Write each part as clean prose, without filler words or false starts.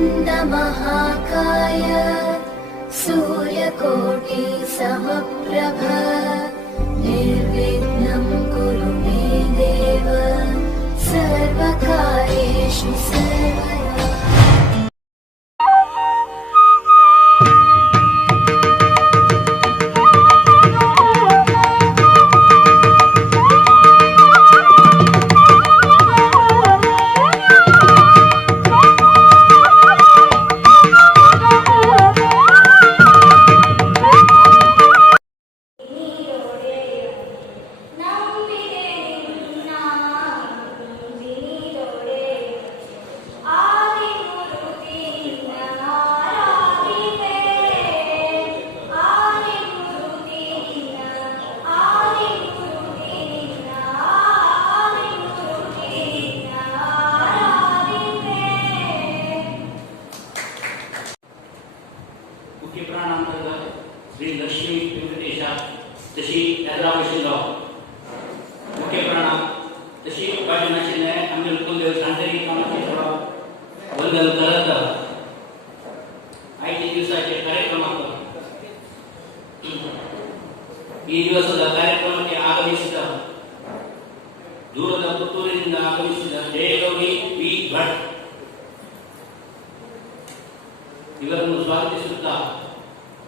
महाकाय सूर्यकोटि समप्रभ निर्विघ्नं कुरु मे देव सर्वकार्येषु सर्वदा। मुख्य प्राणांतर्गत श्री लक्ष्मी व्यंकटेशा तशी यात्रा बशिल्लो मुख्य प्राणा तशी उपाय नाशिल्ले आमी कुलदेव सांतरी कामाची थोडा वंदन करत आयचे दिवसाचे कार्यक्रमाक ಈ ದಿವಸದ ಕಾರ್ಯಕ್ರಮಕ್ಕೆ ಆಗಮಿಸಿದ ದೂರದ ಪುತ್ತೂರಿನಿಂದ ಆಗಮಿಸಿದ ಜಯಗೌರಿ ವಿ ಭಟ್ ಇವರನ್ನು ಸ್ವಾಗತಿಸುತ್ತಾ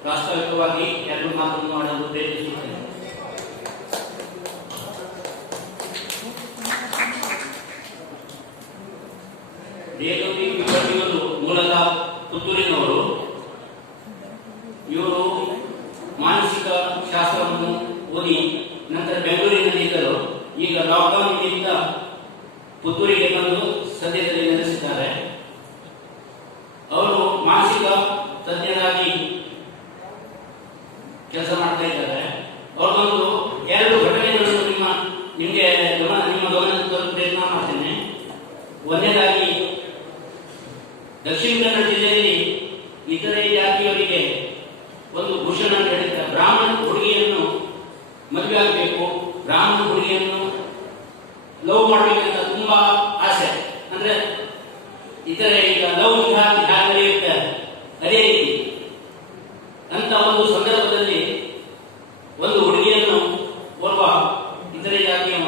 ಪ್ರಾಸ್ತಾವಿಕವಾಗಿ ಎರಡು ಮಾತನ್ನು ಆಡಲು ಪ್ರಯತ್ನಿಸುತ್ತೇನೆ. ಜಯಗೌರಿ ವಿ ಭಟ್ ಇವರು ಮೂಲತಃ ಪುತ್ತೂರಿನವರು. ಇವರು ಮಾನಸಿಕ ಶಾಸ್ತ್ರವನ್ನು ಓದಿ ನಂತರ ಬೆಂಗಳೂರಿನಲ್ಲಿ ಇದ್ದರು. ಈಗ ಲಾಕ್ಡೌನ್ನಿಂದ ಪುತ್ತೂರಿಗೆ ಬಂದು ಸದ್ಯದಲ್ಲಿ ನೆಲೆಸಿದ್ದಾರೆ. ಅವರು ಮಾನಸಿಕ ತಜ್ಞರಾಗಿ ಕೆಲಸ ಮಾಡ್ತಾ ಇದ್ದಾರೆ. ಅವ್ರದೊಂದು ಎರಡು ಘಟನೆಗಳನ್ನು ನಿಮಗೆ ನಿಮ್ಮ ಗಮನಕ್ಕೆ ತರಲು ಪ್ರಯತ್ನ ಮಾಡ್ತೇನೆ. ಒಂದನೇದಾಗಿ ದಕ್ಷಿಣ ಕನ್ನಡ ಜಿಲ್ಲೆಯಲ್ಲಿ ಇತರೆ ಜಾತಿಯವರಿಗೆ ಒಂದು ಭೂಷಣ ಹೇಳಿದ್ದಾರೆ. ಬ್ರಾಹ್ಮಣ ಹುಡುಗಿಯನ್ನು ಮದುವೆ ಆಗಬೇಕು, ಬ್ರಾಹ್ಮಣ ಹುಡುಗಿಯನ್ನು ಲವ್ ಮಾಡಬೇಕಂತ ತುಂಬಾ ಆಸೆ. ಅಂದ್ರೆ ಇತರೆ ಈಗ ಲವ್ ನಡೆಯುತ್ತೆ ಅದೇ ರೀತಿ ಅಂತ ಒಂದು ಸಂದರ್ಭದಲ್ಲಿ ಒಂದು ಹುಡುಗಿಯನ್ನು ಒಬ್ಬ ಇತರೆ ಜಾತಿಯವ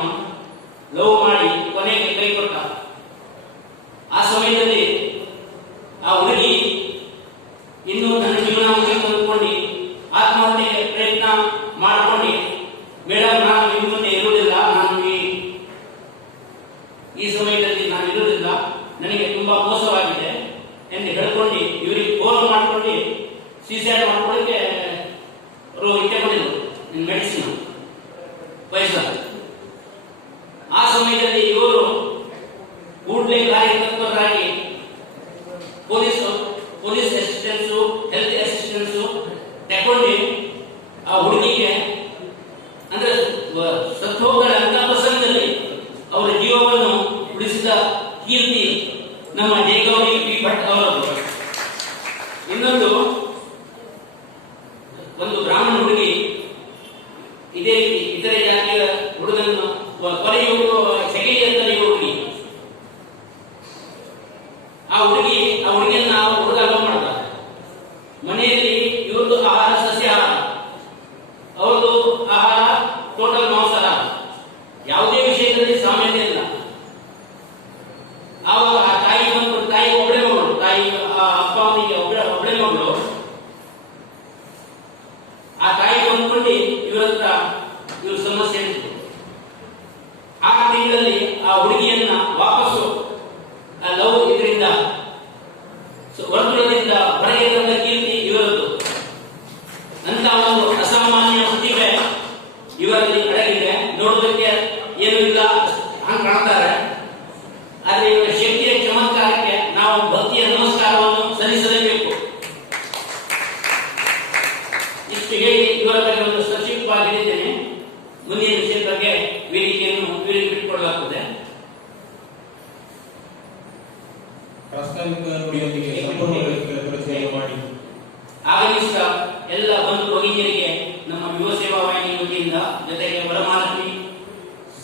ಲವ್ ಮಾಡಿ ಕೊನೆಗೆ ಕೈ ಕೊಟ್ಟ. ಆ ಸಮಯದಲ್ಲಿ ಆ ಹುಡುಗಿ ಇನ್ನು ನನ್ನ ಜೀವನ ಮುಗಿದು ಅಂದ್ಕೊಂಡು ಆತ್ಮಹತ್ಯೆಗೆ ಪ್ರಯತ್ನ ಮಾಡ್ಕೊಂಡು, ಮೇಡಮ್ ನಾನು ನಿಮ್ಮ ಮುಂದೆ ಇರುವುದಿಲ್ಲ, ನಾನು ಈ ಸಮಯದಲ್ಲಿ ನಾನು ಇರುವುದಿಲ್ಲ, ನನಗೆ ತುಂಬಾ ಮೋಸವಾಗಿದೆ ಎಂದು ಹೇಳ್ಕೊಂಡು ಇವರಿಗೆ ಫೋನ್ ಮಾಡ್ಕೊಂಡು ಸೂಸೈಡ್ ಮಾಡ್ಕೊಳ್ಳಿಕ್ಕೆ ಅವರು ಇಚ್ಛೆ ಪಡೆದರು ಮೆಡಿಸಿನ್ ಪೈಸಾ. ಆ ಸಮಯದಲ್ಲಿ ಇವರು ಕೂಡಲೇ ಕಾರ್ಯತತ್ಪರರಾಗಿ ಪೊಲೀಸ್ ಅಸಿಸ್ಟೆನ್ಸು, ಹೆಲ್ತ್ ಅಸಿಸ್ಟೆನ್ಸು ತಗೊಂಡು ಆ ಹುಡುಗಿಗೆ ಅಂದ್ರೆ ಸತ್ತೋಗಳ ಅಂತ ಪ್ರಸಂಗದಲ್ಲಿ ಅವರ ಜೀವವನ್ನು ಉಳಿಸಿದ ಕೀರ್ತಿ ನಮ್ಮ ಜಯಗೌರಿ ವಿ ಭಟ್ ಅವರದ್ದು. ಇನ್ನೊಂದು ಒಂದು ಬ್ರಾಹ್ಮಣ ಹುಡುಗಿ ಇದೇ ರೀತಿ ಇತರೆ ಜಾತಿಯ ಹುಡುಗನ್ನು ಕೊಲೆಯುವ ಸೆಗೆಯ ಹುಡುಗಿ, ಆ ಹುಡುಗಿಯನ್ನ ಹುಡುಗ ಲವ್ ಮಾಡ್ದ. ಮನೆಯಲ್ಲಿ ಇವ್ರದ್ದು ಆಹಾರ ಸಸ್ಯಾಹಾರ, ಅವ್ರದ್ದು ಆಹಾರ ಟೋಟಲ್ ಮಾಂಸಾಹಾರ, ಯಾವುದೇ ವಿಷಯದಲ್ಲಿ ಸಾಮಾನ್ಯ ಇಲ್ಲ. ಆವಾಗ ಆ ತಾಯಿ ಒಬ್ಬಳೆ ಮಗಳು, ಅಪ್ಪ ಅವನಿಗೆ ಒಬ್ಬಳೆ ಮಗಳು. ಆ ತಾಯಿ ಬಂದ್ಕೊಂಡು ಇವ್ರ ಸಮಸ್ಯೆ ಇತ್ತು. ಆ ತಿಂಗಳಲ್ಲಿ ಆ ಹುಡುಗಿಯನ್ನ ವಾಪಸ್ಸು ಲವ್ ಇದರಿಂದ ವರ್ತುಲದಿಂದ ಹೊರಗೆ ತಂದ ಕೀರ್ತಿ ಇವರದ್ದು. ಅಂತ ಒಂದು ಅಸಾಮಾನ್ಯ ಪ್ರತಿಭೆ ಇವರಲ್ಲಿ ಅಡಗಿದೆ. ನೋಡೋದಕ್ಕೆ ಏನೂ ಇಲ್ಲ ಹಂಗೆ ಕಾಣ್ತಾರೆ, ಆದರೆ ಇವರ ಶಕ್ತಿಯ ಚಮತ್ಕಾರಕ್ಕೆ ನಾವು ಭಕ್ತಿಯ ನಮಸ್ಕಾರವನ್ನು ಸಲ್ಲಿಸಲೇಬೇಕು. ಇಷ್ಟು ಹೇಳಿ ಇವರ ಬಗ್ಗೆ ಒಂದು ಸಂಕ್ಷಿಪ್ತವಾಗಿ ಹೇಳಿದ್ದೇನೆ. ಮುಂದಿನ ವಿಷಯದ ಬಗ್ಗೆ ವೇದಿಕೆಯನ್ನು ಬಿಟ್ಟುಕೊಡಲಾಗುತ್ತದೆ. ಆಗಮಿಸಿದ ಎಲ್ಲ ಬಂಧು ಭಗಿನಿಯರಿಗೆ ನಮ್ಮ ಯುವ ಸೇವಾ ವಾಹಿನಿ ವತಿಯಿಂದ, ಜೊತೆಗೆ ವರಮಹಾಲಕ್ಷ್ಮಿ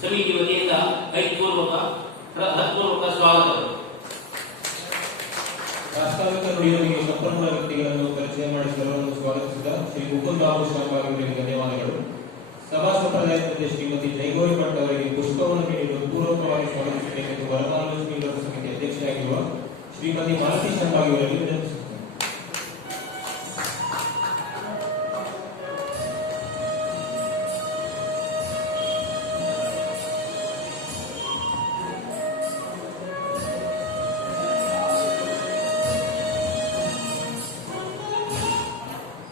ಸಮಿತಿ ವತಿಯಿಂದ ಹೃತ್ಪೂರ್ವಕ ಸ್ವಾಗತ. ನುಡಿಯೊಂದಿಗೆ ಸಂಪನ್ಮೂಲ ವ್ಯಕ್ತಿಗಳನ್ನು ಪರಿಚಯ ಮಾಡಿ ಸರ್ವರನ್ನು ಸ್ವಾಗತಿಸಿದ ಶ್ರೀ ಮುಕುಂದ ಅವರಿಗೆ ಧನ್ಯವಾದಗಳು. ಸಭಾ ಸಂಪ್ರದಾಯದಂತೆ ಶ್ರೀಮತಿ ಜೈಗೋರಿ ಭಟ್ ಅವರಿಗೆ ಪುಷ್ಪವನ್ನು ನೀಡಲು ಪೂರ್ವಕವಾಗಿ ಸ್ವಾಗತಿಸಬೇಕೆಂದು ವರಮಹಾಲಕ್ಷ್ಮಿ ವ್ರತ ಸಮಿತಿ ಅಧ್ಯಕ್ಷರಾಗಿರುವ ಶ್ರೀಮತಿ ಮಾಲತಿ ಶಂಭಾಗಿ ಅವರಲ್ಲಿ ವಿನಂತಿಸುತ್ತೇನೆ.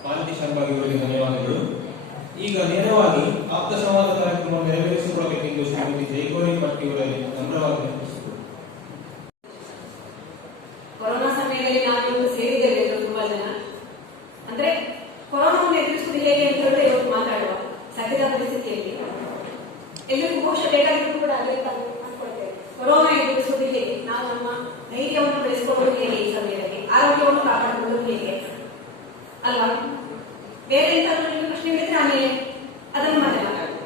ಮಾಲತಿ ಶಂಭಾಗಿ ಅವರಿಗೆ ಧನ್ಯವಾದಗಳು. ಈಗ ನೇರವಾಗಿ ಆಪ್ತ ಸಂವಾದ ಕಾರ್ಯಕ್ರಮ ನೆರವೇರಿಸಿಕೊಳ್ಳಬೇಕೆಂದು ಶ್ರೀಮತಿ ಜೈಗೋರಿ ಭಟ್ ಅವರಲ್ಲಿ ನಮ್ರವಾಗಿ ವಿನಂತಿಸುತ್ತೇನೆ. ಕೊರೋನಾ ಸಮಯದಲ್ಲಿ ನಾವು ಸೇರಿದ್ದೇವೆ ತುಂಬಾ ಜನ. ಅಂದ್ರೆ ಕೊರೋನಾವನ್ನು ಎದುರಿಸುವುದು ಹೇಗೆ ಅಂತ ಹೇಳಿದ್ರೆ ಇವತ್ತು ಮಾತಾಡುವ ಸದ್ಯದ ಪರಿಸ್ಥಿತಿಯಲ್ಲಿ ಎಲ್ಲರಿಗೂ ಬಹುಶಃ ಬೇಕಾಗಿದ್ದು ಕೂಡ ಅನ್ಕೊಳ್ತೇವೆ. ಕೊರೋನಾ ಎದುರಿಸುವುದು ಹೇಗೆ, ನಾವು ನಮ್ಮ ಧೈರ್ಯವನ್ನು ಬೆಳೆಸಿಕೊಳ್ಳುವುದು ಹೇಗೆ, ಈ ಸಮಯದಲ್ಲಿ ಆರೋಗ್ಯವನ್ನು ಕಾಪಾಡಿಕೊಳ್ಳುವುದು ಹೇಗೆ ಅಲ್ವಾ? ಬೇರೆ ಎಂತಾದ್ರೂ ಪ್ರಶ್ನೆಗಳಿದ್ರೆ ಆಮೇಲೆ ಅದನ್ನು ಮತ್ತೆ ಮಾತಾಡುವ.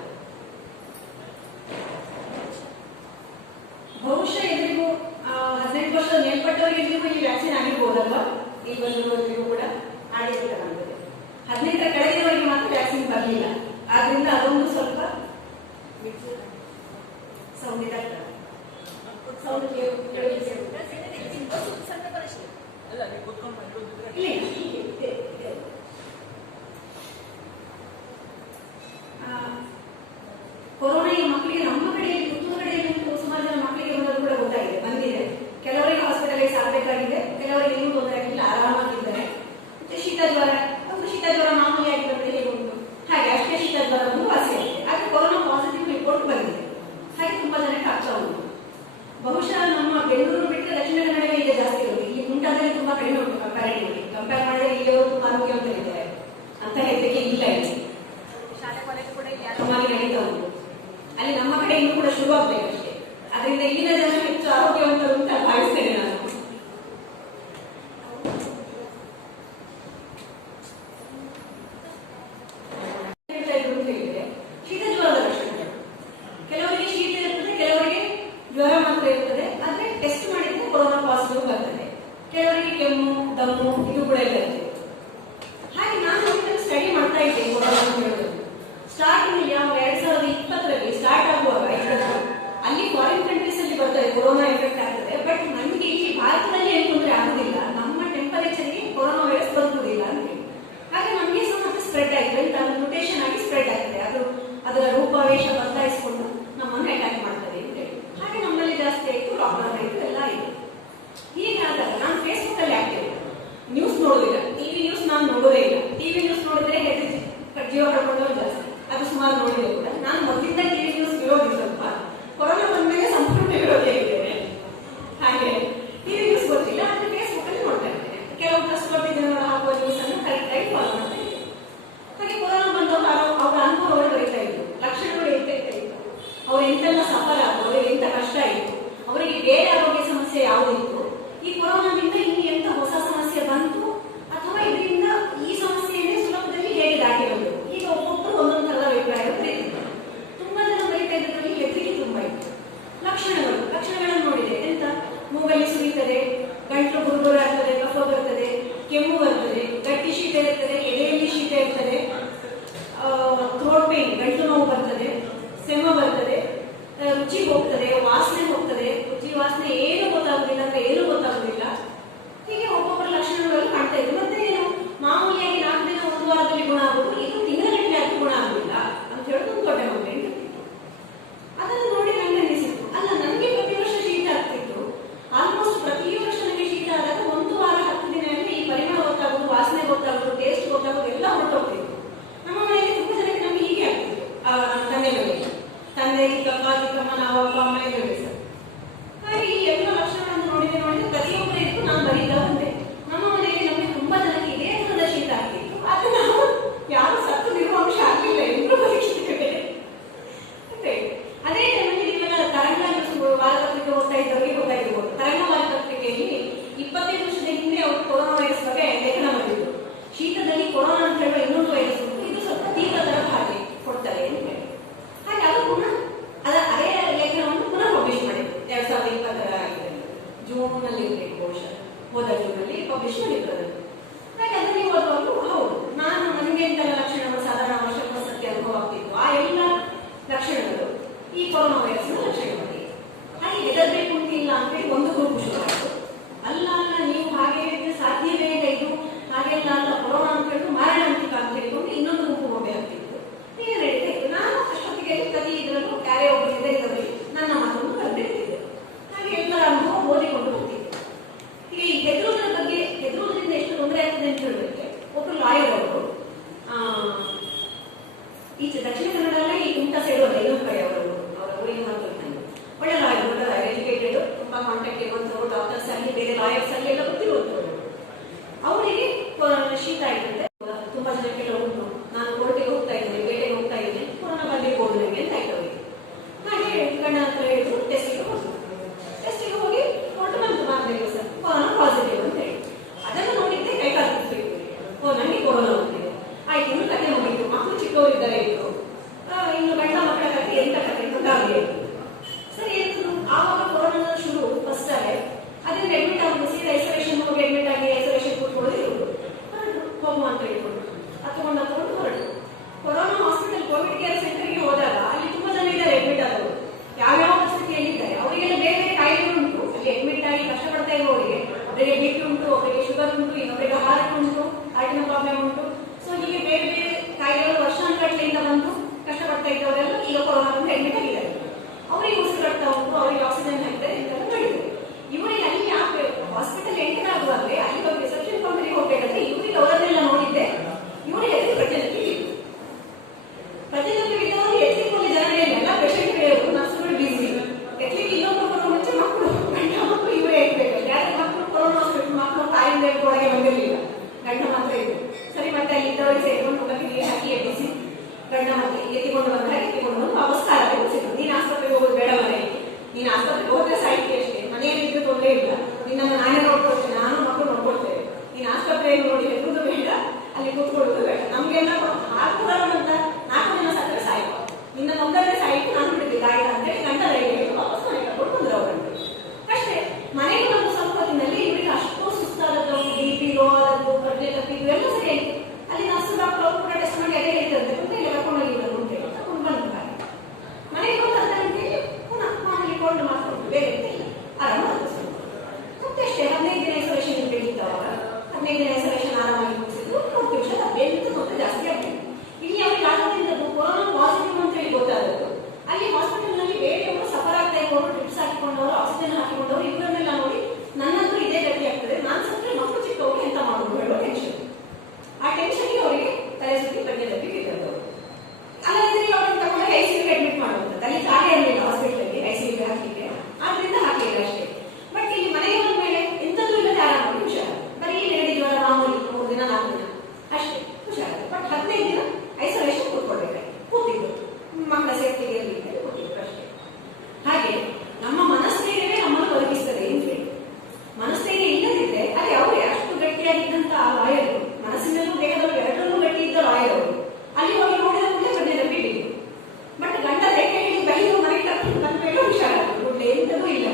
ಬಹುಶಃ ಎಲ್ರಿಗೂ 18 ವರ್ಷದ ಮೇಲ್ಪಟ್ಟವರಿಗೆ ಎಲ್ರಿಗೂ ಈ ವ್ಯಾಕ್ಸಿನ್ ಆಗಿರ್ಬೋದಲ್ವಾ? ಈ ಬಂದಿರುವವರಿಗೂ ಕೂಡ ಆಗಿರ್ಬೇಕಾಗ್ತದೆ. 18ರ ಕೆಳಗಿನವರಿಗೆ ಮಾತ್ರ ವ್ಯಾಕ್ಸಿನ್ ಬರಲಿಲ್ಲ. ಆದ್ರಿಂದ ಅದೊಂದು ಸ್ವಲ್ಪ ಕೊರೋನಾ ಈ ಮಕ್ಕಳಿಗೆ ನಮ್ಮ ಕಡೆಯಲ್ಲಿ ಪುತ್ತೂರು ಕಡೆಯಲ್ಲಿ ಸುಮಾರು ಜನ ಮಕ್ಕಳಿಗೆ ಬಂದದ್ದು ಕೂಡ ಗೊತ್ತಾಗಿದೆ, ಬಂದಿದೆ. ಕೆಲವರಿಗೆ ಹಾಸ್ಪಿಟಲ್ಗೆ ಸಾಗಬೇಕಾಗಿದೆ, ಕೆಲವರಿಗೆ ಏನೂ ತೊಂದರೆ ಆಗಿಲ್ಲ, ಆರಾಮಾಗಿದ್ದಾರೆ. ಮತ್ತೆ ಶೀತ ಜ್ವರ ಮಾಮೂಲಿ ಆಗಿರುತ್ತೆ, ಹೇಗೆ ಉಂಟು ಹಾಗೆ ಅಷ್ಟೇ ಶೀತ ಜ್ವರ ಒಂದು ವಾಸಿಯಾಗಿದೆ. ಆದ್ರೆ ಕೊರೋನಾ ಪಾಸಿಟಿವ್ ರಿಪೋರ್ಟ್ ಬಂದಿದೆ. ಹಾಗೆ ತುಂಬಾ ಜನಕ್ಕೆ ಆಗ್ತಾ ಉಂಟು. ಬಹುಶಃ ನಮ್ಮ ಬೆಂಗಳೂರು ಬಿಟ್ಟರೆ ದಕ್ಷಿಣ ಕನ್ನಡ ಈಗ ಜಾಸ್ತಿ ಇರುತ್ತೆ. ಇಲ್ಲಿ ಮುಂಟಾದಲ್ಲಿ ತುಂಬಾ ಕಡಿಮೆ ಉಂಟು ಕಂಪ್ಯಾರಿಟಿವ್ಲಿ. ಕಂಪೇರ್ ಮಾಡಿದ್ರೆ ಇಲ್ಲಿಯವರು ತುಂಬಾ ಆರೋಗ್ಯವಂತರಿದ್ದಾರೆ ಅಂತ ಹೇಳಲಿಕ್ಕೆ ಇಲ್ಲ. ಇಲ್ಲಿ ಶಾಲೆ ಕಾಲೇಜು ಕೂಡ ಇಲ್ಲಿ ಆರಾಮಾಗಿ ನಡೀತಾ ಉಂಟು. ಅಲ್ಲಿ ನಮ್ಮ ಕಡೆ ಇನ್ನೂ ಕೂಡ ಶುರುವಾಗಬೇಕಷ್ಟೇ. ಅದರಿಂದ ಇಲ್ಲಿನ ಜನ ಹೆಚ್ಚು ಆರೋಗ್ಯವಂತರು ಅಂತ ಭಾವಿಸ್ತೇನೆ ನಾನು. ಶೀತ ಜ್ವರದ ಲಕ್ಷಣಗಳು ಕೆಲವರಿಗೆ ಶೀತ ಇರ್ತದೆ, ಕೆಲವರಿಗೆ ಜ್ವರ ಮಾತ್ರ ಇರ್ತದೆ. ಆದ್ರೆ ಟೆಸ್ಟ್ ಮಾಡಿದ್ರೆ ಕೊರೋನಾ ಪಾಸಿಟಿವ್ ಬರ್ತದೆ. ಕೆಲವರಿಗೆ ಕೆಮ್ಮು, ದಮ್ಮು ಇದು ಕೂಡ ಎಲ್ಲ ಇರ್ತದೆ. ಹಾಗೆ ನಾನು ಸ್ಟಡಿ ಮಾಡ್ತಾ ಇದ್ದೆ ಕೊರೋನಾ ಅಂತ ಹೇಳೋದು. ಸ್ಟಾರ್ಟಿಂಗ್ 2020ರಲ್ಲಿ ಸ್ಟಾರ್ಟ್ ಆಗುವಾಗ ಅಲ್ಲಿ ಫಾರಿನ್ ಕಂಟ್ರೀಸ್ ಅಲ್ಲಿ ಬರ್ತದೆ ಕೊರೋನಾ ಎಫೆಕ್ಟ್ ಆಗ್ತದೆ. ಬಟ್ ನಮಗೆ ಇಲ್ಲಿ ಭಾರತದಲ್ಲಿ ಏನು ತೊಂದರೆ ಆಗುದಿಲ್ಲ, ನಮ್ಮ ಟೆಂಪರೇಚರ್ಗೆ ಕೊರೋನಾ ವೈರಸ್ ಬರುವುದಿಲ್ಲ ಅಂತ ಹೇಳಿ. ಹಾಗೆ ನಮಗೆ ಸಹ ಮತ್ತೆ ಸ್ಪ್ರೆಡ್ ಆಗಿದೆ, ಮ್ಯೂಟೇಷನ್ ಆಗಿ ಸ್ಪ್ರೆಡ್ ಆಗ್ತದೆ. ಅದರ ರೂಪವೇಶ ಬದಲಾಯಿಸಿಕೊಂಡು ನಮ್ಮನ್ನು ಅಟ್ಯಾಕ್ ಮಾಡ್ತದೆ ಅಂತ ಹೇಳಿ. ಹಾಗೆ ನಮ್ಮಲ್ಲಿ ಜಾಸ್ತಿ ಆಯಿತು, ಲಾಕ್ಡೌನ್ ಆಯಿತು, ಎಲ್ಲ ಆಯಿತು. ಹೀಗಾದಾಗ ನಾನು ಫೇಸ್ಬುಕ್ ಅಲ್ಲಿ ಆಕ್ಟಿವ್, ನ್ಯೂಸ್ ನೋಡೋದಿಲ್ಲ, ಟಿವಿ ನ್ಯೂಸ್ ನಾನು ನೋಡೋದೇ ಇಲ್ಲ. ಟಿವಿ ನ್ಯೂಸ್ ನೋಡಿದ್ರೆ ಜೀವ ಕಳ್ಕೊಂಡವ್ರು ಜಾಸ್ತಿ, ಅದು ಸುಮಾರು ನೋಡಿದೆ ಕೂಡ. ನಾನು ಮೊದಲಿಂದ ಟಿವಿ ನ್ಯೂಸ್ ವಿರೋಧಿ, ಸ್ವಲ್ಪ ಕೊರೋನಾ ಬಂದ್ಮೇಲೆ ಸಂಪೂರ್ಣ ವಿರೋಧಿ ಆಗಿದ್ದೇನೆ. ಹಾಗೆ ಟಿವಿ ನ್ಯೂಸ್ ಗೊತ್ತಿಲ್ಲ, ಆದ್ರೆ ಫೇಸ್ಬುಕ್ ಅಲ್ಲಿ ನೋಡ್ತಾ ಇರ್ತೇನೆ. ಕೆಲವು ಟ್ರಸ್ಟ್ವರ್ತಿ ಜನರು ಹಾಕುವ ನ್ಯೂಸ್ ಅನ್ನು ಕರೆಕ್ಟ್ ಆಗಿ ಫಾಲೋ ಮಾಡ್ತಾ ಇದ್ದೇನೆ. ಹಾಗೆ ಕೊರೋನಾ ಬಂದವರು ಅವರ ಅನುಭವಗಳು ಬರೀತಾ ಇದ್ರು, ಲಕ್ಷಣಗಳು ಇರ್ತಾ ಇತ್ತು, ಅವ್ರು ಎಂತೆಲ್ಲ ಸಫರ್ ಆದ್ರು, ಅವರಿಗೆ ಎಂತ ಕಷ್ಟ ಇತ್ತು, ಅವರಿಗೆ ಬೇರೆ ಆರೋಗ್ಯ ಸಮಸ್ಯೆ ಯಾವುದಿತ್ತು, ಈ ಕೊರೋನಾದಿಂದ ಇನ್ನು ಎಂತ ಹೊಸ ಸಮಸ್ಯೆ ಬಂತು, ಅಥವಾ ಇದರಿಂದ ಈ ಸಮಸ್ಯೆಯನ್ನೇ ಸುಲಭದಲ್ಲಿ ಹೇಗೆ ದಾಟಿ ಬಂದರು. ಈಗ ಒಬ್ಬೊಬ್ಬರು ಒಂದೊಂದು ಥರದ ಅಭಿಪ್ರಾಯ ಬರೀತಿದ್ರು. ತುಂಬಾ ಜನ ಬರೀತಾ ಇದ್ರಲ್ಲಿ ಹೆದರಿಕೆ ತುಂಬಾ ಇತ್ತು. ಲಕ್ಷಣಗಳನ್ನು ನೋಡಿದೆ, ಎಂತ ಮೂಗಲ್ಲಿ ಸುರಿಯುತ್ತದೆ, ಗಂಟಲು ಗುರುಗುರು ಆಗ್ತದೆ, ಕಫ ಬರ್ತದೆ, ಕೆಮ್ಮು ಬರ್ತದೆ, ಗಟ್ಟಿ ಶೀತ ಇರ್ತದೆ, ಎದೆಯಲ್ಲಿ ಶೀತ ಇರ್ತದೆ, ಥ್ರೋಟ್ ಪೇನ್ ಗಂಟಲು ನೋವು ಬರ್ತದೆ, ಸೆಮ ಬರ್ತದೆ, ರುಚಿ ಹೋಗ್ತದೆ, ವಾಸನೆ ಹೋಗ್ತದೆ, ರುಚಿ ವಾಸನೆ ಏನು ಗೊತ್ತಾಗುದಿಲ್ಲ ಅಂದ್ರೆ ಏನು ಗೊತ್ತಾಗುದಿಲ್ಲ. ಹೀಗೆ ಒಬ್ಬೊಬ್ಬರ ಲಕ್ಷಣಗಳು ಕಾಣ್ತಾ ಇದ್ರು. ಮತ್ತೆ ಏನು ಮಾಮೂಲಿಯಾಗಿ 4 ದಿನ 1 ವಾರದಲ್ಲಿ ಗುಣ ಆಗುವುದು, ಇದು ತಿಂಗಳಗಟ್ಟಲೆ ಆಗಿ ಗುಣ ಆಗುದಿಲ್ಲ ಅಂತ ಹೇಳೋದು ಒಂದು ದೊಡ್ಡ ಕಂಪ್ಲೇಂಟ್ ಇರ್ತಿತ್ತು. ಅದನ್ನು ನೋಡಿ ನನಗೆ ಅನಿಸಿತ್ತು, ಅಲ್ಲ ನನಗೆ ಪ್ರತಿ ವರ್ಷ ಶೀತ ಆಗ್ತಿತ್ತು, ಆಲ್ಮೋಸ್ಟ್ ಪ್ರತಿ ವರ್ಷ ನನಗೆ ಶೀತ ಆದಾಗ 1 ವಾರ 10 ದಿನ ಅಂದ್ರೆ ಈ ಪರಿಮಳ ಗೊತ್ತಾಗುದು, ವಾಸನೆ ಗೊತ್ತಾಗುದು, ಟೇಸ್ಟ್ ಗೊತ್ತಾಗುದು ಎಲ್ಲ ಹೊರಟೋಗ್ತಿತ್ತು. ನಮ್ಮ ಮನೆಯಲ್ಲಿ ತುಂಬಾ ಜನಕ್ಕೆ ನಮ್ಗೆ ಹೀಗೆ ಆಗ್ತಿತ್ತು. ತಂದೆ ಚಿಕ್ಕಮ್ಮ ನಾವು ಅಪ್ಪ ಅಮ್ಮ ಎಲ್ಲ ಸರ್. ಹಾಗೆ ಈ ಎಲ್ಲ ಲಕ್ಷಣಗಳನ್ನು ನೋಡಿದ್ರೆ ಪ್ರತಿಯೊಬ್ಬರೇ ಇತ್ತು, ನಾನು ಬರೀತಾ ಬಂದೆ. ನಮ್ಮ ಮನೆಯಲ್ಲಿ ನಮಗೆ ತುಂಬಾ ಜನಕ್ಕೆ ಇದೇ ತರದ ಶೀತ ಆಗ್ತಿತ್ತು. ಆದ್ರೆ ನಾವು ಯಾರು ಸತ್ತು ನಿರ್ವಂಶ ಆಗಲಿಲ್ಲ, ಎಲ್ಲರೂ ಪರೀಕ್ಷಿಸಿದ್ದೇವೆ. ಅದೇ ಟೈಮಲ್ಲಿ ನೀವೆಲ್ಲ ತರಂಗ ವಾರಪತ್ರಿಕೆ ಓದ್ತಾ ಇದ್ದವರಿಗೆ ಗೊತ್ತಾಗಿರ್ಬೋದು. ತರಂಗ ವಾರಪತ್ರಿಕೆಯಲ್ಲಿ 25 ವರ್ಷದ ಹಿಂದೆ ಅವರು ಕೊರೋನಾ ವೈರಸ್ ಬಗ್ಗೆ ಲೇಖನ ಬಂದಿದ್ರು. ಶೀತದಲ್ಲಿ ಕೊರೋನಾ ಅಂತ ಹೇಳುವ ಇನ್ನೊಂದು ವೈರಸ್ ಉಂಟು, ಇದು ಸ್ವಲ್ಪ ತೀವ್ರ ತರಹ ಹಾಗೆ ಕೊಡ್ತಾರೆ ಅಂತ ಹೇಳಿ. ಹಾಗೆ ಅದು ಪುನಃ ಅದೇ ಲೇಖನವನ್ನು ಪುನಃ ಪಬ್ಲಿಷ್ ಮಾಡಿದ್ರು 2020ರ ಜೂನ್ ನಲ್ಲಿ ಇರಬೇಕು ಬಹುಶಃ. ಹೋದ ಜೂನಲ್ಲಿ ಪಬ್ಲಿಷ್ ಮಾಡಿದ್ರು. ಹಾಗೆ ಅದನ್ನು ನೀವು ಓದುವಾಗಲೂ ಹೌದು ನನಗೆ ಇಂತೆಲ್ಲ ಲಕ್ಷಣಗಳು ಸಾಧಾರಣ ವರ್ಷಕ್ಕೆ ಸತ್ಯ ಅನುಭವ ಆಗ್ತಿತ್ತು. ಆ ಎಲ್ಲ ಲಕ್ಷಣಗಳು ಈ ಕೊರೋನಾ ವೈರಸ್ನ ಲಕ್ಷಣಗಳಿಗೆ. ಹಾಗೆ ಹೆದರ್ಬೇಕು ಅಂತಿಲ್ಲ ಅಂತೇಳಿ ಒಂದು ಗ್ರೂಪ್ ಶುರುವಾಯಿತು. ಅಲ್ಲ ನೀವು ಹಾಗೆ ಹೇಳಿದ್ರೆ ಸಾಧ್ಯವೇ ಇಲ್ಲ, ಇದು ಹಾಗೆಲ್ಲ ಅಲ್ಲ, ಕೊರೋನಾ ಅಂತ ಹೇಳಿದ್ರು ಮಾರಣಾಂತಿಕ ಅಂತ ಹೇಳಿಕೊಂಡು ಇನ್ನೊಂದು ಗುಂಪು ಗೊಂಬೆ ಆಗ್ತಿತ್ತು. ಹೀಗೆ ನಡೀತಾ ಇತ್ತು. ನಾನು ಅಷ್ಟೊತ್ತಿಗೆ ಪ್ರತಿ ಇದರಲ್ಲೂ ಯಾರೇ ಒಬ್ಬರಿದೆ ಇದರಲ್ಲಿ ನನ್ನ ಮಾತನ್ನು ಕಂಡಿಡ್ತಿದ್ದೆ. ಹಾಗೆ ಎಲ್ಲರ ಅನುಭವ ಓದಿಕೊಂಡು ಹೋಗ್ತಿದ್ದೆ. ಈಗ ಈ ಹೆದರುವುದರ ಬಗ್ಗೆ, ಹೆದರುವುದರಿಂದ ಎಷ್ಟು ತೊಂದರೆ ಆಗ್ತದೆ ಅಂತ ಹೇಳೋದಕ್ಕೆ ಒಬ್ಬರು ಲಾಯರ್ ಅವರು ಈಚೆ ದಕ್ಷಿಣ ಕನ್ನಡದಲ್ಲಿ ಈ ಕುಮಟಾ ಸೈಡು ಐನೂರು ಕಡೆ ಅವರ ಊರಿಗೆ ಮಾತಾಡ್ತಾನೆ. ಒಳ್ಳೆ ಲಾಯರ್, ಎಜುಕೇಟೆಡ್, ತುಂಬಾ ಕಾಂಟ್ಯಾಕ್ಟ್ ಇರುವಂತವರು, ಡಾಕ್ಟರ್ಸ್ ಆಗಲಿ ಬೇರೆ ಲಾಯರ್ಸ್ ಆಗಲಿ ಎಲ್ಲ ಗೊತ್ತಿರುವಂತವರು. ಅವರಿಗೆ ಶೀತ ಆಗಿರುತ್ತೆ. ತುಂಬಾ ಜನಕ್ಕೆಲ್ಲ ಉಂಟು, ನಾನು ಕೋರ್ಟಿಗೆ ಹೋಗ್ತಾ ಇದ್ದೇನೆ, ಬೇಟೆಗೆ ಹೋಗ್ತಾ ಇದ್ದೇನೆ, ಕೊರೋನಾ ಬಂದಿರ್ಬೋದು ನನಗೆ ಅಂತ ಆಯ್ತು ಅವರಿಗೆ. ಹಾಗೆ ಗಂಡ ಹತ್ರ ಹೇಳಿದ್ರು ಟೆಸ್ಟಿಗೆ ಹೋದ್ರು. ಟೆಸ್ಟಿಗೆ ಹೋಗಿ ಕೋರ್ಟ್ ಬಂತು ಮಾರನೇ ದಿವಸ ಕೊರೋನಾ ಪಾಸಿಟಿವ್ ಅಂತ ಹೇಳಿ. ಅದನ್ನು ನೋಡಿದ್ದೆ ಕೈ ಕಾಲಿಸ್ಬೇಕು, ಓ ನನಗೆ ಕೊರೋನಾ ಬಂದಿದೆ ಆಯ್ತು. ಇನ್ನು ಕತೆ ಮುಗಿತು, ಮಕ್ಕಳು ಚಿಕ್ಕವರಿದ್ದಾರೆ ಇದ್ರು, ಇನ್ನು ಗಂಡ ಮಕ್ಕಳ ಕತೆ ಎಂತ ಕತೆ ಗೊತ್ತಾಗಲಿ ಸರಿ ಎಂತ. ಆವಾಗ ಕೊರೋನಾ ಶುರು ಫಸ್ಟ್ ಅಲ್ಲೇ ಅದರಿಂದ ಅಡ್ಮಿಟ್ ಆಗಿ ಸೀದಾ ಐಸೋಲೇಷನ್ ಹೋಗಿ ಅಡ್ಮಿಟ್ ಆಗಿ ಐಸೋಲೇಷನ್ ಕೂತ್ಕೊಳ್ಳೋದು ಇರುವುದು. ಹೊರಟು ಹೋಗುವ ಅಂತ ಹೇಳಿಕೊಂಡು ಹತ್ಕೊಂಡು ಹೊರಟು ಕೊರೋನಾ ಹಾಸ್ಪಿಟಲ್ ಕೋವಿಡ್ ಕೇರ್ ಸೆಂಟರ್ಗೆ ಹೋದಾಗ ಅಲ್ಲಿ ತುಂಬಾ ಜನ ಇದ್ದಾರೆ ಅಡ್ಮಿಟ್ ಆದವರು, ಯಾವ್ಯಾವ ಪರಿಸ್ಥಿತಿಯಲ್ಲಿದ್ದಾರೆ, ಅವರಿಗೆಲ್ಲ ಬೇರೆ ಬೇರೆ ಕಾಯಿಲೆ ಉಂಟು. ಅಲ್ಲಿ ಅಡ್ಮಿಟ್ ಆಗಿ ಕಷ್ಟಪಡ್ತಾ ಇರುವವರಿಗೆ ಒಬ್ಬರಿಗೆ BP ಉಂಟು, ಒಬ್ಬರಿಗೆ ಶುಗರ್ ಉಂಟು, ಇನ್ನೊಬ್ಬರಿಗೆ ಹಾರ್ಟ್ ಉಂಟು, ಹಾರ್ಟಿನ ಪ್ರಾಬ್ಲಮ್ ಉಂಟು. ಸೊ ಹೀಗೆ ಬೇರೆ ಬೇರೆ ಕಾಯಿಲೆಗಳು ವರ್ಷಾನುಗಟ್ಟಲೆಯಿಂದ ಬಂದು ಕಷ್ಟಪಡ್ತಾ ಇದ್ದವರೆಲ್ಲ ಈಗ ಕೊರೋನಾ ಬಂದು ಅಡ್ಮಿಟ್ ಆಗಿದ್ದಾರೆ. ಅವರಿಗೆ ಉಸಿರಾಡ್ತಾ ಉಂಟು, ಅವರಿಗೆ ಆಕ್ಸಿಜನ್ ಹಾಕಿದ್ದಾರೆ, ಇಂತೆಲ್ಲ ಮಾಡಿದ್ರು. ಇವರಿಗೆ ಅಲ್ಲಿ ಆಗ್ಬೇಕು ಹಾಸ್ಪಿಟಲ್ ಎಂಟರ್ ಆಗುವಾಗಲೇ ಅಲ್ಲಿ ಒಂದು ರಿಸೆಪ್ಷನ್ ಕೌಂಟರಿಗೆ ಹೋಗ್ಬೇಕಾದ್ರೆ ಇವರಿಗೆ ಅವರನ್ನೆಲ್ಲ ನೋಡಿದ್ದೆ. ಇವರಿಗೆ ಪ್ರತಿನಿಧಿ ಇದ್ದವರು ಎತ್ತಿಕೊಳ್ಳಿ ಜನರೇ ಎಲ್ಲ ಪೇಷಂಟ್ ನರ್ಸ್ಗಳು ಬಿಸಿ ಎತ್ಲಿಕ್ಕೆ ಇನ್ನೊಬ್ಬರು ಮುಂಚೆ ಮಕ್ಕಳು ಗಂಡ ಮಕ್ಕಳು ಇವರೇ ಇರ್ಬೇಕು. ಯಾರು ಮಕ್ಕಳು ಕೊರೋನಾ ಹಾಸ್ಪಿಟಲ್ ಮಕ್ಕಳು ತಾಯಿಂದ ಒಳಗೆ ಬಂದಿರಲಿಲ್ಲ, ಗಂಡ ಮಾತ್ರ ಇದ್ರು. ಸರಿ ಮತ್ತೆ ಅಲ್ಲಿ ಇದ್ದವರಿಗೆ ಸೇರ್ಕೊಂಡು ಮುಖಕ್ಕೆ ನೀರು ಹಾಕಿ ಎಬ್ಬಿಸಿ ಗಂಡ ಮತ್ತೆ ಎತ್ತಿಕೊಂಡು ಬಂದ್ರೆ ಎತ್ತಿಕೊಂಡು ಬಂದು ವಾಪಸ್ ಕಾಲಕ್ಕೆ ಉಳಿಸಿದ್ರು. ನೀನು ಆಸ್ಪತ್ರೆಗೆ ಹೋಗೋದು ಬೇಡ ಮನೆಗೆ, ನೀನು ಆಸ್ಪತ್ರೆಗೆ ಹೋದ್ರೆ ಸಾಹಿತ್ಯ ಅಷ್ಟೇ, ಮನೆಯಲ್ಲಿ ಇದ್ದು ತೊಂದರೆ ಇಲ್ಲ, ನಿನ್ನನ್ನು ನಾನೇ ನೋಡ್ಕೊಳ್ತೇನೆ, ನಾನು ಮಕ್ಕಳು ನೋಡ್ಕೊಳ್ತೇವೆ. ನೀನು ಆಸ್ಪತ್ರೆಯಲ್ಲಿ ನೋಡಿ ಹೆದರುವುದು ಬೇಡ, ಅಲ್ಲಿ ಕೂತ್ಕೊಳ್ಳೋದು ಬೇಡ. ನಮ್ಗೆಲ್ಲ ಹಾಕು ಬರೋಣಂತ 4 ಜನ ಸತ್ತರೆ ಸಾಯ್ತು, ನಿನ್ನ ಒಂದರೇ ಸಾಯ್ತು, ನಾನು ಬಿಟ್ಟಿದ್ದಿಲ್ಲ ಆಯ್ತು ಅಂತೇಳಿ ಗಂಡ ರೈಲಿಗೆ ವಾಪಸ್ ಮನೆ ಕರ್ಕೊಂಡು ಬಂದ್ರು ಅವರನ್ನು. ಅಷ್ಟೇ ಮನೆಗೆ ಬಂದು ಸ್ವಲ್ಪ ಹೊತ್ತಿನಲ್ಲಿ ಇವರಿಗೆ ಅಷ್ಟು ಸುಸ್ತಾದದ್ದು, BP ಲೋ ಆದದ್ದು, ಪ್ರಜ್ಞೆ ತಪ್ಪಿದ್ದು ಎಲ್ಲ ಸರಿ ಆಯ್ತು. ಅಲ್ಲಿ ನರ್ಸ್ ಡಾಕ್ಟರ್ ಅವರು ಕೂಡ ಟೆಸ್ಟ್ ಮಾಡಿ ಅದೇ ಹೇಳ್ತಾರೆ ಕುಂಟೆಗೆ ಕರ್ಕೊಂಡೋಗಿ ಬರು ಅಂತ ಹೇಳಿ ಕರ್ಕೊಂಡು ಬಂದು ಮನೆಗೆ ಬಂದು ಅರ್ಧ ಗಂಟೆಗೆ ಪುನಃ ಮಾಮೂಲಿ ಕೊಂಡು ಮಾಡ್ಕೊಂಡು ಬೇರೆ ಇಲ್ಲ ಆರಾಮ ಮತ್ತೆ ಅಷ್ಟೇ. 15 ದಿನ ಐಸೋಲೇಷನ್ ಬೇಕಿತ್ತವಾಗ 15 ದಿನ ಐಸೋಲೇಷನ್ ಆರಾಮಾಗಿ ಮುಗಿಸಿದ್ರು. 3 ನಿಮಿಷ ಅದೇನಿತ್ತು ಮತ್ತೆ ಜಾಸ್ತಿ ಆಗ್ಬೇಕು. ಇಲ್ಲಿ ಅವ್ರಿಗೆ ಆಗೋದ್ರಿಂದ ಕೊರೋನಾ ಪಾಸಿಟಿವ್ ಅಂತ ಹೇಳಿ ಗೊತ್ತಾದದ್ದು. ಅಲ್ಲಿ ಹಾಸ್ಪಿಟಲ್ ನಲ್ಲಿ ಬೇರೆಯವರು ಸಫರ್ ಆಗ್ತಾ ಇರೋರು, ಡ್ರಿಪ್ಸ್ ಹಾಕಿಕೊಂಡವರು, ಆಕ್ಸಿಜನ್ ಹಾಕಿಕೊಂಡವರು, ಇವರನ್ನೆಲ್ಲ ನೋಡಿ ನನ್ನಂತೂ ಇದೇ ಗತಿ ಆಗ್ತದೆ, ನಾನು ಸತ್ರೆ ಮಕ್ಕಳು ಚಿಕ್ಕವರು ಎಂತ ಮಾಡೋದು ಹೇಳೋ ಟೆನ್ಷನ್. ಆ ಟೆನ್ಷನ್ಗೆ ಅವರಿಗೆ ತಲೆ ಸುತ್ತಿ ಪ್ರಜ್ಞೆ ತಪ್ಪಿ ಬಿದ್ದವರು. ಅಲ್ಲದ್ರೆ ಅವ್ರನ್ನ ತಗೊಂಡಾಗ ICUಗೆ ಅಡ್ಮಿಟ್ ಮಾಡುವಂಥದ್ದು. ಅಲ್ಲಿ ಜಾಗ ಇರಲಿಲ್ಲ ಹಾಸ್ಪಿಟಲ್ಗೆ ICUಗೆ ಹಾಕಲಿಕ್ಕೆ, ಆದ್ರಿಂದ ಹಾಕಲಿಲ್ಲ ಅಷ್ಟೇ. ಬಟ್ ಇಲ್ಲಿ ಮನೆಗೆ ಬಂದ ಮೇಲೆ ಎಂಥದ್ದು ಇಲ್ಲದೆ ಆರಾಮಾಗಿ ಹುಷಾರು, ಬರೀ ನೆಗಡಿ ಜ್ವರ ಮಾಮೂಲಿ 3 ದಿನ 4 ದಿನ ಅಷ್ಟೇ ಹುಷಾರು. ಬಟ್ 15 ದಿನ ಐಸೋಲೇಷನ್ ಕೂತ್ಕೊಳ್ಬೇಕಾಗಿ ಕೂತಿದ್ದು, ಮಕ್ಕಳ ಸೇಫ್ಟಿಗೆ ಇರಲಿ ಅಂತ ಕೂತಿದ್ರು ಅಷ್ಟೇ. ಹಾಗೆ ನಮ್ಮ ಮನಸ್ಥೈರ್ಯವೇ ನಮ್ಮನ್ನು ಬದುಕಿಸ್ತದೆ ಅಂತ ಹೇಳಿ. ಮನಸ್ಥೈರ್ಯ ಇಲ್ಲದಿದ್ರೆ ಅಲ್ಲಿ ಅವರೇ ಅಷ್ಟು ಗಟ್ಟಿಯಾಗಿದ್ದಂತ ಆ ಲಾಯರ್, ಮನಸ್ಸಿನಲ್ಲೂ ದೇಹದಲ್ಲೂ ಎರಡರಲ್ಲೂ ಗಟ್ಟಿ ಇದ್ದ ಲಾಯರ್ ಅವರು ಅಲ್ಲಿ ಹೋಗಿ ನೋಡಿದ ಕೂಡಲೇ ಪ್ರಜ್ಞೆ ಬಿಟ್ಟಿದ್ರು. ಬಟ್ ಗಂಡ ರೇಖೆ ಹೇಳಿ ಬೈದು ಮನೆಗೆ ಕರ್ಕೊಂಡು ಬಂದ ಮೇಲೆ ಹುಷಾರಾದ್ರು, ಕೂಡಲೇ ಎಂಥದೂ ಇಲ್ಲ.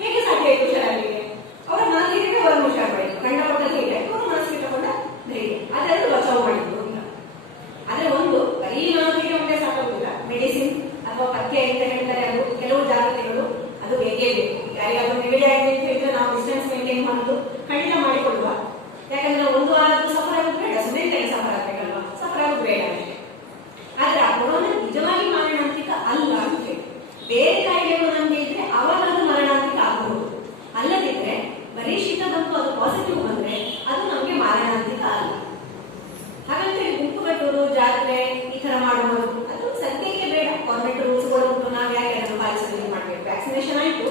ಹೇಗೆ ಸಾಧ್ಯ ಆಯ್ತು ಹುಷಾರಾಗಲಿಕ್ಕೆ? ಅವರ ಮನಸ್ಸಿಗೆ ಅವರನ್ನು ಹುಷಾರು ಮಾಡಿದ್ರು. ಗಂಡ ಕೊಟ್ಟಲ್ಲಿ ಹೇಗೆ ಅವರು ಮನಸ್ಸಿಗೆ ತಗೊಂಡ ಧೈರ್ಯ ಅದೆರಡು ಬಚಾವ್ ಮಾಡಿದ್ರು ಇಲ್ಲ. ಆದ್ರೆ ಒಂದು ಬರೀ ಮನಸ್ಸಿಗೆ ಒಂದೇ ಸಾಕಾಗುದಿಲ್ಲ, ಮೆಡಿಸಿನ್ ಅಥವಾ ಪಥ್ಯ ಅಂತ ಹೇಳ್ತಾರೆ, ಅದು ಕೆಲವು ಜಾಗ್ರತೆಗಳು ಅದು ಬೇಕೇ ಬೇಕು. ಯಾರಿಗಾದ್ರೂ ನೆಗಡಿ ಆಗಿದೆ ಅಂತ ಹೇಳಿದ್ರೆ ನಾವು ಡಿಸ್ಟೆನ್ಸ್ ಮೇಂಟೈನ್ ಮಾಡೋದು ಖಂಡಿತ ಮಾಡಿಕೊಳ್ಳುವ. ಯಾಕಂದ್ರೆ 1 ವಾರದ್ದು ಸಫರ್ ಆಗೋದು ಬೇಡ, ಸುಮ್ಮನೆ ಸಫರ್ ಆಗ್ಬೇಕಲ್ವಾ, ಸಫರ್ ಆಗೋದು ಬೇಡ ಅಷ್ಟೇ. ಆದ್ರೆ ಆ ಕೊರೋನಾ ನಿಜವಾಗಿ ಮಾರಣಾಂತಿಕ ಅಲ್ಲ ಅಂತ ಹೇಳಿ. ಬೇರೆ ಕಾಯಿಲೆಗಳು ನಮ್ಗೆ ಇದ್ರೆ ಅವಾಗ ಅದು ಮಾರಣಾಂತಿಕ ಆಗಬಹುದು. ಅಲ್ಲದಿದ್ರೆ ಬರೀ ಶೀತ ಬಂತು ಅದು ಪಾಸಿಟಿವ್ ಬಂದ್ರೆ ಅದು ನಮ್ಗೆ ಮಾರಣಾಂತಿಕ ಅಲ್ಲ. ಹಾಗಂತ ಗುಂಪು ಕಟ್ಟೋದು, ಜಾತ್ರೆ ಈ ತರ ಮಾಡುವುದು ಅದು ಸದ್ಯಕ್ಕೆ ಬೇಡ. ಗೌರ್ಮೆಂಟ್ ರೂಲ್ಸ್ಗಳು ಉಂಟು, ನಾವು ಯಾಕೆ ಅದನ್ನು ಪಾಲಿಸೋದು ಮಾಡ್ಬೇಕು. ವ್ಯಾಕ್ಸಿನೇಷನ್ ಆಯ್ತು,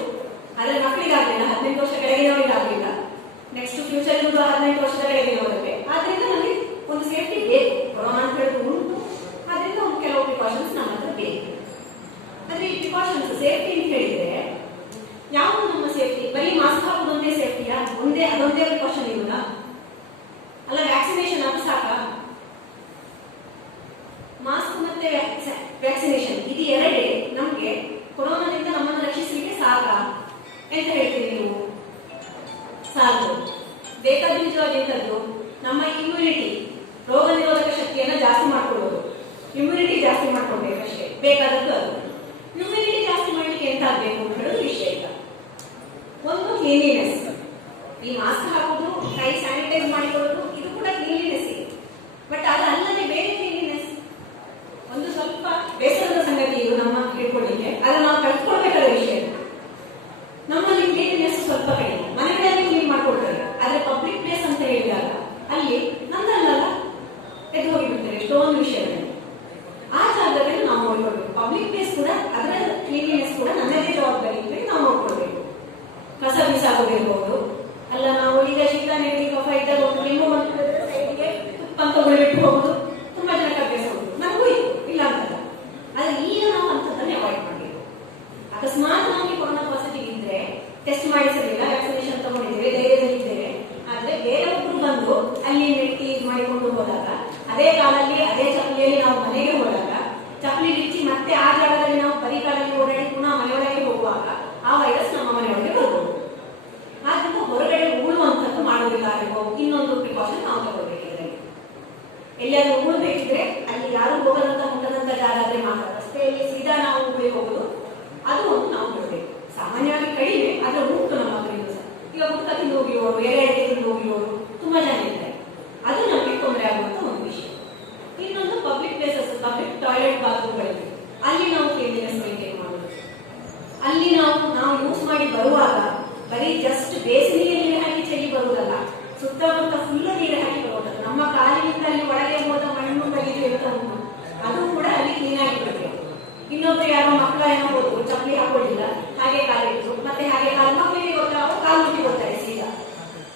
ಆದ್ರೆ ಮಕ್ಕಳಿಗಾಗಲಿಲ್ಲ, 18 ವರ್ಷ ಕೆಳಗಿನವರಿಗಾಗಲಿಲ್ಲ. ನೆಕ್ಸ್ಟ್ ಫ್ಯೂಚರ್ 18 ವರ್ಷದ ಕೆಳಗಿನವರಿಗೆ. ಆದ್ರಿಂದ ನಮಗೆ ಒಂದು ಸೇಫ್ಟಿ ಬೇಕು. ಕೊರೋನಾ ಅಂತ ಹೇಳೋದು ಉಂಟು, ಆದ್ರಿಂದ ಒಂದು ಕೆಲವು ಪ್ರಿಕಾಷನ್ಸ್ ನಮ್ಮ ಹತ್ರ ಬೇಕು. ಆದ್ರೆ ಈ ಪ್ರಿಕಾಷನ್ಸ್ ಸೇಫ್ಟಿ ಅಂತ ಹೇಳಿದ್ರೆ ಯಾವುದು ನಮ್ಮ ಸೇಫ್ಟಿ? ಬರೀ ಮಾಸ್ಕ್ ಹಾಕೋದೊಂದೇ ಸೇಫ್ಟಿಯಾ? ಅದೊಂದೇ ಪ್ರಿಕಾಷನ್ ಇಲ್ಲ. ಸಾಕು. ಬೇಕಾದ ನಿಜವಾಗಿ ಎಂತದ್ದು, ನಮ್ಮ ಇಮ್ಯುನಿಟಿ, ರೋಗ ನಿರೋಧಕ ಶಕ್ತಿಯನ್ನ ಜಾಸ್ತಿ ಮಾಡ್ಕೊಳ್ಳೋದು. ಇಮ್ಯುನಿಟಿ ಜಾಸ್ತಿ ಮಾಡ್ಕೊಳ್ಬೇಕಷ್ಟೇ, ಬೇಕಾದದ್ದು ಅದು. ಇಮ್ಯುನಿಟಿ ಜಾಸ್ತಿ ಮಾಡ್ಲಿಕ್ಕೆ ಎಂತ ಆಗ್ಬೇಕು ಅಂತ ಹೇಳೋದು ವಿಷಯ. ಈಗ ಒಂದು ಕ್ಲೀನಿನೆಸ್, ಈ ಮಾಸ್ಕ್ ಹಾಕೋದು, ಕೈ ಸ್ಯಾನಿಟೈಸ್ ಮಾಡಿಕೊಳ್ಳೋದು, ಇದು ಕೂಡ ಕ್ಲೀನಿನೆಸ್ ಇದೆ. ಬಟ್ ಅದಲ್ಲದೆ ಬೇರೆ ಕ್ಲೀನಿನೆಸ್, ಒಂದು ಸ್ವಲ್ಪ ಬೇಸರದ ಸಂಗತಿ ಇದು ನಮ್ಮ ಹಿಡ್ಕೊಳ್ಳಿಕ್ಕೆ, ಅದು ನಾವು ಕಲ್ತ್ಕೊಳ್ಬೇಕಾದ ವಿಷಯ. ನಮ್ಮಲ್ಲಿ ಕ್ಲೀನಿನೆಸ್ ಸ್ವಲ್ಪ ಕಡಿಮೆ, ಮನೆಗಳಲ್ಲಿ ಕ್ಲೀನ್ ಮಾಡ್ಕೊಳ್ತಾರೆ. ಆದ್ರೆ ಪಬ್ಲಿಕ್ ಪ್ಲೇಸ್ ಅಂತ ಹೇಳಿದಾಗ ಅಲ್ಲಿ ನಂದಲ್ಲ ಎದ್ದು ಹೋಗಿಬಿಡ್ತಾರೆ ಎಷ್ಟೋ ಒಂದು ವಿಷಯದಲ್ಲಿ. ಆ ಜಾಗದಲ್ಲಿ ನಾವು ನೋಡ್ಕೊಳ್ಬೇಕು. ಪಬ್ಲಿಕ್ ಪ್ಲೇಸ್ ಕೂಡ ಅದರ ಕ್ಲೀನಿನೆಸ್ ಕೂಡ ನನ್ನದೇ ಜವಾಬ್ದಾರಿ ಇದ್ರೆ ನಾವು ನೋಡ್ಕೊಳ್ಬೇಕು. ಕಸ ಬಿಸಾಕೋದಿರ್ಬೋದು, ಅಲ್ಲ ನಾವು ಈಗ ಶೀತ ನೆಗಡಿ ಕಫ ಇದ್ದಾಗ ಒಂದು ಲಿಂಬು ಸೈಡ್ಗೆ ತುಪ್ಪ ಅಂತ ಬಿಟ್ಟು ಹೋಗುದು ತುಂಬಾ ಜನಕ್ಕೆ ಅಭ್ಯಾಸ ಹೋಗುದು, ನನಗೂ ಇಲ್ಲ ಅಂತಲ್ಲ. ಆದ್ರೆ ಈಗ ನಾವು ಅಂತದನ್ನೇ ಅವಾಯ್ಡ್ ಮಾಡಬೇಕು. ಅಕಸ್ಮಾತ್ ನಮಗೆ ಕೊರೋನಾ ಪಾಸಿಟಿವ್ ಇದ್ರೆ ಟೆಸ್ಟ್ ಮಾಡಿಸಲಿಲ್ಲ, ವ್ಯಾಕ್ಸಿನೇಷನ್ ತಗೊಂಡಿದ್ದೇವೆ, ಧೈರ್ಯದಲ್ಲಿದ್ದೇವೆ. ಆದ್ರೆ ಬೇರೆ ಒಬ್ರು ಬಂದು ಅಲ್ಲಿ ವ್ಯಕ್ತಿ ಮಾಡಿಕೊಂಡು ಹೋದಾಗ, ಅದೇ ಕಾಲಲ್ಲಿ ಅದೇ ಚಪ್ಪಲಿಯಲ್ಲಿ ನಾವು ಮನೆಗೆ ಹೋದಾಗ, ಚಪ್ಪಲಿ ಬಿಚ್ಚಿ ಮತ್ತೆ ಆ ಜಾಗದಲ್ಲಿ ನಾವು ಬರೀ ಕಾಲಲ್ಲಿ ಓಡಾಡಿ ಪುನಃ ಮನೆಯೊಳಗೆ ಹೋಗುವಾಗ ಆ ವೈರಸ್ ನಮ್ಮ ಮನೆಯೊಳಗೆ ಬರ್ಬೋದು. ಆದ್ರಿಂದ ಹೊರಗಡೆ ಉಳುವಂತದ್ದು ಮಾಡೋದಿಲ್ಲ ಅನ್ನೋ ಇನ್ನೊಂದು ಪ್ರಿಕಾಷನ್ ನಾವು ತಗೊಳ್ಬೇಕಿದ್ರೆ, ಎಲ್ಲಿಯಾದ್ರೂ ಉಳ್ಬೇಕಿದ್ರೆ ಅಲ್ಲಿ ಯಾರು ಹೋಗದಂತ ಮುಟ್ಟದಂತ ಜಾಗ ಆದ್ರೆ ಮಾತ್ರ, ರಸ್ತೆಯಲ್ಲಿ ಸೀದಾ ನಾವು ಉಳಿ ಹೋಗುದು, ಅದು ಒಂದು ನಾವು ಬಿಡಬೇಕು. ಸಾಮಾನ್ಯವಾಗಿ ಕಡಿಮೆ, ಆದ್ರೆ ಉಂಟು ನಮ್ಮ ಮಕ್ಕಳಿಂದ ಸಹ. ಈಗ ಮುಟ್ಟ ತಿಂದು ಹೋಗಿರೋರು, ಎಲೆ ತಿಂದು ಹೋಗಿರೋರು ತುಂಬಾ ಜನ ಇದ್ದಾರೆ. ಅದು ನಮಗೆ ತೊಂದರೆ ಆಗುವಂತ ಒಂದು ವಿಷಯ. ಇನ್ನೊಂದು ಪಬ್ಲಿಕ್ ಪ್ಲೇಸಸ್, ಪಬ್ಲಿಕ್ ಟಾಯ್ಲೆಟ್ ಬಾತ್ರೂಮ್ಗಳಿವೆ, ಅಲ್ಲಿ ನಾವು ಕ್ಲೀನ್ಲಿನೆಸ್ ಮೇಂಟೈನ್ ಮಾಡೋದು. ಅಲ್ಲಿ ನಾವು ಯೂಸ್ ಮಾಡಿ ಬರುವಾಗ ಬರೀ ಜಸ್ಟ್ ಬೇಸಿಗೆ ನೀರು ಹಾಕಿ ಚೆಲ್ಲಿ ಬರುವುದಲ್ಲ, ಸುತ್ತಮುತ್ತ ಫುಲ್ ನೀರು ಹಾಕಿ ಬರುವುದಲ್ಲ. ನಮ್ಮ ಕಾಲಿನಿಂದ ಅಲ್ಲಿ ಒಳಗೆ ಹೋದ ಮಣ್ಣು ಗಲೀಜು ಇರ್ತಾ ಉಂಟು, ಅದು ಕೂಡ ಅಲ್ಲಿ ಕ್ಲೀನ್ ಆಗಿ ಬರಬೇಕು. ಇನ್ನೊಬ್ರು ಯಾರೋ ಮಕ್ಕಳ ಏನೋ ಹೋದ್ರು, ಚಪ್ಪಲಿ ಹಾಕೊಳ್ಳಿಲ್ಲ, ಹಾಗೆ ಕಾಲಿಟ್ಟು ಮತ್ತೆ ಹಾಗೆ ಕಾಲು ಮಕ್ಕಳಿಗೆ ಗೊತ್ತಾಗ ಕಾಲು ಮುಟ್ಟಿ ಬರ್ತಾರೆ, ಸೀದಾ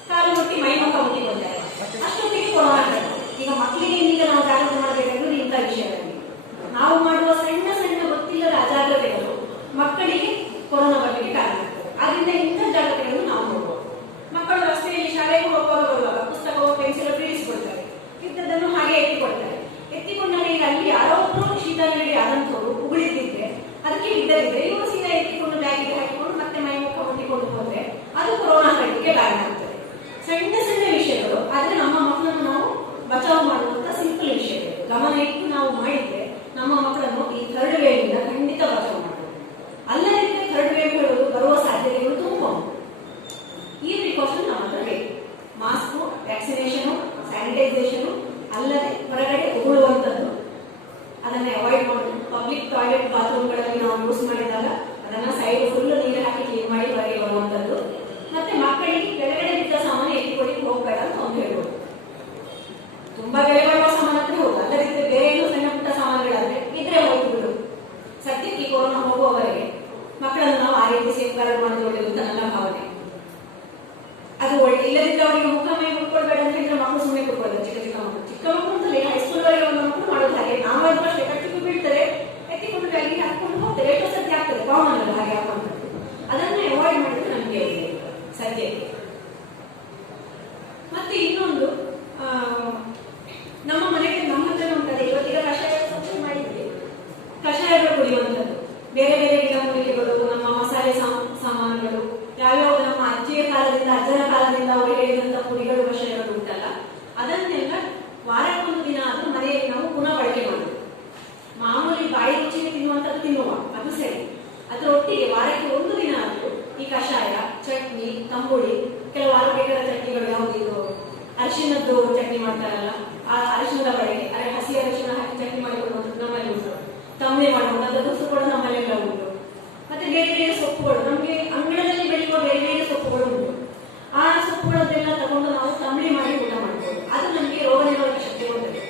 ಕಾಲು ಮುಟ್ಟಿ ಮೈ ಮುಖ ಮುಟ್ಟಿ ಬರ್ತಾರೆ. ಅಷ್ಟೊತ್ತಿಗೆ ಕೊರೋನಾ. ಈಗ ಮಕ್ಕಳಿಗೆ ಈಗ ನಾವು ಜಾಗ್ರತೆ ಮಾಡಬೇಕಾದ್ರೆ ಇಂಥ ವಿಷಯದಲ್ಲಿ ನಾವು ಮಾಡುವ ಸಣ್ಣ ಸಣ್ಣ ಗೊತ್ತಿಲ್ಲದ ಅಜಾಗ್ರತೆಗಳು ಮಕ್ಕಳಿಗೆ ಕೊರೋನಾ ಬರಲಿಕ್ಕೆ ಕಾರಣ ಆಗ್ತದೆ. ಆದ್ರಿಂದ ಇಂಥ ಜಾಗ್ರತೆಗಳನ್ನು ನಾವು ನೋಡಬಹುದು. ಮಕ್ಕಳು ರಸ್ತೆಯಲ್ಲಿ ಶಾಲೆಗೆ ಹೋಗುವಾಗ ಬರುವಾಗ ಪುಸ್ತಕವು ಪೆನ್ಸಿಲ್ ಇರಿಸಿಕೊಳ್ತಾರೆ, ಇದ್ದದನ್ನು ಹಾಗೆ ಎತ್ತಿಕೊಳ್ತಾರೆ. ಎತ್ತಿಕೊಂಡಾಗ ಈಗ ಅಲ್ಲಿ ಯಾರೋ ಒಬ್ಬರು ಶೀತ ನೆಗಡಿ ಆದಂತವರು ಉಗುಳಿದ್ದಿದ್ರೆ ಅದಕ್ಕೆ ಇದ್ದದಿದ್ರೆ ಇವರು ಸೀದಾ ಎತ್ತಿಕೊಂಡು ಬ್ಯಾಗಿಗೆ ಹಾಕಿಕೊಂಡು ಮತ್ತೆ ಮೈ ಮುಖ ಮುಟ್ಟಿಕೊಂಡು ಹೋದ್ರೆ ಅದು ಕೊರೋನಾ ಹರಡಿಕೆ ಕಾರಣ ಆಗ್ತದೆ. ಸಣ್ಣ ಸಣ್ಣ ವಿಷಯಗಳು, ಆದ್ರೆ ನಮ್ಮ ಮಕ್ಕಳನ್ನು ನಾವು ಬಚಾವ್ ಮಾಡುವಂತ ಸಿಂಪಲ್ ವಿಷಯಗಳು ಗಮನ ಇಟ್ಟು ನಾವು ಮಾಡಿದ್ರೆ ನಮ್ಮ ಮಕ್ಕಳನ್ನು ಈ ಥರ್ಡ್ ವೇವ್ನಿಂದ ಖಂಡಿತ ಬಚಾವ್ ಮಾಡಬಹುದು. ಅಲ್ಲದಿದ್ದರೆ ಥರ್ಡ್ ವೇವ್ಗಳು ಬರುವ ಸಾಧ್ಯತೆಗಳು ತುಂಬಾ ಉಂಟು. ಈ ಪ್ರಿಕಾಷನ್ ನಮ್ಮ ಹತ್ರ ಬೇಕು. ಮಾಸ್ಕ್, ವ್ಯಾಕ್ಸಿನೇಷನ್, ಸ್ಯಾನಿಟೈಸೇಷನ್, ಅಲ್ಲದೆ ಹೊರಗಡೆ ಉಗುಳುವಂತದ್ದು ಅದನ್ನ ಅವಾಯ್ಡ್ ಮಾಡೋದು. ಪಬ್ಲಿಕ್ ಟಾಯ್ಲೆಟ್ ಬಾತ್ರೂಮ್ಗಳಲ್ಲಿ ನಾವು ಯೂಸ್ ಮಾಡಿದಾಗ ಅದನ್ನ ಸೈಡ್ ಫುಲ್ ನೀರು ಹಾಕಿ ಕ್ಲೀನ್ ಮಾಡಿ ಹೊರಗೆ ಬರುವಂತದ್ದು. ಮತ್ತೆ ಮಕ್ಕಳಿಗೆ ಕೆಳಗಡೆ ಬಿದ್ದ ಸಾಮಾನು ಎತ್ತಿಕೊಳ್ಳಿಕ್ಕೆ ಹೋಗ್ಬೇಡ ಅಂತ ಒಂದು ಹೇಳ್ಬೋದು. ತುಂಬಾ ಬೆಲೆ ಬಾಳುವ ಸಾಮಾನು ಅಂದ್ರೆ ಹೌದು, ಅಲ್ಲದಿದ್ರೆ ಬೇರೆ ಏನು ಸಣ್ಣ ಪುಟ್ಟ ಸಾಮಾನುಗಳಾದ್ರೆ ಇದ್ರೆ ಹೋಗಿ ಬಿಡು. ಸದ್ಯಕ್ಕೆ ಈ ಕೊರೋನಾ ಹೋಗುವವರೆಗೆ ಮಕ್ಕಳನ್ನು ನಾವು ಆ ರೀತಿ ಸೇಫ್ ಗಾರ್ಡ್ ಮಾಡೋದು ಒಳ್ಳೆಯದು ಅಂತ ನನ್ನ ಭಾವನೆ. ಅದು ಒಳ್ಳೆ. ಇಲ್ಲದಿದ್ರೆ ಅವರಿಗೆ ಮುಖ ಮೈ ಮುಟ್ಕೊಳ್ಬೇಡ ಅಂತ ಹೇಳಿದ್ರೆ ಮಕ್ಕಳು ಸುಮ್ಮನೆ ಕೊಡ್ಬೋದು. ಚಿಕ್ಕ ಮಕ್ಕಳು ಅಂತಲೇ ಹೈಸ್ಕೂಲ್ ವರೆಗೆ ಒಂದು ಮಕ್ಕಳು ಮಾಡೋದು ಹಾಗೆ. ನಾವು ಅಷ್ಟೇ ಕಟ್ಟಿಗೆ ಬೀಳ್ತಾರೆ, ಎತ್ತಿಕೊಂಡು ಬ್ಯಾಗಿಗೆ ಹಾಕೊಂಡು ಹೋಗ್ತಾರೆ, ಎಷ್ಟು ಸತ್ಯ ಆಗ್ತದೆ ಕಾಮನ್ ಹಾಗೆ ಹಾಕೊಂಡು. ಅದನ್ನ ಅವಾಯ್ಡ್ ಮಾಡಿದ್ರೆ ನಮ್ಗೆ ಸದ್ಯಕ್ಕೆ. ಮತ್ತೆ ಇನ್ನೊಂದು, ನಮ್ಮ ಮನೆಗೆ ನಮ್ಮ ಹತ್ರ ಉಂಟದೆ ಇವತ್ತೀಗ ಕಷಾಯ ಮಾಡಿದ್ವಿ, ಕಷಾಯಗಳು ಕುಡಿಯುವಂಥದ್ದು. ಬೇರೆ ಬೇರೆ ಗಿಡಮೂಲಿಕೆಗಳು, ನಮ್ಮ ಮಸಾಲೆ ಸಾಮಾನುಗಳು, ಯಾವ್ಯಾವ ನಮ್ಮ ಅಜ್ಜಿಯ ಕಾಲದಿಂದ ಅಜ್ಜನ ಕಾಲದಿಂದ ಅವರು ಹೇಳಿದಂತ ಪುಡಿಗಳು, ಕಷಾಯಗಳು ಉಂಟಲ್ಲ, ಅದನ್ನೆಲ್ಲ ವಾರಕ್ಕೊಂದು ದಿನ ಆದ್ರೂ ಮನೆಯಲ್ಲಿ ನಾವು ಪುನಃ ಬಳಕೆ ಮಾಡುದು. ಮಾಮೂಲಿ ಬಾಯಿ ರುಚಿಗೆ ತಿನ್ನುವಂಥದ್ದು ತಿನ್ನುವ, ಅದು ಸರಿ. ಅದರ ಒಟ್ಟಿಗೆ ವಾರಕ್ಕೆ ಒಂದು ದಿನ ಆದ್ರೂ ಈ ಕಷಾಯ, ಚಟ್ನಿ, ತಂಬುಳಿ, ಕೆಲವು ಆರೋಗ್ಯಕರ ಚಟ್ನಿಗಳು, ಯಾವುದಿದು ಅರಿಶಿನದ್ದು ಚಟ್ನಿ ಮಾಡ್ತಾರಲ್ಲ, ಆ ಅರಿಶಿನದ ಬಳಕೆ, ಹಸಿ ಅರಿಶಿನ ಹಾಕಿ ಚಟ್ನಿ ಮಾಡಿಕೊಳ್ಳುವಂಥದ್ದು ನಮ್ಮಲ್ಲಿ ಉಂಟು. ತಂಬಳಿ ಮಾಡುವಂಥದ್ದು ಕೂಡ ನಮ್ಮಲ್ಲೆಲ್ಲ ಉಂಟು. ಮತ್ತೆ ಬೇರೆ ಬೇರೆ ಸೊಪ್ಪುಗಳು, ನಮಗೆ ಅಂಗಳದಲ್ಲಿ ಬೆಳೆಯುವ ಬೇರೆ ಬೇರೆ ಸೊಪ್ಪುಗಳು ಉಂಟು. ಆ ಸೊಪ್ಪುಗಳನ್ನೆಲ್ಲ ತಗೊಂಡು ನಾವು ತಂಬಳಿ ಮಾಡಿ ಊಟ ಮಾಡಬಹುದು. ಅದು ನಮಗೆ ರೋಗ ನಿರೋಧಕ ಶಕ್ತಿ ಕೊಡ್ತದೆ.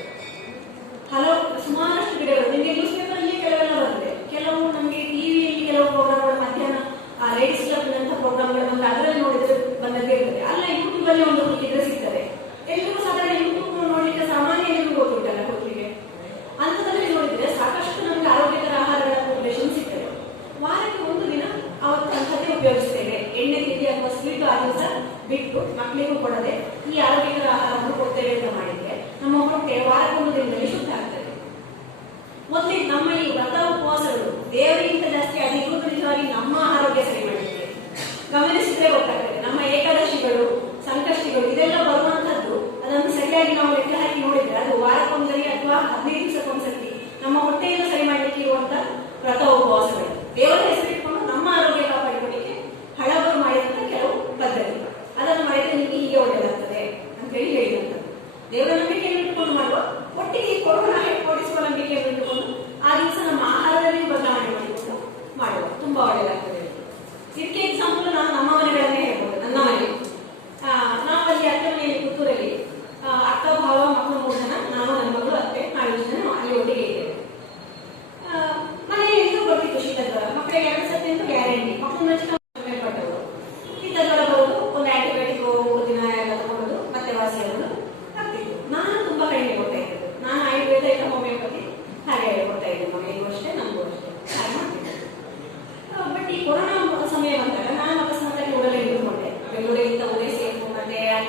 ಸುಮಾರಷ್ಟು ಗಿಡಗಳು ನಿಮಗೆ ನ್ಯೂಸ್ ಪೇಪರ್ ಅಲ್ಲಿ ಕೆಲವೆಲ್ಲ ಬರ್ತದೆ, ಕೆಲವು ನಮಗೆ ಟಿವಿಯಲ್ಲಿ ಕೆಲವು ಪ್ರೋಗ್ರಾಮ್ಗಳು, ಮಧ್ಯಾಹ್ನ ಲೇಡೀಸ್ ಕ್ಲಬ್ ಅಂತ ಪ್ರೋಗ್ರಾಮ್ಗಳು ಬಂದ್ರೆ ಅದರಲ್ಲಿ ನೋಡಿದ್ರೆ ಬಂದದ್ದೇ ಇರ್ತದೆ. ಅಲ್ಲ ಯೂಟ್ಯೂಬ್ ಅಲ್ಲಿ ಒಂದು ಹುಡುಕಿದ್ರೆ ಸಿಗ್ತದೆ. ಎಲ್ಲರೂ ಸಾಧಾರಣ ಯೂಟ್ಯೂಬ್ ನೋಡ್ಲಿಕ್ಕೆ ಸಾಮಾನ್ಯ ಎಲ್ಲರಿಗೂ ಗೊತ್ತುಂಟಲ್ಲ ಕೊಟ್ಟಿಗೆ. ಅಂತದ್ರಲ್ಲಿ ನೋಡಿದ್ರೆ ಸಾಕಷ್ಟು ನಮಗೆ ಆರೋಗ್ಯಕರ ಆಹಾರಗಳ ಪ್ರಿಪರೇಷನ್ ಸಿಗ್ತದೆ. ವಾರಕ್ಕೆ ಒಂದು ದಿನ ಅವತ್ತು ಅಂಥದ್ದೇ ಉಪಯೋಗಿಸ್ತೇವೆ. ಎಣ್ಣೆ ತಿಂಡಿ ಅಥವಾ ಸ್ವೀಟ್ ಆ ದಿವಸ ಬಿಟ್ಟು ಮಕ್ಕಳಿಗೂ ಕೊಡದೆ ಈ ಆರೋಗ್ಯಕರ ಆಹಾರವನ್ನು ಕೊಡ್ತೇವೆ ಅಂತ ಮಾಡಿದ್ರೆ ನಮ್ಮ ಹೊಟ್ಟೆ ವಾರಕ್ಕೊಂದು ದಿನದಲ್ಲಿ ಶುದ್ಧ ಆಗ್ತದೆ. ಮೊದಲಿಗೆ ನಮ್ಮ ಈ ವ್ರತ ಉಪವಾಸಗಳು ದೇವರಿಗಿಂತ ಜಾಸ್ತಿ ಅದು ನಿಜವಾಗಿ ನಮ್ಮ ಆರೋಗ್ಯ ಸರಿ ಮಾಡಿದ್ದೇವೆ. ಗಮನಿಸಿದ್ರೆ ಗೊತ್ತಾಗ್ತದೆ. ನಮ್ಮ ಏಕಾದಶಿಗಳು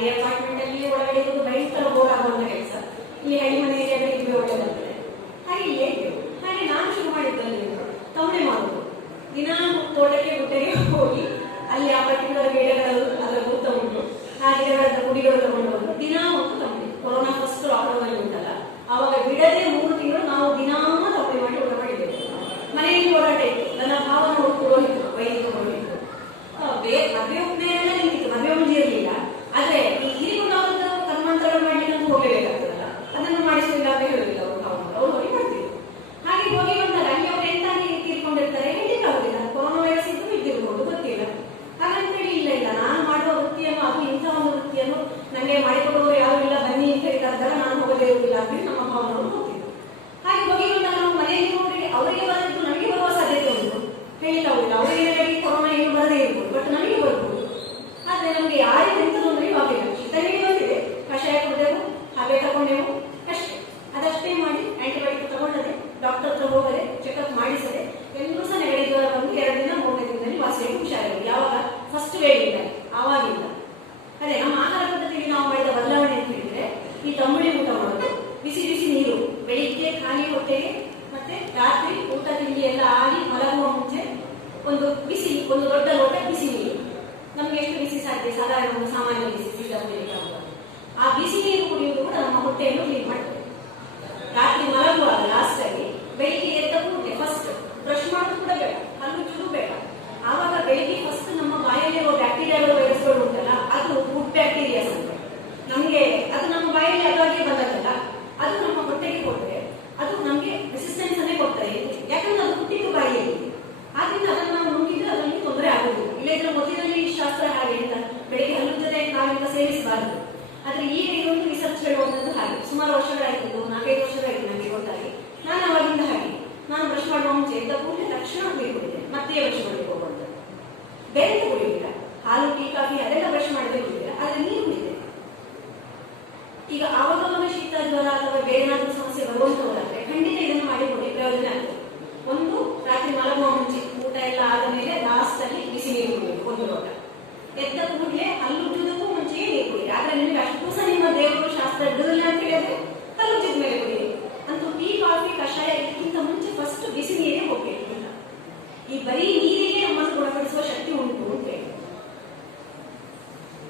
ಹಾಗೆ ಅಪಾರ್ಟ್ಮೆಂಟ್ ಅಲ್ಲಿ ಒಳಗಡೆ ಇರೋದು ಭಯಂಕರ ಬೋರ್ ಆಗುವಂತ ಕೆಲಸ. ಇಲ್ಲಿ ಹಳ್ಳಿ ಮನೆಯಲ್ಲಿ ಅದಕ್ಕೆ ಇಬ್ಬರು ಒಳ್ಳೆದಾಗ್ತದೆ. ಹಾಗೆ ಇಲ್ಲೇ ಇದ್ದೇವೆ. ಹಾಗೆ ನಾನು ಶುರು ಮಾಡಿದ್ದಲ್ಲಿ ತವಣೆ ಮಾಡುವುದು. ದಿನ ತೋಟಕ್ಕೆ ಗುಟ್ಟೆಗೆ ಹೋಗಿ ಅಲ್ಲಿ ಆ ಪರ್ಟಿಕ್ಯುಲರ್ ಗಿಡಗಳು ಅದರ ಗುರುತ ಉಂಟು, ಆ ಗಿಡಗಳ ಗುಡಿಗಳು ತಗೊಂಡು ಬಂದು ದಿನ ಒಂದು ತವಣೆ. ಕೊರೋನಾ ಫಸ್ಟ್ ಲಾಕ್ಡೌನ್ ಅಲ್ಲಿ ಉಂಟಲ್ಲ, ಅವಾಗ ಬಿಡದೆ 3 ತಿಂಗಳು ನಾವು ದಿನಾ ತವಣೆ ಮಾಡಿ ಊಟ ಮಾಡಿದ್ದೇವೆ. ಮನೆಯಲ್ಲಿ ಹೋರಾಟ ಇತ್ತು. ನನ್ನ ಭಾವನ ಪುರೋಹಿತರು, ವೈದಿಕ ಪುರೋಹಿತರು. ಮದುವೆ ಉಪನಯನ ಎಲ್ಲ ನಿಂತಿತ್ತು, ಮದುವೆ ಮುಂದೆ ಇರಲಿಲ್ಲ. ಆದ್ರೆ ಈ ಹಿರಿಗುಣವನ್ನು ಕರ್ಮಾಂತರಗಳು ಮಾಡ್ಲಿಕ್ಕೆ ಅಂತ ಹೋಗಲೇಬೇಕಾಗ್ತದಲ್ಲ, ಅದನ್ನು ಮಾಡಿಸಲಿಲ್ಲ ಅಂತ ಹೇಳುದಿಲ್ಲ ಅವ್ರು ಹೋಗಿ ಮಾಡ್ತಿದ್ರು. ಹಾಗೆ ಹೋಗಿ ಬಂದಾಗ ಅಲ್ಲಿ ಅವ್ರು ಎಂತಾಗಿ ತೀರ್ಕೊಂಡಿರ್ತಾರೆ ಹೇಳಿಕ್ಕಾಗುದಿಲ್ಲ. ಕೊರೋನಾ ವೈರಸ್ ಇದ್ದು ಇದ್ದಿರ್ಬೋದು, ಗೊತ್ತಿಲ್ಲ. ಹಾಗಂತೇಳಿ ಇಲ್ಲ ನಾನು ಮಾಡುವ ವೃತ್ತಿಯನ್ನು, ಅದು ಇಂಥ ಒಂದು ವೃತ್ತಿಯನ್ನು ನನಗೆ ಮಾಡಿಕೊಡುವವರು ಯಾರು ಇಲ್ಲ, ಬನ್ನಿ ಅಂತ ಹೇಳಿದಾಗ ನಾನು ಹೋಗದೇ ಇರುವುದಿಲ್ಲ ಅಂತ ನಮ್ಮ ಭಾವನವನ್ನು ಹೋಗ್ತಿದ್ರು. ಹಾಗೆ ಹೋಗಿ ಬಂದಾಗ ನಾವು ಮನೆಯಲ್ಲಿ ಹೋಗಿ ಅವರಿಗೆ ಬರದಿದ್ದು ನನಗೆ ಬರುವ ಸಾಧ್ಯತೆ ಉಂಟು, ಹೇಳಿಲ್ಲ ಅವರಿಗೆ ಕೊರೋನಾ ಏನು ಬರದೇ ಇರ್ಬೋದು, ಬಟ್ ನನಗೆ ಬರ್ಬೋದು. ಆದ್ರೆ ನಮ್ಗೆ ಯಾರಿಗೆ ಎಂತ ತೊಂದರೆ ಆಗಿಲ್ಲ. ಶೀತನಿಗೆ ಬಂದಿದೆ, ಕಷಾಯ ಕುಡಿದೆವು, ಹಾಗೆ ತಗೊಂಡೆವು ಅಷ್ಟೇ. ಅದಷ್ಟೇ ಮಾಡಿ ಆಂಟಿಬಯೋಟಿಕ್ ತಗೊಂಡದೆ, ಡಾಕ್ಟರ್ ಹತ್ರ ಹೋಗದೆ, ಚೆಕಪ್ ಮಾಡಿಸದೆ, ಎಲ್ಲರೂ ಸಹ ನೆಗಡಿ ಜ್ವರ ಬಂದು 2 ದಿನ 3ನೇ ದಿನದಲ್ಲಿ ವಾಸಿಯಾಗಿ ಹುಷಾರಾಗಿ. ಯಾವಾಗ ಫಸ್ಟ್ ವೇವ್ ಇಲ್ಲ, ಆವಾಗಿಲ್ಲ. ಅದೇ ನಮ್ಮ ಆಹಾರ ಪದ್ಧತಿಯಲ್ಲಿ ನಾವು ಮಾಡಿದ ಬದಲಾವಣೆ ಅಂತ ಹೇಳಿದ್ರೆ, ಈ ತಂಬುಳಿ ಊಟ ಮಾಡೋದು, ಬಿಸಿ ಬಿಸಿ ನೀರು ಬೆಳಿಗ್ಗೆ ಖಾಲಿ ಹೊಟ್ಟೆಗೆ, ಮತ್ತೆ ರಾತ್ರಿ ಊಟ ತಿಂಡಿ ಎಲ್ಲ ಆಗಿ ಮಲಗುವ ಮುಂಚೆ ಒಂದು ದೊಡ್ಡ ಲೋಟ ಬಿಸಿ ನೀರು. ನಮ್ಗೆ ಎಷ್ಟು ಬಿಸಿ ಸಾಧ್ಯ, ಸಾಧಾರಣ ಒಂದು ಸಾಮಾನ್ಯ ಬಿಸಿ ಆ ಬಿಸಿ ನೀರು ಕುಡಿಯುವುದು ಕೂಡ ನಮ್ಮ ಹೊಟ್ಟೆಯನ್ನು ಕ್ಲೀನ್ ಮಾಡ್ತದೆ. ರಾತ್ರಿ ಮಲಗುವಾಗ ಲಾಸ್ಟ್ ಆಗಿ ಬೆಳಿಗ್ಗೆ ಎದ್ದ ಕೂಡಲೇ ಫಸ್ಟ್ ಬ್ರಷ್ ಮಾಡೋದು ಕೂಡ ಬೇಡ, ಹಲ್ಲು ಚೂರು ಬೇಡ. ಆವಾಗ ಬೆಳಿಗ್ಗೆ ಫಸ್ಟ್ ನಮ್ಮ ಬಾಯಲ್ಲಿರುವ ಬ್ಯಾಕ್ಟೀರಿಯಾಗಳು, ವೈರಸ್ಗಳು ಉಂಟಲ್ಲ, ಅದು ಗುಡ್ ಬ್ಯಾಕ್ಟೀರಿಯಾಸ್ ಅಂತ ನಮ್ಗೆ, ಅದು ನಮ್ಮ ಬಾಯಲ್ಲಿ ಅದಾಗಿ ಬಂದದಲ್ಲ, ಅದು ನಮ್ಮ ಹೊಟ್ಟೆಗೆ ಕೊಟ್ಟರೆ ಅದು ನಮ್ಗೆ ರೆಸಿಸ್ಟೆನ್ಸ್ ಅನ್ನೇ ಕೊಡ್ತಾರೆ. ಯಾಕಂದ್ರೆ ಅದು ಹುಟ್ಟಿದ್ದು ಬಾಯಿಯಲ್ಲಿ, ಆದ್ರಿಂದ ಅದನ್ನು ನಾವು ನುಂಗಿದ್ರೆ ಅದರಲ್ಲಿ ತೊಂದರೆ ಆಗುದಿಲ್ಲ. ಇಲ್ಲದ್ರೆ ಮೊದಲಿನಲ್ಲಿ ಶಾಸ್ತ್ರ ಹಾಗೆ ಅಂತ ಬೆಳಿಗ್ಗೆ ಹಲ್ಲುತ್ತದೆ ನಾವಿಂದ ಸೇವಿಸಬಾರದು. ಆದ್ರೆ ಈಗ ಇದೊಂದು ರಿಸರ್ಚ್ ಹೇಳುವಂತದ್ದು ಹಾಗೆ. ಸುಮಾರು ವರ್ಷಗಳಾಯ್ತು, 4-5 ವರ್ಷಗಳಾಯ್ತು ನನಗೆ ಗೊತ್ತಾಗಿ. ನಾನು ಅವಾಗಿಂದ ಹಾಗೆ, ನಾನು ಬ್ರಷ್ ಮಾಡುವ ಮುಂಚೆ ಎದ್ದ ಕೂಡಲೇ ತಕ್ಷಣ ನೀರು ಕುಡಿದೆ, ಮತ್ತೆ ಬ್ರಷ್ ಮಾಡಲಿಕ್ಕೆ ಹೋಗುವಂಥದ್ದು. ಬೇರೆ ಕುಡಿಯುವುದಿಲ್ಲ, ಹಾಲು ಟೀ ಕಾಫಿ ಅದೆಲ್ಲ ಬ್ರಷ್ ಮಾಡದೆ ಕುಡಿದಿಲ್ಲ, ಆದ್ರೆ ನೀರು ಕುಡಿದೆ. ಈಗ ಆವಾಗ ಶೀತ ಜ್ವರ ಅಥವಾ ಬೇರೆ ಏನಾದರೂ ಸಮಸ್ಯೆ ಬರುವಂತದ್ದಾದ್ರೆ ಖಂಡಿತ ಇದನ್ನು ಮಾಡಿ ನೋಡಿ, ಪ್ರಯೋಜನ ಆಗ್ತದೆ. ಒಂದು, ರಾತ್ರಿ ಮಲಗುವ ಮುಂಚೆ ಊಟ ಎಲ್ಲ ಆದ ಮೇಲೆ ಲಾಸ್ಟ್ ಅಲ್ಲಿ ಬಿಸಿ ನೀರು ಕುಡಿಯೋದು 1 ಲೋಟ. ಎದ್ದ ಕೂಡಲೇ ಹಲ್ಲುಜ್ಜುವುದಕ್ಕೂ ಮುಂಚೆಯೇ ನೀರು ಕುಡಿಯಿರಿ. ಆದ್ರೆ ನಿಮಗೆ ಅಷ್ಟು ಸಹ ನಿಮ್ಮ ದೇವರು ಶಾಸ್ತ್ರ ಬಿಡುದಿಲ್ಲ ಅಂತ ಹೇಳಿದ್ರೆ ಹಲ್ಲುಜ್ಜಿದ ಮೇಲೆ ಕುಡಿಯಿರಿ. ಅಂತೂ ಟೀ ಕಾಫಿ ಕಷಾಯ ಇದಕ್ಕಿಂತ ಮುಂಚೆ ಫಸ್ಟ್ ಬಿಸಿ ನೀರೇ ಹೋಗ್ಬೇಕು. ಈ ಬರೀ ನೀರಿಗೆ ನಮ್ಮನ್ನು ಗುಣಪಡಿಸುವ ಶಕ್ತಿ ಉಂಟು ಅಂತ ಹೇಳಿ.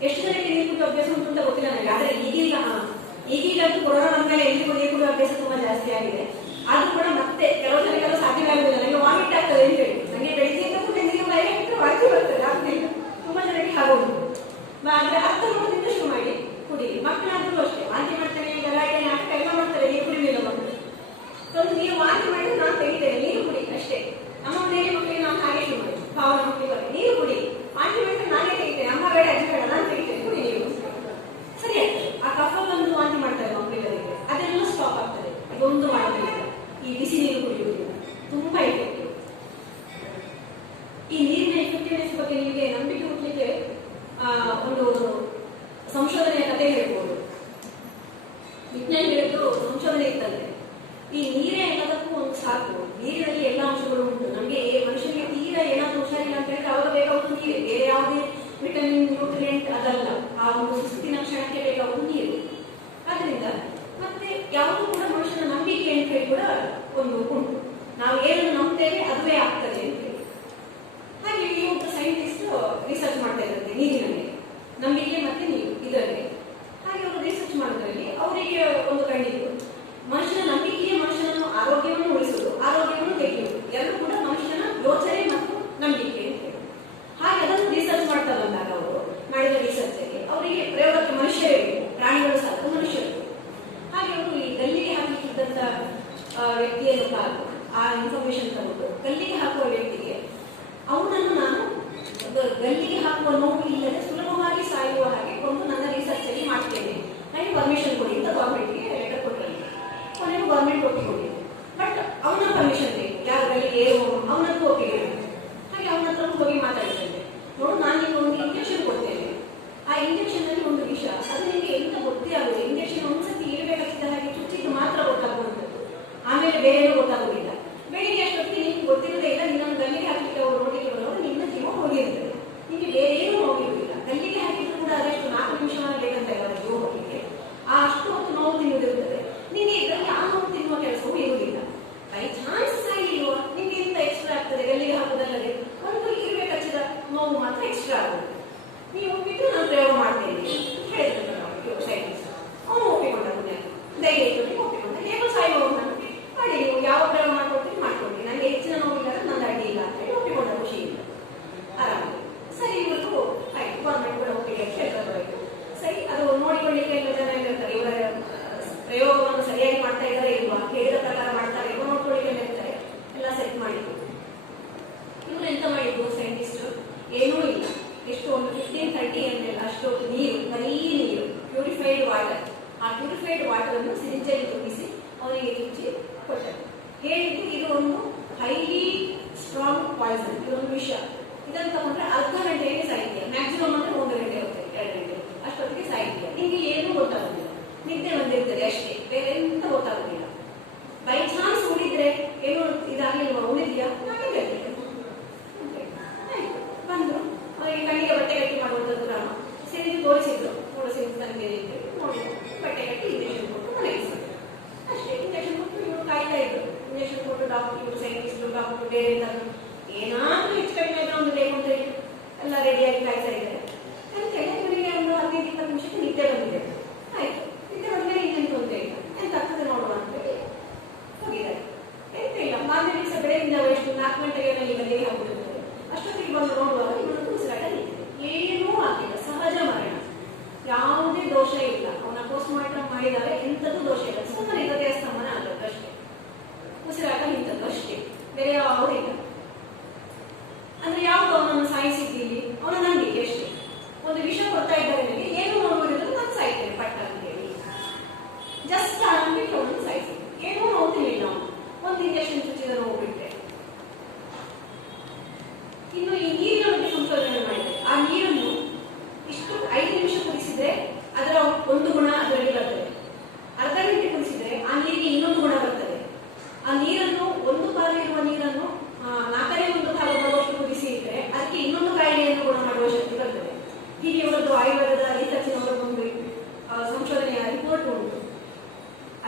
ಎಷ್ಟು ಜನಕ್ಕೆ ನೀರು ಕುಡಿಯುವ ಅಭ್ಯಾಸ ಉಂಟು ಅಂತ ಗೊತ್ತಿಲ್ಲ ನನಗೆ. ಆದ್ರೆ ಈಗೀಗ ಕೊರೋನಾ ಬಂದ್ಮೇಲೆ ಎಲ್ಲಿ ನೀರು ಕುಡಿಯುವ ಅಭ್ಯಾಸ ತುಂಬಾ ಜಾಸ್ತಿ ಆಗಿದೆ. ಆದ್ರೂ ಕೂಡ ಮತ್ತೆ ಕೆಲವು ಜನಕ್ಕೆಲ್ಲ ಸಾಧ್ಯವಾಗುದಿಲ್ಲ, ನನಗೆ ವಾಮಿಟ್ ಆಗ್ತದೆ ಅಂತ ಹೇಳಿ. ನನಗೆ ಬೆಳಿಗ್ಗೆ ನೀರು ಬಾಯಿಗೆ ವಾಂತಿ ಬರ್ತದೆ, ಆಗ್ತಿಲ್ಲ. ತುಂಬಾ ಜನಕ್ಕೆ ಆಗೋದು. ಆದ್ರೆ ಅರ್ಥ ಮಾಡೋದ್ರಿಂದ ಶುರು ಮಾಡಿ ಕುಡಿಯಿರಿ. ಮಕ್ಕಳಾದ್ರೂ ಅಷ್ಟೇ, ವಾಂತಿ ಮಾಡ್ತೇನೆ, ಗಲಾಟೆ, ನಾಟಕ ಎಲ್ಲ ಮಾಡ್ತಾರೆ, ನೀರು ಕುಡಿಲಿಲ್ಲ ಮಕ್ಕಳು. ಒಂದು ನೀರು ವಾಂತಿ ಮಾಡಿದ್ರೆ ನಾನು ತೆಗಿತೇನೆ, ನೀರು ಕುಡಿ ಅಷ್ಟೇ. ನಮ್ಮ ಮನೆಯಲ್ಲಿ ಮಕ್ಕಳಿಗೆ ನಾವು ಹಾಗೆ ಶುರು ಮಾಡಿ, ಭಾವನ ಮಕ್ಕಳಿಗೆ ನೀರು ಕುಡಿ, ವಾಂತಿ ಮಾಡಿದ್ರೆ ನಾನೇ ತೆಗಿತೇನೆ, ಅಮ್ಮ ಬೇಡ ಅಜ್ಜಿ ಬೇಡ ನಾನು ತೆಗಿತೇನೆ, ಕುಡಿ ನೀರು. ಸರಿ ಆಗ್ತದೆ. ಆ ಕಫ ಬಂದು ವಾಂತಿ ಮಾಡ್ತಾರೆ ಮಕ್ಕಳಿಗೆ, ಅದೆಲ್ಲ ಸ್ಟಾಪ್ ಆಗ್ತದೆ. ಇದೊಂದು ಮಾಡೋದಿಲ್ಲ, ಈ ಬಿಸಿ ನೀರು ಕುಡಿಯುವುದಿಲ್ಲ, ತುಂಬಾ ಎಫೆಕ್ಟಿವ್. ಈ ನೀರಿನ ಎಫೆಕ್ಟಿವ್ನೆಸ್ ಬಗ್ಗೆ ನಿಮಗೆ ನಂಬಿಕೆ ಹುಟ್ಟಲಿಕ್ಕೆ ಒಂದು ಸಂಶೋಧನೆಯ ಕಥೆ ಹೇಳ್ಬೋದು. ವಿಜ್ಞಾನಿಗಳಿಗೂ ಸಂಶೋಧನೆ ಇತ್ತಂದ್ರೆ, ಈ ನೀರೇ ಎಲ್ಲದಕ್ಕೂ ಒಂದು ಸಾಕು, ನೀರಿನಲ್ಲಿ ಎಲ್ಲ ಅಂಶಗಳು ಉಂಟು. ನಮಗೆ ಮನುಷ್ಯನಿಗೆ ತೀರಾ ಏನಾದ್ರೂ ಹುಷಾರಿಲ್ಲ ಅಂತ ಹೇಳಿದ್ರೆ ಅವಾಗ ಬೇಕಾಗುವುದು ನೀರು, ಬೇರೆ ಯಾವುದೇ ವಿಟಮಿನ್ ನ್ಯೂಟ್ರಿಯೆಂಟ್ ಅದಲ್ಲ. ಆ ಒಂದು ಸುಸ್ತಿನ ಕ್ಷಣಕ್ಕೆ ಬೇಕಾಗುವುದು ನೀರು. ಆದ್ರಿಂದ ಮತ್ತೆ ಯಾವುದು ಕೂಡ ಮನುಷ್ಯನ ನಂಬಿಕೆ ಅಂತ ಹೇಳಿ ಕೂಡ ಒಂದು ಉಂಟು. ನಾವು ಏನನ್ನು ನಂಬ್ತೇವೆ ಅದುವೇ ಆಗ್ತದೆ ಅಂತ ಹೇಳಿ. ಹಾಗೆ ಈ ಒಬ್ಬ ಸೈಂಟಿಸ್ಟ್ ರಿಸರ್ಚ್ ಮಾಡ್ತಾ ಇದ್ದಾರೆ ನೀರಿನ ಮೇಲೆ, ನಂಬಿಕೆ ಮತ್ತೆ ನೀರು ಇದರಲ್ಲಿ. ಹಾಗೆ ಅವರು ರಿಸರ್ಚ್ ಮಾಡೋದ್ರಲ್ಲಿ ಅವರಿಗೆ ಒಂದು ಕಂಡಿದ್ದು, ಮನುಷ್ಯನ ನಂಬಿಕೆಯೇ ಮನುಷ್ಯನನ್ನು ಆರೋಗ್ಯವನ್ನು ಉಳಿಸುವುದು, ಆರೋಗ್ಯವನ್ನು ತೆಗೆಯುವುದು, ಎರಡು ಕೂಡ ಮನುಷ್ಯನ ಯೋಚನೆ ಮತ್ತು ನಂಬಿಕೆ ಅಂತ ಹೇಳಿ. ಹಾಗೆ ಅದನ್ನು ರಿಸರ್ಚ್ ಮಾಡ್ತಾ ಬಂದಾಗ ಅವರು ಮಾಡಿದ ರಿಸರ್ಚ್ ಅಲ್ಲಿ ಅವರಿಗೆ ಪ್ರಯೋಗಕ್ಕೆ ಮನುಷ್ಯರೇ, ಪ್ರಾಣಿಗಳು ಸಾಕು, ಮನುಷ್ಯರು. ಹಾಗೆ ಅವರು ಈ ಗಲ್ಲಿಗೆ ಹಾಕಲಿಕ್ಕಿದ್ದಂತ ವ್ಯಕ್ತಿಯನ್ನು ಕಾದು ಆ ಇನ್ಫಾರ್ಮೇಶನ್ ತಗೊಂಡು ಗಲ್ಲಿಗೆ ಹಾಕುವ ವ್ಯಕ್ತಿಗೆ, ಅವನನ್ನು ನಾನು ಗಲ್ಲಿಗೆ ಹಾಕುವ ನೋವು ಇಲ್ಲದೆ ಸುಲಭವಾಗಿ ಸಾಯುವ ಹಾಗೆ ಕೊಂಡು ನನ್ನ ರಿಸರ್ಚ್ ಅಲ್ಲಿ ಮಾಡ್ತೇನೆ, ನನಗೆ ಪರ್ಮಿಷನ್ ಕೊಡಿ ಅಂತ ಗೌರ್ಮೆಂಟ್ಗೆ ಲೆಟರ್ ಕೊಟ್ಟರು. ಕೊನೆಗೂ ಗೌರ್ಮೆಂಟ್ ಒಪ್ಪಿಕೊಂಡಿದೆ. ಬಟ್ ಅವನ ಪರ್ಮಿಷನ್ ಬೇಕು, ಯಾರು ಗಲ್ಲಿಗೆ ಅವನದ್ದು ಒಪ್ಪಿಗೆ. ಹಾಗೆ ಅವನ ಹತ್ರ ಹೋಗಿ ಮಾತಾಡ್ತೇನೆ, ನೋಡು ನಾನು ನಿಮ್ಗೆ ಒಂದು ಇಂಜೆಕ್ಷನ್ ಕೊಡ್ತೇನೆ, ಆ ಇಂಜೆಕ್ಷನ್ ಅಲ್ಲಿ ಒಂದು ವಿಷ, ಅದು ನಿಮಗೆ ಎಂತ ಗೊತ್ತೇ ಆಗುದು. ಇಂಜೆಕ್ಷನ್ ಒಂದ್ಸತಿ ಇರಬೇಕಾಗಿದ್ದ ಹಾಗೆ ಚುಚ್ಚಿದ್ದು ಮಾತ್ರ ಗೊತ್ತಾಗುವಂಥದ್ದು, ಆಮೇಲೆ ಬೇರೆ ಗೊತ್ತಾಗುದಿಲ್ಲ. ಬೆಳಿಗ್ಗೆ ಅಷ್ಟೊತ್ತಿಗೆ ನಿಮ್ಗೆ ಗೊತ್ತಿರೋದೇ ಇಲ್ಲ, ನಿನ್ನನ್ನು ಗಲ್ಲಿಗೆ ಹಾಕಲಿಕ್ಕೆ ಅವರು ನೋಡಲಿಕ್ಕೆ ಬರೋರು ನಿನ್ನ ಜೀವ ಹೋಗಿರ್ತದೆ, ನಿಮಗೆ ಬೇರೆ ಏನೂ ಹೋಗಿರುವುದಿಲ್ಲ. ಗಲ್ಲಿಗೆ ಹಾಕಿದ್ರು ಕೂಡ ಅದೆಷ್ಟು 4 ನಿಮಿಷ ಬೇಕಂತ ಪ್ಯೂರಿಫೈಡ್ ವಾಟರ್ ಅನ್ನು ಸಿರಿಂಜಲ್ಲಿ ತುಂಬಿಸಿ ಅವರಿಗೆ ಚುಚ್ಚಿ ಕೊಟ್ಟರು. ಹೇಳಿದ್ದು ಇದು ಒಂದು ಹೈಲಿ ಸ್ಟ್ರಾಂಗ್ ಪಾಯ್ಸನ್, ಇದೊಂದು ವಿಷ, ಇದನ್ನು ತಗೊಂಡ್ರೆ ಅರ್ಧ ಗಂಟೆಗೆ ಸಾಹಿತ್ಯ, ಮ್ಯಾಕ್ಸಿಮಮ್ ಅಂದ್ರೆ 1 ಗಂಟೆ ಹೋಗ್ತದೆ, 2 ಗಂಟೆ ಅಷ್ಟೊತ್ತಿಗೆ ಸಾಹಿತ್ಯ. ನಿಮಗೆ ಏನೂ ಗೊತ್ತಾಗುದಿಲ್ಲ, ನಿದ್ದೆ ಬಂದಿರ್ತದೆ ಅಷ್ಟೇ, ಬೇರೆ ಎಂತ ಗೊತ್ತಾಗುದಿಲ್ಲ. ಬೈ ಚಾನ್ಸ್ ಉಳಿದ್ರೆ ಏನು ಇದಾಗಲಿಲ್ವಾ, ಉಳಿದ್ಯಾ ನಾನೇ ಬಂದ್ರು ಅವರಿಗೆ ಕಣ್ಣಿಗೆ ಬಟ್ಟೆ ಕಟ್ಟಿ ಮಾಡುವಂಥದ್ದು ಕ್ರಮ ಸಿರಿಂಜ್ ತೋರಿಸಿದ್ರು, ನೋಡು ಸಿರಿಂಜ್ ತಂದೆ ನೋಡಿ ಬಟ್ಟೆ ಕಟ್ಟಿ ಇಂಜೆಕ್ಷನ್ ಕೊಟ್ಟು ಮಲಗಿಸಿದ್ರು ಅಷ್ಟೇ. ಇಂಜೆಕ್ಷನ್ ಕೊಟ್ಟು ಇವರು ಕಾಯ್ತಾ ಇದ್ರು, ಇಂಜೆಕ್ಷನ್ ಕೊಟ್ಟು ಡಾಕ್ಟರ್, ಇವರು ಸೈಂಟಿಸ್ಟ್, ಡಾಕ್ಟರ್ ಬೇರೆ ಏನಾದ್ರೂ ಹೆಚ್ಚು ಕಡಿಮೆ ಒಂದು ಬೇಕು ಅಂತ ಹೇಳಿ ಎಲ್ಲ ರೆಡಿಯಾಗಿ ಕಾಯ್ತಾ ಇದ್ದಾರೆ. ಅಂತೇಳಿ ಇವರಿಗೆ ಒಂದು 15-20 ನಿಮಿಷಕ್ಕೆ ನಿದ್ದೆ ಬಂದಿದೆ. ಆಯ್ತು, ನಿದ್ದೆ ಬಂದ್ಮೇಲೆ ಇನ್ನೆಂತ ಅಂತ ಇಲ್ಲ, ಎಂತ ಆಗ್ತದೆ ನೋಡುವ ಅಂತ ಹೇಳಿ ಹೋಗಿದ್ದಾರೆ. ಎಂತ ಇಲ್ಲ, ಮಾರನೇ ದಿವಸ ಬೆಳಗಿಂದ ಎಷ್ಟು 4 ಗಂಟೆಗೆ ಈಗ ದೇಹ ಹಾಕುತ್ತಿದ್ದಾರೆ. ಅಷ್ಟೊತ್ತಿಗೆ ಬಂದು ನೋಡುವಾಗ ಇವನು ಉಸಿರಾಟ ನಿಂತಿದೆ, ಏನೂ ಆಗಿಲ್ಲ, ಸಹಜ ಮರಣ, ಯಾವುದೇ ದೋಷ ಇಲ್ಲ. ಅವನ ಪೋಸ್ಟ್ ಮಾರ್ಟಮ್ ಮಾಡಿದಾಗ ಎಂಥದ್ದು ದೋಷ ಇಲ್ಲ, ಸುಮ್ಮನೆ ಹೃದಯ ಸ್ತಂಭನ ಆದದ್ದು ಅಷ್ಟೇ, ಉಸಿರಾಟ ನಿಂತದ್ದು ಅಷ್ಟೇ, ಬೇರೆ ಯಾವುದೂ ಇಲ್ಲ. ಅಂದ್ರೆ ಯಾವುದು ಅವನನ್ನು ಸಾಯಿಸಿದ್ದೀವಿ, ಅವನ ನಂಬಿಕೆ ಅಷ್ಟೇ. ಒಂದು ವಿಷ ಕೊಡ್ತಾ ಇದ್ದಾರೆ ನನಗೆ, ಏನು ನೋಡುವುದಿಲ್ಲ, ನಾನು ಸಾಯ್ತೇನೆ ಪಟ್ಟ ಅಂತ ಹೇಳಿ ಜಸ್ಟ್ ಆ ನಂಬಿಕೆ ಅವನನ್ನು ಸಾಯಿಸಿದ್ದೆ. ಏನೂ ನೋಡ್ತಿರ್ಲಿಲ್ಲ ಅವನು, ಒಂದು ಇಂಜೆಕ್ಷನ್ ಚುಚ್ಚಿದ ನೋವು ಬಿಟ್ಟೆ. ಇನ್ನು ಈ ನೀರಿನ ಬಗ್ಗೆ ಸಂಶೋಧನೆ ಮಾಡಿದೆ. ಆ ನೀರನ್ನು ಇಷ್ಟು 5 ನಿಮಿಷ ಕುದಿಸಿದ್ರೆ ಅದರ ಒಂದು ಗುಣ ಅದರಲ್ಲಿ ಬರ್ತದೆ, ಅರ್ಧ ಗಂಟೆ ಕುದಿಸಿದ್ರೆ ಆ ನೀರಿಗೆ ಇನ್ನೊಂದು ಗುಣ ಬರ್ತದೆ. ಆ ನೀರನ್ನು 1 ಭಾಗ ಇರುವ ನೀರನ್ನು 4ನೇ 1 ಭಾಗ ಬರುವಷ್ಟು ಕುದಿಸಿ ಇಟ್ಟರೆ ಅದಕ್ಕೆ ಇನ್ನೊಂದು ಕಾಯಿಲೆಯನ್ನು ಗುಣ ಮಾಡುವ ಶಕ್ತಿ ಬರ್ತದೆ. ಹೀಗೆ ಇವರದ್ದು ಆಯುರ್ವೇದದ ರಿಸರ್ಚಿನವರ ಒಂದು ಸಂಶೋಧನೆಯ ರಿಪೋರ್ಟ್ ಉಂಟು.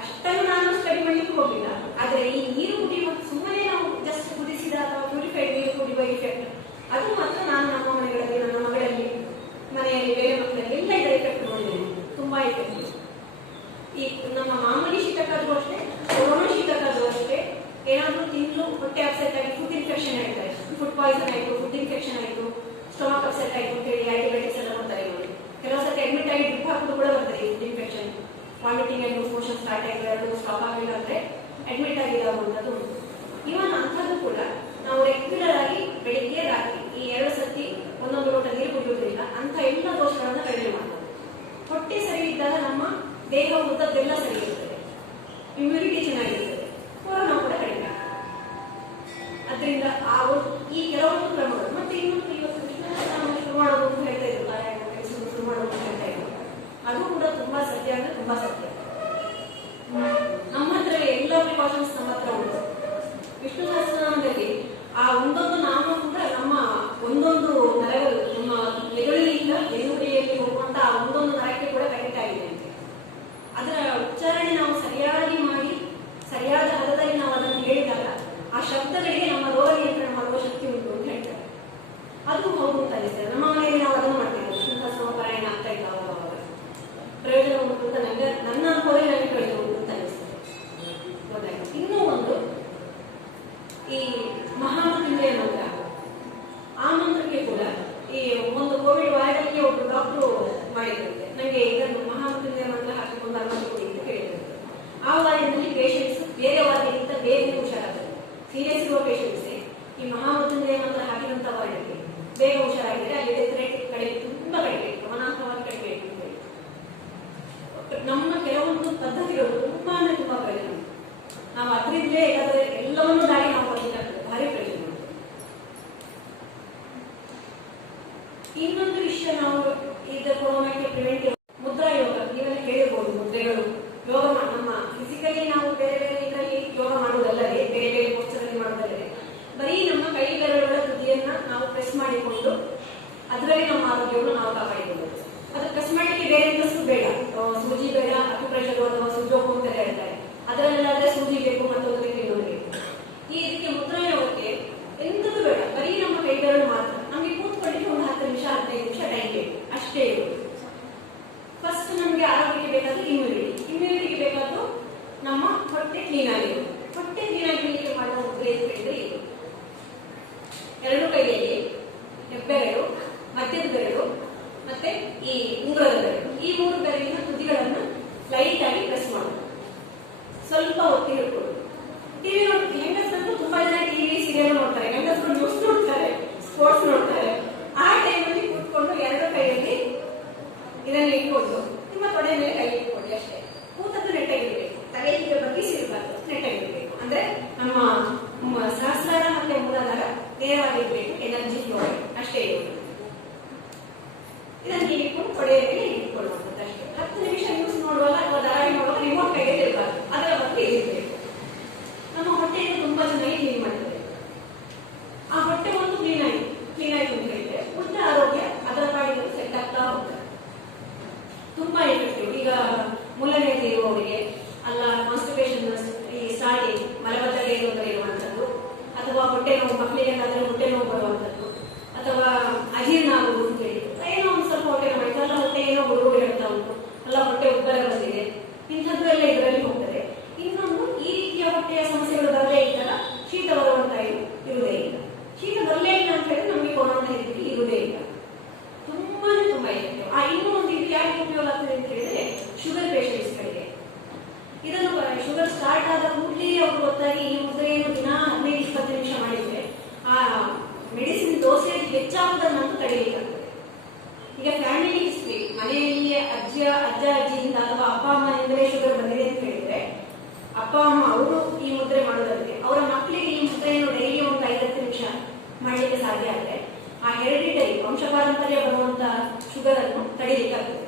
ಅಷ್ಟನ್ನು ನಾನು ಸ್ಟಡಿ ಮಾಡಲಿಕ್ಕೆ ಹೋಗಿಲ್ಲ, ಆದರೆ ಈ ನೀರು ಕುಡಿಯುವ ಸುಮ್ಮನೆ ನಾವು ಜಸ್ಟ್ ಕುದಿಸಿದ ಅಥವಾ ಪ್ಯೂರಿಫೈಡ್ ನೀರು ಕುಡಿಯುವ ಇಫೆಕ್ಟ್ ಅದು ಮಾತ್ರ ನಾನು ನಮ್ಮ ಮನೆಗಳಲ್ಲಿ, ನನ್ನ ಮಗಳಲ್ಲಿ, ಮನೆಯಲ್ಲಿ ಬೇರೆ ಮಕ್ಕಳಲ್ಲಿ ಎಲ್ಲ ಇದರ ಎಫೆಕ್ಟ್ ನೋಡಿದ್ದೇನೆ, ತುಂಬಾ ಎಫೆಕ್ಟ್. ಈ ನಮ್ಮ ಮಾಮೂಲಿ ಶೀತಕ್ಕಾದ್ರೂ ಅಷ್ಟೇ, ಕೊರೋನಾ ಶೀತಕ್ಕಾದ್ರೂ ಅಷ್ಟೇ, ಏನಾದ್ರೂ ತಿಂದು ಹೊಟ್ಟೆ ಅಪ್ಸೆಟ್ ಆಗಿ ಫುಡ್ ಇನ್ಫೆಕ್ಷನ್ ಹೇಳ್ತಾರೆ, ಫುಡ್ ಪಾಯ್ಸನ್ ಆಯಿತು, ಫುಡ್ ಇನ್ಫೆಕ್ಷನ್ ಆಯಿತು, ಸ್ಟೊಮಕ್ ಅಪ್ಸೆಟ್ ಆಯಿತು ಅಂತ ಹೇಳಿ ಆಂಟಿಬಯೋಟಿಕ್ಸ್ ಎಲ್ಲ ಕೊಡ್ತಾರೆ ನೋಡಿ. ಕೆಲವು ಸತಿ ಅಡ್ಮಿಟ್ ಆಗಿ ಡ್ರಿಪ್ ಹಾಕೋದು ಕೂಡ ಬರ್ತದೆ ಈ food infection, vomiting and loose motion start ಆಗಿದೆ, ಅದು ಸ್ಟಾಪ್ ಆಗಿಲ್ಲ ಅಂದ್ರೆ ಅಡ್ಮಿಟ್ ಆಗಿರುವಂಥದ್ದು ಉಂಟು. ಇವನ್ ಅಂಥದ್ದು ಕೂಡ ನಾವು ರೆಗ್ಯುಲರ್ ಆಗಿ ಬೆಳಿಗ್ಗೆ ರಾತ್ರಿ ಈ 2 ಸತಿ 1 ಲೋಟ ನೀರು ಕುಡಿಯೋದ್ರಿಂದ ಅಂಥ ಎಲ್ಲ ದೋಷಗಳನ್ನು ಕಡಿಮೆ ಮಾಡ್ಬೋದು. ಹೊಟ್ಟೆ ಸರಿ ಇದ್ದಾಗ ನಮ್ಮ ದೇಹ ಉದ್ದದ್ದೆಲ್ಲ ಸರಿ ಇರುತ್ತದೆ, ಇಮ್ಯುನಿಟಿ ಚೆನ್ನಾಗಿರ್ತದೆ, ಕೊರೋನಾ ಕೂಡ ಕಡಿಮೆ. ಅದರಿಂದ ಈ ಕೆಲವೊಂದು ಕ್ರಮಗಳು ಮತ್ತೆ ಇನ್ನೊಂದು ಇವತ್ತು ಶುರು ಮಾಡೋದು ಅಂತ ಹೇಳ್ತಾ ಇದ್ರು, ಶುರು ಮಾಡೋದು ಅಂತ ಹೇಳ್ತಾ ಇದ್ರು, ಅದು ಕೂಡ ತುಂಬಾ ಸತ್ಯ ಅಂದ್ರೆ ತುಂಬಾ ಸತ್ಯ. ನಮ್ಮ ಹತ್ರ ಎಲ್ಲ ಪ್ರಿಕಾಷನ್ಸ್ ನಮ್ಮ ಹತ್ರ ಉಂಟು. ವಿಷ್ಣು ಸಹಸ್ರನಾಮದಲ್ಲಿ ಆ ಒಂದೊಂದು ನಾಮ ಕೂಡ ನಮ್ಮ ಒಂದೊಂದು ನರಗಳು, ನಮ್ಮ ಮೆದುಳಿನಿಂದ ಬೆನ್ನುಡಿಯಲ್ಲಿ ಹೋಗುವಂತ ಆ ಒಂದೊಂದು ನರಕ್ಕೆ ಕೂಡ ಕನೆಕ್ಟ್ ಆಗಿದೆ ಅಂತ. ಅದರ ಉಚ್ಚಾರಣೆ ನಾವು ಸರಿಯಾಗಿ ಮಾಡಿ ಸರಿಯಾದ ಹದದಲ್ಲಿ ನಾವು ಅದನ್ನು ಹೇಳಿದಾಗ ಆ ಶಬ್ದಗಳಿಗೆ ನಮ್ಮ ರೋಗ ನಿಯಂತ್ರಣ ಮಾಡುವ ಶಕ್ತಿ ಉಂಟು ಅಂತ ಹೇಳ್ತಾರೆ. ಅದು ಹೌದು ಅಂತ ಅನಿಸ್ತದೆ. ನಮ್ಮ ಮನೆಯಲ್ಲಿ ನಾವು ಅದನ್ನು ಮಾಡ್ತೇವೆ, ವಿಷ್ಣು ಸಹಸ್ರನಾಮ ಪಾರಾಯಣ ಆಗ್ತಾ ಇಲ್ಲ, ಪ್ರಯೋಜನ ಉಂಟು ಅಂತ ನನ್ನ ಅನುಭವದಲ್ಲಿ ನನಗೆ ಪ್ರಯೋಜನ ಉಂಟು ಅಂತ ಅನಿಸ್ತದೆ. ಗೊತ್ತಾಯ್ತು. ಇನ್ನೂ ಒಂದು ಈ ಮಹಾಮೃತ್ಯುಂಜಯ ಮಂತ್ರ, ಆ ಮಂತ್ರಕ್ಕೆ ಕೂಡ ಈ ಒಂದು ಕೋವಿಡ್ ವಾರ್ಡಲ್ಲಿ ಒಬ್ಬರು ಡಾಕ್ಟರು ಮಾಡಿದ್ರಂತೆ, ನನಗೆ ಇದನ್ನು ಮಹಾಮೃತ್ಯುಂಜಯ ಮಂತ್ರ ಹಾಕಿಕೊಂಡು ಅನುಮತಿ ಕೊಡಿ ಅಂತ ಕೇಳಿದ್ರು. ಆ ವಾರ್ಡಿನಲ್ಲಿ ಪೇಷಂಟ್ಸ್ ಬೇರೆ ವಾರ್ಡಿಗಿಂತ ಬೇಗ ಹುಷಾರಾಗ್ತದೆ. ಸೀರಿಯಸ್ ಇರುವ ಪೇಷಂಟ್ಸ್ ಈ ಮಹಾಮೃತ್ಯುಂಜಯ ಮಂತ್ರ ಹಾಕಿದಂತ ವಾರ್ಡಿಗೆ ಬೇಗ ಹುಷಾರಾಗಿದ್ರೆ ಅಲ್ಲಿ ಡೆತ್ ರೇಟ್ ಕಡಿಮೆ, ತುಂಬಾ ಕಡಿಮೆ, ಗಮನಾರ್ಹವಾಗಿ ಕಡಿಮೆ ಅಂತ ಹೇಳಿ. ನಮ್ಮ ಕೆಲವೊಂದು ಪದ್ಧತಿಗಳು ತುಂಬಾ ಅಂದ್ರೆ ತುಂಬಾ ಪ್ರಯೋಜನ. ನಾವು ಅದರಿಂದಲೇ ಎಲ್ಲವನ್ನೂ ದಾರಿ ನಾವು ಬರಬೇಕಾಗ್ತದೆ, ಭಾರಿ ಪ್ರಯೋಜನ. ಇನ್ನೊಂದು ವಿಷಯ, ನಾವು ಈಗ ಕೊರೋನಾಕ್ಕೆ ಪ್ರಿವೆಂಟಿವ್ ಮುದ್ರಾ ಯೋಗ, ನೀವೆಲ್ಲ ಕೇಳಿರ್ಬೋದು. ಮುದ್ರೆಗಳು ಯೋಗ ನಮ್ಮ ಫಿಸಿಕಲಿ ನಾವು ಬೇರೆ ಬೇರೆ ಇದರಲ್ಲಿ ಯೋಗ ಮಾಡುವುದಲ್ಲದೆ, ಬೇರೆ ಬೇರೆ ಪೋಸ್ಟರಲ್ಲಿ ಮಾಡುವುದಲ್ಲದೆ, ಬರೀ ನಮ್ಮ ಕೈ ಬೆರಳುಗಳ ತುದಿಯನ್ನ ನಾವು ಪ್ರೆಸ್ ಮಾಡಿಕೊಂಡು ಅದರಲ್ಲಿ ನಮ್ಮ ಆರೋಗ್ಯವನ್ನು ನಾವು ಕಾಪಾಡಿಕೊಳ್ಳಬಹುದು. ಅದು ಪ್ರೆಸ್ ಮಾಡಲಿಕ್ಕೆ ಬೇರೆ ಇಂಟ್ರೆಸ್ಟ್ ಬೇಡ, ಸೂಜಿ ಬೇಡ, ಅಕ್ಯುಪ್ರೆಷರ್ ಅಥವಾ ಸುಜೋಕು ಅಂತ ಹೇಳ್ತಾರೆ, ಅದರಲ್ಲಾದ್ರೆ ಸೂಜಿ ಬೇಕು, ಮತ್ತೊಂದು ಬೇಕು, ಇನ್ನೊಂದು ಬೇಕು. ಈ ಇದಕ್ಕೆ ಮುದ್ರಾ ಯೋಗಕ್ಕೆ ಎಂತದ್ದು ಬೇಡ, ಬರೀ ನಮ್ಮ ಕೈ ಬೆರಳು ಮಾತ್ರ. ನಮಗೆ ಕೂತ್ಕೊಳ್ಳಿಕ್ಕೆ ಒಂದು 10 ನಿಮಿಷ 15 ನಿಮಿಷ ಟೈಮ್ ಬೇಕು, ಅಷ್ಟೇ ಇರುವುದು. ಫಸ್ಟ್ ನಮಗೆ ಆರೋಗ್ಯಕ್ಕೆ ಬೇಕಾದ್ರೆ ಇಮ್ಯುನಿಟಿಗೆ ಬೇಕಾದ್ರು ನಮ್ಮ ಹೊಟ್ಟೆ ಕ್ಲೀನ್ ಆಗಿರೋದು. ಹೊಟ್ಟೆ ಕ್ಲೀನ್ ಆಗಿರಲಿಕ್ಕೆ ಮಾಡುವ ಮುದ್ರೆ ಹೇಳಿದ್ರೆ ಇದು 2 ಕೈಯಲ್ಲಿ ಹೆಬ್ಬೆರಳು, ಮಧ್ಯದ ಬೆರಳು ಮತ್ತೆ ಈ ಉಂಗುರದ ಬೆರಳು, ಈ 3 ಬೆರಳಿನ ತುದಿಗಳನ್ನು ಲೈಟ್ ಆಗಿ ಪ್ರೆಸ್ ಮಾಡೋದು, ಸ್ವಲ್ಪ ಒತ್ತಿ ಹಿಡ್ಕೊಳ್ಳೋದು. ಟಿವಿ ನೋಡಿ, ಹೆಂಗಸರು ತುಂಬಾ ಜನ ಟಿವಿ ಸೀರಿಯಲ್ ನೋಡ್ತಾರೆ, ಹೆಂಗಸರು ನ್ಯೂಸ್ ನೋಡ್ತಾರೆ, ಸ್ಪೋರ್ಟ್ಸ್ ನೋಡ್ತಾರೆ. ಆ ಟೈಮಲ್ಲಿ ಕೂತ್ಕೊಂಡು 2 ಕೈಯಲ್ಲಿ ಇದನ್ನು ಇಟ್ಕೊಂಡು ನಿಮ್ಮ ತೊಡೆ ಮೇಲೆ ಕೈ ಇಟ್ಕೊಳ್ಳಿ ಅಷ್ಟೇ. ಕೂತದ್ದು ನೆಟ್ಟಗಿರ್ಬೇಕು, ತಲೆ ಹೀಗೆ ಬಗ್ಗಿಸಿರ್ಬಾರ್ದು, ನೆಟ್ಟಗಿರ್ಬೇಕು. ಅಂದ್ರೆ ನಮ್ಮ ಸಹಸ್ರಾರ ಮತ್ತೆ ಮೂಲಾಧಾರ ನೇರವಾಗಿರ್ಬೇಕು, ಎನರ್ಜಿ ಫ್ಲೋ ಅಷ್ಟೇ ಇರೋದು. ಇದನ್ನು ಹೀಗಿಟ್ಕೊಂಡು ತೊಡೆಯಲ್ಲಿ ಇಟ್ಕೊಳ್ಳುವಂಥದ್ದು ಅಷ್ಟೇ. 10 ನಿಮಿಷ ನ್ಯೂಸ್ ನೋಡುವಾಗ ಅಥವಾ ಧಾರಾವಾಹಿ ನೋಡುವಾಗ ರಿಮೋಟ್ ಕೈಗೆ ಇರಬಾರ್ದು, ಅದರ ಬಗ್ಗೆ ಇರಬೇಕು. ನಮ್ಮ ಹೊಟ್ಟೆಯನ್ನು ತುಂಬಾ ಚೆನ್ನಾಗಿ ಕ್ಲೀನ್ ಮಾಡ್ತದೆ. ಆ ಹೊಟ್ಟೆ ಒಂದು ಕ್ಲೀನ್ ಆಯ್ತು ಅಂತ ಹೇಳಿದ್ರೆ ಉಳಿದ ಆರೋಗ್ಯ ಅದರ ಪಾಡಿಗೆ ಸೆಟ್ ಆಗ್ತಾ ಹೋಗ್ತದೆ. ತುಂಬಾ ಎಫೆಕ್ಟಿವ್. ಈಗ ಮೂಲವ್ಯಾಧಿ ಇರುವವರಿಗೆ ಅಲ್ಲ, ಕಾನ್ಸ್ಟಿಪೇಷನ್, ಈ ಸ್ಟಾರ್ಟಿಂಗ್ ಮಲಬದ್ಧತೆ ಇರುವಂತದ್ದು, ಅಥವಾ ಹೊಟ್ಟೆ ನೋವು, ಮಕ್ಕಳಿಗೆ ಹೊಟ್ಟೆ ನೋವು ಬರುವಂತದ್ದು, ಅಥವಾ ಅಜೀರ್ಣ ಆಗುವುದು ಅಂತ ಹೇಳಿ ಏನೋ ಒಂದು ಸ್ವಲ್ಪ ಹೊಟ್ಟೆ ನೋವು, ಅಲ್ಲ ಹೊಟ್ಟೆ ಏನೋ ಹುಡುಗರು ಹೇಳ್ತಾ ಉಂಟು, ಅಲ್ಲ ಹೊಟ್ಟೆ ಉಬ್ಬರ ಬಂದಿದೆ, ಇಂಥದ್ದು ಎಲ್ಲ ಇದರಲ್ಲಿ ಹೋಗ್ತದೆ. ಇನ್ನೊಂದು, ಈ ರೀತಿಯ ಹೊಟ್ಟೆಯ ಸಮಸ್ಯೆಗಳು ಬರಲೇ ಇದ್ದಾಗ ಶೀತ ಬರುವಂತ ಇರುವುದೇ ಇಲ್ಲ. ಶೀತ ಬರಲೇ ಇಲ್ಲ ಅಂತ ಹೇಳಿದ್ರೆ ನಮಗೆ ಕೊರೋನಾ ಹೆದರಿಕೆ ಇರುವುದೇ ಇಲ್ಲ. ತುಂಬಾ ಎಫೆಕ್ಟಿವ್. ಇನ್ನೂ ಒಂದು ಇದು ಯಾಕೆ ಉಪಯೋಗ ಆಗ್ತದೆ ಅಂತ ಹೇಳಿದ್ರೆ ಶುಗರ್ ಪೇಷಂಟ್ಸ್ಗಳಿಗೆ. ಇದನ್ನು ಶುಗರ್ ಸ್ಟಾರ್ಟ್ ಆದ ಕೂಡಲೇ ಅವರು ಗೊತ್ತಾಗಿ ಈ ಮುದ್ರೆಯನ್ನು ದಿನ 15-20 ನಿಮಿಷ ಮಾಡಿದ್ರೆ ಆ ಮೆಡಿಸಿನ್ ಡೋಸೇಜ್ ಹೆಚ್ಚಾಗುವುದನ್ನು ತಡೆಯಲಿಕ್ಕಾಗ್ತದೆ. ಈಗ ಫ್ಯಾಮಿಲಿ ಹಿಸ್ಟ್ರಿ, ಮನೆಯಲ್ಲಿ ಅಜ್ಜ ಅಜ್ಜಿಯಿಂದ ಅಥವಾ ಅಪ್ಪ ಅಮ್ಮನಿಂದಲೇ ಶುಗರ್ ಬಂದಿದೆ ಅಂತ ಹೇಳಿದ್ರೆ ಅಪ್ಪ ಅಮ್ಮ ಅವರು ಈ ಮುದ್ರೆ ಮಾಡೋದಾದ್ರೆ ಅವರ ಮಕ್ಕಳಿಗೆ ಈ ಮುದ್ರೆಯನ್ನು ಡೈಲಿ ಒಂದು 5-10 ನಿಮಿಷ ಮಾಡಲಿಕ್ಕೆ ಸಾಧ್ಯ ಆದರೆ ಆ ಹೆರಿಡಿಟರಿ ವಂಶಪಾರಂಪರ್ಯ ಬರುವಂತ ಶುಗರ್ ಅನ್ನು ತಡೆಯಲಿಕ್ಕಾಗ್ತದೆ,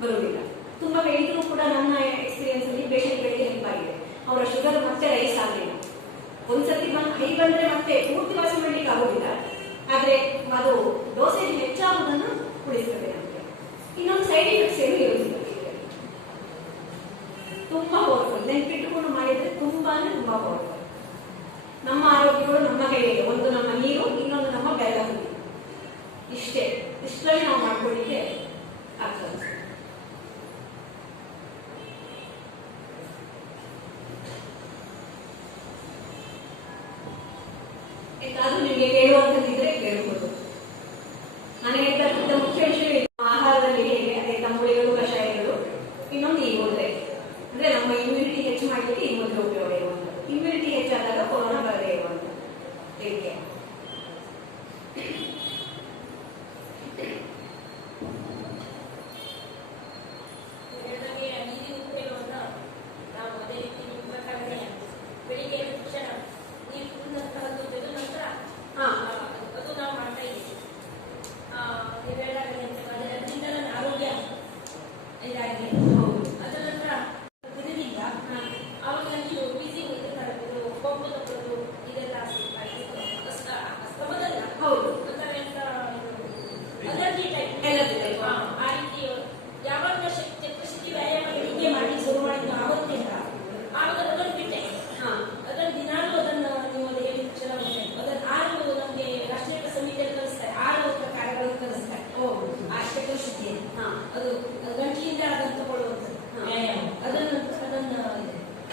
ಬರುವುದಿಲ್ಲ. ತುಂಬಾ ಹೇಳಿದ್ರು ಕೂಡ ನನ್ನ ಎಕ್ಸ್ಪೀರಿಯನ್ಸ್ ಅಲ್ಲಿ ಪೇಷಂಟ್ಗಳಿಗೆ ಹೆಲ್ಪ್ ಆಗಿದೆ. ಅವರ ಶುಗರ್ ಮತ್ತೆ ರೈಸ್ ಆಗಲಿಲ್ಲ. ಒಂದ್ಸತಿ ಹೈ ಬಂದ್ರೆ ಮತ್ತೆ ಪೂರ್ತಿ ವಾಸಿ ಮಾಡ್ಲಿಕ್ಕೆ ಆಗೋದಿಲ್ಲ, ಆದ್ರೆ ಅದು ಡೋಸೇಜ್ ಹೆಚ್ಚಾಗುವುದನ್ನು ಉಳಿಸ್ತದೆ ನಮಗೆ. ಇನ್ನೊಂದು ಸೈಡ್ ಎಫೆಕ್ಟ್ಸ್ ಏನು ಇರುವುದಿಲ್ಲ. ತುಂಬಾ ಪವರ್ಫುಲ್. ನೆನ್ಪಿಟ್ಟುಕೊಂಡು ಮಾಡಿದ್ರೆ ತುಂಬಾ ಪವರ್ಫುಲ್. ನಮ್ಮ ಆರೋಗ್ಯಗಳು ನಮ್ಮ ಕೈಯಲ್ಲಿ, ಒಂದು ನಮ್ಮ ನೀರು, ಇನ್ನೊಂದು ನಮ್ಮ ಬೆಳವಣಿಗೆ. ಇಷ್ಟರಲ್ಲಿ ನಾವು ಮಾಡ್ಕೊಳ್ಳಿಕ್ಕೆ ಆಗ್ತದೆ. ಅದು ನಿಮಗೆ ಕೇಳುವಂತದ್ದಿದ್ರೆ ಕೇಳಬಹುದು. ನಾನು ಹೇಳ್ತಕ್ಕಂಥ ಮುಖ್ಯ ವಿಷಯ ಆಹಾರದಲ್ಲಿ ಹೇಗೆ, ಅದೇ ತಂಬುಳಿಗಳು, ಕಷಾಯಗಳು, ಇನ್ನೊಂದು ಈ ಮುದ್ರೆ. ಅಂದ್ರೆ ನಮ್ಮ ಇಮ್ಯುನಿಟಿ ಹೆಚ್ಚು ಮಾಡಲಿಕ್ಕೆ ಈ ಮುದ್ರೆ ಉಪಯೋಗ ಇರುವಂಥದ್ದು. ಇಮ್ಯುನಿಟಿ ಹೆಚ್ಚಾದಾಗ ಕೊರೋನಾ ಬರದೇ ಇರುವಂಥದ್ದು. ಹೇಗೆ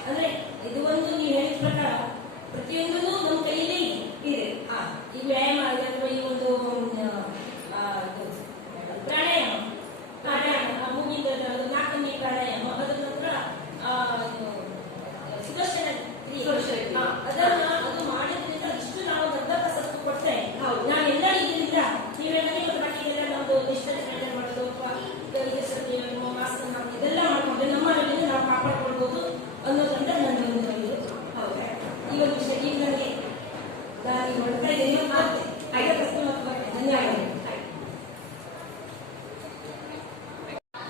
ಅಂದ್ರೆ ಇದು ಒಂದು ನೀವು ಹೇಳಿದ ಪ್ರಕಾರ ಪ್ರತಿಯೊಂದು ನಮ್ಮ ಕೈಯಲ್ಲೇ ಇದೆ. ಈ ವ್ಯಾಯಾಮ ಅಥವಾ ಈ ಒಂದು ಪ್ರಾಣಾಯಾಮ ಮೂಗಿಂದ ನಾಲ್ಕನೇ ಪ್ರಾಣಾಯಾಮ, ಅದರ ನಂತರ ಸುದರ್ಶನ ಅದು ಮಾಡೋದ್ರಿಂದ ಇಷ್ಟು ನಾವು ದೊಡ್ಡ ಕಸರತ್ತು ಕೊಡ್ತೇವೆ. ನಾವೆಲ್ಲ ಇದರಿಂದ ನೀವೆಲ್ಲ ಮಟ್ಟಿಗೆಲ್ಲ ನಮ್ದು ಡಿಸ್ಟೆನ್ಸ್ ಮೇಂಟೈನ್ ಮಾಡೋದು, ಮಾಸ್ಕ್ ಇದೆಲ್ಲ ಮಾಡ್ಕೊಂಡ್ರೆ ನಮ್ಮ ಆರೋಗ್ಯದಿಂದ ನಾವು ಕಾಪಾಡ್ಕೊಳ್ಬಹುದು ಅನ್ನೋದ್ರಿಂದ ನನ್ನ ಒಂದು ಹೌದಾ ಈ ಒಂದು ವಿಷಯ. ಈಗ ನನಗೆ ನಾನು ಮಾಡ್ತಾ ಇದ್ದೇನೆ. ಧನ್ಯವಾದಗಳು.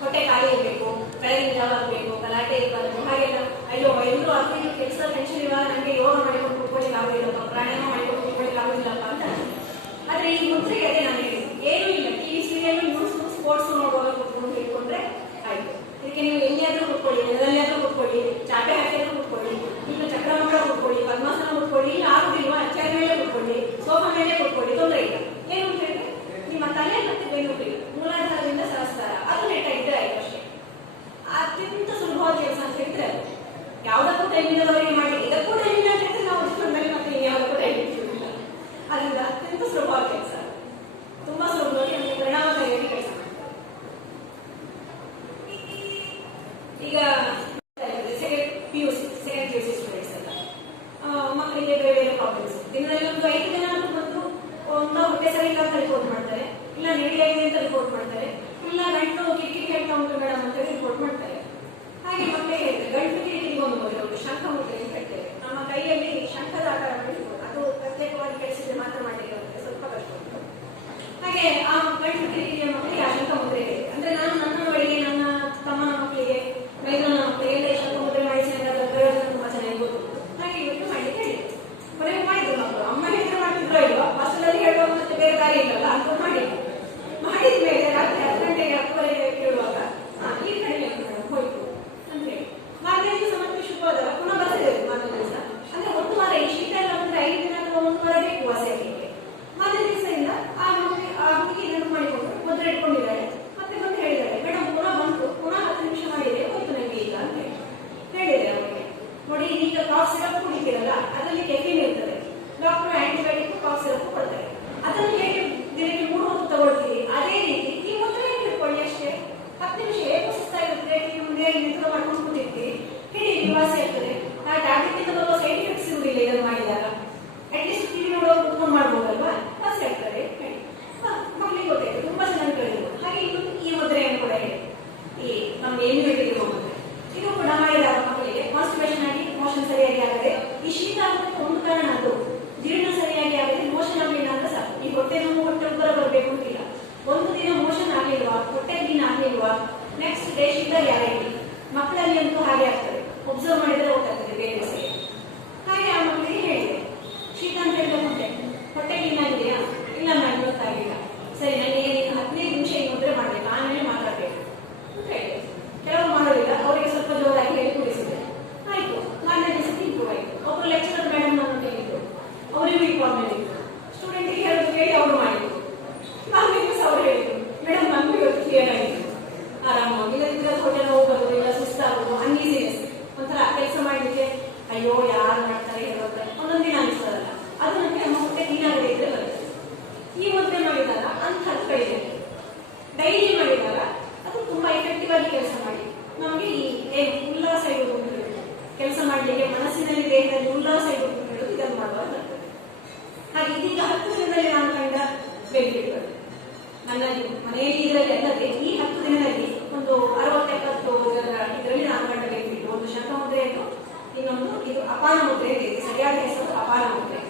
ಹೊಟ್ಟೆ ಖಾಲಿ ಇರಬೇಕು, ಬೆಳಗಿನ ಜಾವ ಆಗಬೇಕು, ಗಲಾಟೆ ಇರಬಾರ್ದು. ಹಾಗೆಲ್ಲ ಅಯ್ಯೋ ಎಲ್ಲರೂ ಆಗ್ತಿದ್ದು ಕೆಲಸ ಟೆನ್ಷನ್ ಇವಾಗ ನನಗೆ ಯೋಗ ಮಾಡಿಕೊಂಡು ಕೂತ್ಕೊಳ್ಳಿಕ್ಕೆ ಆಗೋದಿಲ್ಲಪ್ಪ, ಪ್ರಾಣಾಯಾಮ ಮಾಡಿಕೊಂಡು ಕೂತ್ಕೊಳ್ಳಿಕ್ಕೆ ಆಗೋದಿಲ್ಲಪ್ಪ ಅಂತ. ಆದ್ರೆ ಈ ಮುಂಚೆಗೆ ಅದೇ ನಾನು ಹೇಳಿದೆ, ಏನೂ ಇಲ್ಲ. ಟಿವಿ ಸೀರಿಯಲ್ ನ್ಯೂಸ್ ಸ್ಪೋರ್ಟ್ಸ್ ನೋಡುವಾಗ ಕೂತ್ಕೊಂಡು ಹೇಳ್ಕೊಂಡ್ರೆ ಆಯ್ತು. ಇದಕ್ಕೆ ನೀವು ಎಲ್ಲಿಯಾದ್ರೂ ಕೂತ್ಕೊಳ್ಳಿ, ನೆಲದಲ್ಲಿಯಾದ್ರೂ ಕೂತ್ಕೊಳ್ಳಿ, ಚಾಪೆ ಹಾಕಿಯಾದ್ರೂ ಕೂತ್ಕೊಳ್ಳಿ, ಈಗ ಚಕ್ರಮಂಡಲ ಕೂತ್ಕೊಳ್ಳಿ, ಪದ್ಮಾಸನ ಕೂತ್ಕೊಳ್ಳಿ, ಇಲ್ಲಿ ಆಗುದಿಲ್ವಾ ಚೇರ್ ಮೇಲೆ ಕೂತ್ಕೊಳ್ಳಿ, ಸೋಫಾ ಮೇಲೆ ಕೂತ್ಕೊಳ್ಳಿ, ತೊಂದರೆ ಇಲ್ಲ. ಏನು ಅಂತ ಹೇಳಿದ್ರೆ ನಿಮ್ಮ ತಲೆ ಮತ್ತೆ ಬೆನ್ನುಬಿಡಿ, ಮೂಲಾಧಾರದಿಂದ ಸಹಸ್ರಾರ ಅದು ನೆಟ್ಟ ಇದ್ರೆ ಆಯ್ತು ಅಷ್ಟೇ. ಅತ್ಯಂತ ಸುಲಭವಾದ ಕೆಲಸ ಅಂತ ಹೇಳಿದ್ರೆ ಯಾವುದಕ್ಕೂ ಟೈಮ್ ಇಲ್ಲದವರಿಗೆ ಮಾಡಿ, ಇದಕ್ಕೂ ಟೈಮ್ ಇಲ್ಲ ಅಂತ ಹೇಳಿದ್ರೆ ನಾವು ಮೇಲೆ ಮತ್ತೆ ಯಾವುದಕ್ಕೂ ಟೈಮ್ ಇಟ್ಟಿರುವುದಿಲ್ಲ. ಅದರಿಂದ ಅತ್ಯಂತ ಸುಲಭವಾದ ಕೆಲಸ, ತುಂಬಾ ಸುಲಭವಾಗಿ ನಮಗೆ ಪರಿಣಾಮಕಾರಿಯಾಗಿ ಕೆಲಸ ಮಾಡ್ತಾರೆ. ಈಗ ಸೆಕೆಂಡ್ PUC ಸ್ಟೂಡೆಂಟ್ಸ್ ಎಲ್ಲ ಮಕ್ಕಳಿಗೆ ಬೇರೆ ಬೇರೆ ಪ್ರಾಬ್ಲಮ್ಸ್, ದಿನದಲ್ಲಿ ಒಂದು 5 ಜನ ಬಂದು ಒಂದು ಹೊಟ್ಟೆ ಸರಿ ಇಲ್ಲ ಅಂತ ರಿಪೋರ್ಟ್ ಮಾಡ್ತಾರೆ, ಇಲ್ಲ ನೆಗಡಿ ಆಗಿದೆ ಅಂತ ರಿಪೋರ್ಟ್ ಮಾಡ್ತಾರೆ, ಇಲ್ಲ ಗಂಟು ಕಿರಿಕಿರಿ ಹೇಳ್ತಾ ಉಂಟು ಮೇಡಮ್ ಅಂತ ರಿಪೋರ್ಟ್ ಮಾಡ್ತಾರೆ. ಹಾಗೆ ಮಕ್ಕಳಿಗೆ ಇಲ್ವಾ, ನೆಕ್ಸ್ಟ್ ಡೇ ಶೀತ ಗ್ಯಾರಂಟಿ. ಮಕ್ಕಳಲ್ಲಿ ಅಂತೂ ಹಾಗೆ ಆಗ್ತದೆ, ಒಬ್ಸರ್ವ್ ಮಾಡಿದ್ರೆ ಗೊತ್ತಾಗ್ತದೆ ಬೇರೆ ದಿವಸಕ್ಕೆ. ಹಾಗೆ ಆ ಮಕ್ಕಳಿಗೆ ಹೇಳಿದೆ, ಶೀತ ಅಂತ ಹೇಳಿದ್ರೆ ಹೊಟ್ಟೆ ಕ್ಲೀನ್ ಆಗಿದೆಯಾ, ಇಲ್ಲ ಮ್ಯಾಮ್ ಗೊತ್ತಾಗಿಲ್ಲ, ಸರಿ ನನಗೆ 15 ನಿಮಿಷ ಮುದ್ರೆ ಮಾಡ್ಬೇಕು, ಆಮೇಲೆ ಮಾತಾಡ್ಬೇಕು ಅಂತ ಹೇಳಿದೆ. ಕೆಲವರು ಮಾಡೋದಿಲ್ಲ, ಅವರಿಗೆ ಸ್ವಲ್ಪ ಜೋರಾಗಿ ಹೇಳಿ ಕೂಡಿಸಿದೆ. ಆಯ್ತು, ಮಾರನೇ ದಿವಸಕ್ಕೆ ಇಂಪ್ರೂವ್ ಆಯ್ತು. ಒಬ್ಬರು ಲೆಕ್ಚರರ್ ಮೇಡಮ್ ನಾನು ಹೇಳಿದ್ರು, ಅವರಿಗೂ ಇಂಪ್ರೂವ್ಮೆಂಟ್ ಇತ್ತು. ಸ್ಟೂಡೆಂಟ್ಗೆ ಹೇಳೋದು ಕೇಳಿ ಅವರು ಮಾಡಿದ್ರು. ನಾಲ್ಕು ದಿವಸ ಅವ್ರು ಹೇಳಿದ್ರು, ಮೇಡಮ್ ನಮ್ಗೆ ಇವತ್ತು ಕ್ಲಿಯರ್ ಆಯಿತು, ಆರಾಮಾಗಿ. ಇಲ್ಲದಿದ್ರೆ ಹೊಟ್ಟೆ ನೋವು ಬರೋದು, ಇಲ್ಲ ಸುಸ್ತಾಗೋದು, ಅನ್ಈಸಿನೆಸ್, ಒಂಥರ ಕೆಲಸ ಮಾಡಲಿಕ್ಕೆ ಅಯ್ಯೋ ಯಾರು ಮಾಡ್ತಾರೆ ಹೇಳೋದ್ರೆ ಒಂದೊಂದಿನ ಅನಿಸ್ತದಲ್ಲ, ಅದು ನಮಗೆ ನಮ್ಮ ಹೊಟ್ಟೆ ಕ್ಲೀನ್ ಆಗದೆ ಇದ್ರೆ ಬರುತ್ತೆ. ಈ ಮುದ್ದೆ ಮಾಡಿದಾಗ ಅಂತ ಕಡಿಮೆ, ಡೈಲಿ ಮಾಡಿದಾಗ ಅದು ತುಂಬಾ ಎಫೆಕ್ಟಿವ್ ಆಗಿ ಕೆಲಸ ಮಾಡಿ ನಮಗೆ ಈ ಉಲ್ಲಾಸ ಇರುವುದು ಕೆಲಸ ಮಾಡಲಿಕ್ಕೆ, ಮನಸ್ಸಿನಲ್ಲಿ ದೇಹದಲ್ಲಿ ಉಲ್ಲಾಸ ಇರುವುದು ಹೇಳೋದು ಇದನ್ನು ಮಾಡುವಾಗ ಬರ್ತದೆ. ಹಾಗೆ ಇದೀಗ 10 ದಿನದಲ್ಲಿ ನಾನು ಕಂಡ ಬೆನಿಫಿಟ್ಗಳು ನನ್ನ ಮನೆಯಲ್ಲಿ ಇದರಲ್ಲಿ ಅಲ್ಲದೆ ಈ 10 ದಿನದಲ್ಲಿ ಒಂದು 60-70 ಇದರಲ್ಲಿ ನಾನು ಕಂಡ ಬೆನಿಫಿಟ್. ಒಂದು ಶಂಖ ಮುದ್ರೆಯನ್ನು, ಇನ್ನೊಂದು ಇದು ಅಪಾನ ಮುದ್ರೆ ಇದೆ, ಸರಿಯಾದ ಹೆಸರು ಅಪಾನ ಮುದ್ರೆ.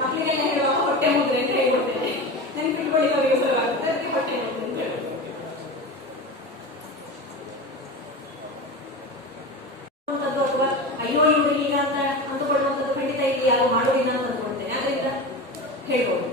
ಮಕ್ಕಳಿಗೆಲ್ಲ ಹೇಳುವಾಗ ಹೊಟ್ಟೆ ಮುದ್ರೆ ಅಂತ ಹೇಳ್ಕೊಡ್ತೇನೆ, ನೆನಪಿಟ್ಕೊಳ್ಳಿ ಅವರಿಗೆ ಸುಲಭವಾಗುತ್ತೆ, ಅದಕ್ಕೆ ಹೊಟ್ಟೆ ಮುದ್ರೆ ಅಂತ ಹೇಳೋದು. ಅಥವಾ ಅಯ್ಯೋ ಇವರು ಈಗ ಅಂತ ಅಂದುಕೊಳ್ಳುವಂಥದ್ದು ಖಂಡಿತ ಇಲ್ಲಿ ಯಾರು ಮಾಡೋದಿಲ್ಲ ಅಂತ ಅಂದ್ಕೊಳ್ತೇನೆ, ಅದರಿಂದ ಹೇಳ್ಬೋದು.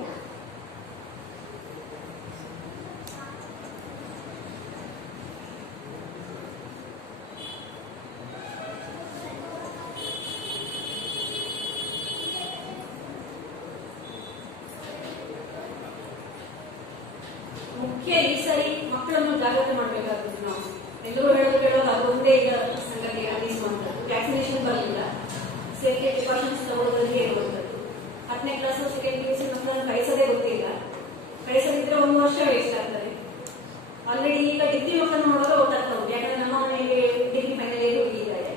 ಮುಖ್ಯ ಈ ಸರಿ ಮಕ್ಕಳನ್ನು ಜಾಗೃತಿ ಮಾಡಬೇಕಾಗುತ್ತೆ. ನಾವು ಎಲ್ಲರೂ ಹೇಳೋದು ಅದು ಒಂದೇ ಈಗ ಸಂಗತಿ ಅನ್ನಿಸುವಂಥದ್ದು. ವ್ಯಾಕ್ಸಿನೇಷನ್ ಬರಲಿಲ್ಲ, ಸೇಫ್ಟಿ ಪ್ರಿಕಾಷನ್ಸ್ ತಗೊಳ್ಳೋದ್ರಲ್ಲಿ ಹೇಳುವಂಥದ್ದು. 10ನೇ ಕ್ಲಾಸ್ ಸೆಕೆಂಡ್ PUC ಮಕ್ಕಳನ್ನು ಕಳಿಸೋದೇ ಗೊತ್ತಿಲ್ಲ, ಕಳಿಸದಿದ್ರೆ 1 ವರ್ಷ ವೇಸ್ಟ್ ಆಗ್ತದೆ. ಆಲ್ರೆಡಿ ಈಗ ಡಿಗ್ರಿ ಮಕ್ಕಳನ್ನು ನೋಡೋದು ಗೊತ್ತಾಗ್ತಾ ಉಂಟು, ಯಾಕಂದ್ರೆ ನಮ್ಮ ಮನೆಯಲ್ಲಿ ಡಿಗ್ರಿ ಫೈನಲ್ ಇಯರ್ ಹುಡುಗಿದ್ದಾರೆ,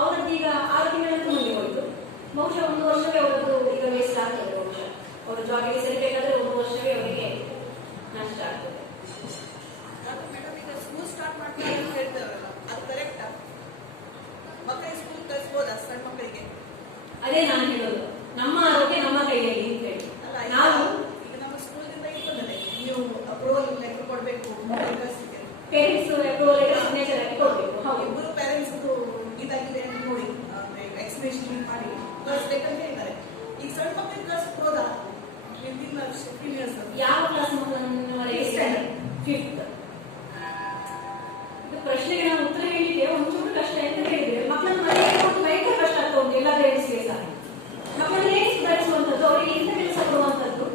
ಅವರದ್ದು ಈಗ 6 ತಿಂಗಳಂತೂ ಮುಂದೆ ಹೋಯ್ತು. ಬಹುಶಃ 1 ವರ್ಷವೇ ಅವರದ್ದು ಈಗ ವೇಸ್ಟ್ ಆಗ್ತದೆ. ಬಹುಶಃ ಅವರು ಜಾಬಿಗೆ ಸೇರಬೇಕಾದ್ರೆ 1 ವರ್ಷವೇ ಅವರಿಗೆ ನಷ್ಟ ಆಗ್ತದೆ. ಸ್ಕೂಲ್ ಸ್ಟಾರ್ಟ್ ಮಾಡ್ತಾರೆ ಅಂತ ಹೇಳ್ತಾರಲ್ಲ, ಅದು ಕರೆಕ್ಟಾ? ಮಕ್ಕಳಿಗೆ ಸ್ಕೂಲ್ ಕಳಿಸ್ಬೋದಾ ಸಣ್ಣ ಮಕ್ಕಳಿಗೆ? ಅದೇ ನಾನು ಹೇಳೋದು, ನಮ್ಮ ಆರೋಗ್ಯ ನಮ್ಮ ಕೈಯಲ್ಲಿ ಅಂತ ಹೇಳಿ. ನಾವು ಈಗ ನಮ್ಮ ಸ್ಕೂಲ್ದಿಂದ ಇರ್ತದೆ, ನೀವು ಅಪ್ರೂವಲ್ ಲೆಟರ್ ಕೊಡಬೇಕು ಕಳಿಸ್ಲಿಕ್ಕೆ, ಪೇರೆಂಟ್ಸ್ ಅಪ್ರೂವಲ್ ಲೆಟರ್ ಸಿಗ್ನೇಚರ್ ಹಾಕಿ ಕೊಡಬೇಕು. ಹೌದು, ಇಬ್ಬರು ಪೇರೆಂಟ್ಸ್ ಇದಾಗಿದೆ ಅಂತ ನೋಡಿ ಎಕ್ಸ್ಪ್ಲೇಷನ್ ಮಾಡಿ ಕಳಿಸ್ಬೇಕಂತ ಹೇಳಿದ್ದಾರೆ. ಈಗ ಸಣ್ಣ ಮಕ್ಕಳಿಗೆ ಕಳಿಸ್ಬೋದಾ? ಯಾವ ಕ್ಲಾಸ್ ಮಕ್ಕಳವರೆಗೆ? 5th. ಇದು ಪ್ರಶ್ನೆಗೆ ನಾವು ಉತ್ತರ ಹೇಳಿದ್ರೆ ಒಂಚೂರು ಕಷ್ಟ ಅಂತ ಹೇಳಿದ್ರೆ, ಮಕ್ಕಳನ್ನು ಮನೆಗೆ ಕೊಟ್ಟು ಭಯಂಕರ ಕಷ್ಟ ಆಗ್ತಾ ಉಂಟು ಎಲ್ಲ ಪೇರೆಂಟ್ಸ್ಗೆ ಸಹ. ಮಕ್ಕಳನ್ನು ಹೇಗೆ ಸುಧಾರಿಸುವಂಥದ್ದು, ಅವರಿಗೆ ಇಂಥ ಕೆಲಸ ಕೊಡುವಂಥದ್ದು.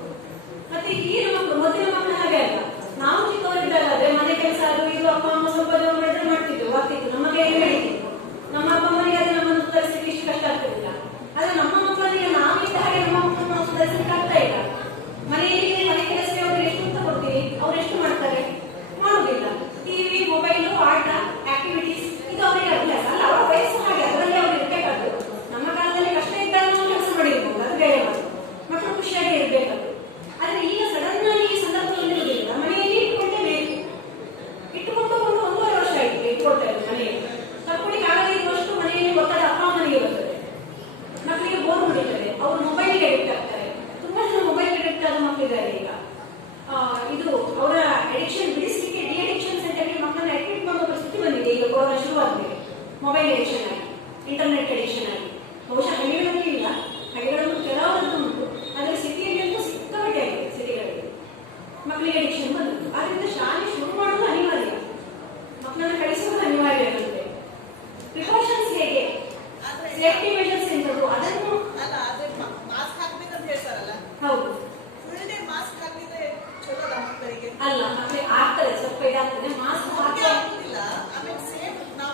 ಮತ್ತೆ ಈಗಿನ ಮಕ್ಕಳು ಮೊದಲಿನ ಮಕ್ಕಳು ಹಾಗೆ ಅಲ್ಲ. ನಾವು ಚಿಕ್ಕವರಿದ್ದಾಗಾದ್ರೆ ಮನೆ ಕೆಲಸ ಅದು ಇದು ಅಪ್ಪ ಅಮ್ಮ ಸ್ವಲ್ಪ ಜನ ಮಾಡಿದ್ರೆ ಮಾಡ್ತಿದ್ವು, ಆಗ್ತಿತ್ತು, ನಮ್ಮ ಕೈಯಲ್ಲಿ ನಡೀತಿತ್ತು. ನಮ್ಮ ಅಪ್ಪ ಅಮ್ಮನಿಗೆ ಅದು ನಮ್ಮನ್ನು ಸುಧಾರಿಸಲಿಕ್ಕೆ ಇಷ್ಟು ಕಷ್ಟ ಆಗ್ತಿರಲಿಲ್ಲ. ಆದ್ರೆ ನಮ್ಮ ಮಕ್ಕಳಿಗೆ ನಾವಿದ್ದ ಹಾಗೆ ನಮ್ಮ ಮಕ್ಕಳನ್ನು ನಾವು ಸುಧಾರಿಸಲಿಕ್ಕೆ ಆಗ್ತಾ ಇಲ್ಲ. ಮನೆಯಲ್ಲಿ ಮನೆ ಕೆಲಸಕ್ಕೆ ಅವ್ರಿಗೆ ಎಷ್ಟು ಅಂತ ಕೊಡ್ತೀವಿ, ಅವ್ರು ಎಷ್ಟು ಮಾಡ್ತಾರೆ? ಮಾಡುದಿಲ್ಲ. ಟಿವಿ, ಮೊಬೈಲು, ಆಟ, ಆಕ್ಟಿವಿಟೀಸ್ ಇದು ಅವರಿಗೆ ಅಭ್ಯಾಸ ಅಲ್ಲ, ಅವರ ವಯಸ್ಸು ಹಾಗೆ, ಅದರಲ್ಲಿ ಅವ್ರು ಇರ್ಬೇಕಾದ್ರು. ನಮ್ಮ ಕಾಲದಲ್ಲಿ ಕಷ್ಟ ಇದ್ದಾಗ ನಾವು ಕೆಲಸ ಮಾಡಿರ್ಬೋದು, ಅದು ಬೇರೆ ಮಾತು. ಮಕ್ಕಳು ಖುಷಿಯಾಗಿ ಇರ್ಬೇಕಾದ್ರು. ಆದ್ರೆ ಈಗ ಸಡನ್ ಆಗಿ ಈ ಸಂದರ್ಭದಲ್ಲಿ ಇರುವುದಿಲ್ಲ, ಮನೆಯಲ್ಲಿ ಇಟ್ಕೊಂಡೇಬೇಕು. ಇಟ್ಟುಕೊಂಡು 1.5 ವರ್ಷ ಆಯ್ತು ಇಟ್ಕೊಳ್ತಾ ಇದ್ರು ಮನೆಯಲ್ಲಿ. ತಕ್ಕೊಳಿಗೆ ಆಗದೇ ಇರುವಷ್ಟು ಮನೆಯಲ್ಲಿ ಒತ್ತಡ ಅಪ್ಪ ಅಮ್ಮನಿಗೆ ಬರ್ತದೆ. ಮಕ್ಕಳಿಗೆ ಬೋರ್ ಹೊಡಿತದೆ, ಅವರು ಮೊಬೈಲ್ಗೆ ಅಡಿಕ್ಟ್ ಆಗ್ತಾರೆ. ತುಂಬಾ ಜನ ಮೊಬೈಲ್ ಅಡಿಕ್ಟ್ ಆದ ಮಕ್ಕಳಿದ್ದಾರೆ ಈಗ. ಇದು ಅವರ ಅಡಿಕ್ಷನ್ ಬಿಡಿಸಲಿಕ್ಕೆ ಡಿ ಅಡಿಕ್ಷನ್ಸ್ ಅಂತ ಹೇಳಿ ಮಕ್ಕಳನ್ನ ಅಡ್ಮಿಟ್ ಮಾಡುವ ಪರಿಸ್ಥಿತಿ ಬಂದಿದೆ. ಈಗ ಕೊರೋನಾ ಶುರುವಾದ್ಮೇಲೆ ಮೊಬೈಲ್ ಅಡಿಕ್ಷನ್ ಆಗಿ, ಇಂಟರ್ನೆಟ್ ಅಡಿಕ್ಷನ್ ಆಗಿ. ಬಹುಶಃ ಹಳ್ಳಿಗಳಲ್ಲಿ ಇಲ್ಲ, ಹಳ್ಳಿಗಳಲ್ಲೂ ಕೆಲವರದ್ದು ಉಂಟು, ಆದರೆ ಸಿಟಿಯಲ್ಲಿ ಅಂತೂ ಸಿಕ್ಕಾಪಟ್ಟೆ ಆಗಿದೆ. ಸಿಟಿಗಳಲ್ಲಿ ಮಕ್ಕಳಿಗೆ ಅಡಿಕ್ಷನ್ ಬಂದಿತ್ತು. ಆದ್ರಿಂದ ಶಾಲೆ ಶುರು ಮಾಡುವುದು ಅನಿವಾರ್ಯ, ಮಕ್ಕಳನ್ನ ಕಳಿಸುವುದು ಅನಿವಾರ್ಯ ಆಗುತ್ತೆ. ಪ್ರಿಕಾಷನ್ಸ್ ಹೇಗೆ, ಸೇಫ್ಟಿ ಮೆಷರ್ಸ್ ಎಂತದ್ದು ಅದನ್ನು ಅಲ್ಲ, ಅದೇ ಮಾಸ್ಕ್ ಹಾಕ್ಬೇಕಂತ ಹೇಳ್ತಾರಲ್ಲ. ಹೌದು, ಫುಲ್ ಡೇ ಮಾಸ್ಕ್ ಹಾಕಿದ್ರೆ ಚಲೋದ ಮಕ್ಕಳಿಗೆ? ಅಲ್ಲ, ಮಕ್ಕಳಿಗೆ ಆಗ್ತದೆ, ಸ್ವಲ್ಪ ಇದಾಗ್ತದೆ. ಮಾಸ್ಕ್ ಹಾಕಿ ಆಗುದಿಲ್ಲ. ಆಮೇಲೆ ಸೇಮ್ ನಾವು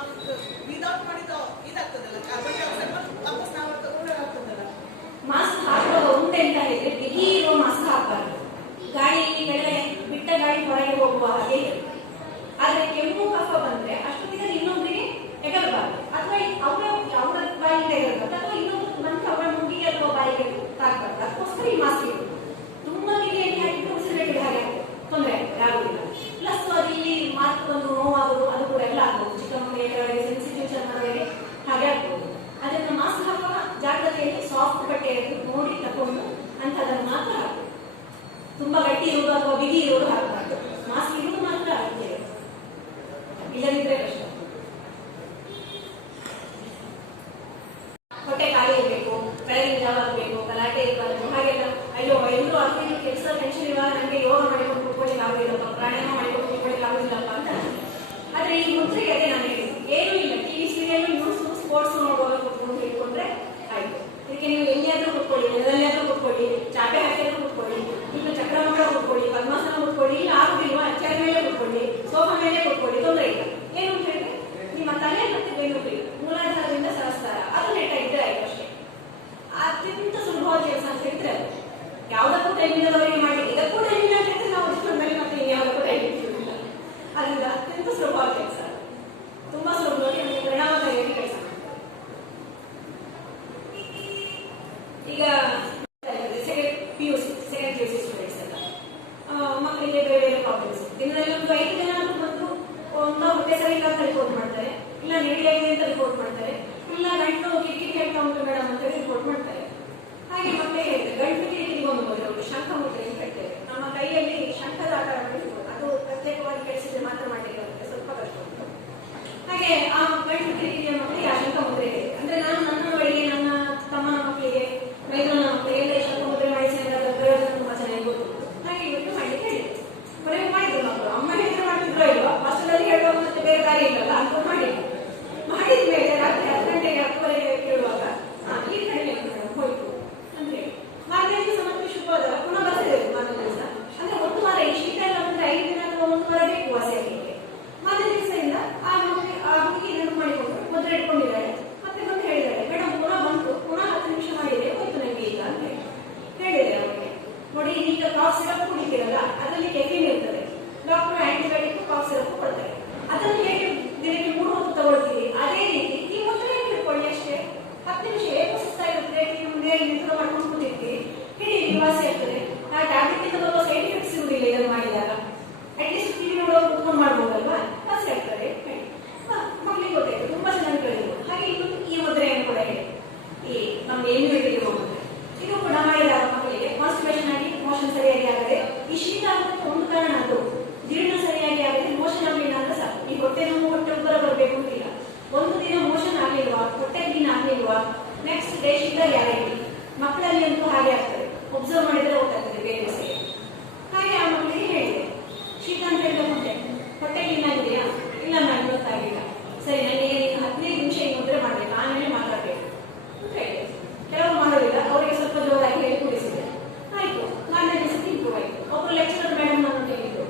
ವಿದೌಟ್ ಮಾಡಿದ ಇದಾಗ್ತದಲ್ಲ, ಕಾರ್ಬನ್ ಡೈಆಕ್ಸೈಡ್ ವಾಪಸ್ ನಾವು ತಗೊಂಡು ಇದಕ್ಕೆ ನೀವು ಎಲ್ಲಿಯಾದ್ರೂ ಕೂತ್ಕೊಳ್ಳಿ, ನೆಲದಲ್ಲಿಯಾದ್ರೂ ಕೂತ್ಕೊಳ್ಳಿ, ಚಾಪೆ ಹಾಕಿಯಾದ್ರೂ ಕೂತ್ಕೊಳ್ಳಿ, ಈಗ ಚಕ್ರಮಂಗಳ ಕೂತ್ಕೊಳ್ಳಿ, ಪದ್ಮಾಸನ ಕೂತ್ಕೊಳ್ಳಿ, ಇಲ್ಲ ಆಗುದಿಲ್ವಾ ಚೇರ್ ಮೇಲೆ ಕೂತ್ಕೊಳ್ಳಿ, ಸೋಫಾ ಮೇಲೆ ಕೂತ್ಕೊಳ್ಳಿ, ತೊಂದರೆ ಇಲ್ಲ. ಏನು ಅಂತ ಹೇಳಿದ್ರೆ ನಿಮ್ಮ ತಲೆ ಮತ್ತು ಬೆನ್ನುಹುರಿ ಮೂಲಾಧಾರದಿಂದ ಸಹಸ್ರಾರ ಅದು ನೆಟ್ಟ ಇದ್ರೆ ಆಯ್ತು ಅಷ್ಟೇ. ಅತ್ಯಂತ ಸುಲಭವಾದ ಕೆಲಸ ಅಂತ ಹೇಳಿದ್ರೆ ಅದು ಯಾವುದಕ್ಕೂ ಟೈಮ್ ಇಲ್ಲದವರಿಗೆ ಮಾಡಿ, ಇದಕ್ಕೂ ಟೈಮ್ ಇಲ್ಲ ಅಂತ ಹೇಳಿದ್ರೆ ನಾವು ಇಷ್ಟೊಂದು ಮೇಲೆ ಮತ್ತೆ ಇನ್ಯಾವುದಕ್ಕೂ ಟೈಮ್ ಇಟ್ಟಿರುವುದಿಲ್ಲ. ಅದರಿಂದ ಅತ್ಯಂತ ಸುಲಭವಾದ ಕೆಲಸ, ತುಂಬಾ ಸುಲಭವಾಗಿ ನಮಗೆ ಪರಿಣಾಮಕಾರಿಯಾಗಿ ಕೆಲಸ ಮಾಡ್ತಾರೆ. ಈಗ ಸೆಕೆಂಡ್ PUC ಸ್ಟೂಡೆಂಟ್ಸ್ ಎಲ್ಲ ಮಕ್ಕಳಿಗೆ ಬೇರೆ ಬೇರೆ ಪ್ರಾಬ್ಲಮ್ಸ್, ದಿನದಲ್ಲಿ ಒಂದು 5 ಜನ ಬಂದು ಒಂದು ಹೊಟ್ಟೆ ಸರಿ ಇಲ್ಲ ಅಂತ ರಿಪೋರ್ಟ್ ಮಾಡ್ತಾರೆ, ಇಲ್ಲ ನೆಗಡಿಯಾಗಿದೆ ಅಂತ ರಿಪೋರ್ಟ್ ಮಾಡ್ತಾರೆ, ಇಲ್ಲ ಗಂಟು ಕಿಟಕಿ ಹೇಳ್ತಾ ಉಂಟು ಮೇಡಮ್ ಅಂತ ರಿಪೋರ್ಟ್ ಮಾಡ್ತಾರೆ. ಹಾಗೆ ಮತ್ತೆ ಗಂಟು ಕಿಟಕಿಗೆ ಒಂದು ಅವರು ಶಂಖ ಮುದ್ರೆ ಅಂತ ಹೇಳ್ತೇವೆ. ನಮ್ಮ ಕೈಯಲ್ಲಿ ಶಂಖದ ಆಕಾರವನ್ನು ಇರ್ಬೋದು, ಅದು ಪ್ರತ್ಯೇಕವಾಗಿ ಕೆಲಸಕ್ಕೆ ಮಾತ್ರ ಮಾಡಿರೋದಕ್ಕೆ ಸ್ವಲ್ಪ ಕಷ್ಟ ಉಂಟು. ಹಾಗೆ ಆ ಗಂಟು ಕಿಟಕಿಯ ಮಕ್ಕಳಿಗೆ ಆ ಶಂಖ ಮುದ್ರೆ ಇದೆ. ಅಂದ್ರೆ ನಾನು ನನ್ನ ಬಳಿಗೆ, ನನ್ನ ತಮ್ಮನ ಮಕ್ಕಳಿಗೆ, ಮೈದನ ಮಕ್ಕಳಿಗೆ ಎಲ್ಲ ಶಂಖ ಮುದ್ರೆ ಮಾಡಿಸಿ ಅದರ ಪ್ರಯೋಜನ ತುಂಬಾ ಚೆನ್ನಾಗಿ ಗೊತ್ತು. ಹಾಗೆ ಇವತ್ತು ಮಾಡ್ಲಿಕ್ಕೆ ಹೇಳಿದೆ. ಕೊನೆಗೆ ಮಾಡಿದ್ರು ಮಕ್ಕಳು. ಅಮ್ಮ ಹೇಳಿದ್ರೆ ಮಾಡ್ತಿದ್ರೋ ಇಲ್ವಾ, ಫಸ್ಟಲ್ಲಿ ಹೇಳುವಾಗ ಮತ್ತೆ ಬೇರೆ ದಾರಿ ಇಲ್ಲಲ್ಲ ಅಂತ ಮಾಡಿದ್ಮೇಲೆ ರಾತ್ರಿ 10 ಗಂಟೆಗೆ 10:30 ಕೇಳುವಾಗ ಈ ಕಡಿಮೆ ಹೋಯ್ತು ಅಂತ ಹೇಳಿ ಮಾರನೇ ದಿವಸ ಮತ್ತೆ ಶುಭವಾದ ಪುನಃ ಬರಬೇಕು. ಮಾರನೇ ದಿವಸ ಅಂದ್ರೆ ಒಂದು ವಾರ, ಈ ಶೀತ ಎಲ್ಲ ಅಂದ್ರೆ 5 ದಿನ ಅಥವಾ 1 ವಾರ ಬೇಕು ವಾಸಿಯಾಗಲಿಕ್ಕೆ. ಮಾರನೇ ದಿವಸದಿಂದ ಆ ಹುಡುಗಿ ನೆನಪು ಮಾಡಿಕೊಂಡು ಮುದ್ರೆ ಇಟ್ಕೊಂಡಿದ್ದಾಳೆ. ಮತ್ತೆ ಬಂದು ಹೇಳಿದಾಳೆ, ಮೇಡಮ್ ಪುನಃ ಬಂತು, ಪುನಃ 10 ನಿಮಿಷ ಮಾಡಿದೆ, ಹೋಯ್ತು ನನಗೆ ಈಗ ಅಂತ ಹೇಳಿದೆ ಅವರಿಗೆ. ನೋಡಿ ಈಗ ಕಾಫ್ ಸಿರಪ್ ಕುಡಿತೀರಲ್ಲ, ಅದರಲ್ಲಿ ಕೆಫೀನ್ ಇರ್ತದೆ. ಡಾಕ್ಟರ್ ಆಂಟಿಬಯೋಟಿಕ್ ಕಾಫ್ ಸಿರಪ್ ಕೊಡ್ತಾರೆ. ಅದನ್ನು ಹೇಗೆ ದಿನಕ್ಕೆ 3 ಹೊತ್ತು ತಗೊಳ್ತೀರಿ, ಅದೇ ರೀತಿ ಈ ಮುದ್ರೆ ಹಿಡ್ಕೊಳ್ಳಿ ಅಷ್ಟೇ. 10 ನಿಮಿಷ ಹೇಗೆ ಸುಸ್ತಾಗಿರುತ್ತೆ, ನೀವು ಮುಂದೆ ನಿಂತು ಮಾಡ್ಕೊಂಡು ಕೂತಿರ್ತೀರಿ, ಹಿಡಿ ವಾಸಿ ಆಗ್ತದೆ. ಆ ಟ್ಯಾಬ್ಲೆಟ್ ಇಂದ ಬರುವ ಸೈಡ್ ಎಫೆಕ್ಟ್ಸ್ ಇರುವುದಿಲ್ಲ ಇದನ್ನು ಮಾಡಿದಾಗ. ಅಟ್ಲೀಸ್ಟ್ ಟಿವಿ ನೋಡೋದು ಕುತ್ಕೊಂಡು ಮಾಡ್ಬೋದಲ್ವಾ, ವಾಸಿ ಆಗ್ತದೆ. ಮಕ್ಕಳಿಗೆ ಗೊತ್ತಾಯ್ತು, ತುಂಬಾ ಚೆನ್ನಾಗಿ ಕೇಳಿದ್ರು. ಹಾಗೆ ಇನ್ನೊಂದು ಈ ಮುದ್ರೆಯನ್ನು ಕೂಡ ಹೇಳಿ, ಈ ನಮ್ಗೆ ಏನು ಹೇಳಿದ್ರು ಮುದ್ರೆ ಇದು ಕೂಡ ಮಾಡಿದಾಗ ಮಕ್ಕಳಿಗೆ ಕಾನ್ಸ್ಟಿಪೇಷನ್ ಆಗಿ ಮೋಷನ್ ಸರಿಯಾಗಿ ಆಗದೆ, ಈ ಶೀತ ಆಗೋದಕ್ಕೆ ಒಂದು ಕಾರಣ ಅದು ಜೀರ್ಣ ಸರಿಯಾಗಿ ಆಗದೆ ಮೋಷನ್ ಆಗಲಿಲ್ಲ ಅಂದ್ರೆ ಸಾಕು. ಈ ಹೊಟ್ಟೆ ನೋವು, ಹೊಟ್ಟೆ ಉಬ್ಬರ ಬರಬೇಕು ಅಂತಿಲ್ಲ. ಒಂದು ದಿನ ಮೋಷನ್ ಆಗ್ಲಿಲ್ವಾ, ಹೊಟ್ಟೆ ಕ್ಲೀನ್ ಆಗ್ಲಿಲ್ವಾ, ನೆಕ್ಸ್ಟ್ ಡೇ ಶೀತ ಗ್ಯಾರಂಟಿ. ಮಕ್ಕಳಲ್ಲಿ ಅಂತೂ ಹಾಗೆ ಆಗ್ತದೆ, ಒಬ್ಸರ್ವ್ ಮಾಡಿದ್ರೆ ಗೊತ್ತಾಗ್ತದೆ ಬೇರೆ ವಿಷಯ. ಹಾಗೆ ಆ ಮಕ್ಕಳಿಗೆ ಹೇಳಿದೆ, ಶೀತ ಅಂತ ಹೇಳಿದ ಹೊಟ್ಟೆ ಕ್ಲೀನ್ ಆಗಿದೆಯಾ, ಇಲ್ಲ ಮ್ಯಾಮ್ ಗೊತ್ತಾಗಿಲ್ಲ, ಸರಿ ನನಗೆ 15 ನಿಮಿಷ ಈ ಮುದ್ರೆ ಮಾಡ್ಬೇಕು, ಆಮೇಲೆ ಮಾತಾಡ್ಬೇಕು ಅಂತ ಹೇಳಿದೆ. ಕೆಲವರು ಮಾಡೋದಿಲ್ಲ, ಅವರಿಗೆ ಸ್ವಲ್ಪ ಜೋರಾಗಿ ಹೇಳಿ ಕೂಡಿಸಿದೆ. ಆಯ್ತು, ಮಾರನೇ ದಿವಸಕ್ಕೆ ಇಂಪ್ರೂವ್ ಆಯ್ತು. ಒಬ್ಬರು ಲೆಕ್ಚರರ್ ಮೇಡಮ್ ನಾನು ಹೇಳಿದ್ದು,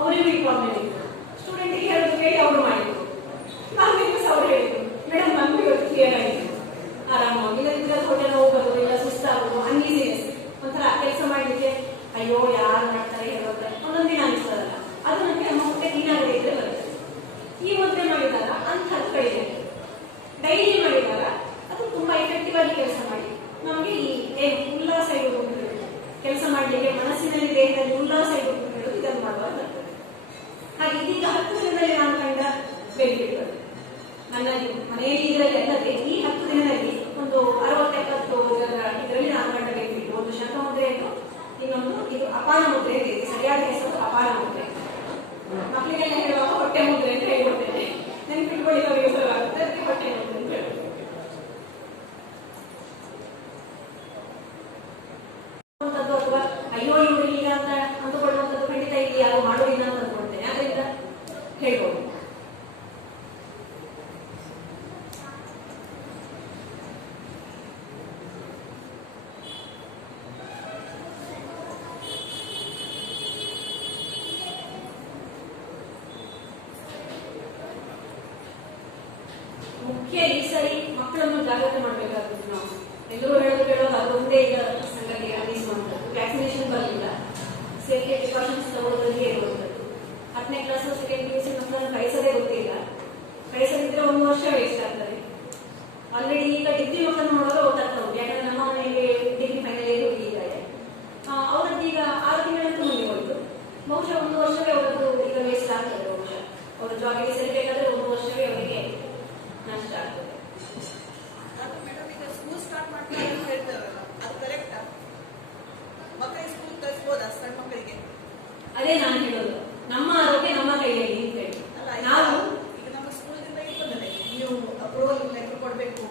ಅವರಿಗೂ ಈ ಪ್ರಾಬ್ಲಮ್ ಇತ್ತು. ಸ್ಟೂಡೆಂಟ್ಗೆ ಹೇಳೋದು ಕೇಳಿ ಅವರು ಮಾಡಿದ್ರು. ಮಾರನೇ ದಿವಸ ಅವ್ರು ಹೇಳಿದ್ರು, ಮೇಡಮ್ ನಮ್ಗೆ ಇವತ್ತು ಕ್ಲಿಯರ್ ಆಯಿತು, ಆರಾಮಾಗಿ. ಇಲ್ಲದಿದ್ರೆ ಹೊಟ್ಟೆ ನೋವು ಬರೋದು, ಇಲ್ಲ ಸುಸ್ತಾಗೋದು, ಅನ್ಈಸಿನೆಸ್, ಒಂಥರ ಕೆಲಸ ಮಾಡಲಿಕ್ಕೆ ಅಯ್ಯೋ ಯಾರು ಮಾಡ್ತಾರೆ ಹೇಳೋದ್ರೆ ಒಂದೊಂದು ದಿನ ಅನಿಸ್ತದಲ್ಲ, ಅದು ನನಗೆ ನಮ್ಮ ಹೊಟ್ಟೆ ಕ್ಲೀನ್ ಆಗದೆ ಇದ್ರೆ ಬರುತ್ತೆ. ಈ ಮುದ್ರೆ ಮಾಡಿದಾಗ ಅಂಥದ್ದು ಕಡಿಮೆ. ಡೈಲಿ ಮಾಡಿದಾಗ ಅದು ತುಂಬಾ ಎಫೆಕ್ಟಿವ್ ಆಗಿ ಕೆಲಸ ಮಾಡಿ ನಮಗೆ ಈ ಉಲ್ಲಾಸ ಇರುವುದು ಕೆಲಸ ಮಾಡಲಿಕ್ಕೆ, ಮನಸ್ಸಿನಲ್ಲಿ ದೇಹದಲ್ಲಿ ಉಲ್ಲಾಸ ಇರುವುದು ಹೇಳೋದು ಇದನ್ನು ಮಾಡುವಾಗ ಬರ್ತದೆ. ಹಾಗೆ ಇದೀಗ 10 ದಿನದಲ್ಲಿ ನಾನು ಕಂಡ ಬೆನಿಫಿಟ್ಗಳು ನನ್ನ ಮನೆಯಲ್ಲಿ ಇದರಲ್ಲಿ ಅಲ್ಲದೆ ಈ 10 ದಿನದಲ್ಲಿ ಒಂದು 60-70 ಇದರಲ್ಲಿ ನಾನು ಕಂಡ ಬೆನಿಫಿಟ್. ಒಂದು ಶಂಖ ಮುದ್ರೆ ಇತ್ತು, ಇನ್ನೊಂದು ಇದು ಅಪಾನ ಮುದ್ರೆ ಇದೆ. ಸರಿಯಾದ ಹೆಸರು ಅಪಾನ ಮುದ್ರೆ. ಮಕ್ಕಳಿಗೆಲ್ಲ ಹೇಳುವಾಗ ಹೊಟ್ಟೆ ಮುದ್ರೆ ಅಂತ ಹೇಳ್ಕೊಡ್ತೇನೆ, ನೆನಪಿಟ್ಕೊಳ್ಳಿ, ಅವರಿಗೆ ಸುಲಭವಾಗುತ್ತೆ. ಅದಕ್ಕೆ ಹೊಟ್ಟೆ ಮುದ್ರೆ ಅಂತ ಹೇಳ್ತೇನೆ. ಅಥವಾ ಅಯ್ಯೋ ಇವರು ಈಗ ಅಂತ ಅಂದುಕೊಳ್ಳುವಂಥದ್ದು ಖಂಡಿತ ಇಲ್ಲಿ ಯಾರು ಮಾಡೋದಿಲ್ಲ ಅಂತ ಅಂದ್ಕೊಳ್ತೇನೆ. ಅದರಿಂದ ಹೇಳ್ಬೋದು. ಮುಖ್ಯ ಈ ಸರಿ ಮಕ್ಕಳನ್ನು ಜಾಗ್ರತೆ ಮಾಡಬೇಕಾಗುತ್ತೆ. ನಾವು ಎಲ್ಲರೂ ಹೇಳೋದು ಅದೊಂದೇ ಈಗ ಸಂಗತಿ ಅನ್ನಿಸುವಂಥದ್ದು. ವ್ಯಾಕ್ಸಿನೇಷನ್ ಬರಲಿಲ್ಲ, ಸೇಫ್ಟಿ ಪ್ರಿಕಾಷನ್ಸ್ ತಗೊಳ್ಳೋದ್ರಲ್ಲಿ ಇರುವಂಥದ್ದು. 10ನೇ ಕ್ಲಾಸ್ ಸೆಕೆಂಡ್ PUC ಮಕ್ಕಳನ್ನು ಕಳಿಸೋದೇ ಗೊತ್ತಿಲ್ಲ. ಕಳಿಸದಿದ್ರೆ 1 ವರ್ಷ ವೇಸ್ಟ್ ಆಗ್ತದೆ. ಆಲ್ರೆಡಿ ಈಗ ಡಿಗ್ರಿ ಮಕ್ಕಳನ್ನು ನೋಡೋದು ಗೊತ್ತಾಗ್ತಾ ಉಂಟು. ಯಾಕಂದ್ರೆ ನಮ್ಮ ಮನೆಯಲ್ಲಿ ಡಿಗ್ರಿ ಫೈನಲ್ ಇಯರ್ ಹುಡುಗಿದ್ದಾರೆ. ಅವರದ್ದು ಈಗ 6 ತಿಂಗಳಂತೂ ಮುಂದೆ ಹೋಯ್ತು. ಬಹುಶಃ 1 ವರ್ಷವೇ ಅವರದ್ದು ಈಗ ವೇಸ್ಟ್ ಆಗ್ತದೆ. ಬಹುಶಃ ಅವರು ಜಾಬಿಗೆ ಸೇರಬೇಕಾದ್ರೆ 1 ವರ್ಷವೇ ಅವರಿಗೆ ನಷ್ಟ ಆಗ್ತದೆ. ಮೇಡಮ್ ಈಗ ಸ್ಕೂಲ್ ಸ್ಟಾರ್ಟ್ ಮಾಡ್ತಾರೆ ಅಂತ ಹೇಳ್ತಾರಲ್ಲ, ಅದು ಕರೆಕ್ಟಾ? ಮಕ್ಕಳಿಗೆ ಸ್ಕೂಲ್ ಕಳಿಸ್ಬೋದಾ ಸಣ್ಣ ಮಕ್ಕಳಿಗೆ? ಅದೇ ನಾನು ಹೇಳೋದು, ನಮ್ಮ ಆರೋಗ್ಯ ನಮ್ಮ ಕೈಯಲ್ಲಿ ಅಂತ ಹೇಳಿ. ನಾವು ಈಗ ನಮ್ಮ ಸ್ಕೂಲ್ದಿಂದ ಇರ್ತದೆ, ನೀವು ಅಪ್ರೂವಲ್ ಲೆಟರ್ ಕೊಡಬೇಕು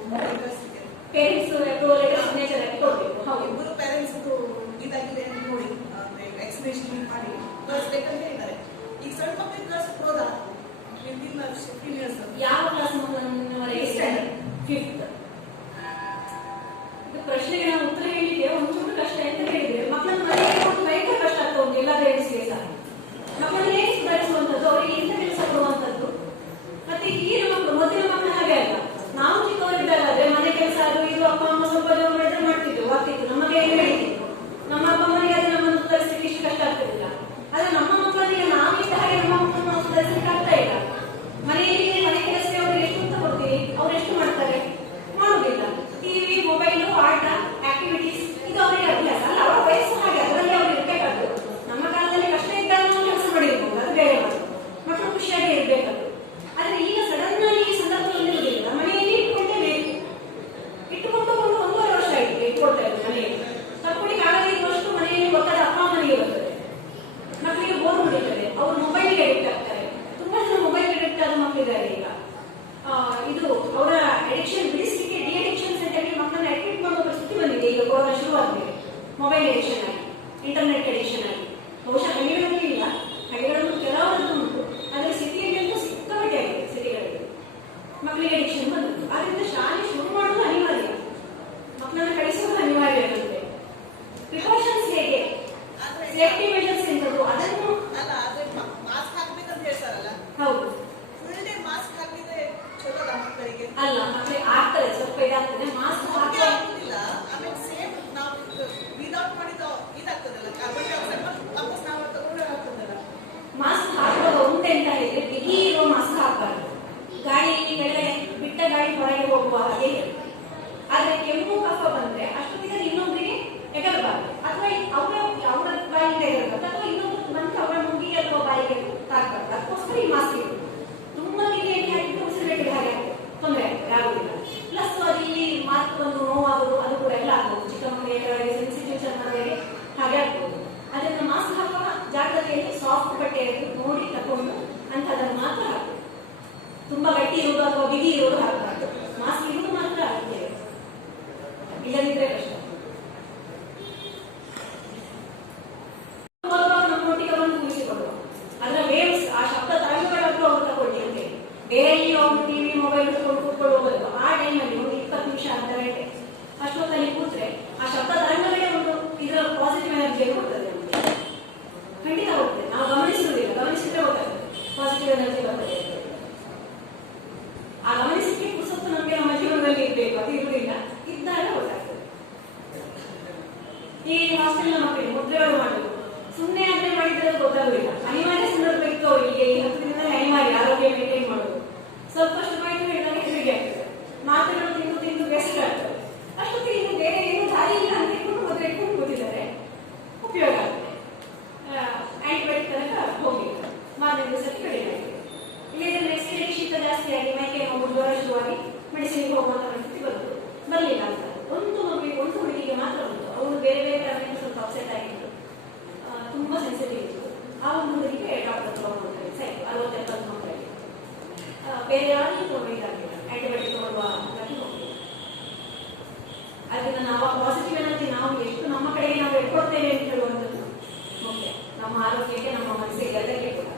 ಕಳಿಸ್ಲಿಕ್ಕೆ. ಪೇರೆಂಟ್ಸ್ ಅಪ್ರೂವಲ್ ಲೆಟರ್ ಸಿಗ್ನೇಚರ್ ಹಾಕಿ ಕೊಡಬೇಕು. ಹೌದು, ಇಬ್ಬರು ಪೇರೆಂಟ್ಸ್ ಇದಾಗಿದೆ ಅಂತ ನೋಡಿ ಎಕ್ಸ್ಪ್ಲೇಷನ್ ಮಾಡಿ ಕಳಿಸ್ಬೇಕಂತ ಹೇಳಿದ್ದಾರೆ. ಈಗ ಸಣ್ಣ ಮಕ್ಕಳಿಗೆ ಕಳಿಸ್ಬೋದಾ? 15 years ಯಾವ ಕ್ಲಾಸ್ ಮಕ್ಕಳನ್ನವರೆಗೆ? 5th. ಇದು ಪ್ರಶ್ನೆ ಇರಬೇಕದು. ಆದ್ರೆ ಈಗ ಸಡನ್ ಆಗಿ ಈ ಸಂದರ್ಭದಲ್ಲಿ ಇರುವುದಿಲ್ಲ, ಮನೆಯಲ್ಲಿ ಇಟ್ಕೊಂಡೇ ಬೇಕು. ಇಟ್ಟುಕೊಂಡು 1.5 ವರ್ಷ ಆಯ್ತು ಇಟ್ಕೊಳ್ತಾ ಇದ್ರು ಮನೆಯಲ್ಲಿ. ತಕ್ಕೊಳಿಗೆ ಆಗದೇ ಇರುವಷ್ಟು ಮನೆಯಲ್ಲಿ ಒತ್ತಡ ಅಪ್ಪ ಅಮ್ಮನಿಗೆ ಬರ್ತದೆ, ಮಕ್ಕಳಿಗೆ ಬೋರ್ ಹೊಡಿತದೆ, ಅವರು ಮೊಬೈಲ್ಗೆ ಅಡಿಕ್ಟ್ ಆಗ್ತಾರೆ. ತುಂಬಾ ಜನ ಮೊಬೈಲ್ ಅಡಿಕ್ಟ್ ಆದ ಮಕ್ಕಳಿದ್ದಾರೆ ಈಗ. ಇದು ಅವರ ಅಡಿಕ್ಷನ್ ಬಿಡಿಸಲಿಕ್ಕೆ ಡಿ ಅಡಿಕ್ಷನ್ ಸೆಂಟರ್ಗೆ ಮಕ್ಕಳನ್ನ ಅಡ್ಮಿಟ್ ಮಾಡುವ ಪರಿಸ್ಥಿತಿ ಬಂದಿದೆ ಈಗ ಕೊರೋನಾ ಶುರುವಾದ್ಮೇಲೆ. ಮೊಬೈಲ್ ಅಡಿಕ್ಷನ್ ಆಗಿ, ಇಂಟರ್ನೆಟ್ ಅಡಿಕ್ಷನ್ ಆಗಿ. ಬಹುಶಃ ಹಳ್ಳಿಗಳಲ್ಲಿ ಇಲ್ಲ, ಹಳ್ಳಿಗಳಲ್ಲೂ ಕೆಲವರದ್ದು ಉಂಟು, ಆದರೆ ಸಿಟಿಯಲ್ಲಿ ಅಂತೂ ಸಿಕ್ಕಾಪಟ್ಟೆ ಆಗಿದೆ. ಸಿಟಿಗಳಲ್ಲಿ ಮಕ್ಕಳಿಗೆ ಅಡಿಕ್ಷನ್ ಬಂದಿತ್ತು. ಆದ್ರಿಂದ ಶಾಲೆ ಶುರು ಮಾಡುವುದು ಅನಿವಾರ್ಯ, ಮಕ್ಕಳನ್ನ ಕಳಿಸುವುದು ಅನಿವಾರ್ಯ ಆಗುತ್ತೆ. ಪ್ರಿಕಾಷನ್ಸ್ ಹೇಗೆ, ಸೇಫ್ಟಿ ಮೆಷರ್ಸ್ ಎಂತದ್ದು ಅದನ್ನು ಅಲ್ಲ, ಆದ್ರೆ ಮಾಸ್ಕ್ ಹಾಕ್ಬೇಕಂತ ಹೇಳ್ತಾರಲ್ಲ, ಹೌದು ಫುಲ್ ಡೇ ಮಾಸ್ಕ್ ಹಾಕಿದ್ರೆ ಚಲೋದ ಮಕ್ಕಳಿಗೆ? ಅಲ್ಲ, ಮಕ್ಕಳಿಗೆ ಆಗ್ತದೆ, ಸ್ವಲ್ಪ ಇದಾಗ್ತದೆ ಮಾಸ್ಕ್ ಹಾಕಿ ಹಾಕೋ. ಆಗುದಿಲ್ಲ. ಆಮೇಲೆ ಸೇಮ್ ನಾವು ವಿದೌಟ್ ಮಾಡಿದ ಇದಾಗ್ತದಲ್ಲ, ಬಟ್ ವಾಪಸ್ ನಾವು ತಗೊಂಡ್ರೆ ಆಗ್ತದಲ್ಲ. ಮಾಸ್ಕ್ ಹಾಕುವಾಗ ಉಂಟೆಂತ ಹೇಳಿದ್ರೆ ಬಿಗಿ ಇರೋ ಮಾಸ್ಕ್ ಹಾಕಬಾರ್ದು. ಗಾಳಿ ಕೆಳಗೆ ಬಿಟ್ಟ ಗಾಳಿ ಹೊರಗೆ ಹೋಗುವ ಹಾಗೆ. ಆದ್ರೆ ಕೆಮ್ಮು ಕಫ ಬಂದ್ರೆ ಅಷ್ಟೊತ್ತಿಗೆ ಇನ್ನೊಬ್ಬರಿಗೆ ಎಗರಬಾರ್ದು, ಅಥವಾ ಅವರ ಬಾಯಿಗೆ ಎಗರಬಾರ್ದು, ಅಥವಾ ಇನ್ನೊಂದು ಬಂದು ಅವರ ಮುಗಿಗೆ ಅಥವಾ ಬಾಯಿಗೆ ತಾಕಬಾರ್ದು. ಅದಕ್ಕೋಸ್ಕರ ಈ ಮಾಸ್ಕ್ ಇರುವುದು. ತುಂಬಾ ಬಿಗಿಯಾಗಿ ಹಾಕಿದ್ರೆ ಉಸಿರಾಟಕ್ಕೆ ಹಾಗೆ ತೊಂದರೆ ಆಗ್ತದೆ, ಆಗುದಿಲ್ಲ. ಪ್ಲಸ್ ಅಲ್ಲಿ ಮಾಸ್ಕ್ ಒಂದು ನೋವಾಗುದು ಅದು ಕೂಡ ಎಲ್ಲ ಆಗ್ಬೋದು. ಚಿಕ್ಕ ಮಕ್ಕಳಿಗೆ ಸೆನ್ಸಿಟಿವ್ ಮಾಡೋರಿಗೆ ಹಾಗೆ ಆಗ್ಬೋದು. ಅದನ್ನ ಮಾಸ್ಕ್ ಹಾಕುವ ಜಾಗ್ರತೆಯಲ್ಲಿ ಸಾಫ್ಟ್ ಬಟ್ಟೆಯನ್ನು ನೋಡಿ ತಕೊಂಡು ಅಂತದನ್ನು ಮಾತ್ರ ಹಾಕಬೇಕು. ತುಂಬಾ ಗಟ್ಟಿ ಇರುವುದು ಅಥವಾ ಬಿಗಿ ಇರುವುದು ಹಾಕಬಾರ್ದು. ಮಾಸ್ಕ್ ಇರುವುದು ಮಾತ್ರ ಅಗತ್ಯ, ಇಲ್ಲದಿದ್ರೆ ಕಷ್ಟ. ನಮ್ಮೊಟ್ಟಿಗೆ ಬಂದು ಕೂರಿಸಿಕೊಳ್ಳುವ ಅದರ ವೇವ್ಸ್, ಆ ಶಬ್ದ ತರಂಗಗಳಾದ್ರೂ ಅವರು ತಗೊಳ್ಳಿ ಅಂತ ಹೇಳಿ. ಬೇರೆ ಅವರು ಟಿವಿ ಮೊಬೈಲ್ ಕೂತ್ಕೊಳ್ಳುವ ಬದಲು ಆ ಟೈಮಲ್ಲಿ ಒಂದು 20 ನಿಮಿಷ ಅರ್ಧ ಗಂಟೆ ಅಷ್ಟೊತ್ತಲ್ಲಿ ಕೂತ್ರೆ ಆ ಶಬ್ದ ತರಂಗಗಳೇ ಒಂದು ಇದರ ಪಾಸಿಟಿವ್ ಎನರ್ಜಿಯನ್ನು ಕೊಡ್ತದೆ. ಖಂಡಿತ ಹೋಗ್ತದೆ, ನಾವು ಗಮನಿಸುವುದಿಲ್ಲ, ಗಮನಿಸಿದ್ರೆ ಗೊತ್ತಾಗ್ತದೆ ಪಾಸಿಟಿವ್ ಎನರ್ಜಿ ಬರ್ತದೆ. ಆ ಗಮನಿಸಲಿಕ್ಕೆ ಪುಸ್ತಕ ನಮಗೆ ನಮ್ಮ ಜೀವನದಲ್ಲಿ ಇರಬೇಕು, ಅದು ಇರುವುದಿಲ್ಲ, ಇದ್ದಾಗ ಗೊತ್ತಾಗ್ತದೆ. ಈ ಹಾಸ್ಟೆಲ್ನ ಮಕ್ಕಳಿಗೆ ಮುದ್ರೆಗಳು ಮಾಡುವುದು ಸುಮ್ಮನೆ ಆದ್ರೆ ಮಾಡಿದ್ರೆ ಗೊತ್ತಾಗುದಿಲ್ಲ. ಅನಿವಾರ್ಯ ಸಂದರ್ಭ ಇತ್ತು ಅವರಿಗೆ, ಈ 10 ದಿನದಲ್ಲಿ ಅನಿವಾರ್ಯ ಆರೋಗ್ಯ ಮೇಂಟೈನ್ ಮಾಡುವುದು. ಸ್ವಲ್ಪಷ್ಟು ಮಾಹಿತಿ ಹೇಳಿದಾಗ ಹೆದರಿಕೆ ಆಗ್ತದೆ, ಮಾತುಗಳು ತಿಂದು ತಿಂದು ಬೇಸರ ಆಗ್ತದೆ. ಅಷ್ಟೊತ್ತಿಗೆ ಇನ್ನು ಬೇರೆ ಏನು ದಾರಿ ಇಲ್ಲ ಅಂತ ಇಟ್ಕೊಂಡು ಮುದ್ರೆ ಇಟ್ಕೊಂಡು ಕೂತಿದ್ದಾರೆ, ಉಪಯೋಗ ಆಗ್ತದೆ. ಆಂಟಿಬಯೋಟಿಕ್ ತನಕ ಹೋಗಿಲ್ಲ, ಮಾರನೇ ದಿವಸಕ್ಕೆ ಕಡಿಮೆ ಆಗಿದೆ. ಇಲ್ಲದ್ರೆ ನೆಕ್ಸ್ಟ್ ಡೇ ಶೀತ ಜಾಸ್ತಿ ಆಗಿ ಮೈಕೈ ನೋವು ಜ್ವರ ಶುರುವಾಗಿ ಮೆಡಿಸಿನ್ಗೆ ಹೋಗುವಂತ ಪರಿಸ್ಥಿತಿ ಬರಲಿಲ್ಲ ಅಂತ. ಒಂದು ಮಗುವಿಗೆ, ಒಂದು ಹುಡುಗಿಗೆ ಮಾತ್ರ ಬಂತು. ಅವಳು ಬೇರೆ ಬೇರೆ ಕಾರಣದಿಂದ ಸ್ವಲ್ಪ ಅಪ್ಸೆಟ್ ಆಗಿತ್ತು, ತುಂಬಾ ಸೆನ್ಸಿಟಿವ್ ಇತ್ತು. ಆ ಒಂದು ಹುಡುಗಿಗೆ ಡಾಕ್ಟರ್ ಹತ್ರ ಹೋಗ್ತಾರೆ, ಸರಿ 60-70 ಮಕ್ಕಳಿಗೆ ಬೇರೆ ಯಾರಿಗೂ ಇದಾಗಿಲ್ಲ, ಆಂಟಿಬಯೋಟಿಕ್ ತಗೊಳ್ಳುವ ಹೋಗಿಲ್ಲ. ಅದನ್ನ ನಾವು ಪಾಸಿಟಿವ್ ಎನರ್ಜಿ ನಾವು ಎಷ್ಟು ನಮ್ಮ ಕಡೆಗೆ ನಾವು ಇಟ್ಕೊಡ್ತೇವೆ ಅಂತ ಹೇಳುವಂಥದ್ದು ಮುಖ್ಯ. ನಮ್ಮ ಆರೋಗ್ಯಕ್ಕೆ, ನಮ್ಮ ಮನಸ್ಸಿಗೆ, ಎಲ್ಲರಿಗೆ ಕೂಡ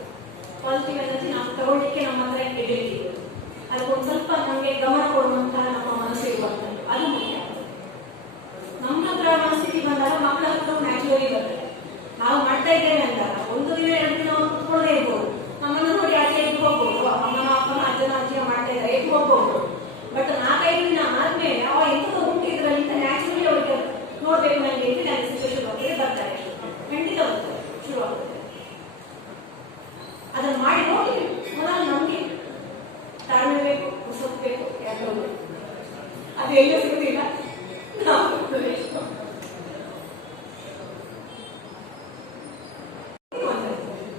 ಪಾಸಿಟಿವ್ ಎನರ್ಜಿ ನಾವು ತಗೊಳ್ಳಿಕ್ಕೆ ನಮ್ಮ ಹತ್ರ ಎಬಿಲಿಟಿ ಇದೆ. ಅದಕ್ಕೊಂದು ಸ್ವಲ್ಪ ನಮಗೆ ಗಮನ ಕೊಡುವಂತಹ ನಮ್ಮ ಮನಸ್ಸು ಇರುವಂಥದ್ದು ಅದು ಮುಖ್ಯ. ನಮ್ಮ ಹತ್ರ ಮನಸ್ಥಿತಿ ಬಂದಾಗ ಮಕ್ಕಳ ಹತ್ರ ನ್ಯಾಚುರಲಿ ಬರ್ತದೆ. ನಾವು ಮಾಡ್ತಾ ಇದ್ದೇವೆ ಅಂದಾಗ 1 ದಿನ 2 ದಿನ ನಾವು ಕುತ್ಕೊಳ್ಳೇ ಇರ್ಬೋದು, ನಮ್ಮನ್ನು ನೋಡಿ ಆಚೆ ಎದ್ದು ಹೋಗ್ಬೋದು, ಅಮ್ಮನ ಅಪ್ಪನ ಅಜ್ಜನ ಅಜ್ಜಿಯ ಮಾಡ್ತಾ ಇದ್ದಾರೆ ಎದ್ದು ಹೋಗ್ಬೋದು. ಬಟ್ 4-5 ದಿನ ಆದ್ಮೇಲೆ ಅವ ಎಂತದೋ ಉಂಟು ಇದರಲ್ಲಿ ನ್ಯಾಚುರಲಿ ಅವ್ರಿಗೆ ನೋಡ್ಬೇಕು ನನಗೆ ಸಿಚುವೇಶನ್ ಬರ್ತಾರೆ, ಖಂಡಿತ ಬರ್ತಾರೆ, ಶುರುವಾಗ್ತದೆ. ಅದನ್ನು ಮಾಡಿ ನೋಡಿ ಮೊದಲು ನಮ್ಗೆ ತಾಳ್ಮೆ ಬೇಕು, ಪುಸ್ತಕ ಬೇಕು, ಯಾಕಂದ್ರೆ ಅದು ಎಲ್ಲ ಸಿಗುದಿಲ್ಲ.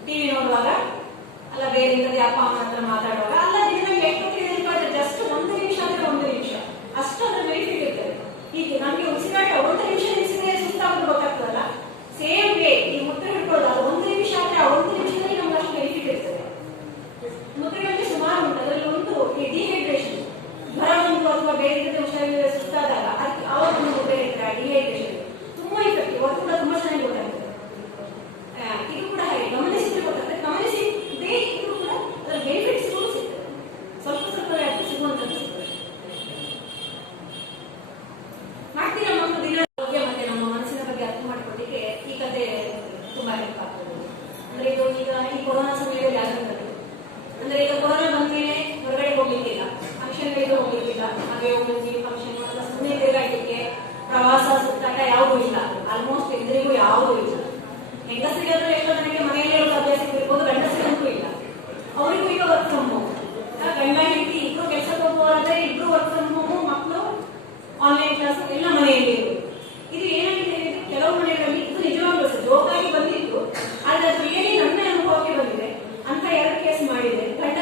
ಟಿವಿ ನೋಡುವಾಗ ಅಲ್ಲ ಬೇರೆ ಅಪ್ಪ ಅಮ್ಮನ ಹತ್ರ ಮಾತಾಡುವಾಗ ಅಲ್ಲ ದಿನದಲ್ಲಿ ಎಷ್ಟು ಜಸ್ಟ್ 1 ನಿಮಿಷ ಅಂದ್ರೆ 1 ನಿಮಿಷ ಅಷ್ಟು ಅದ್ರ ಬೆನಿಫಿಟ್ ಇರ್ತದೆ. ಈಗ ನಮ್ಗೆ ಉಸಿರಾಟ 1 ನಿಮಿಷ ನಿಲ್ಸಿದ್ರೆ ಸುಸ್ತಾಗೋದು ಗೊತ್ತಾಗ್ತದಲ್ಲ, ಸೇಮ್ ವೇ ಈ ಮುದ್ರೆ ಹಿಡ್ಕೊಳ್ಳೋದು ಅದು 1 ನಿಮಿಷ ಆದ್ರೆ ಆ 1 ನಿಮಿಷದಲ್ಲಿ ನಮ್ಗೆ ಅಷ್ಟು ಬೆನಿಫಿಟ್ ಇರ್ತದೆ. ಮುದ್ರೆಗಳಲ್ಲಿ ಸುಮಾರು ಉಂಟು, ಅದರಲ್ಲಿ ಒಂದು ಈ ಡಿಹೈಡ್ರೇಷನ್, ಜ್ವರ ಬಂದು ಅಥವಾ ಬೇರೆ ಹುಷಾರಿಲ್ಲದೆ ಸುಸ್ತಾದಾಗ ಅವಾಗ ಒಂದು ಮುದ್ರೆ ಇರ್ತಾರೆ. ಡಿಹೈಡ್ರೇಷನ್ ತುಂಬಾ ಇಫೆಕ್ಟಿವ್, ಅದು ಕೂಡ ತುಂಬಾ ಚೆನ್ನಾಗಿ ಗೊತ್ತಾಗ್ತದೆ. ಇದು ಕೂಡ ಹಾಗೆ ಗಮನಿಸಿದ್ರೆ ಗೊತ್ತಾಗ್ತದೆ, ಗಮನಿಸಿದ್ರೆ ಇದು ಕೂಡ ಅದರ ಬೆನಿಫಿಟ್ಸ್ ಕೂಡ ಸಿಗ್ತದೆ, ಸ್ವಲ್ಪ ಸ್ವಲ್ಪ ಸಿಗುವಂಥದ್ದು ಮಾಡ್ತೀರಾ ಮಕ್ಕಳು ದಿನ. ಬಗ್ಗೆ ಮತ್ತೆ ನಮ್ಮ ಮನಸ್ಸಿನ ಬಗ್ಗೆ ಅರ್ಥ ಮಾಡಿಕೊಳ್ಳಿಕ್ಕೆ ಈ ಕತೆ ತುಂಬಾ ಹೆಲ್ಪ್ ಆಗ್ತದೆ. ಅಂದ್ರೆ ಇದು ಈಗ ಈ ಕೊರೋನಾ ಸಮಯದಲ್ಲಿ ಆಗಿರ್ತದೆ. ಅಂದ್ರೆ ಈಗ ಕೊರೋನಾ ಬಂದ್ಮೇಲೆ ಹೊರಗಡೆ ಹೋಗ್ಲಿಕ್ಕಿಲ್ಲ, ಫಂಕ್ಷನ್ಗಳಿಗೆ ಹೋಗ್ಲಿಕ್ಕಿಲ್ಲ, ಹಾಗೆ ಹೋಗಿ ಫಂಕ್ಷನ್ ಅಥವಾ ಸುಮ್ಮನೆ ತಿರುಗಾಡಲಿಕ್ಕೆ ಪ್ರವಾಸ ಸುತ್ತಾಟ ಯಾವುದೂ ಇಲ್ಲ. ಆಲ್ಮೋಸ್ಟ್ ಎಲ್ರಿಗೂ ಯಾವುದೂ ಇಲ್ಲ. ಹೆಂಗಸರಿಗಾದ್ರೂ ಎಷ್ಟೋ ಜನಕ್ಕೆ ಮನೆಯಲ್ಲೇ ಇರೋ ಅಭ್ಯಾಸ ಇರ್ಬೋದು, ಗಂಡಸರಿಗಂತೂ ಇಲ್ಲ. ಅವರಿಗೂ ಈಗ ವರ್ಕ್ ಫ್ರಮ್ ಹೋಮ್, ಗಂಡ ಹೆಂಡತಿ ಇಬ್ರು ಕೆಲಸಕ್ಕೆ ಹೋಗುವವರಾದ್ರೆ ಇಬ್ರು ವರ್ಕ್ ಫ್ರಮ್ ಹೋಮು, ಮಕ್ಕಳು ಆನ್ಲೈನ್ ಕ್ಲಾಸ್ ಎಲ್ಲ ಮನೆಯಲ್ಲಿ ಇರೋದು. ಇದು ಏನಾಗಿದೆ ಅಂದ್ರೆ ಕೆಲವು ಮನೆಗಳಲ್ಲಿ ಇದು ನಿಜವಾಗ್ಲೂ ಜೋಕಾಗಿ ಬಂದಿತ್ತು, ಆದ್ರೆ ಅದು ರಿಯಲಿ ನನ್ನ ಅನುಭವಕ್ಕೆ ಬಂದಿದೆ ಅಂತ 2 ಕೇಸ್ ಮಾಡಿದೆ. ಗಂಡ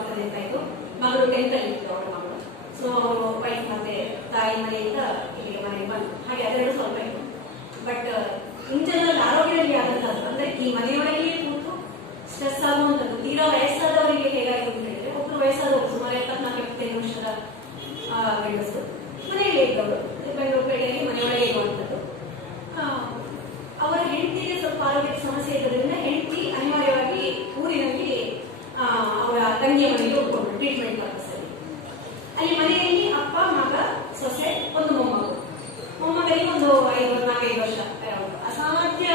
ಆಗ್ತದೆ ಅಂತ ಇತ್ತು. ಮಗಳು 10th ಅಲ್ಲಿ ಇತ್ತು ಅವಳ ಮಗಳು. ಸೊ ಅವರು ವೈಫ್ ಮತ್ತೆ ತಾಯಿ ಮನೆಯಿಂದ ಇಲ್ಲಿಗೆ ಮನೆಗೆ ಬಂದು ಹಾಗೆ ಅದೆರಡು ಸ್ವಲ್ಪ ಇತ್ತು. ಬಟ್ ಇನ್ ಜನರಲ್ ಆರೋಗ್ಯದಲ್ಲಿ ಆದಂತದ್ದು ಅಂದ್ರೆ ಈ ಮನೆಯೊಳಗೆ ಕೂತು ಸ್ಟ್ರೆಸ್ ಆಗುವಂಥದ್ದು ತೀರಾ ವಯಸ್ಸಾದವರಿಗೆ ಹೇಗಾಯಿತು ಅಂತ ಹೇಳಿದ್ರೆ, ಒಬ್ಬರು ವಯಸ್ಸಾದವರು ಸುಮಾರು 74-75 ವರ್ಷದ ಗಂಡಸರು ಮನೆಯಲ್ಲೇ ಇದ್ದವರು, ಬೆಂಗಳೂರು ಪೇಟೆಯಲ್ಲಿ ಮನೆಯೊಳಗೆ ಇರುವಂಥದ್ದು. ಅವರ ಹೆಂಡತಿಗೆ ಸ್ವಲ್ಪ ಆರೋಗ್ಯದ ಸಮಸ್ಯೆ ಇರೋದ್ರಿಂದ ಹೆಂಡತಿ ಅನಿವಾರ್ಯವಾಗಿ ಊರಿನಲ್ಲಿ ಅವರ ತಂಗಿಯ ಮನೆಗೆ ಹೋಗ್ಕೊಂಡು ಟ್ರೀಟ್ಮೆಂಟ್ ಪರ್ಪಸ್ ಅಲ್ಲಿ. ಅಲ್ಲಿ ಮನೆಯಲ್ಲಿ ಅಪ್ಪ, ಮಗ, ಸೊಸೆ, ಒಂದು ಮೊಮ್ಮಗನಿಗೆ ಒಂದು 4-5 ವರ್ಷ. ಅಸಾಧ್ಯ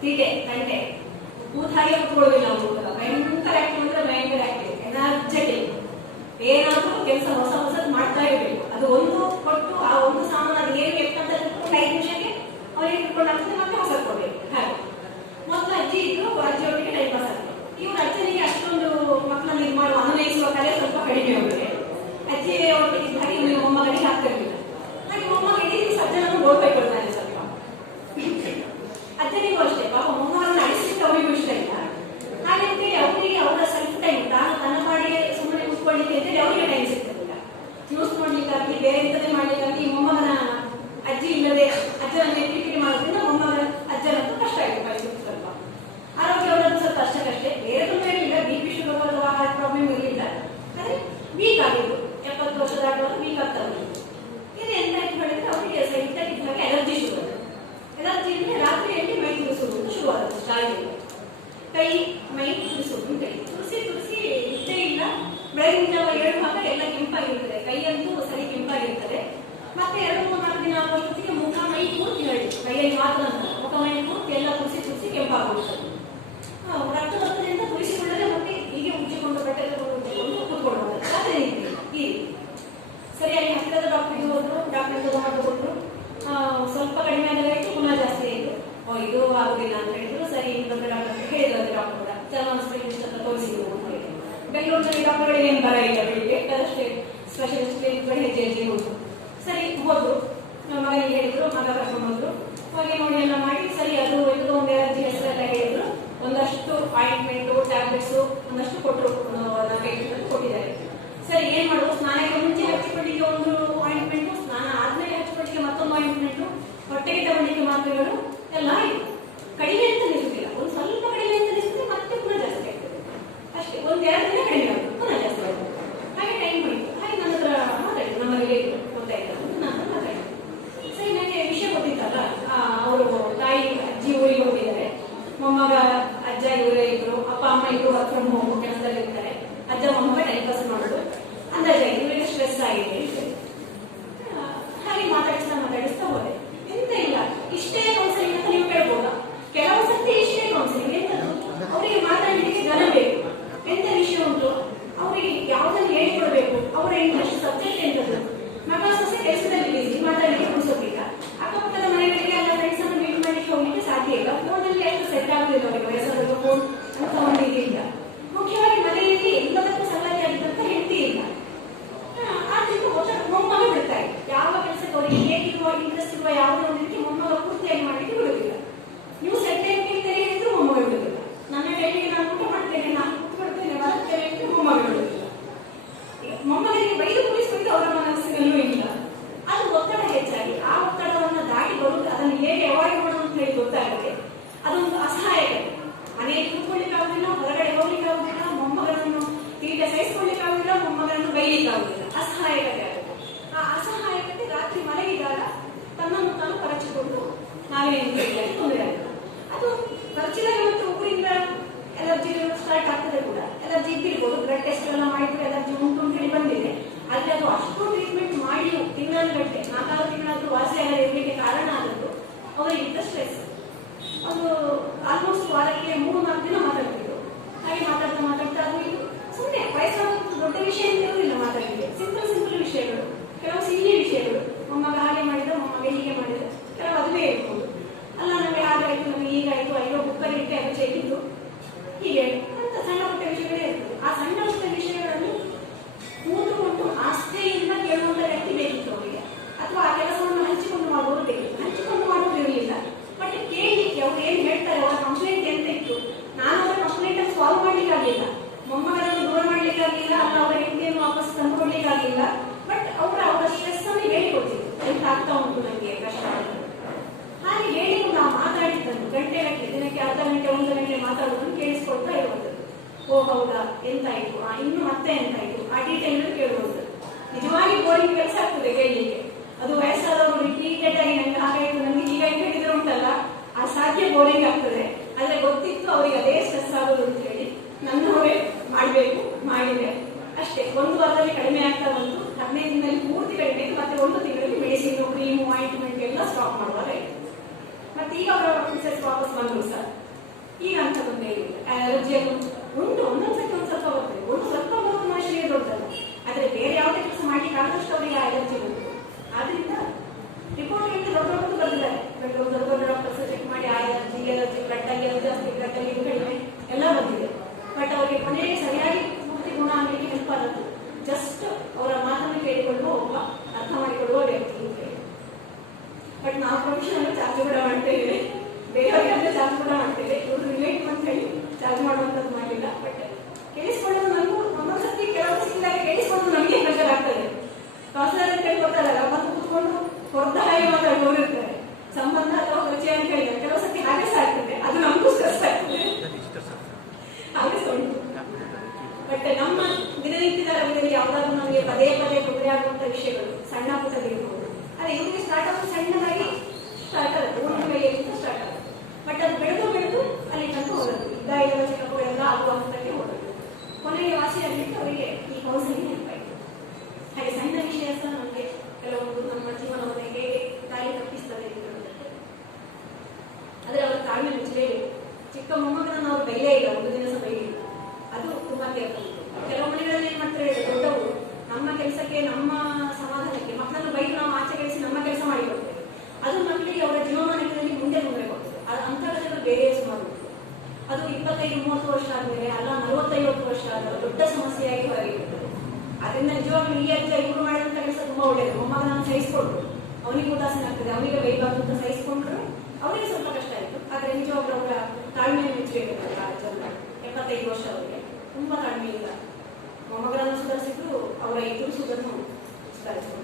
ತೀಟೆ ತಂಟೆ, ಕೂತಾಗೆ ಕುತ್ಕೊಳ್ಳೋದಿಲ್ಲ ಅವನು. ಭಯಂಕರ ಆಕ್ಟಿವ್ ಅಂದ್ರೆ ಭಯಂಕರ ಆಕ್ಟಿವ್, ಎನರ್ಜೆಟಿಕ್. ಏನಾದ್ರೂ ಕೆಲಸ ಹೊಸದು ಮಾಡ್ತಾ ಇರಬೇಕು. ಅದು ಒಂದು ಕೊಟ್ಟು ಆ ಒಂದು ಸಾಮಾನು ಅದು ಏನು ಬೇಕಂತ 5 ನಿಮಿಷಕ್ಕೆ ಅವರಿಗೆ ಇಟ್ಕೊಂಡು ಆಗ್ತದೆ, ಮತ್ತೆ ಹೊಸ ಕೊಡ್ಬೇಕು. ಹಾಗೆ ಮೊದಲು ಅಜ್ಜಿ ಇದ್ರು, ಅಜ್ಜಿಯೊಟ್ಟಿಗೆ ಟೈಮ್ ಪಾಸ್ ಆಗ್ತದೆ. ಇವ್ರ ಅಜ್ಜನಿಗೆ ಅಷ್ಟೊಂದು ಮಕ್ಕಳನ್ನ ಇದು ಮಾಡುವ ಅನ್ವಯಿಸುವ ಕಲೆ ಸ್ವಲ್ಪ ಕಡಿಮೆ ಅವರಿಗೆ. ಅಜ್ಜಿ ಒಟ್ಟಿಗೆ ಇದ್ದ ಹಾಗೆ ಇವನು ಮೊಮ್ಮಗನಿಗೆ ಆಗ್ತಿರ್ಲಿಲ್ಲ. ಹಾಗೆ ಮೊಮ್ಮಗನಿಗೆ ಅಜ್ಜನನ್ನು ಗೋಳ್ಕೊಳ್ತಾನೆ ಸ್ವಲ್ಪ. ಅಜ್ಜನಿಗೂ ಅಷ್ಟೇ ಪಾಪ ಮೊಮ್ಮಗನ್ನ ಅಳಿಸ್ಲಿಕ್ಕೆ ಅವರಿಗೂ ಇಷ್ಟ ಇಲ್ಲ. ಹಾಗೆ ಅವರಿಗೆ ಅವರ ಸೆಲ್ಫ್ ಟೈಮ್ ತನ್ನ ಪಾಡಿಗೆ ಸುಮ್ಮನೆ ಕೂತ್ಕೊಳ್ಳಿಕ್ಕೆ ಅಂತೇಳಿ ಅವರಿಗೆ ಟೈಮ್ ಸಿಗ್ತಿರಲಿಲ್ಲ. ನ್ಯೂಸ್ ನೋಡ್ಲಿಕ್ಕಾಗಿ ಬೇರೆ ಎಂತದೇ ಮಾಡ್ಲಿಕ್ಕಾಗಿ ಮೊಮ್ಮಗನ ಅಜ್ಜಿ ಇಲ್ಲದೆ ಅಜ್ಜನನ್ನೇ ಕಿರಿಕಿರಿ ಮಾಡೋದ್ರಿಂದ ಮೊಮ್ಮಗ ಅಜ್ಜನಂತೂ ಕಷ್ಟ ಆಯ್ತು ಪರಿಸ್ಥಿತಿ. ಸ್ವಲ್ಪ ಆರೋಗ್ಯ ಅವರದ್ದು ಸ್ವಲ್ಪ ಅಷ್ಟಕ್ಕಷ್ಟೇ, ಬೇರೆ ತೊಂದರೆ ಇರಲಿಲ್ಲ. BP, ಶುಗರ್ ಅಥವಾ ಹಾರ್ಟ್ ಪ್ರಾಬ್ಲಮ್ ಇರಲಿಲ್ಲ. ಆದರೆ ವೀಕ್ ಆಗಿದ್ದು 70 ವರ್ಷದ ಆಟವನ್ನು ವೀಕ್ ಆಗ್ತಾ ಬಂದಿತ್ತು. ಇದು ಎಂತಾಯ್ತು ಹೇಳಿದ್ರೆ ಅವರಿಗೆ ಇದ್ದಕ್ಕಿದ್ದಾಗ ಎಲರ್ಜಿ ಶುರು. ಎಲರ್ಜಿ ಅಂದ್ರೆ ರಾತ್ರಿಯಲ್ಲಿ ಮೈ ತುರಿಸೋದು ಶುರುವಾಗುತ್ತೆ. ಸ್ಟಾರ್ಟಿಂಗ್ ಕೈ ಮೈ ತುರಿಸೋದು ಅಂತೇಳಿ ತುರಿಸಿ ಇಷ್ಟೇ ಇಲ್ಲ. ಬೆಳಗಿನ ಜಾವ 7 ಭಾಗ ಎಲ್ಲ ಕೆಂಪಾಗಿರ್ತದೆ, ಕೈಯಂತೂ ಸರಿ ಕೆಂಪಾಗಿರ್ತದೆ. ಮತ್ತೆ 2-3-4 ದಿನ ಆಗುವಷ್ಟೊತ್ತಿಗೆ ಮುಖ ಮೈ ಪೂರ್ತಿ ಹೇಳಿತು, ಕೈಯಲ್ಲಿ ಮಾತ್ರ ಅಂತ ಮುಖ ಮೈ ಪೂರ್ತಿ ಎಲ್ಲ ತುರಿಸಿ ಕೆಂಪಾಗುತ್ತದೆ. ರಕ್ತದಿಂದ ತುರಿಸಿಕೊಳ್ಳದೆ ಮತ್ತೆ ಹೀಗೆ ಉಜ್ಜಿಕೊಂಡು ಬಟ್ಟೆ ಉಜ್ಜಿಕೊಂಡು ಕೂತ್ಕೊಂಡು ಅದೇ ಈ ಸರಿಯಾಗಿ ಹತ್ತಿರದ ಡಾಕ್ಟರ್ಗೆ ಹೋದ್ರು. ಡಾಕ್ಟರ್ ತಗೊಂಡು ಸ್ವಲ್ಪ ಕಡಿಮೆ ಆದಾಗಾಯ್ತು, ಪುನಃ ಜಾಸ್ತಿ ಆಯಿತು. ಇದು ಆಗುದಿಲ್ಲ ಅಂತ ಹೇಳಿದ್ರು. ಸರಿ ಇನ್ನೊಂದು ಡಾಕ್ಟರ್ ಹೇಳಿದ್ರು, ಅದೇ ಡಾಕ್ಟರ್ ಕೂಡ ಚರ್ಮ ಸ್ಪೆಷಲಿಸ್ಟ್ ಅಂತ ತೋರಿಸಿದ್ರು ಅಂತ ಹೇಳಿ. ಬೆಂಗಳೂರಿನಲ್ಲಿ ಡಾಕ್ಟರ್ಗಳಿಗೆ ಏನು ಬರ ಇಲ್ಲ, ಬೆಳಿಗ್ಗೆ ಅಷ್ಟೇ ಸ್ಪೆಷಲಿಸ್ಟ್ ಹೆಜ್ಜೆ ಹೋದ್ರು. ಸರಿ ಹೋದ್ರು, ಮಗನಿಗೆ ಹೇಳಿದ್ರು, ಮಗ ಕರ್ಕೊಂಡು ಹೋದ್ರು. ಹೋಗಿ ನೋಡಿ ಎಲ್ಲ ಮಾಡಿ ಸರಿ ಅದು ಇದು ಒಂದು ಎಲರ್ಜಿ ಹೆಸರೆಲ್ಲ ಹೇಳಿದ್ರು. ಒಂದಷ್ಟು ಆಯಿಂಟ್ಮೆಂಟು, ಟ್ಯಾಬ್ಲೆಟ್ಸು ಒಂದಷ್ಟು ಕೊಟ್ಟರು, 4-5 ಕೊಟ್ಟಿದ್ದಾರೆ. ಸರಿ ಏನ್ ಮಾಡುದು, ಸ್ನಾನಕ್ಕೆ ಮುಂಚೆ ಹಚ್ಚಿಕೊಳ್ಳಿಕ್ಕೆ ಒಂದು ಆಯಿಂಟ್ಮೆಂಟು, ಸ್ನಾನ ಆದ್ಮೇಲೆ ಹಚ್ಚಿಕೊಳ್ಳಿಕ್ಕೆ ಮತ್ತೊಂದು ಆಯಿಂಟ್ಮೆಂಟು, ಹೊಟ್ಟೆಗೆ ತಗೊಳ್ಳಿಕ್ಕೆ ಮಾತ್ರೆಗಳು ಎಲ್ಲ ಆಯಿತು. ಕಡಿಮೆ ಅಂತ ನಿಲ್ತಿಲ್ಲ, ಒಂದು ಸ್ವಲ್ಪ ಕಡಿಮೆ ಅಂತ ನಿಲ್ತದೆ, ಮತ್ತೆ ಪುನಃ ಜಾಸ್ತಿ ಆಗ್ತದೆ ಅಷ್ಟೇ. 1-2 ದಿನ ಕಡಿಮೆ ಆಗುತ್ತೆ, ಪುನಃ ಜಾಸ್ತಿ ಆಗುತ್ತೆ. ಹಾಗೆ ಟೈಮ್ ಹೋಯಿತು. ಹಾಗೆ ನನ್ನ ಹತ್ರ ಮಾತಾಡಿದ್ರು, ನಮ್ಮ ರಿಲೇಟಿವ್ ಗೊತ್ತಾಯ್ತು, ನಾನು ಮಾತಾಡಿದ್ರು. ಸರಿ ನನಗೆ ವಿಷಯ ಗೊತ್ತಿತ್ತಲ್ಲ, ಅವರು ತಾಯಿ ಅಜ್ಜಿ ಊರಿಗೆ ಹೋಗಿದ್ದಾರೆ, ಮೊಮ್ಮಗ ಅಜ್ಜ ಇವರೇ ಇದ್ರು, ಅಪ್ಪ ಅಮ್ಮ ಇದ್ರು ವರ್ಕ್ ಫ್ರಮ್ ಹೋಮ್ ಕೆಲಸದಲ್ಲಿ ಇರ್ತಾರೆ. ಅಜ್ಜ ಮೊಮ್ಮಗ ಟೈಮ್ ಪಾಸ್ ಮಾಡೋದು ಅಂದಾಜಾಗಿ ಇವರಿಗೆ ಸ್ಟ್ರೆಸ್ ಆಗಿದೆ. ಹಾಗೆ ಮಾತಾಡಿಸ್ತಾ ಹೋದೆ. ಎಂತ ಇಲ್ಲ, ಇಷ್ಟೇ ಕೌನ್ಸಿಲಿಂಗ್ ಅಂತ ನೀವು ಕೇಳ್ಬೋದಾ? ಕೆಲವು ಸತಿ ಇಷ್ಟೇ ಕೌನ್ಸಿಲಿಂಗ್ ಎಂತದ್ದು, ಅವರಿಗೆ ಮಾತಾಡಲಿಕ್ಕೆ ಜನ ಬೇಕು. ಎಂತ ವಿಷಯ ಉಂಟು ಅವರಿಗೆ ಯಾವುದನ್ನು ಹೇಳಿಕೊಡ್ಬೇಕು, ಅವರ ಇಂಟ್ರೆಸ್ಟ್ ಸಬ್ಜೆಕ್ಟ್ ಎಂತದ್ದು. ಮಗ ಸೊಸೆ ಕೆಲಸದಲ್ಲಿ ಬಿಸಿ, ಮಾತಾಡಲಿಕ್ಕೆ ಕುಡಿಸೋದಿಲ್ಲ. ಅಕ್ಕಪಕ್ಕದ ಮನೆಗಳಿಗೆ ಎಲ್ಲ ಫ್ರೆಂಡ್ಸ್ ಅನ್ನು ಮೀಟ್ ಮಾಡಲಿಕ್ಕೆ ಹೋಗ್ಲಿಕ್ಕೆ ಸಾಧ್ಯ ಇಲ್ಲ. ಫೋನಲ್ಲಿ ಎಷ್ಟು ಸೆಟ್ ಆಗುದಿಲ್ಲ ಅವರಿಗೆ, ವಯಸ್ಸಾದ ಫೋನ್ ಅಂತ ಒಂದು ಇದಿಲ್ಲ. ಮುಖ್ಯವಾಗಿ ಮನೆಯಲ್ಲಿ ಎಲ್ಲದಕ್ಕೂ ಸಂಗತಿ ಆಗಿದ್ದಂತ ಹೆಂಡತಿ ಇಲ್ಲ. ಆದ್ರಿಂದ ಮೊಮ್ಮಗ ಬಿಡ್ತಾರೆ. ಯಾವ ಕೆಲಸಕ್ಕೆ ಅವರಿಗೆ ಹೇಗಿರುವ ಇಂಟ್ರೆಸ್ಟ್ ಇರುವ ಯಾವುದೋ ಒಂದಕ್ಕೆ ಮೊಮ್ಮಗ ಪೂರ್ತಿಯಾಗಿ ಮಾಡಲಿಕ್ಕೆ ಬಿಡುವುದಿಲ್ಲ. ನೀವು ಸೆಟ್ ಕೇಳ್ತೇನೆ ಹೇಳಿದ್ರು ಮೊಮ್ಮಗ ಬಿಡುವುದಿಲ್ಲ. ನನ್ನ ಡೈಲಿ ನಾನು ಊಟ ಮಾಡ್ತೇನೆ, ನಾನು ಕೂತ್ಕೊಳ್ತೇನೆ, ಬರ್ತೇನೆ ಅಂದ್ರೆ ಮೊಮ್ಮಗ ಬಿಡುವುದಿಲ್ಲ. ಮೊಮ್ಮಗನಿಗೆ ಬೈದು ಕುಡಿಸುವುದು ಅವರ ಮನಸ್ಸಿನಲ್ಲೂ ಇಲ್ಲ. ಅದು ಒತ್ತಡ ಹೆಚ್ಚಾಗಿ ಆ ಒತ್ತಡವನ್ನು ದಾಟಿ ಬರುವುದು, ಅದನ್ನು ಹೇಗೆ ಅವಾಯ್ಡ್ ಮಾಡೋದು ಅಂತ ಹೇಳಿ ಗೊತ್ತಾಗುತ್ತೆ. ಅದೊಂದು ಅಸಹಾಯಕತೆ. ಮನೆಯಲ್ಲಿ ಕೂತ್ಕೊಳ್ಳಿಕ್ಕೆ ಆಗುದಿಲ್ಲ, ಹೊರಗಡೆ ಹೋಗ್ಲಿಕ್ಕೆ ಆಗುದಿಲ್ಲ, ಮೊಮ್ಮಗನನ್ನು ತೀಟೆ ಸಹಿಸಿಕೊಳ್ಳಿಕ್ಕೆ ಆಗುದಿಲ್ಲ, ಮೊಮ್ಮಗನನ್ನು ಬೈಲಿಕ್ಕೆ ಆಗುದಿಲ್ಲ, ಅಸಹಾಯಕತೆ ಆಗುತ್ತೆ. ಆ ಅಸಹಾಯಕತೆ ರಾತ್ರಿ ಮಲಗಿದಾಗ ತನ್ನನ್ನು ತಾನು ಪರಚಿಕೊಂಡು ನಾವೇ ತೊಂದರೆ ಆಗುತ್ತೆ. ಅದು ಪರಚಿದಾಗ ಮತ್ತೆ ಊರಿಂದ ಎಲರ್ಜಿ ಸ್ಟಾರ್ಟ್ ಆಗ್ತದೆ ಕೂಡ. ಎಲರ್ಜಿ ಇದ್ದಿರ್ಬೋದು, ಬ್ಲಡ್ ಟೆಸ್ಟ್ ಎಲ್ಲ ಮಾಡಿದ್ರೆ ಎಲರ್ಜಿ ಉಂಟು ಅಂತ ಹೇಳಿ ಬಂದಿದೆ. ಆದ್ರೆ ಅದು ಅಷ್ಟು ಟ್ರೀಟ್ಮೆಂಟ್ ಮಾಡಿ ತಿಂಗಳಗಟ್ಟೆ 4-6 ತಿಂಗಳಾದ್ರೂ ವಾಸಿ ಆಗದೆ ಇರಲಿಕ್ಕೆ ಕಾರಣ ಆದದ್ದು ಅವರಿಗಿದ್ದ ಸ್ಟ್ರೆಸ್. ಒಂದು ಆಲ್ಮೋಸ್ಟ್ ವಾರಕ್ಕೆ 3-4 ದಿನ ಮಾತಾಡ್ತಿದ್ರು. ಹಾಗೆ ಮಾತಾಡ್ತಾ ಅದು ಇದು ಸುಮ್ಮನೆ ವಯಸ್ಸಾದ ದೊಡ್ಡ ವಿಷಯ ಅಂತ ಇರುವುದಿಲ್ಲ ಮಾತಾಡಲಿಕ್ಕೆ. ಸಿಂಪಲ್ ವಿಷಯಗಳು, ಕೆಲವು ಸಿಹಿ ವಿಷಯಗಳು. ಮೊಮ್ಮಗ ಹಾಗೆ ಮಾಡಿದ, ಮೊಮ್ಮಗ ಹೀಗೆ ಮಾಡಿದ, ಕೆಲವು ಅದುವೇ ಇರ್ಬೋದು. ಅಲ್ಲ ನಮಗೆ ಹಾಗಾಯ್ತು, ನಮಗೆ ಹೀಗಾಯ್ತು, ಅಯ್ಯೋ ಬುಕ್ಕಲ್ಲಿ ಇಟ್ಟೆ ಅದು ಚೆಲ್ಲಿದ್ದು, ಹೀಗೆ ಅಂತ ಸಣ್ಣ ಪುಟ್ಟ ವಿಷಯಗಳೇ ಇರ್ತದೆ. ಆ ಸಣ್ಣ ಪುಟ್ಟ ವಿಷಯಗಳನ್ನು ಕೂತುಕೊಂಡು ಆಸ್ಥೆಯಿಂದ ಕೇಳುವಂತ ವ್ಯಕ್ತಿ ಬೇಕಿತ್ತು ಅವರಿಗೆ, ಅಥವಾ ಆ ಕೆಲಸವನ್ನು ಹಂಚಿಕೊಂಡು ಮಾಡುವುದು ಬೇಕಿತ್ತು. ಹಂಚಿಕೊಂಡು ಮಾಡುವುದು ಇರಲಿಲ್ಲ, ಬಟ್ ಕೇಳಲಿಕ್ಕೆ ಅವ್ರು ಏನ್ ಹೇಳ್ತಾರೆ, ಅವರ ಕಂಪ್ಲೇಂಟ್ ಎಂತ ಇತ್ತು, ನಾನು ಹೌದಾ ಎಂತಾಯ್ತು, ಇನ್ನು ಮತ್ತೆ ಎಂತಾಯ್ತು, ಆ ಡೀಟೇಲ್ ಕೇಳುವುದು ನಿಜವಾಗಿ ಬೋರಿಂಗ್ ಕೆಲಸ ಆಗ್ತದೆ ಕೇಳಲಿಕ್ಕೆ. ಅದು ವಯಸ್ಸಾದವರು ರಿಪೀಟೆಡ್ ಆಗಿ ನಂಗೆ ಹಾಗಾಯ್ತು ನನಗೆ ಹೀಗಾಗಿ ಹೇಳಿದ್ರೆ ಉಂಟಲ್ಲ, ಅಸಾಧ್ಯ ಬೋರಿಂಗ್ ಆಗ್ತದೆ. ಆದ್ರೆ ಗೊತ್ತಿತ್ತು ಅವರಿಗೆ ಅದೇ ಸ್ಟ್ರೆಸ್ ಆಗೋದು ಅಂತ ಹೇಳಿ ನನ್ನವರೇ ಮಾಡಬೇಕು, ಮಾಡಿದೆ ಅಷ್ಟೇ. 1 ವಾರದಲ್ಲಿ ಕಡಿಮೆ ಆಗ್ತಾ ಬಂತು, 15 ದಿನದಲ್ಲಿ ಪೂರ್ತಿ ಕಡಿಮೆ ಆಯ್ತು. ಮತ್ತೆ 1 ತಿಂಗಳಲ್ಲಿ ಮೆಡಿಸಿನ್, ಕ್ರೀಮು, ಆಯಿಂಟ್ಮೆಂಟ್ ಎಲ್ಲ ಸ್ಟಾಪ್ ಮಾಡುವಾಗ ಮತ್ತೆ ಈಗ ಅವರ ಮಿಸಸ್ ವಾಪಸ್ ಬಂದ್ರು ಸರ್. ಈಗ ಅಂತ ಬಂದೇ ಇಲ್ಲ, ಅಲರ್ಜಿಯನ್ನು ಉಂಟು, ಒಂದೊಂದ್ಸತಿ ಒಂದು ಸ್ವಲ್ಪ ಬರ್ತದೆ, ಒಂದು ಸ್ವಲ್ಪ ಬರೋದು ಮನುಷ್ಯರಿಗೆ ದೊಡ್ಡಲ್ಲ. ಆದ್ರೆ ಬೇರೆ ಯಾವುದೇ ಕೆಲಸ ಮಾಡ್ಲಿಕ್ಕೆ ಆದಷ್ಟು ಅವರಿಗೆ ಅಲರ್ಜಿ ಉಂಟು. ಆದ್ರಿಂದ ರಿಪೋರ್ಟ್ ಇಂದ ದೊಡ್ಡ ದೊಡ್ಡದು ಬರ್ತಿದ್ದಾರೆ, ದೊಡ್ಡ ದೊಡ್ಡ ಡಾಕ್ಟರ್ಸ್ ಚೆಕ್ ಮಾಡಿ ಅಲರ್ಜಿ ಬ್ಲಡ್ ಅಲ್ಲಿ ಜಾಸ್ತಿ, ಬ್ಲಡ್ ಅಲ್ಲಿ ಕಡಿಮೆ ಎಲ್ಲ ಬಂದಿದೆ. ಬಟ್ ಅವರಿಗೆ ಕೊನೆಗೆ ಸರಿಯಾಗಿ ಪೂರ್ತಿ ಗುಣ ಆಗಲಿಕ್ಕೆ ಹೆಲ್ಪ್ ಆದದ್ದು ಜಸ್ಟ್ ಅವರ ಮಾತನ್ನು ಕೇಳಿಕೊಳ್ಳುವ ಒಬ್ಬ ಅರ್ಥ ಮಾಡಿಕೊಳ್ಳುವ ವ್ಯಕ್ತಿ ಅಂತ ಹೇಳಿ. ಬಟ್ ನಾವು ಪ್ರೊಫೆಷನಲ್ ಚಾರ್ಜ್ ಕೂಡ ಮಾಡ್ತೇವೆ, ಬೇರೆಯವರಿಗೆ ಅಂದ್ರೆ ಚಾರ್ಜ್ ಕೂಡ ಮಾಡ್ತೇವೆ. ಇವರು ರಿಲೇಟಿವ್ ಅಂತ ಹೇಳಿ ಚಾರ್ಜ್ ಮಾಡುವಂಥದ್ದು ಮಾಡಲಿಲ್ಲ. ಬಟ್ ಕೇಳಿಸ್ಕೊಳ್ಳೋದು ನನಗೂ ಒಂದೊಂದ್ಸತಿ ಕೆಲವು ಸಿಕ್ಕಿದಾಗ ಕೇಳಿಸ್ಕೊಳ್ಳೋದು ನಮಗೆ ಪ್ರೆಷರ್ ಆಗ್ತದೆ. ಕೌನ್ಸಿಲರ್ ಅಂತ ಹೇಳಿ ಗೊತ್ತಲ್ಲ, ಬಂದು ಕೂತ್ಕೊಂಡು ಹೊರದ ಹಾಗೆ ಮಾತಾಡುವವರು ಇರ್ತಾರೆ, ಸಂಬಂಧ ಅಥವಾ ಪರಿಚಯ ಅಂತ ಹೇಳಿ ಕೆಲವು ಸತಿ ಹಾಗೆ ಸಹ ಆಗ್ತದೆ, ಅದು ನಮಗೂ ಸ್ಟ್ರೆಸ್ ಆಗ್ತದೆ, ಹಾಗೆ ಸಹ ಉಂಟು. ಬಟ್ ನಮ್ಮ ದಿನನಿತ್ಯದ ಅರಿವಿನಲ್ಲಿ ಯಾವ್ದಾದ್ರು ನಮಗೆ ಪದೇ ಪದೇ ತೊಂದರೆ ಆಗುವಂತ ವಿಷಯಗಳು ಸಣ್ಣ ಪುಟ್ಟದಿರಬಹುದು. ಅದೇ ಇವರಿಗೆ ಸ್ಟಾರ್ಟ್ ಆಗೋದು ಸಣ್ಣದಾಗಿ ಸ್ಟಾರ್ಟ್ ಆಗುತ್ತೆ, ಒಂದು ಮೇಲೆ ಸ್ಟಾರ್ಟ್ ಆಗುತ್ತೆ. ಬಟ್ ಅದು ಬೆಳೆದು ಬೆಳೆದು ಅಲ್ಲಿ ತನಕ ಹೋಗೋದು, ಇದ್ದ ಚೆಕಪ್ಗಳೆಲ್ಲ ಆಗುವ ಹಂತಕ್ಕೆ ಹೋಗೋದು, ಕೊನೆಗೆ ವಾಸಿ ಆಗಲಿಕ್ಕೆ ಅವರಿಗೆ ಈ ಕೌನ್ಸಿಲಿಂಗ್ ಹೆಲ್ಪ್ ಆಯಿತು. ಹಾಗೆ ಸಣ್ಣ ವಿಷಯ ಸಹ ನಮಗೆ ಕೆಲವೊಂದು ನಮ್ಮ ಜೀವನವನ್ನು ಹೇಗೆ ದಾರಿ ತಪ್ಪಿಸ್ತದೆ ಅಂತ. ಆದ್ರೆ ಅವರ ತಾಳ್ಮೆ ಮುಚ್ಚಲೇಬೇಕು. ಚಿಕ್ಕ ಮೊಮ್ಮಗನನ್ನು ಅವರು ಬೈಲೇ ಇಲ್ಲ, ಒಂದು ದಿನ ಸಹ ಬೈಲಿಲ್ಲ. ಅದು ತುಂಬಾ ಕೇಳ್ತಾ ಉಂಟು. ಕೆಲವು ಮನೆಗಳಲ್ಲಿ ಏನ್ ಮಾಡ್ತಾರೆ, ದೊಡ್ಡವರು ನಮ್ಮ ಕೆಲಸಕ್ಕೆ, ನಮ್ಮ ಸಮಾಧಾನಕ್ಕೆ ಮಕ್ಕಳನ್ನು ಬೈದು ನಾವು ಆಚೆ ಕಳಿಸಿ ನಮ್ಮ ಕೆಲಸ ಮಾಡಿಕೊಡ್ತೇವೆ. ಅದು ಮಕ್ಕಳಿಗೆ ಅವರ ಜೀವಮಾನದಲ್ಲಿ ಮುಂದೆ ತೊಂದರೆ ಕೊಡ್ತದೆ. ಅಂತ ಜನರು ಬೇರೆ ಸುಮಾರು ಉಂಟು. ಅದು 25-30 ವರ್ಷ ಆದ್ಮೇಲೆ, ಅಲ್ಲ 40-50 ವರ್ಷ ಆದಾಗ ದೊಡ್ಡ ಸಮಸ್ಯೆಯಾಗಿ ಹೊರಗೆ ಇರ್ತದೆ. ಅದರಿಂದ ನಿಜವಾಗ್ಲೂ ಈ ಅಜ್ಜ ಇವರು ಮಾಡಿದಂತ ಕೆಲಸ ತುಂಬಾ ಒಳ್ಳೆಯದು. ಮೊಮ್ಮಗನನ್ನು ಸಹಿಸಿಕೊಂಡ್ರು, ಅವನಿಗೆ ಉದಾಸೀನ ಆಗ್ತದೆ, ಅವನಿಗೆ ಬೈಬಾರ್ದು ಅಂತ ಸಹಿಸಿಕೊಂಡ್ರು, ಅವರಿಗೆ ಸ್ವಲ್ಪ ಕಷ್ಟ ಆಯ್ತು. ಆದ್ರೆ ನಿಜವಾಗ್ಲೂ ಅವರ ತಾಳ್ಮೆಯನ್ನು ಮೆಚ್ಚಬೇಕಾಗ್ತದೆ. ಆ ಅಜ್ಜ 75 ವರ್ಷ ಅವರಿಗೆ ತುಂಬಾ ತಾಳ್ಮೆಯಿಂದ ಮೊಮ್ಮಗನನ್ನು ಸುಧಾರಿಸಿದ್ರು, ಅವರ ಈ ತುರಿಸುವುದನ್ನು ಸುಧಾರಿಸಿಕೊಂಡ್ರು.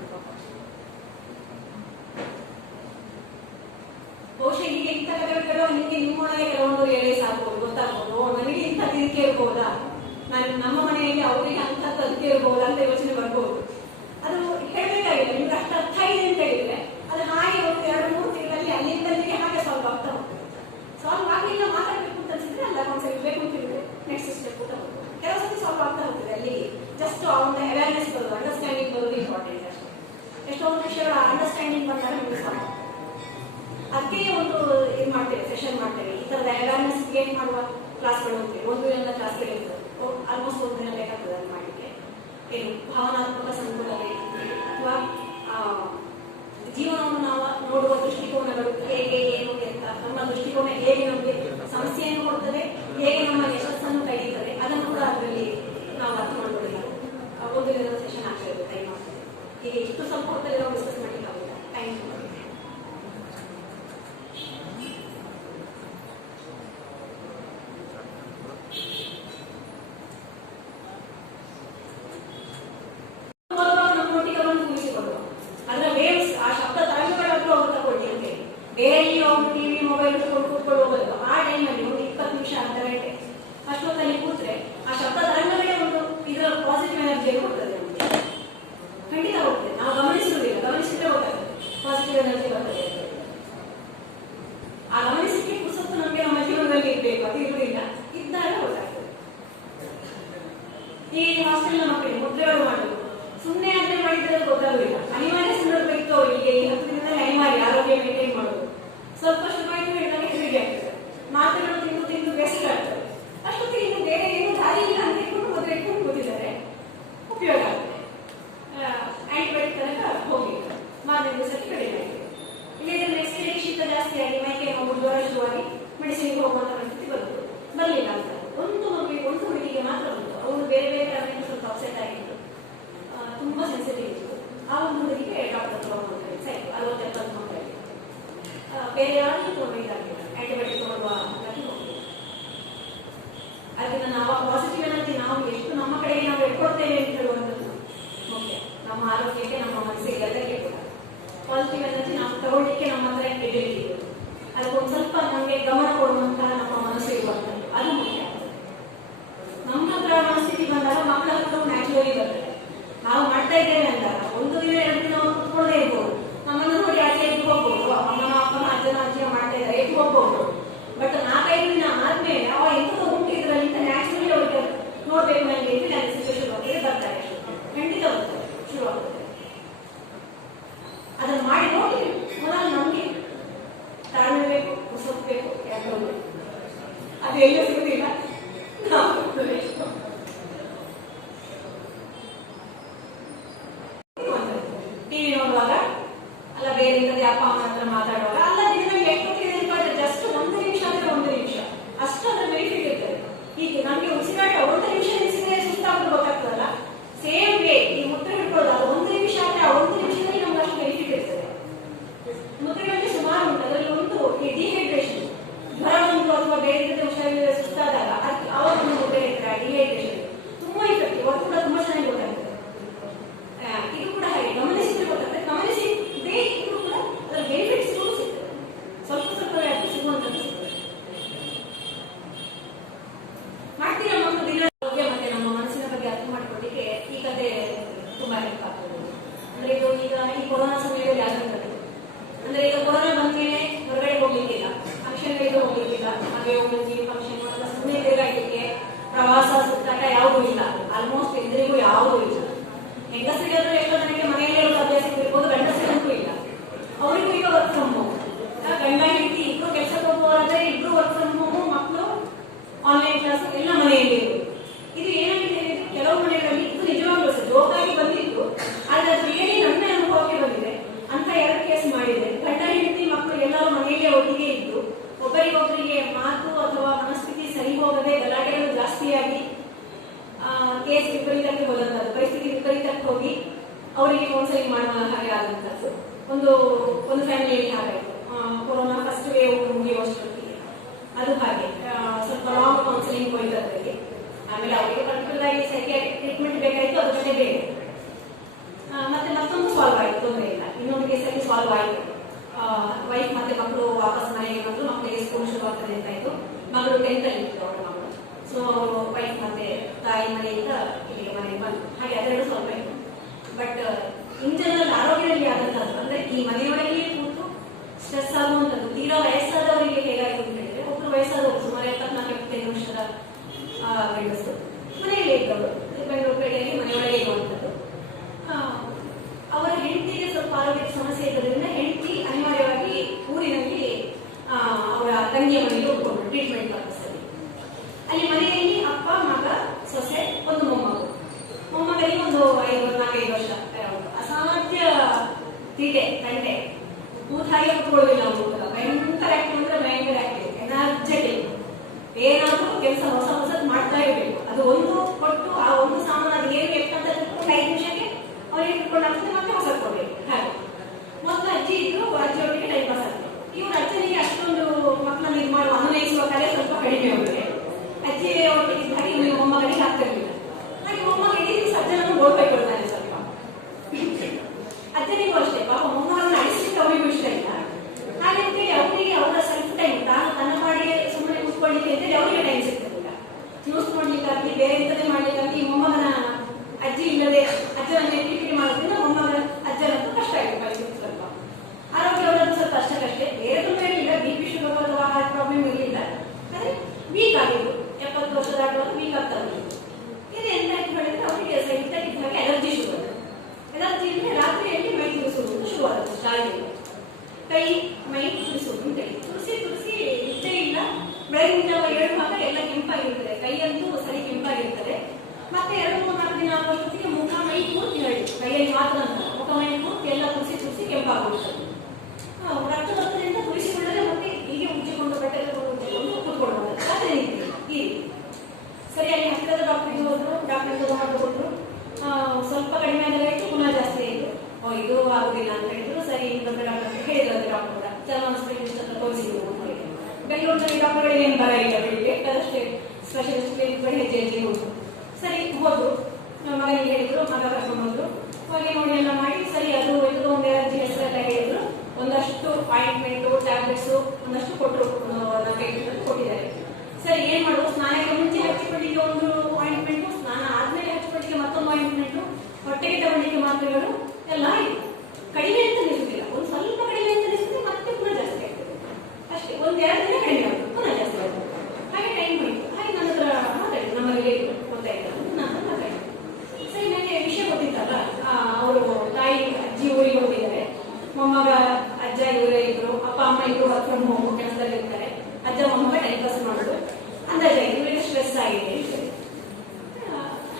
ಬಹುಶಃ ಹೀಗೆ ಇಂಥ ಕಥೆಗಳು ನಿಮಗೆ ನಿಮ್ಮೊಳಗೆ ಕೆಲವೊಂದು ಹೇಳಿ ಸಾಕ್ಬೋದು, ಗೊತ್ತಾಗ್ಬೋದು, ನನಗೆ ಇಂಥ ತಿರುಗಿ ಇರ್ಬೋದಾ, ನಮ್ಮ ಮನೆಯಲ್ಲಿ ಅವರಿಗೆ ಅಂಥದ್ದು ಅದಕ್ಕೆ ಇರ್ಬೋದಾ ಅಂತ ಯೋಚನೆ ಬರ್ಬೋದು. ಅದು ಹೇಳ್ಬೇಕಾಗಿಲ್ಲ, ನಿಮ್ಗೆ ಅಷ್ಟು ಅರ್ಥ ಇದೆ ಅಂತ ಹೇಳಿದ್ರೆ ಅದು ಹಾಗೆ ಒಂದು 2-3 ತಿಂಗಳಲ್ಲಿ ಅಲ್ಲಿಂದಲ್ಲಿಗೆ ಹಾಗೆ ಸಾಲ್ವ್ ಆಗ್ತಾ ಹೋಗ್ತದೆ. ಸಾಲ್ವ್ ಆಗಲಿಲ್ಲ, ಮಾತಾಡ್ಬೇಕು ಅಂತ ಅನ್ಸಿದ್ರೆ ಅಲ್ಲ ಕಾನ್ಸೆಪ್ಟ್ ಬೇಕು ಅಂತಿದ್ರೆ ನೆಕ್ಸ್ಟ್ ಸ್ಟೆಪ್ ಕೂಡ ಹೋಗ್ಬೋದು. ಕೆಲವು ಸತಿ ಸಾಲ್ವ್ ಆಗ್ತಾ ಹೋಗ್ತದೆ, ಅಲ್ಲಿ ಜಸ್ಟ್ ಒಂದು ಅವೇರ್ನೆಸ್ ಬರೋದು, ಅಂಡರ್ಸ್ಟ್ಯಾಂಡಿಂಗ್ ಬರೋದು ಇಂಪಾರ್ಟೆಂಟ್ ಅಷ್ಟೇ. ಎಷ್ಟೊಂದು ವಿಷಯಗಳ ಅಂಡರ್ಸ್ಟ್ಯಾಂಡಿಂಗ್ ಬಂದಾಗ ನಿಮಗೆ ಸಾಲ್ವ್. ಅದಕ್ಕೆ ಒಂದು ಇದು ಮಾಡ್ತೇವೆ, ಸೆಷನ್ ಮಾಡ್ತೇವೆ, ಈ ತರದ ಅವೇರ್ನೆಸ್ ಕ್ರಿಯೇಟ್ ಮಾಡುವ ಕ್ಲಾಸ್ಗಳು ಹೋಗ್ತೇವೆ. 1 ದಿನದ ಕ್ಲಾಸ್ಗಳಿರ್ತದೆ, ಆಲ್ಮೋಸ್ಟ್ 1 ದಿನ ಬೇಕಾಗ್ತದೆ ಅದು ಮಾಡಲಿಕ್ಕೆ. ಏನು ಭಾವನಾತ್ಮಕ ಸಂತುಲನ ಅಥವಾ ಜೀವನವನ್ನು ನಾವು ನೋಡುವ ದೃಷ್ಟಿಕೋನಗಳು ಹೇಗೆ, ಏನು ಅಂತ, ನಮ್ಮ ದೃಷ್ಟಿಕೋನ ಹೇಗೆ ನಮಗೆ ಸಮಸ್ಯೆಯನ್ನು ಕೊಡ್ತದೆ, ಹೇಗೆ ನಮ್ಮ ಯಶಸ್ಸನ್ನು ತೆಗೆಯುತ್ತದೆ, ಅದನ್ನು ಕೂಡ ಅದರಲ್ಲಿ ನಾವು ಅರ್ಥ ಮಾಡ್ಕೊಳ್ಳಿಲ್ಲ. 1 ದಿನದ ಸೆಷನ್ ಆಗ್ತದೆ, ಟೈಮ್ ಆಗ್ತದೆ. ಈಗ ಇಷ್ಟು ಸ್ವಲ್ಪ ಹೊತ್ತಲ್ಲಿ ನಾವು ಡಿಸ್ಕಸ್ ಮಾಡಲಿಕ್ಕೆ ಆಗುದಿಲ್ಲ, ಟೈಮ್ ಅದರ ವೇವ್ಸ್, ಆ ಶಬ್ದ ತರಂಗಗಳನ್ನು ಅವರು ತಗೊಳ್ಳಿ ಅಂತ ಹೇಳಿ. ಬೇರೆ ಅವರು ಟಿವಿ ಮೊಬೈಲ್ ಕೂತ್ಕೊಳ್ಳುವ ಬದಲು ಆ ಟೈಮಲ್ಲಿ ಒಂದು 20 ನಿಮಿಷ, ಅರ್ಧ ಗಂಟೆ ಅಷ್ಟೊತ್ತಲ್ಲಿ ಕೂತ್ರೆ ಆ ಶಬ್ದ ತರಂಗಗಳೇ ಒಂದು ಇದರ ಪಾಸಿಟಿವ್ ಎನರ್ಜಿಯನ್ನು ಕೊಡ್ತದೆ ನಮಗೆ. ಖಂಡಿತ ಹೋಗ್ತದೆ, ನಾವು ಗಮನಿಸುವುದಿಲ್ಲ, ಗಮನಿಸಿದ್ರೆ ಗೊತ್ತಾಗ್ತದೆ ಪಾಸಿಟಿವ್ ಎನರ್ಜಿ ಬರ್ತದೆ. ಆ ಗಮನಿಸಲಿಕ್ಕೆ ಪುಸ್ತಕ ನಮಗೆ ನಮ್ಮ ಜೀವನದಲ್ಲಿ ಇರಬೇಕು, ಅದು ಇರುವುದಿಲ್ಲ, ಇದ್ದಾಗ ಗೊತ್ತಾಗ್ತದೆ. ಈ ಹಾಸ್ಟೆಲ್ನ ಮಕ್ಕಳಿಗೆ ಮುದ್ರೆಗಳು ಮಾಡುವುದು ಸುಮ್ಮನೆ ಆದ್ರೆ ಮಾಡಿದ್ರೆ ಗೊತ್ತಾಗುದಿಲ್ಲ. ಅನಿವಾರ್ಯ ಸಂದರ್ಭ ಇತ್ತು ಅವರಿಗೆ, ಈ 10 ದಿನದಲ್ಲಿ ಅನಿವಾರ್ಯ ಆರೋಗ್ಯ ಮೇಂಟೈನ್ ಮಾಡೋದು. ಸ್ವಲ್ಪ ಶುರುವಾಯಿತು ಹೇಳಿದಾಗ ಹೆದರಿಕೆ ಆಗ್ತದೆ, ಮಾತುಗಳು ತಿಂದು ತಿಂದು ಬೇಸರ ಆಗ್ತದೆ. ಅಷ್ಟೊತ್ತಿಗೆ ಇನ್ನು ಬೇರೆ ಏನು ದಾರಿ ಇಲ್ಲ ಅಂತ ಇಟ್ಕೊಂಡು ಮೊದಲು ಇಟ್ಕೊಂಡು ಕೂತಿದ್ದಾರೆ, ಉಪಯೋಗ ಆಗ್ತದೆ. ಆಂಟಿಬಯೋಟಿಕ್ ತನಕ ಹೋಗಿ ಮಾರನೇ ದಿವಸಕ್ಕೆ ಕಡಿಮೆ ಆಗಿದೆ. ಇಲ್ಲದ್ರೆ ನೆಕ್ಸ್ಟ್ ಡೇ ಶೀತ ಜಾಸ್ತಿ ಆಗಿ ಮೈಕೈ ನೋವು, ಜ್ವರ ಶುರುವಾಗಿ ಮೆಡಿಸಿನ್ಗೆ ಹೋಗುವಂತ ಪರಿಸ್ಥಿತಿ ಬರಲಿಲ್ಲ ಅಂತ. ಒಂದು ಮಗುವಿಗೆ, ಒಂದು ಹುಡುಗಿಗೆ ಮಾತ್ರ ಬಂತು. ಅವನು ಬೇರೆ ಬೇರೆ ಕಾರಣದಿಂದ ಸ್ವಲ್ಪ ಅಪ್ಸೆಟ್ ಆಗಿತ್ತು, ತುಂಬಾ ಸೆನ್ಸಿಟಿವ್ ಇತ್ತು. ಆ ಒಂದು ಹುಡುಗಿಗೆ ಡಾಕ್ಟರ್ ತಗೊಂಡ್ರೆ ಸರಿ 60-70 ಮಕ್ಕಳಿಗೆ ಬೇರೆ ಯಾರಿಗೂ ತಗೊಂಡಿದ್ದಾಗಿಲ್ಲ, ಆಂಟಿಬಯೋಟಿಕ್ ತಗೊಳ್ಳುವ ಹೋಗ್ತೀವಿ. ಅದನ್ನ ನಾವು ಪಾಸಿಟಿವ್ ಎನರ್ಜಿ ನಾವು ಎಷ್ಟು ನಮ್ಮ ಕಡೆಗೆ ನಾವು ಇಟ್ಕೊಡ್ತೇವೆ ಅಂತ ಹೇಳುವಂಥದ್ದು ಮುಖ್ಯ. ನಮ್ಮ ಆರೋಗ್ಯಕ್ಕೆ, ನಮ್ಮ ಮನಸ್ಸಿಗೆ, ಎಲ್ಲರಿಗೆ ಕೂಡ ಪಾಸಿಟಿವ್ ಎನರ್ಜಿ ನಾವು ತಗೊಳ್ಳಿಕ್ಕೆ ನಮ್ಮ ಹತ್ರ ಎಬಿಲಿಟಿ ಇರೋದು. ಅದಕ್ಕೊಂದು ಸ್ವಲ್ಪ ನಮಗೆ ಗಮನ ಕೊಡುವಂತಹ ನಮ್ಮ ಮನಸ್ಸು ಇರುವಂಥದ್ದು ಅದು ಮುಖ್ಯ. ನಮ್ಮ ಮದುವೆ ಮುಂಚೆ ಫಂಕ್ಷನ್ ಮಾತ್ರ ಸುಮ್ಮನೆ ತಿರುಗಾಡಲಿಕ್ಕೆ ಪ್ರವಾಸ ಸುತ್ತಾಟ ಯಾವುದೂ ಇಲ್ಲ. ಆಲ್ಮೋಸ್ಟ್ ಎಲ್ರಿಗೂ ಯಾವುದೂ ಇಲ್ಲ. ಹೆಂಗಸರಿಗಾದ್ರೂ ಎಷ್ಟೋ ಜನಕ್ಕೆ ಮನೆಯಲ್ಲೇ ಇರೋ ಅಭ್ಯಾಸ ಇರ್ಬೋದು, ಗಂಡಸರಿಗಂತೂ ಇಲ್ಲ. ಅವರಿಗೂ ಈಗ ವರ್ಕ್ ಫ್ರಮ್ ಹೋಮ್, ಗಂಡ ಹೆಂಡತಿ ಇಬ್ರು ಕೆಲಸಕ್ಕೆ ಹೋಗುವವರಾದ್ರೆ ಇಬ್ರು ವರ್ಕ್ ಫ್ರಮ್ ಹೋಮ್, ಮಕ್ಕಳು ಆನ್ಲೈನ್ ಕ್ಲಾಸ್ ಎಲ್ಲ ಮನೆಯಲ್ಲಿ ಇರೋದು. ಇದು ಏನಾಗಿದೆ ಅಂದ್ರೆ ಕೆಲವು ಮನೆಗಳಲ್ಲಿ ಇದು ನಿಜವಾಗ್ಲೂ ಜೋಕಾಗಿ ಬಂದಿತ್ತು, ಆದ್ರೆ ಅದು ರಿಯಲಿ ನನ್ನ ಅನುಭವಕ್ಕೆ ಬಂದಿದೆ. ಅಂತ 2 ಕೇಸ್ ಮಾಡಿದೆ. ಗಂಡ ಹೆಂಡತಿ ಮಕ್ಕಳು ಎಲ್ಲರೂ ಮನೆಯಲ್ಲೇ ಒಟ್ಟಿಗೆ ಇದ್ದು ಒಬ್ಬರಿಗೊಬ್ಬರಿಗೆ ಮಾತು ಅಥವಾ ಮನಸ್ಥಿತಿ ಸರಿ ಹೋಗದೆ ಗಲಾಟೆಗಳು ಜಾಸ್ತಿಯಾಗಿ ಕೇಸ್ ವಿಪರೀತಕ್ಕೆ ಹೋದಂತದ್ದು, ಪರಿಸ್ಥಿತಿ ವಿಪರೀತಕ್ಕೆ ಹೋಗಿ ಅವರಿಗೆ ಕೌನ್ಸಿಲಿಂಗ್ ಮಾಡುವ ಹಾಗೆ ಆದಂತದ್ದು ಒಂದು ಫ್ಯಾಮಿಲಿಯಲ್ಲಿ ಹಾಗಾಯಿತು. ಕೊರೋನಾ ಫಸ್ಟ್ ವೇವ್ ಮುಗಿಯುವಷ್ಟೊತ್ತಿಗೆ ಅದು ಹಾಗೆ ಸ್ವಲ್ಪ ಲಾಂಗ್ ಕೌನ್ಸಿಲಿಂಗ್ ಹೋಯ್ತು ಅದರಲ್ಲಿ. ಆಮೇಲೆ ಅವರಿಗೆ ಪರ್ಟಿಕ್ಯುಲರ್ ಆಗಿ ಸೈಕಿಯಾಟ್ರಿಕ್ ಟ್ರೀಟ್ಮೆಂಟ್ ಬೇಕಾಯಿತು, ಅದು ಕಡೆ ಬೇರೆ. ಮತ್ತೆ ಮತ್ತೊಂದು ಸಾಲ್ವ್ ಆಯಿತು, ತೊಂದರೆ ಇಲ್ಲ. ಇನ್ನೊಂದು ಕೇಸಲ್ಲಿ ಸಾಲ್ವ್ ಆಯಿತು. ವೈಫ್ ಮತ್ತೆ ಮಕ್ಕಳು ವಾಪಸ್ ಮನೆಗೆ ಬಂದು ಮಕ್ಕಳಿಗೆ ಸ್ಕೂಲ್ ಶುರು ಆಗ್ತದೆ ಅಂತ ಆಯ್ತು. ಮಗಳು 10th ಅಲ್ಲಿ ಇತ್ತು ಅವಳ ಮಗಳು. ಸೊ ಅವರು ವೈಫ್ ಮತ್ತೆ ತಾಯಿ ಮನೆಯಿಂದ ಇಲ್ಲಿಗೆ ಮನೆಗೆ ಬಂದು ಹಾಗೆ ಅದೆರಡು ಸಾಲ್ವ್ ಆಯಿತು. ಬಟ್ ಇನ್ ಜನರಲ್ ಆರೋಗ್ಯದಲ್ಲಿ ಆದಂತದ್ದು ಅಂದ್ರೆ ಈ ಮನೆಯೊಳಗೆ ಕೂತು ಸ್ಟ್ರೆಸ್ ಆಗುವಂಥದ್ದು ತೀರಾ ವಯಸ್ಸಾದವರಿಗೆ ಹೇಗಾಯಿತು ಅಂತ ಹೇಳಿದ್ರೆ, ಒಬ್ಬರು ವಯಸ್ಸಾದವರು ಸುಮಾರು 74-75 ವರ್ಷದ ಗಂಡಸರು ಮನೆಯಲ್ಲೇ ಇದ್ದವರು, ಬೆಂಗಳೂರು ಕಡೆಯಲ್ಲಿ ಮನೆಯೊಳಗೆ ಇರುವಂಥದ್ದು. ಅವರ ಹೆಂಡತಿಗೆ ಸ್ವಲ್ಪ ಆರೋಗ್ಯದ ಸಮಸ್ಯೆ ಇರೋದ್ರಿಂದ ಹೆಂಡತಿ ಅನಿವಾರ್ಯವಾಗಿ ಊರಿನಲ್ಲಿ ಅವರ ತಂಗಿಯ ಮನೆಗೆ ಹೋಗ್ಕೊಂಡು ಟ್ರೀಟ್ಮೆಂಟ್ ಪರ್ಪಸಲ್ಲಿ. ಅಲ್ಲಿ ಮನೆಯಲ್ಲಿ ಅಪ್ಪ, ಮಗ, ಸೊಸೆ, ಒಂದು ಮೊಮ್ಮಗನಿಗೆ ಒಂದು 4-5 ವರ್ಷ. ಅಸಾಧ್ಯ ತೀಟೆ ತಂಟೆ, ಕೂತಾಗಿ ಕುತ್ಕೊಳ್ಳೋದಿಲ್ಲ. ಅವರು ಭಯಂಕರ ಆಕ್ಟಿವ್ ಅಂದ್ರೆ ಭಯಂಕರ ಆಕ್ಟಿವ್, ಎನರ್ಜೆಟಿಕ್. ಏನಾದ್ರೂ ಕೆಲಸ ಹೊಸದು ಮಾಡ್ತಾ ಇರಬೇಕು. ಅದು ಒಂದು ಕೊಟ್ಟು ಆ ಒಂದು ಸಾಮಾನು ಅದು ಏನು ಎಷ್ಟಂತ 5 ನಿಮಿಷಕ್ಕೆ ಅವರಿಗೆ ಇಟ್ಕೊಂಡು ಆಗ್ತದೆ, ಮತ್ತೆ ಹೊಸ ಕೊಡ್ಬೇಕು. ಹಾಗೆ ಮೊದಲು ಅಜ್ಜಿ ಇದ್ರು, ಅಜ್ಜಿಯೊಟ್ಟಿಗೆ ಟೈಮ್ ಪಾಸ್ ಆಗ್ತದೆ. ಇವ್ರ ಅಜ್ಜನಿಗೆ ಅಷ್ಟೊಂದು ಮಕ್ಕಳನ್ನ ಇದು ಮಾಡುವ ಅನುನಯಿಸುವ ಕಲೆ ಸ್ವಲ್ಪ ಕಡಿಮೆ ಅವರಿಗೆ. ಅಜ್ಜಿ ಒಟ್ಟಿಗೆ ಇದ್ದಾಗ ಇವನಿಗೆ ಮೊಮ್ಮಗನಿಗೆ ಆಗ್ತಿರ್ಲಿಲ್ಲ. ಹಾಗೆ ಮೊಮ್ಮಗನಿಗೆ ಅಜ್ಜನನ್ನು ಗೋಳ್ಕೊಳ್ತಾನೆ ಸ್ವಲ್ಪ. ಅಜ್ಜನಿಗೂ ಅಷ್ಟೇ ಪಾಪ ಮೊಮ್ಮಗನ್ನ ಅಡಿಸ್ಲಿಕ್ಕೆ ಅವರಿಗೂ ಇಷ್ಟ ಇಲ್ಲ. ಹಾಗೆ ಅವರಿಗೆ ಅವರ ಸೆಲ್ಫ್ ಟೈಮ್, ತಾನು ತನ್ನ ಪಾಡಿಗೆ ಸುಮ್ಮನೆ ಕೂತ್ಕೊಳ್ಳಿಕ್ಕೆ ಅಂತೇಳಿ ಅವರಿಗೆ ಟೈಮ್ ಸಿಗ್ತದಿಲ್ಲ. ನ್ಯೂಸ್ ನೋಡ್ಲಿಕ್ಕಾಗ್ಲಿ ಬೇರೆ ಎಂತದೇ ಮಾಡ್ಲಿಕ್ಕಾಗ್ಲಿ ಮೊಮ್ಮಗನ ಅಜ್ಜಿ ಇಲ್ಲದೆ ಅಜ್ಜನನ್ನೇ ಕಿರಿಕಿರಿ ಮಾಡೋದ್ರಿಂದ ಮೊಮ್ಮಗ ಅಜ್ಜನಂತೂ ಕಷ್ಟ ಆಗಿದೆ ಪರಿಸ್ಥಿತಿ. ಸ್ವಲ್ಪ ಆರೋಗ್ಯ ಅವರದ್ದು ಸ್ವಲ್ಪ ಅಷ್ಟಕ್ಕಷ್ಟೇ, ಬೇರೆ ತೊಂದರೆ ಇರಲಿಲ್ಲ. BP ಶುಗರ್ ಅಥವಾ ಹಾರ್ಟ್ ಪ್ರಾಬ್ಲಮ್ ಇರಲಿಲ್ಲ, ಆದರೆ ವೀಕ್ ಆಗಿದ್ದು 70 ವರ್ಷದ ಆಟವನ್ನು ವೀಕ್ ಆಗ್ತಾ ಬಂದಿದ್ದು. ಇದು ಎಂತ ಆಯ್ತು ಹೇಳಿದ್ರೆ ಅವರಿಗೆ ಇದ್ದ ಹಾಗೆ ಅಲರ್ಜಿ ಶುರು ಆಗುತ್ತೆ. ಅಲರ್ಜಿ ಅಂದ್ರೆ ರಾತ್ರಿಯಲ್ಲಿ ಮೈ ತುರಿಸುವುದು ಶುರುವಾಗುತ್ತೆ. ಸ್ಟಾರ್ಟಿಂಗ್ ಕೈ ಮೈ ತುರಿಸುವುದು ಅಂತೇಳಿ ತುರಿಸಿ ಇಷ್ಟೇ ಇಲ್ಲ. ಬೆಳಗಿನ ಜಾವ 7 ಭಾಗ ಎಲ್ಲ ಕೆಂಪಾಗಿರ್ತದೆ, ಕೈಯಂತೂ ಸರಿ ಕೆಂಪಾಗಿರ್ತದೆ. ಮತ್ತೆ 2-3-4 ದಿನ ಆಗುವಷ್ಟೊತ್ತಿಗೆ ಮುಖ ಮೈ ಪೂರ್ತಿ ಹೇಳಿತು, ಕೈಯಲ್ಲಿ ಮಾತ್ರ ಅಂತ ಮುಖ ಮೈ ಪೂರ್ತಿ ಎಲ್ಲ ತುರಿಸಿ ಕೆಂಪಾಗುತ್ತದೆ. ರಕ್ತದೊತ್ತದಿಂದ ತುರಿಸಿಕೊಳ್ಳದೆ ಮತ್ತೆ ಹೀಗೆ ಉಜ್ಜಿಕೊಂಡು ಬಟ್ಟೆ ಉಜ್ಜಿಕೊಂಡು ಕೂತ್ಕೊಳ್ಳೋದು. ಅದೇ ಈ ಸರಿಯಾಗಿ ಹತ್ತಿರದ ಡಾಕ್ಟರ್ಗೆ ಹೋದ್ರು, ಡಾಕ್ಟರ್ ತಗೊಂಡು ಸ್ವಲ್ಪ ಕಡಿಮೆ ಆದಾಗಾಯ್ತು, ಪುನಃ ಜಾಸ್ತಿ ಆಯಿತು. ಇದು ಆಗುದಿಲ್ಲ ಅಂತ ಹೇಳಿದ್ರು. ಸರಿ ಇನ್ನೊಬ್ಬ ಡಾಕ್ಟರ್ ಹೇಳಿದ್ರು, ಅದೇ ಡಾಕ್ಟರ್ ಚರ್ಮ ಸ್ಪೆಷಲಿಸ್ಟ್ ಹತ್ರ ತೋರಿಸಿದ್ರು. ಬೆಂಗಳೂರಿನಲ್ಲಿ ಡಾಕ್ಟರ್ಗಳಿಗೆ ಏನು ಬರ ಇಲ್ಲ, ಬೆಳಿಗ್ಗೆ ಅಷ್ಟೇ ಸ್ಪೆಷಲಿಸ್ಟ್ ಹೆಜ್ಜೆ ಹೋದ್ರು. ಸರಿ ಹೋದ್ರು, ಮಗನಿಗೆ ಹೇಳಿದ್ರು, ಮಗ ಕರ್ಕೊಂಡು ಹೋದ್ರು. ಹೋಗಿ ನೋಡಿ ಎಲ್ಲ ಮಾಡಿ ಸರಿ ಅದು ಇದು ಒಂದೆರಡು ಅಜ್ಜಿ ಹೆಸರೆಲ್ಲ ಹೇಳಿದ್ರು. ಒಂದಷ್ಟು ಆಯಿಂಟ್ಮೆಂಟು ಟ್ಯಾಬ್ಲೆಟ್ಸು ಒಂದಷ್ಟು ಕೊಟ್ಟರು, 4-5 ಕೊಟ್ಟಿದ್ದಾರೆ. ಸರಿ ಏನ್ ಮಾಡುದು, ಸ್ನಾನಕ್ಕೆ ಮುಂಚೆ ಹಚ್ಚಿಕೊಳ್ಳಿಕ್ಕೆ ಒಂದು ಆಯಿಂಟ್ಮೆಂಟು, ಸ್ನಾನ ಆದ್ಮೇಲೆ ಹಚ್ಚಿಕೊಳ್ಳಿಕ್ಕೆ ಮತ್ತೊಂದು ಆಯಿಂಟ್ಮೆಂಟು, ಹೊಟ್ಟೆಗೆ ತಗೊಳ್ಳಿಕ್ಕೆ ಮಾತ್ರೆಗಳು ಎಲ್ಲ ಆಯಿತು. ಕಡಿಮೆ ಅಂತ ನಿಲ್ಲಿಸುತ್ತಿಲ್ಲ, ಒಂದು ಸ್ವಲ್ಪ ಕಡಿಮೆ ಅಂತ ನಿಲ್ಲಿಸಿದ್ರೆ ಮತ್ತೆ ಪುನಃ ಜಾಸ್ತಿ ಆಗ್ತದೆ ಅಷ್ಟೇ. 1-2 ದಿನ ಕಡಿಮೆ ಆಗುತ್ತೆ, ಪುನಃ ಜಾಸ್ತಿ ಆಗುತ್ತೆ. ಹಾಗೆ ಟೈಮ್ ಹೋಯಿತು. ಹಾಗೆ ನನ್ನ ಹತ್ರ ಮಾತಾಡಿದ್ರು, ನಮ್ಮ ರಿಲೇಟಿವ್ ಗೊತ್ತಾಯ್ತು, ನಾನು ಮಾತಾಡಿದ್ರು. ಸರಿ ನನಗೆ ವಿಷಯ ಗೊತ್ತಿತ್ತಲ್ಲ, ಅವರು ತಾಯಿ ಅಜ್ಜಿ ಊರಿಗೆ ಹೋಗಿದ್ದಾರೆ, ಮೊಮ್ಮಗ ಅಜ್ಜ ಇವರೇ ಇದ್ರು, ಅಪ್ಪ ಅಮ್ಮ ಇದ್ರು ವರ್ಕ್ ಫ್ರಮ್ ಹೋಮ್ ಕೆಲಸದಲ್ಲಿ ಇರ್ತಾರೆ. ಅಜ್ಜ ಮೊಮ್ಮಗ ಟೈಮ್ ಪಾಸ್ ಮಾಡೋದು ಅಂದಾಜಾಗಿ ಇವರಿಗೆ ಸ್ಟ್ರೆಸ್ ಆಗಿದೆ.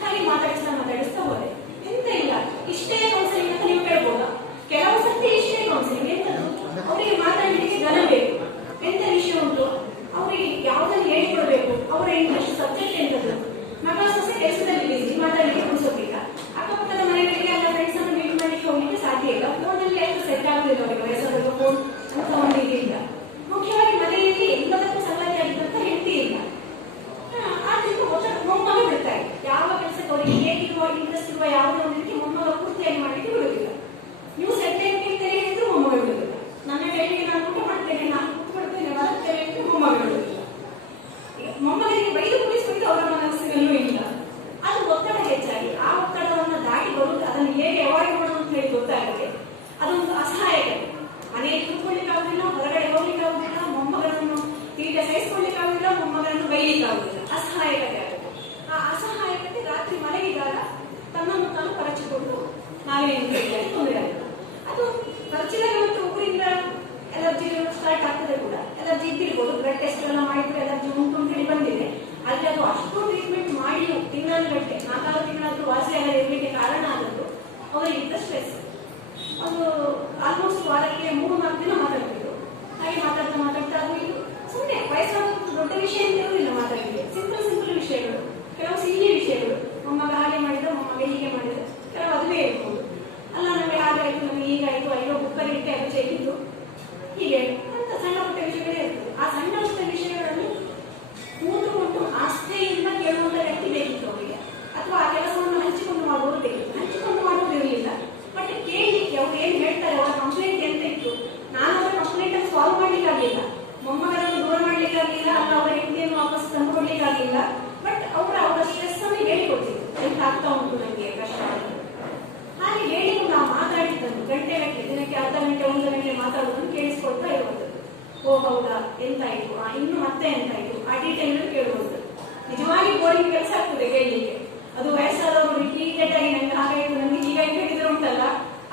ಹಾಗೆ ಮಾತಾಡಿಸ್ತಾ ಹೋದೆ. ಎಂತ ಇಲ್ಲ, ಇಷ್ಟೇ ಕೌನ್ಸಿಲಿಂಗ್ ಅಂತ ನೀವು ಕೇಳ್ಬೋದಾ? ಕೆಲವು ಸರ್ತಿ ಇಷ್ಟೇ ಕೌನ್ಸಿಲಿಂಗ್ ಎಂತದ್ದು, ಅವರಿಗೆ ಮಾತಾಡಲಿಕ್ಕೆ ಜನ ಬೇಕು. ಎಂತ ವಿಷಯ ಉಂಟು ಅವರಿಗೆ ಯಾವುದನ್ನು ಹೇಳಿಕೊಡ್ಬೇಕು, ಅವರ ಇಂಟ್ರೆಸ್ಟ್ ಸಬ್ಜೆಕ್ಟ್ ಎಂತದ್ದು. ಮಗ ಸೊಸೆ ಕೆಲಸದಲ್ಲಿ ಬಿಸಿ, ಮಾತಾಡಲಿಕ್ಕೆ ಕುಡಿಸೋದಿಲ್ಲ. ಅಕ್ಕಪಕ್ಕದ ಮನೆಗಳಿಗೆ ಎಲ್ಲ ಫ್ರೆಂಡ್ಸ್ ಅನ್ನು ಮೀಟ್ ಮಾಡಲಿಕ್ಕೆ ಹೋಗ್ಲಿಕ್ಕೆ ಸಾಧ್ಯ ಇಲ್ಲ. ಫೋನಲ್ಲಿ ಎಷ್ಟು ಸೆಟ್ ಆಗುದಿಲ್ಲ ಅವರಿಗೆ, ವಯಸ್ಸಾದ ಫೋನ್ ಅಂತ ಒಂದಿದೆ ಇಲ್ಲ. ಮುಖ್ಯವಾಗಿ ಮನೆಯಲ್ಲಿ ಎಲ್ಲದಕ್ಕೂ ಸಂಗತಿ ಆಗಿದ್ದಂತ ಹೆಂಡತಿ ಇಲ್ಲ. ಆದ್ರಿಂದ ಮೊಮ್ಮಗ ಬಿಡ್ತಾರೆ. ಯಾವ ಕೆಲಸಕ್ಕೆ ಅವರಿಗೆ ಹೇಗಿರುವ ಇಂಟ್ರೆಸ್ಟ್ ಇರುವ ಯಾವುದೇ ಒಂದಕ್ಕೆ ಮೊಮ್ಮಗ ಪೂರ್ತಿಯಾಗಿ ಮಾಡಲಿಕ್ಕೆ ಬಿಡುವುದಿಲ್ಲ. ನೀವು ಸೆಟ್ಟೆ ಕೇಳ್ತೇನೆ ಹೇಳಿದ್ರು ಮೊಮ್ಮಗ ಬಿಡುವುದಿಲ್ಲ. ನನ್ನ ಕೈಗೆ ನಾನು ಊಟ ಮಾಡ್ತೇನೆ, ನಾನು ಕೂತ್ಕೊಳ್ತೇನೆ, ಬರುತ್ತೇನೆ ಎಂದು ಮೊಮ್ಮಗ ಬಿಡುವುದಿಲ್ಲ. ಮೊಮ್ಮಗನಿಗೆ ಬೈದು ಕುಡಿಸುವುದು ಅವರ ಮನಸ್ಸಿನಲ್ಲೂ ಇಲ್ಲ. ಅದು ಒತ್ತಡ ಹೆಚ್ಚಾಗಿ ಆ ಒತ್ತಡವನ್ನು ದಾಟಿ ಬರುವುದು, ಅದನ್ನು ಹೇಗೆ ಅವಾಯ್ಡ್ ಮಾಡೋದು ಅಂತ ಹೇಳಿ ಗೊತ್ತಾಗುತ್ತೆ. ಅದೊಂದು ಅಸಹಾಯಕತೆ. ಮನೆಯಲ್ಲಿ ಕೂತ್ಕೊಳ್ಳಿಕ್ಕೆ ಆಗುದಿಲ್ಲ, ಹೊರಗಡೆ ಹೋಗ್ಲಿಕ್ಕೆ ಆಗುದಿಲ್ಲ, ಮೊಮ್ಮಗನನ್ನು ತೀಟೆ ಸಹಿಸಿಕೊಳ್ಳಿಕ್ಕೆ ಆಗುದಿಲ್ಲ, ಅವರಿಗಿದ್ದ ಸ್ಟ್ರೆಸ್. ಒಂದು ಆಲ್ಮೋಸ್ಟ್ ವಾರಕ್ಕೆ 3-4 ದಿನ ಮಾತಾಡ್ತಿದ್ರು. ಹಾಗೆ ಮಾತಾಡ್ತಾ ಅದು ಇದು ಸುಮ್ಮನೆ ವಯಸ್ಸಾದ ದೊಡ್ಡ ವಿಷಯ ಅಂತ ಇರಲಿಲ್ಲ ಮಾತಾಡಿದ್ರೆ, ಸಿಂಪಲ್ ವಿಷಯಗಳು, ಕೆಲವು ಸಿಹಿ ವಿಷಯಗಳು. ಮೊಮ್ಮಗ ಹಾಗೆ ಮಾಡಿದ, ಮೊಮ್ಮಗ ಹೀಗೆ ಮಾಡಿದ, ಕೆಲವು ಅದುವೇ ಇರ್ಬೋದು. ಅಲ್ಲ ನಮಗೆ ಹಾಗಾಯ್ತು, ನಮಗೆ ಹೀಗಾಯ್ತು, ಅಯ್ಯೋ ಬುಕ್ಕಲ್ಲಿ ಇಟ್ಟೆ ಅದು ಚೆಲ್ಲಿದ್ದು, ಹೀಗೆ ಅಂತ ಸಣ್ಣ ಪುಟ್ಟ ವಿಷಯಗಳೇ ಇರ್ತದೆ. ಆ ಸಣ್ಣ ಪುಟ್ಟ ವಿಷಯಗಳನ್ನು ಕೂತುಕೊಂಡು ಆಸ್ಥೆಯಿಂದ ಕೇಳುವಂತ ವ್ಯಕ್ತಿ ಬೇಕಿತ್ತು ಅವರಿಗೆ, ಅಥವಾ ಆ ಕೆಲಸವನ್ನು ಹಂಚಿಕೊಂಡು ಮಾಡುವುದು ಬೇಕಿತ್ತು. ಹಂಚಿಕೊಂಡು ಮಾಡುವುದು ಇರಲಿಲ್ಲ, ಬಟ್ ಕೇಳಲಿಕ್ಕೆ ಅವ್ರು ಏನ್ ಹೇಳ್ತಾರೆ, ಅವರ ಕಂಪ್ಲೇಂಟ್ ಎಂತ ಇತ್ತು, ನಾನು ಅವರ ಕಂಪ್ಲೇಂಟ್ ಅನ್ನು ಸಾಲ್ವ್ ಮಾಡ್ಲಿಕ್ಕೆ ಆಗಲಿಲ್ಲ, ಮೊಮ್ಮಗನನ್ನು ದೂರ ಮಾಡ್ಲಿಕ್ಕೆ ಆಗಲಿಲ್ಲ, ಅಥವಾ ಅವರ ಹೆಂಡತಿಯನ್ನು ವಾಪಸ್ ತಂದು ಕೊಡ್ಲಿಕ್ಕೆ ಆಗಲಿಲ್ಲ, ಬಟ್ ಅವರ ಸ್ಟ್ರೆಸ್ ಅನ್ನು ಹೇಳಿಕೊಡ್ತಿದ್ರು. ಎಂತ ಆಗ್ತಾ ಉಂಟು ನನಗೆ ಕಷ್ಟ ಆಗುತ್ತೆ ಹಾಗೆ ಹೇಳಿಕೊಂಡು ನಾವು ಮಾತಾಡಿದ್ದನ್ನು ಗಂಟೆಗಟ್ಟಲೆ, ದಿನಕ್ಕೆ ಅರ್ಧ ಗಂಟೆ 1 ಗಂಟೆ ಮಾತಾಡೋದನ್ನು ಕೇಳಿಸ್ಕೊಳ್ತಾ ಇರುವಂಥದ್ದು. ಓ ಹೌದಾ, ಎಂತಾಯ್ತು, ಇನ್ನು ಮತ್ತೆ ಎಂತಾಯ್ತು, ಆ ಡೀಟೇಲ್ ಕೇಳುವಂಥದ್ದು. ನಿಜವಾಗಿ ಬೋರಿಂಗ್ ಕೆಲಸ ಆಗ್ತದೆ ಕೇಳಲಿಕ್ಕೆ. ಅದು ವಯಸ್ಸಾದವರು ರಿಪೀಟೆಡ್ ಆಗಿ ನಂಗೆ ಹಾಗಾಯ್ತು, ನನಗೆ ಹೀಗಾಗಿ ಹೇಳಿದ್ರೆ ಉಂಟಲ್ಲ,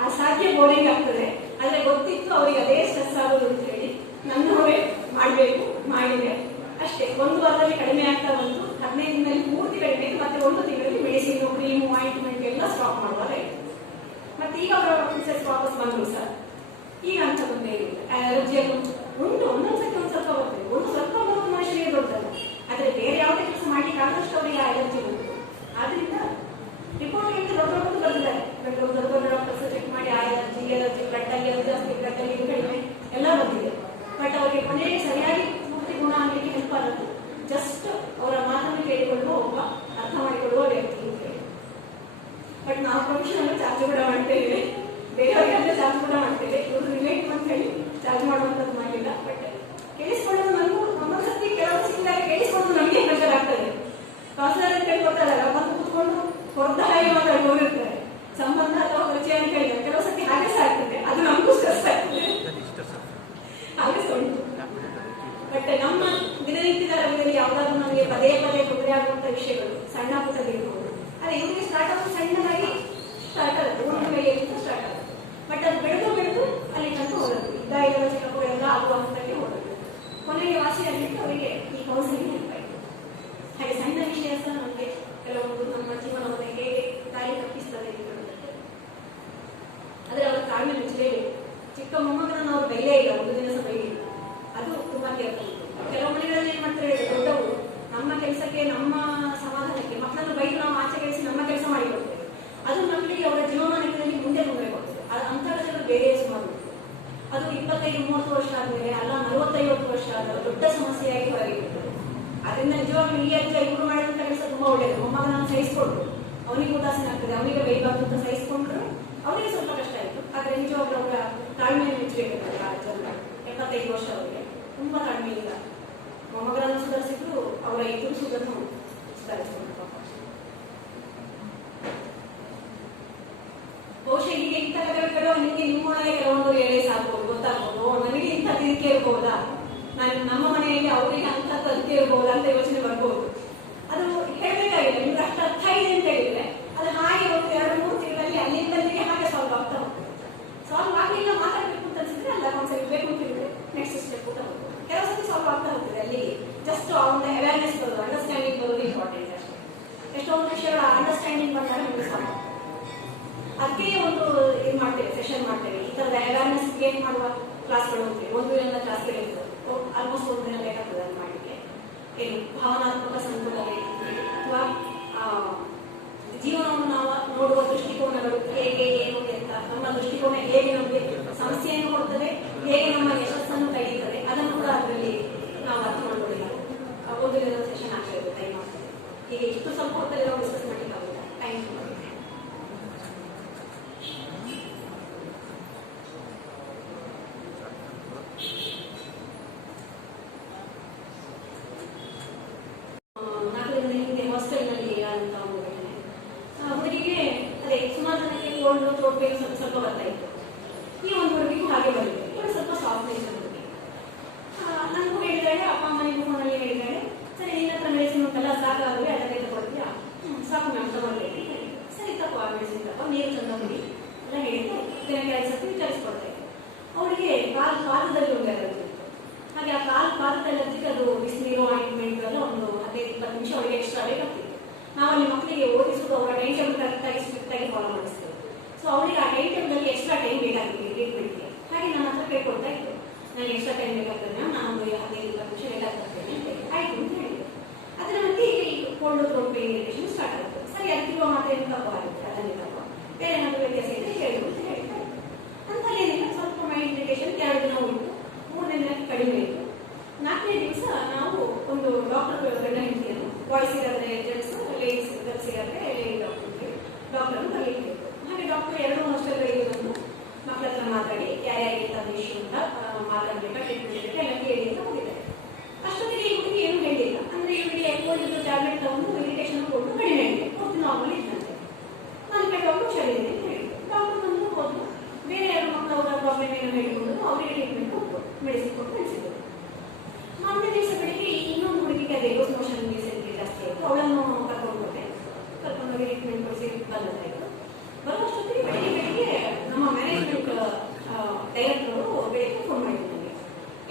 ಅಸಾಧ್ಯ ಬೋರಿಂಗ್ ಆಗ್ತದೆ. ಆದ್ರೆ ಗೊತ್ತಿತ್ತು ಅವರಿಗೆ ಅದೇ ಸ್ಟ್ರೆಸ್ ಆಗೋದು ಅಂತ ಹೇಳಿ ನನ್ನವರೇ ಮಾಡಬೇಕು, ಮಾಡಿದೆ ಅಷ್ಟೇ. 1 ವಾರದಲ್ಲಿ ಕಡಿಮೆ ಆಗ್ತಾ ಬಂತು, 15 ದಿನದಲ್ಲಿ ಪೂರ್ತಿ ಕಡಿಮೆ ಆಯ್ತು. ಮತ್ತೆ 1 ತಿಂಗಳಲ್ಲಿ ಮೆಡಿಸಿನ್, ಕ್ರೀಮು, ಆಯಿಂಟ್ಮೆಂಟ್ ಎಲ್ಲ ಸ್ಟಾಪ್ ಮಾಡುವಾಗ ಮತ್ತೆ ಈಗ ಅವರ ಪ್ರಿನ್ಸೆಸ್ ವಾಪಸ್ ಬಂದ್ರು ಸರ್. ಈಗ ಅಂತ ಬಂದೇ ಇಲ್ಲ. ಅಲರ್ಜಿಯನ್ನು ಉಂಟು, ಒಂದೊಂದ್ಸತಿ ಒಂದು ಸ್ವಲ್ಪ ಬರ್ತದೆ, ಸ್ವಲ್ಪ ಬರೋದು ಮನುಷ್ಯರಿಗೆ ದೊಡ್ಡಲ್ಲ. ಆದ್ರೆ ಬೇರೆ ಯಾವುದೇ ಕೆಲಸ ಮಾಡ್ಲಿಕ್ಕೆ ಆದಷ್ಟು ಅವರಿಗೆ ಅಲರ್ಜಿ ಉಂಟು. ಆದ್ರಿಂದ ರಿಪೋರ್ಟ್ ಇಂದ ದೊಡ್ಡ ಬರ್ತಿದ್ದಾರೆ, ದೊಡ್ಡ ಡಾಕ್ಟರ್ಸ್ ಚೆಕ್ ಮಾಡಿ ಅಲರ್ಜಿ ಬ್ಲಡ್ ಅಲ್ಲಿ ಅದು ಜಾಸ್ತಿ, ಬ್ಲಡ್ ಅಲ್ಲಿ ಕಡಿಮೆ ಎಲ್ಲ ಬಂದಿದೆ. ಬಟ್ ಅವರಿಗೆ ಮನೆಯಲ್ಲಿ ಸರಿಯಾಗಿ ಪೂರ್ತಿ ಗುಣ ಆಗಲಿಕ್ಕೆ ಹೆಲ್ಪ್ ಆಗುತ್ತೆ ಜಸ್ಟ್ ಅವರ ಮಾತನ್ನು ಕೇಳಿಕೊಳ್ಳುವ ಒಬ್ಬ ಅರ್ಥ ಮಾಡಿಕೊಳ್ಳುವ ವ್ಯಕ್ತಿ ಅಂತ ಹೇಳಿ. ಬಟ್ ನಾವು ಪ್ರೊಫೆಷನಲ್ ಚಾರ್ಜ್ ಕೂಡ ಮಾಡ್ತೇವೆ, ಬೇರೆಯವರಿಗೆ ಚಾರ್ಜ್ ಕೂಡ ಮಾಡ್ತೇವೆ. ಇವರು ರಿಲೇಟಿವ್ ಅಂತ ಹೇಳಿ ಚಾರ್ಜ್ ಮಾಡುವಂಥದ್ದು ಮಾಡಿಲ್ಲ. ಬಟ್ ಕೇಳಿಸ್ಕೊಳ್ಳೋದು ನನಗೂ ಒಂದೊಂದು ಸತಿ ಕೆಲವು ಸಿಕ್ಕಿದಾಗ ಕೇಳಿಸ್ಕೊಳ್ಳೋದು ನಮಗೆ ಪ್ರೆಷರ್ ಆಗ್ತದೆ. ಕೌನ್ಸಿಲರ್ ಅಂತ ಹೇಳಿ ಗೊತ್ತಲ್ಲ, ಬಂದು ಕೂತ್ಕೊಂಡು ಹೊರದ ಹಾಗೆ ಮಾತಾಡ್ಕೊಂಡಿರ್ತಾರೆ, ಸಂಬಂಧ ಅಥವಾ ಪರಿಚಯ ಅಂತ ಹೇಳಿದ್ರೆ ಕೆಲವು ಸತಿ ಹಾಗೆ ಸಹ ಆಗ್ತದೆ. ಅದು ನಮಗೂ ಸ್ಟ್ರೆಸ್ ಆಗ್ತದೆ, ಹಾಗೆ ಸಹ ಉಂಟು. ಬಟ್ ನಮ್ಮ ದಿನನಿತ್ಯದ ರಂಗದಲ್ಲಿ ಯಾವ್ದಾದ್ರು ನಮಗೆ ಪದೇ ತೊಂದರೆ ಆಗುವಂತ ವಿಷಯಗಳು ಸಣ್ಣ ಪುಟ್ಟದಿರ್ಬೋದು. ಅದೇ ಇವರಿಗೆ ಸ್ಟಾರ್ಟ್ ಆಗೋದು ಸಣ್ಣದಾಗಿ ಸ್ಟಾರ್ಟ್ ಆಗುತ್ತೆ, ಒಂದು ಮೇಲೆ ಸ್ಟಾರ್ಟ್ ಆಗುತ್ತೆ. ಬಟ್ ಅದು ಬೆಳೆದು ಅಲ್ಲಿ ತನಕ ಹೋಗುತ್ತೆ. ಇದ್ದ ಚಿಕ್ಕಪ್ಪ ಎಲ್ಲ ಆಗುವ ಹಂತಕ್ಕೆ ಹೋಗುತ್ತೆ. ಕೊನೆಗೆ ವಾಸಿ ಆಗಲಿಕ್ಕೆ ಅವರಿಗೆ ಈ ಕೌನ್ಸಿಲಿಂಗ್ ಹೆಲ್ಪ್ ಆಯಿತು. ಹಾಗೆ ಸಣ್ಣ ವಿಷಯ ಸಹ ನಮಗೆ ಕೆಲವೊಂದು ನಮ್ಮ ಜೀವನವನ್ನು ಹೇಗೆ ದಾರಿ ತಪ್ಪಿಸ್ತದೆ ಆದ್ರೆ ಅವರ ತಾಳ್ಮೆ ಮುಚ್ಚಲೇಬೇಕು. ಚಿಕ್ಕ ಮೊಮ್ಮಗನನ್ನು ಅವರು ಬೈಲೇ ಇಲ್ಲ, ಒಂದು ದಿನ ಸಹ ಬೈಲಿಲ್ಲ. ಅದು ತುಂಬಾ ಕೇಳ್ತಾರೆ. ಕೆಲವು ಮನೆಗಳಲ್ಲಿ ಏನ್ ಮಾಡ್ತಾರೆ, ದೊಡ್ಡವರು ನಮ್ಮ ಕೆಲಸಕ್ಕೆ, ನಮ್ಮ ಸಮಾಧಾನಕ್ಕೆ ಮಕ್ಕಳನ್ನು ಬೈದು ನಾವು ಆಚೆ ಕಳಿಸಿ ನಮ್ಮ ಕೆಲಸ ಮಾಡಿಕೊಡ್ತೇವೆ. ಅದು ಮಕ್ಕಳಿಗೆ ಅವರ ಜೀವಮಾನದಲ್ಲಿ ಮುಂದೆ ತೊಂದರೆ ಕೊಡ್ತದೆ. ಅಂತ ಕೆಲಸಗಳು ಬೇರೆ ಸುಮಾರು. ಅದು 25-30 ವರ್ಷ ಆದ್ಮೇಲೆ, ಅಲ್ಲ 40-50 ವರ್ಷ ಆದಾಗ ದೊಡ್ಡ ಸಮಸ್ಯೆಯಾಗಿ ಹೊರಗೆ ಬರ್ತದೆ. ಅದರಿಂದ ನಿಜವಾಗ್ಲೂ ಈ ಅಜ್ಜ ಇವರು ಮಾಡಿದಂತ ಕೆಲಸ ತುಂಬಾ ಒಳ್ಳೆಯದು. ಮೊಮ್ಮಗನನ್ನು ಸಹಿಸಿಕೊಂಡ್ರು, ಅವನಿಗೆ ಉದಾಸೀನ ಆಗ್ತದೆ, ಅವನಿಗೆ ಬೈಬಾರ್ದು ಅಂತ ಸಹಿಸಿಕೊಂಡ್ರು, ಅವನಿಗೆ ಸ್ವಲ್ಪ ಕಷ್ಟ ಆಯ್ತು. ಆದ್ರೆ ನಿಜವಾಗ್ಲೂ ಅವರ ತಾಳ್ಮೆಯನ್ನು ಮೆಚ್ಚಬೇಕಾಗ್ತದೆ. ಆ ಅಜ್ಜ 75 ವರ್ಷ ಅವರಿಗೆ ತುಂಬಾ ತಾಳ್ಮೆಯಿಂದ ಮೊಮ್ಮಗನನ್ನು ಸುಧಾರಿಸಿದ್ರು, ಅವರ ಎದುರಿಸುವುದನ್ನು ಸುಧಾರಿಸಿದ್ರು. ಬಹುಶಃ ಈಗ ಇಂಥ ಕಥೆಗಳು ನಿಮಗೆ ನಿಮ್ಮೊಳಗೆ ಕೆಲವೊಂದು ಹೇಳಿ ಸಾಕ್ಬೋದು, ಗೊತ್ತಾಗ್ಬೋದು. ನನಗೆ ಇಂಥ ತಿರುಗಿ ಇರ್ಬೋದಾ, ನಮ್ಮ ಮನೆಯಲ್ಲಿ ಅವರಿಗೆ ಅಂಥದ್ದು ಅದಕ್ಕೆ ಇರ್ಬೋದಾ ಅಂತ ಯೋಚನೆ ಬರ್ಬೋದು. ಅದು ಹೇಳ್ಬೇಕಾಗಿಲ್ಲ, ನಿಮ್ಗೆ ಅಷ್ಟು ಅರ್ಥ ಇದೆ ಅಂತ ಹೇಳಿದ್ರೆ ಅದು ಹಾಗೆ ಒಂದು 2-3 ತಿಂಗಳಲ್ಲಿ ಅಲ್ಲಿಂದಲ್ಲಿಗೆ ಹಾಗೆ ಸಾಲ್ವ್ ಆಗ್ತಾ ಹೋಗ್ತದೆ. ಸಾಲ್ವ್ ಆಗಲಿಲ್ಲ, ಮಾತಾಡ್ಬೇಕು ಅಂತ ಅನ್ಸಿದ್ರೆ ಅಲ್ಲ ಕಾನ್ಸೆಪ್ಟ್ ಬೇಕು ಅಂತಿದ್ರೆ ನೆಕ್ಸ್ಟ್ ಸ್ಟೆಪ್ ಕೂಡ ಹೋಗ್ಬೋದು. ಕೆಲವು ಸತಿ ಸಾಲ್ವ್ ಆಗ್ತಾ ಹೋಗ್ತದೆ. ಅಲ್ಲಿ ಜಸ್ಟ್ ಅವನ ಅವೇರ್ನೆಸ್ ಬರೋದು, ಅಂಡರ್ಸ್ಟ್ಯಾಂಡಿಂಗ್ ಬರೋದು ಇಂಪಾರ್ಟೆಂಟ್ ಅಷ್ಟೇ. ಎಷ್ಟೊಂದು ವಿಷಯಗಳ ಅಂಡರ್ಸ್ಟ್ಯಾಂಡಿಂಗ್ ಬಂದಾಗ ನಿಮಗೆ ಸಾಲ್ವ್. ಅದಕ್ಕೆ ಒಂದು ಇದು ಮಾಡ್ತೇವೆ, ಸೆಷನ್ ಮಾಡ್ತೇವೆ. ಈ ತರದ ಅವೇರ್ನೆಸ್ ಕ್ರಿಯೇಟ್ ಮಾಡುವ ಕ್ಲಾಸ್ಗಳು ಹೋಗ್ತೇವೆ. 1 ದಿನದ ಕ್ಲಾಸ್ಗಳಿರ್ತದೆ, ಆಲ್ಮೋಸ್ಟ್ 1 ದಿನ ಬೇಕಾಗ್ತದೆ ಅದು ಮಾಡಲಿಕ್ಕೆ. ಏನು ಭಾವನಾತ್ಮಕ ಸಂತುಲನೆ ಅಥವಾ ಜೀವನವನ್ನು ನಾವು ನೋಡುವ ದೃಷ್ಟಿಕೋನಗಳು ಹೇಗೆ, ಏನು ಅಂತ, ನಮ್ಮ ದೃಷ್ಟಿಕೋನ ಹೇಗೆ ನಮಗೆ ಸಮಸ್ಯೆಯನ್ನು ಕೊಡ್ತದೆ, ಹೇಗೆ ನಮ್ಮ ಯಶಸ್ಸನ್ನು ತೆಗೆಯುತ್ತದೆ, ಅದನ್ನು ಕೂಡ ಅದರಲ್ಲಿ ನಾವು ಅರ್ಥ ಮಾಡ್ಕೊಳ್ಳಿಲ್ಲ. 1 ದಿನದ ಸೆಷನ್ ಆಗ್ತದೆ, ಟೈಮ್ ಆಗ್ತದೆ. ಈಗ ಇಷ್ಟು ಸ್ವಲ್ಪ ಹೊತ್ತಲ್ಲಿ ನಾವು ಡಿಸ್ಕಸ್ ಮಾಡಲಿಕ್ಕೆ ಆಗುತ್ತಾ, ಟೈಮ್ ಸ್ವಲ್ಪ ಬರ್ತಾ ಇತ್ತು. ಈ ಒಂದು ಹುಡುಗಿಗೂ ಹಾಗೆ ಬಂದಿದೆ, ಇವಳು ಸ್ವಲ್ಪ ಸಾಫ್ಟ್ನೆಸ್ ಹುಡುಗಿ. ನನಗೂ ಹೇಳಿದಾಳೆ, ಅಪ್ಪ ಅಮ್ಮನಿಗೂ ಫೋನಲ್ಲಿ ಹೇಳಿದಾಳೆ, ಸರಿ ನಿನ್ನ ಹತ್ರ ಮೆಡಿಸಿನ್ ಉಂಟಲ್ಲ, ಸಾಕಾದ್ರೆ ಅದನ್ನೇ ತಗೊಳ್ತೀಯಾ? ಸಾಕು ಮ್ಯಾಮ್ ತಗೊಳ್ಬೇಕು. ಸರಿ ತಪ್ಪ ಮೆಡಿಸಿನ್ ತಪ್ಪ, ನೀರು ಚಂದ ಕುಡಿ ಎಲ್ಲ ಹೇಳಿದ್ದು. ದಿನಕ್ಕೆ 5 ಸತಿ ವಿಚಾರಿಸ್ಕೊಡ್ತಾ ಇತ್ತು. ಅವಳಿಗೆ ಪಾದದಲ್ಲಿ ಒಂದು ಅಲರ್ಜಿ ಇತ್ತು. ಹಾಗೆ ಆ ಪಾದದ ಅಲರ್ಜಿಗೆ ಅದು ಬಿಸಿನೀರು, ಆಯಿಂಟ್ಮೆಂಟ್ ಎಲ್ಲ ಒಂದು 15-20 ನಿಮಿಷ ಅವಳಿಗೆ ಎಕ್ಸ್ಟ್ರಾ ಬೇಕಾಗ್ತಿತ್ತು. ನಾವಲ್ಲಿ ಮಕ್ಕಳಿಗೆ ಓದಿಸುವುದು ಅವರ ಟೈಮ್ ಟೇಬಲ್ ಕರೆಕ್ಟಾಗಿ ಸ್ಟ್ರಿಕ್ಟ್ ಆಗಿ ಫಾಲೋ ಮಾಡಿಸ್ತೇವೆ. ಸೊ ಅವರಿಗೆ ಆ ಟೈಮ್ನಲ್ಲಿ ಎಕ್ಸ್ಟ್ರಾ ಟೈಮ್ ಬೇಕಾಗ್ತದೆ ಟ್ರೀಟ್ಮೆಂಟ್ಗೆ. ಹಾಗೆ ನನ್ನ ಹತ್ರ ಕೇಳ್ಕೊಳ್ತಾ ಇತ್ತು, ನನಗೆ ಎಕ್ಸ್ಟ್ರಾ ಟೈಮ್ ಬೇಕಾಗ್ತದೆ ಮ್ಯಾಮ್, ನಾನು 15-20 ನಿಮಿಷ ಲೇಟ್ ಆಗ್ತೇನೆ ಅಂತ ಹೇಳಿ ಆಯ್ತು ಅಂತ ಹೇಳಿದೆ. ಅದರ ಮಧ್ಯೆ ಈಗ cold throat pain irritation start ಆಗುತ್ತೆ. ಸರಿ, ಅದಕ್ಕಿರುವ ಮಾತ್ರೆ ಏನು ತಗೋಗುತ್ತೆ, ಅದನ್ನೇ ತಗೋ, ಬೇರೆ ಏನಾದರೂ ವ್ಯತ್ಯಾಸ ಇದೆ ಹೇಳು ಅಂತ ಹೇಳಿದ್ದಾರೆ. ಅಂತಲ್ಲಿ ಏನಿಲ್ಲ, ಸ್ವಲ್ಪ ಮೈಂಡ್ ಇರಿಟೇಷನ್ 2 ದಿನ ಉಂಟು, 3ನೇ ದಿನಕ್ಕೆ ಕಡಿಮೆ ಇತ್ತು. 4ನೇ ದಿವಸ ನಾವು ಒಂದು ಡಾಕ್ಟರ್ ಗಂಡ ಹೆಂಡತಿಯನ್ನು, ಬಾಯ್ಸ್ ಇರಾದ್ರೆ ಜೆಂಟ್ಸ್, ಲೇಡೀಸ್ ಗರ್ಲ್ಸ್ ಇರಾದ್ರೆ ಲೇಡಿ ಡಾಕ್ಟರ್ ಬರಲಿಕ್ಕೆ. ಹಾಗೆ ಡಾಕ್ಟರ್ 2 ಹಾಸ್ಟೆಲ್ಗಳಿಗೆ ಬಂದು ಮಕ್ಕಳ ಹತ್ರ ಮಾತಾಡಿ ಯಾರ್ಯಾರಿಗೆ ತಂದ ಇಶ್ಯೂ ಅಂತ ಮಾತಾಡಬೇಕಾ, ಟ್ರೀಟ್ಮೆಂಟ್ ಎಲ್ಲ ಕೇಳಿ ಅಂತ ಹೋಗಿದ್ದಾರೆ. ಅಷ್ಟೊತ್ತಿಗೆ ಈ ಹುಡುಗಿ ಏನು ಹೇಳಿಲ್ಲ, ಅಂದ್ರೆ ಇವರಿಗೆ ಕೋಲ್ಡ್ ಟ್ಯಾಬ್ಲೆಟ್ ತಗೊಂಡು ಇರಿಟೇಷನ್ ಕೊಟ್ಟು ಕಡಿಮೆ ಆಗಿದೆ, ಪೂರ್ತಿ ನಾರ್ಮಲ್ ಇದ್ದಂತೆ. ನಾನು ಡಾಕ್ಟರ್ ಹುಷಾರಿದೆ ಅಂತ ಹೇಳಿದ್ರು. ಡಾಕ್ಟರ್ ಬಂದು ಹೋದ್ರು, ಬೇರೆ ಯಾರು ಮಕ್ಕಳವರ ಪ್ರಾಬ್ಲಮ್ ಏನು ಹೇಳಿಕೊಂಡು ಅವರಿಗೆ ಟ್ರೀಟ್ಮೆಂಟ್ ಕೊಟ್ಟು ಮೆಡಿಸಿನ್ ಕೊಟ್ಟು ಕಳಿಸಿದ್ರು. 4ನೇ ದಿವಸ ಬೆಳಿಗ್ಗೆ ಇನ್ನೊಂದು ಹುಡುಗಿಗೆ ಅದೇ ಲೂಸ್ ಮೋಷನ್ ರೀಸೆಂಟ್ಲಿ ಜಾಸ್ತಿ ಆಯಿತು, ಅವಳನ್ನು ಕರ್ಕೊಂಡ್ಬಂದೆ. ಕರ್ಕೊಂಡೋಗಿ ಟ್ರೀಟ್ಮೆಂಟ್ ಕೊಡಿಸಿ ಬಂದಾಯಿತು. ಬರುವಷ್ಟೊತ್ತಿಗೆ ಬೆಳಿಗ್ಗೆ ನಮ್ಮ ಮ್ಯಾನೇಜ್ಮೆಂಟ್ ಡೈರೆಕ್ಟರ್ ಅವರು ಬೆಳಿಗ್ಗೆ ಫೋನ್ ಮಾಡಿದ್ರು ನನಗೆ.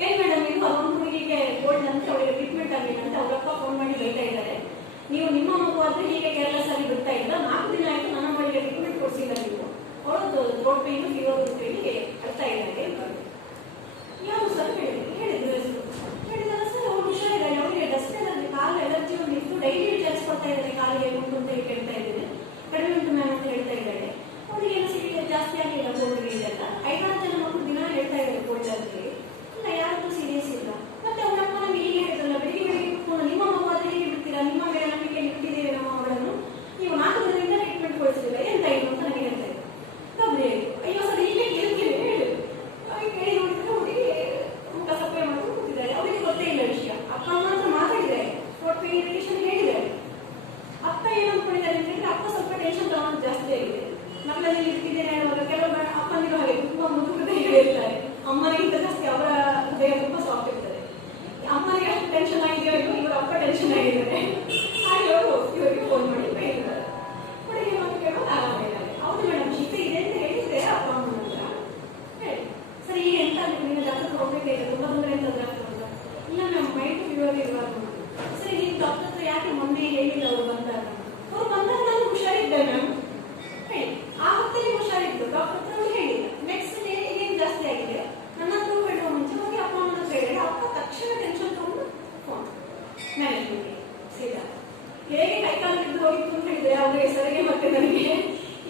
ಏನ್ ಮೇಡಮ್ ಇದು ಅದೊಂದು ಹುಡುಗಿಗೆ ಕೋಲ್ಡ್ ಅಂತ ಅವಳಿಗೆ ಟ್ರೀಟ್ಮೆಂಟ್ ಆಗಿಲ್ಲ ಅಂತ ಅವರಪ್ಪ ಫೋನ್ ಮಾಡಿ ಬೈತಾ ಇದ್ದಾರೆ, ನೀವು ನಿಮ್ಮ ಮಗು ಆದ್ರೆ ಹೀಗೆ ಕೇರ್ಲೆಸ್ ಆಗಿ ಬಿಡ್ತಾ ಇಲ್ಲ, 4 ದಿನ ಆಯ್ತು ನನ್ನ ಮಗಳಿಗೆ ಟ್ರೀಟ್ಮೆಂಟ್ ಕೊಡಿಸಿಲ್ಲ ನೀವು, ಅವಳದ್ದು ಥ್ರೋಟ್ ಪೇನ್ ಫೀವರ್ ಅಂತ ಹೇಳಿ ಅಳ್ತಾ ಇದ್ದಾರೆ ಅಂತ. ಯಾರು ಸರ್ ಹೇಳಿದ್ರು ಹೆಸರು ಹೇಳಿದಾಗ, ಸರ್ ಅವ್ರು ಹುಷಾರಿದ್ದಾರೆ, ಅವರಿಗೆ ಡಸ್ಟಲ್ಲಿ ಕಾಲು ಎಲರ್ಜಿ ಒಂದು ಇತ್ತು, ಡೈಲಿ ವಿಚಾರಿಸ್ಕೊಳ್ತಾ ಇದ್ದಾರೆ ಕಾಲಿಗೆ ಉಂಟು ಅಂತ ಹೇಳಿ ಕೇಳ್ತಾ ಇದ್ದೇನೆ, ಕಡಿಮೆ ಉಂಟು ಮ್ಯಾಮ್ ಅಂತ ಹೇಳ್ತಾ ಇದ್ದಾಳೆ. ಅವರಿಗೆ ಏನು ಸಿಗಲಿಲ್ಲ, ಜಾಸ್ತಿ ಆಗಿಲ್ಲ ಕೋಲ್ಡ್ಗೆ ಇದೆಲ್ಲ. 5-6 ಜನ ಮಕ್ಕಳು ದಿನ ಹೇಳ್ತಾ ಇದ್ದಾರೆ ಕೋಲ್ಡ್ ಅಂತ ಹೇಳಿ, ಇಲ್ಲ ಯಾರದ್ದು ಸೀರಿಯಸ್ ಇಲ್ಲ. ಮತ್ತೆ ಅವರಪ್ಪ ನಮಗೆ ಹೀಗೆ ಹೇಳಿದ್ರಲ್ಲ, ಬೆಳಿಗ್ಗೆ ಕೂತ್ಕೊಂಡು ನಿಮ್ಮ ಮಗು ಆದ್ರೆ ಹೀಗೆ ಬಿಡ್ತೀರಾ, ನಿಮ್ಮ ಮೇಲೆ ನಂಬಿಕೆ ಇಟ್ಟಿದ್ದೇವೆ ನಮ್ಮ ಅವಳನ್ನು, ನೀವು 4 ದಿನದಿಂದ ಟ್ರೀಟ್ಮೆಂಟ್ ಕೊಡಿಸಿಲ್ಲ, ಎಂತ ಇದು ಅಂತ ನನಗೆ ಹೇಳ್ತಾ ಇದ್ರು. ಗಬ್ಬರಿ ಆಯಿತು, ಅಯ್ಯೋ ಸರ್ ಹೀಗೆ ಕೇಳ್ತೀವಿ ಹೇಳಿ. ಅವ್ರಿಗೆ ಕೇಳಿ ನೋಡಿದ್ರೆ ಹುಡುಗಿ ಮುಖ ಸಪ್ಪೆ ಮಾಡ್ಕೊಂಡು ಕೂತಿದ್ದಾರೆ, ಅವರಿಗೆ ಗೊತ್ತೇ ಇಲ್ಲ ವಿಷಯ. ಅಪ್ಪ ಅಮ್ಮ ಹತ್ರ ಮಾತಾಡಿದ್ದಾರೆ, ಥ್ರೋಟ್ ಪೇನ್ ಇರಿಟೇಷನ್ ಹೇಳಿದ್ದಾರೆ. ಅಪ್ಪ ಏನು ಅಂದ್ಕೊಂಡಿದ್ದಾರೆ ಅಂತ ಹೇಳಿದ್ರೆ, ಅಪ್ಪ ಸ್ವಲ್ಪ ಟೆನ್ಷನ್ ತಗೊಂಡು ಜಾಸ್ತಿ ಆಗಿದೆ. ಮಕ್ಕಳಲ್ಲಿ ಇರ್ತಿದ್ದೇನೆ ಹೇಳುವಾಗ ಕೆಲವು ಅಪ್ಪನಿಗೂ ಹಾಗೆ ತುಂಬಾ ಮೃದು ಹೃದಯ ಇರ್ತಾರೆ, ಅಮ್ಮನಿಗಿಂತ ಜಾಸ್ತಿ ಅವರ ಹೃದಯ ತುಂಬಾ ಸಾಫ್ಟ್ ಇರ್ತದೆ. ಅಮ್ಮನಿಗೆ ಅಷ್ಟು ಟೆನ್ಷನ್ ಆಗಿದೆಯೋ ಇವರ ಅಪ್ಪ ಟೆನ್ಷನ್ ಆಗಿದ್ದಾರೆ. ಹಾಗೆ ಅವರು ಇವರಿಗೆ ಫೋನ್ ಮಾಡಿ ಬೈದಿದ್ದಾರೆ. ಹುಡುಗಿ ಮತ್ತೆ ಕೇಳೋದು ಆರಾಮಾಗಿದ್ದಾರೆ. ಹೌದು ಮೇಡಮ್ ಶೀತ ಇದೆ ಅಂತ ಹೇಳಿದ್ರೆ ಅಪ್ಪ ಅಮ್ಮನ ಹತ್ರ ಹೇಳಿ, ಸರಿ ಈಗ ಎಂತ ನೀವು ಡಾಕ್ಟರ್ ಹೋಗ್ಬೇಕಾಗಿದೆ, ತುಂಬಾ ತೊಂದರೆ ಎಂತಾದ್ರೂ ಆಗ್ತದ? ಇಲ್ಲ ಮ್ಯಾಮ್ ಮೈಂಡ್ ಫೀವರ್ ಇರಬಾರ್ದು. ಸರಿ ನೀವು ಡಾಕ್ಟರ್ ಹತ್ರ ಯಾಕೆ ಮೊನ್ನೆ ಹೇಳಿಲ್ಲ ಅವರು ಬಂದಾಗ? ಅವ್ರು ಬಂದಾಗ ನಾನು ಹುಷಾರಿದ್ದೆ ಮ್ಯಾಮ್ ಹೇಳಿ. ಆ ಹೊತ್ತಲ್ಲಿ ಹುಷಾರಿದ್ದು, ಡಾಕ್ಟರ್ ಹತ್ರ ಹೇಳಿಲ್ಲ. ನೆಕ್ಸ್ಟ್ ಡೇ ಏನೇನು ಜಾಸ್ತಿ ಆಗಿದೆ ನನ್ನ ಹತ್ರ ಹೇಳುವ ಮುಂಚೆ ಹೋಗಿ ಅಪ್ಪ ಅಮ್ಮನ ಹತ್ರ ಹೇಳಿದ್ರೆ ಅಪ್ಪ ತಕ್ಷಣ ಟೆನ್ಷನ್ ತಗೊಂಡು ಫೋನ್ ಮ್ಯಾನೇಜ್ಮೆಂಟ್ಗೆ ಸೀದಾ ಹೇಗೆ ಕೈಕಾಲು ಬಿದ್ದು ಹೋಗಿತ್ತು ಅಂತ ಹೇಳಿದ್ರೆ ಅವ್ರಿಗೆ ಸರಿಗೆ ಮತ್ತೆ ನನಗೆ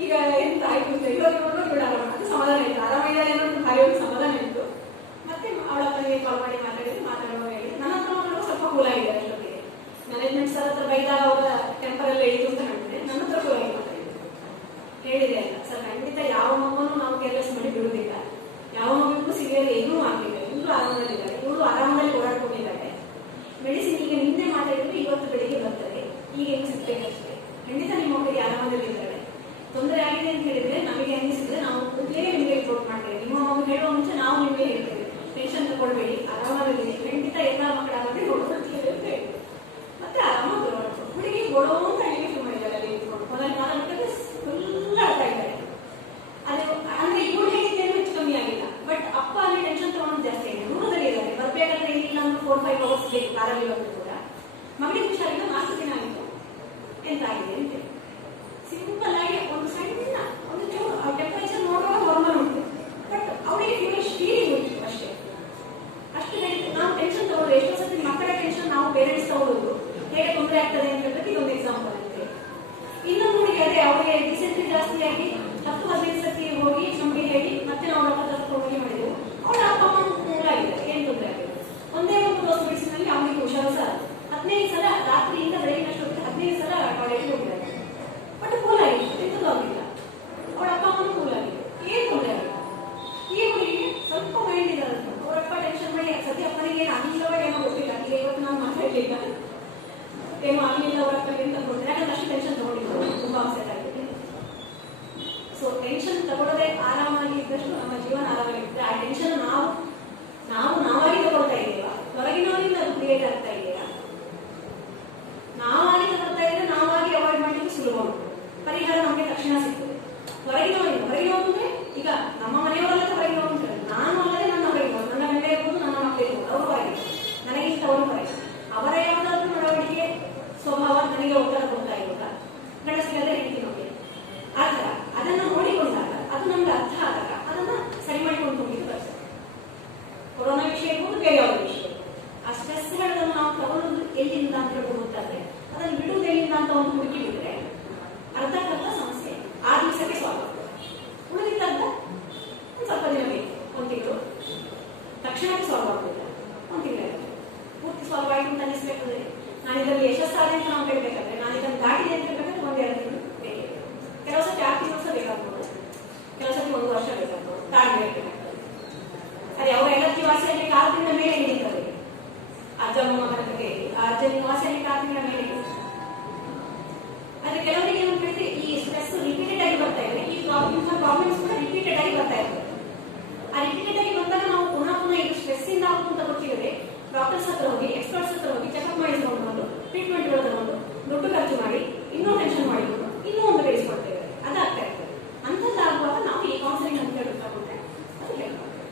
ಈಗ ಎಂತ ಆಯ್ತು ಅಂತ ಇರೋದು ಬಿಡಲ್ಲ, ಅದು ಸಮಾಧಾನ ಇತ್ತು, ಆರಾಮಾಗಿದ್ದಾರೆ ಅನ್ನೋದು ಭಾರಿ ಒಂದು ಸಮಾಧಾನ ಇತ್ತು. ಮತ್ತೆ ಅವಳ ಅಪ್ಪನಿಗೆ ಕಾಲ್ ಮಾಡಿ ಮಾತಾಡುವ ಹೇಳಿ ನನ್ನ ಹತ್ರ ಮಾತಾಡುವ ಸ್ವಲ್ಪ ಕೂಲ್ ಆಗಿದೆ. ಅಷ್ಟೊತ್ತಿಗೆ ಮ್ಯಾನೇಜ್ಮೆಂಟ್ ಸರ್ ಹತ್ರ ಬೈದಾಗ ಅವರ ಟೆಂಪರ್ ಎಲ್ಲ ಇತ್ತು ಅಂತ ಕಾಣ್ತದೆ, ನನ್ನ ಹತ್ರ ಕೂಲ್ ಆಗಿ ಹೇಳಿದೆ ಅಲ್ಲ ಸರ್, ಖಂಡಿತ ಯಾವ ಮಗುವನ್ನು ನಾವು ಕೇರ್ಲೆಸ್ ಮಾಡಿ ಬಿಡುವುದಿಲ್ಲ, ಯಾವ ಮಗುವಿಗೂ ಸಿವಿಯರ್ ಏನೂ ಆಗಲಿಲ್ಲ, ಎಲ್ಲರೂ ಆರಾಮದಲ್ಲಿದ್ದಾರೆ, ಇವರು ಆರಾಮದಲ್ಲಿ ಓಡಾಡ್ಕೊಂಡಿದ್ದಾರೆ. ಮೆಡಿಸಿನ್ ಈಗ ನಿನ್ನೆ ಮಾತಾಡಿದ್ರೆ ಇವತ್ತು ಬೆಳಿಗ್ಗೆ ಬರ್ತದೆ, ಈಗ ಹೆಂಗ್ ಸಿಗ್ಬೇಕಷ್ಟೇ. ಖಂಡಿತ ನಿಮ್ಮ ಮಕ್ಕಳಿಗೆ ಆರಾಮದಲ್ಲಿದ್ದಾರೆ. ತೊಂದರೆ ಆಗಿದೆ ಅಂತ ಹೇಳಿದ್ರೆ ನಮಗೆ ಅನ್ನಿಸಿದ್ರೆ ನಾವು ಕೂಡಲೇ ನಿಮಗೆ ರಿಪೋರ್ಟ್ ಮಾಡ್ತೇವೆ. ನಿಮ್ಮ ಮಗು ಹೇಳುವ ಮುಂಚೆ ನಾವು ನಿಮಗೆ ಹೇಳ್ತೇವೆ, ಟೆನ್ಷನ್ ತಗೊಳ್ಬೇಡಿ, ಆರಾಮದಲ್ಲಿ ಖಂಡಿತ ಎಲ್ಲ ಮಕ್ಕಳ ಆರಾಮಾಗಿ ನೋಡ್ಕೊಳ್ತೇವೆ ಅಂತ ಹೇಳಿ ಮತ್ತೆ ಆರಾಮಾಗಿ ಹುಡುಗಿ ಗೊಡೋ ಅಂತ ಹೇಳಿಕೆ ಶುರು ಮಾಡಿದ್ದಾರೆ. ಅಲ್ಲಿ ಇಟ್ಕೊಂಡು ಮೊದಲು ಮಾತಾಡ್ತಾರೆ ಫುಲ್ ಆಡ್ತಾ ಇದ್ದಾರೆ. ಅದು ಅಂದ್ರೆ ಇವ್ರು ಹೇಳಿದ್ದೇನು ಹೆಚ್ಚು ಕಮ್ಮಿ ಆಗಿಲ್ಲ, ಬಟ್ ಅಪ್ಪ ಅಲ್ಲಿ ಟೆನ್ಷನ್ ತಗೊಂಡು ಜಾಸ್ತಿ ಆಗಿದೆ. ದೂರದಲ್ಲಿ ಇದ್ದಾರೆ, ಬರ್ಬೇಕಾದ್ರೆ ಏನಿಲ್ಲ ಅಂದ್ರೆ 4-5 ಅವರ್ಸ್ ಬೇಕು ಕಾರಲ್ಲಿ ಹೋದ್ರು ಕೂಡ. ಮಗಳಿಗೆ ಹುಷಾರಿಲ್ಲ, 4 ದಿನ ಆಗಿತ್ತು. ಎಂತ ಆಗಿದೆ ಅಂತ ಸಿಂಪಲ್ ಆಗಿ ಒಂದು ಸಣ್ಣ ಒಂದು ಚೂರು ಟೆಂಪರೇಚರ್ ನೋಡುವಾಗ ನಾರ್ಮಲ್ ಉಂಟು, ಬಟ್ ಅವರಿಗೆ ಫೀಲಿಂಗ್ ಉಂಟು ಅಷ್ಟೇ. ಅಷ್ಟು ಹೇಳಿದ್ದು ನಾವು ಟೆನ್ಷನ್ ತಗೊಳ್ಳೋದು. ಎಷ್ಟೋ ಸತಿ ಮಕ್ಕಳ ಟೆನ್ಷನ್ ನಾವು ಪೇರೆಂಟ್ಸ್ ತಗೊಳ್ಳೋದು ಹೇಗೆ ತೊಂದರೆ ಆಗ್ತದೆ ಅಂತ ಹೇಳೋದಕ್ಕೆ ಇದೊಂದು ಎಕ್ಸಾಂಪಲ್ ಅಂತೆ. ಇನ್ನೊಂದು ಹುಡುಗಿ ಅದೇ ಅವರಿಗೆ ಡಿಸೆಂಟ್ರಿ ಜಾಸ್ತಿ ಆಗಿ 10-15 ಸತಿ ಹೋಗಿ ನಮಗೆ ಹೇಳಿ ಮತ್ತೆ ನಾವು ಡಾಕ್ಟರ್ ಹತ್ರ ಹೋಗಿ ಮಾಡಿದೆವು. ಅವಳ ಅಪ್ಪ ಅಮ್ಮ ಕೂಡ ಆಗಿದ್ದಾರೆ, ಏನು ತೊಂದರೆ ಆಗಿದೆ. ಒಂದೇ ಒಂದು ಡೋಸ್ ಮೆಡಿಸಿನಲ್ಲಿ ಅವನಿಗೆ ಹುಷಾರು ಸರ್ 15 ಸಲ ರಾತ್ರಿಯಿಂದ ಬೆಳಗಿನಷ್ಟೊತ್ತಿಗೆ 15 ಸಲ ಟಾಯ್ಲೆಟ್ಗೆ ಹೋಗಿದ್ದಾರೆ. ಬಟ್ ಕೂಲ್ ಆಗಿತ್ತು, ಎಂತೂ ಆಗಿಲ್ಲ. ಅವಳ ಅಪ್ಪ ಅಮ್ಮನೂ ಕೂಲ್ ಆಗಿತ್ತು, ಏನು ತೊಂದರೆ ಆಗಿಲ್ಲ. ಈ ಹುಡುಗಿಗೆ ಸ್ವಲ್ಪ ಮೈಂಡ್ ಇದೆ ಅಂತ ಅವರಪ್ಪ ಟೆನ್ಷನ್ ಮಾಡಿ ಸದ್ಯ ಅಪ್ಪನಿಗೆ ಏನು ಆಗಿಲ್ಲವ ಏನೋ ಗೊತ್ತಿಲ್ಲ. ಈಗ ಇವತ್ತು ನಾನು ಮಾತಾಡಲಿಲ್ಲ, ಏನೋ ಆಗಲಿಲ್ಲ ಅವರ ಅಪ್ಪನಿಗೆ ಅಂತ ಗೊತ್ತಿಲ್ಲ, ಯಾಕಂದ್ರೆ ಅಷ್ಟು ಟೆನ್ಷನ್ ತಗೊಂಡಿದ್ದು ತುಂಬಾ ಅಪ್ಸೆಟ್ ಆಗಿದೆ. ಸೊ ಟೆನ್ಷನ್ ತಗೊಳ್ಳೋದೇ ಆರಾಮಾಗಿ ಇದ್ದಷ್ಟು ನಮ್ಮ ಜೀವನ ಆರಾಮಾಗಿರುತ್ತೆ. ಆ ಟೆನ್ಷನ್ ನಾವಾಗಿ ತಗೊಳ್ತಾ ಇದ್ದೀವಾ, ಹೊರಗಿನವರಿಂದ ಅದು ಕ್ರಿಯೇಟ್ ಆಗ್ತಾ ಇದೆಯಾ? ನಾವಾಗಿ ತಗೊಳ್ತಾ ಇದ್ರೆ ನಾವಾಗಿ ಅವಾಯ್ಡ್ ಮಾಡಲಿಕ್ಕೆ ಸುಲಭ ಉಂಟು, ಪರಿಹಾರ ನಮಗೆ ತಕ್ಷಣ ಸಿಗ್ತದೆ. ಹೊರಗಿನವರಿಗೆ ಈಗ ನಮ್ಮ ಮನೆಯವರೆಲ್ಲ ಹೊರಗಿನವರು ಅಂತ ನಾನು ಅಲ್ಲದೆ ನನ್ನ ಹೊರಗಿನವರು, ನನ್ನ ಗಂಡ ಇರ್ಬೋದು, ನನ್ನ ಮಕ್ಕಳು ಇರ್ಬೋದು, ಅವರು ಹೊರಗೆ, ನನಗಿಂತ ಅವರು ಹೊರಗೆ. ಅವರ ಯಾವುದಾದ್ರೂ ನಡವಳಿಕೆ ಸ್ವಭಾವ ನನಗೆ ಒತ್ತಡ ಕೊಡ್ತಾ ಇರೋದ, ಗಂಡಸಿಗಲ್ಲೇ ಹೇಳ್ತೀನಿ ನೋಡಿ. ಆ ಥರ ಅದನ್ನು ನೋಡಿಕೊಂಡಾಗ ಪ್ರಾಬ್ಲಮ್ಸ್ ಕೂಡ ರಿಪೀಟೆಡ್ ಆಗಿ ಬರ್ತಾ ಇರ್ತದೆ. ಆ ರಿಪೀಟೆಡ್ ಆಗಿ ಬಂದಾಗ ನಾವು ಪುನಃ ಇದು ಸ್ಟ್ರೆಸ್ ಇಂದ ಆಗುವಂತ ಗೊತ್ತಿರುತ್ತೆ, ಡಾಕ್ಟರ್ಸ್ ಹತ್ರ ಹೋಗಿ ಎಕ್ಸ್ಪರ್ಟ್ಸ್ ಹತ್ರ ಹೋಗಿ ಚೆಕಪ್ ಮಾಡಿಸ್ಕೊಂಡು ಬಂದು ಟ್ರೀಟ್ಮೆಂಟ್ಗಳು ತಗೊಂಡು ದುಡ್ಡು ಖರ್ಚು ಮಾಡಿ ಇನ್ನೂ ಟೆನ್ಷನ್ ಮಾಡಿಕೊಂಡು ಇನ್ನೂ ಒಂದು ಬೆಳೆಸ್ಕೊಳ್ತೇವೆ. ಅದಾಗ್ತಾ ಇರ್ತದೆ. ಅಂಥದ್ದಾಗುವಾಗ ನಾವು ಈ ಕೌನ್ಸಿಲಿಂಗ್ ಅಂತ ಹೇಳಿ ತಗೊಂಡ್ರೆ ಅದು ಹೆಲ್ಪ್ ಆಗ್ತದೆ.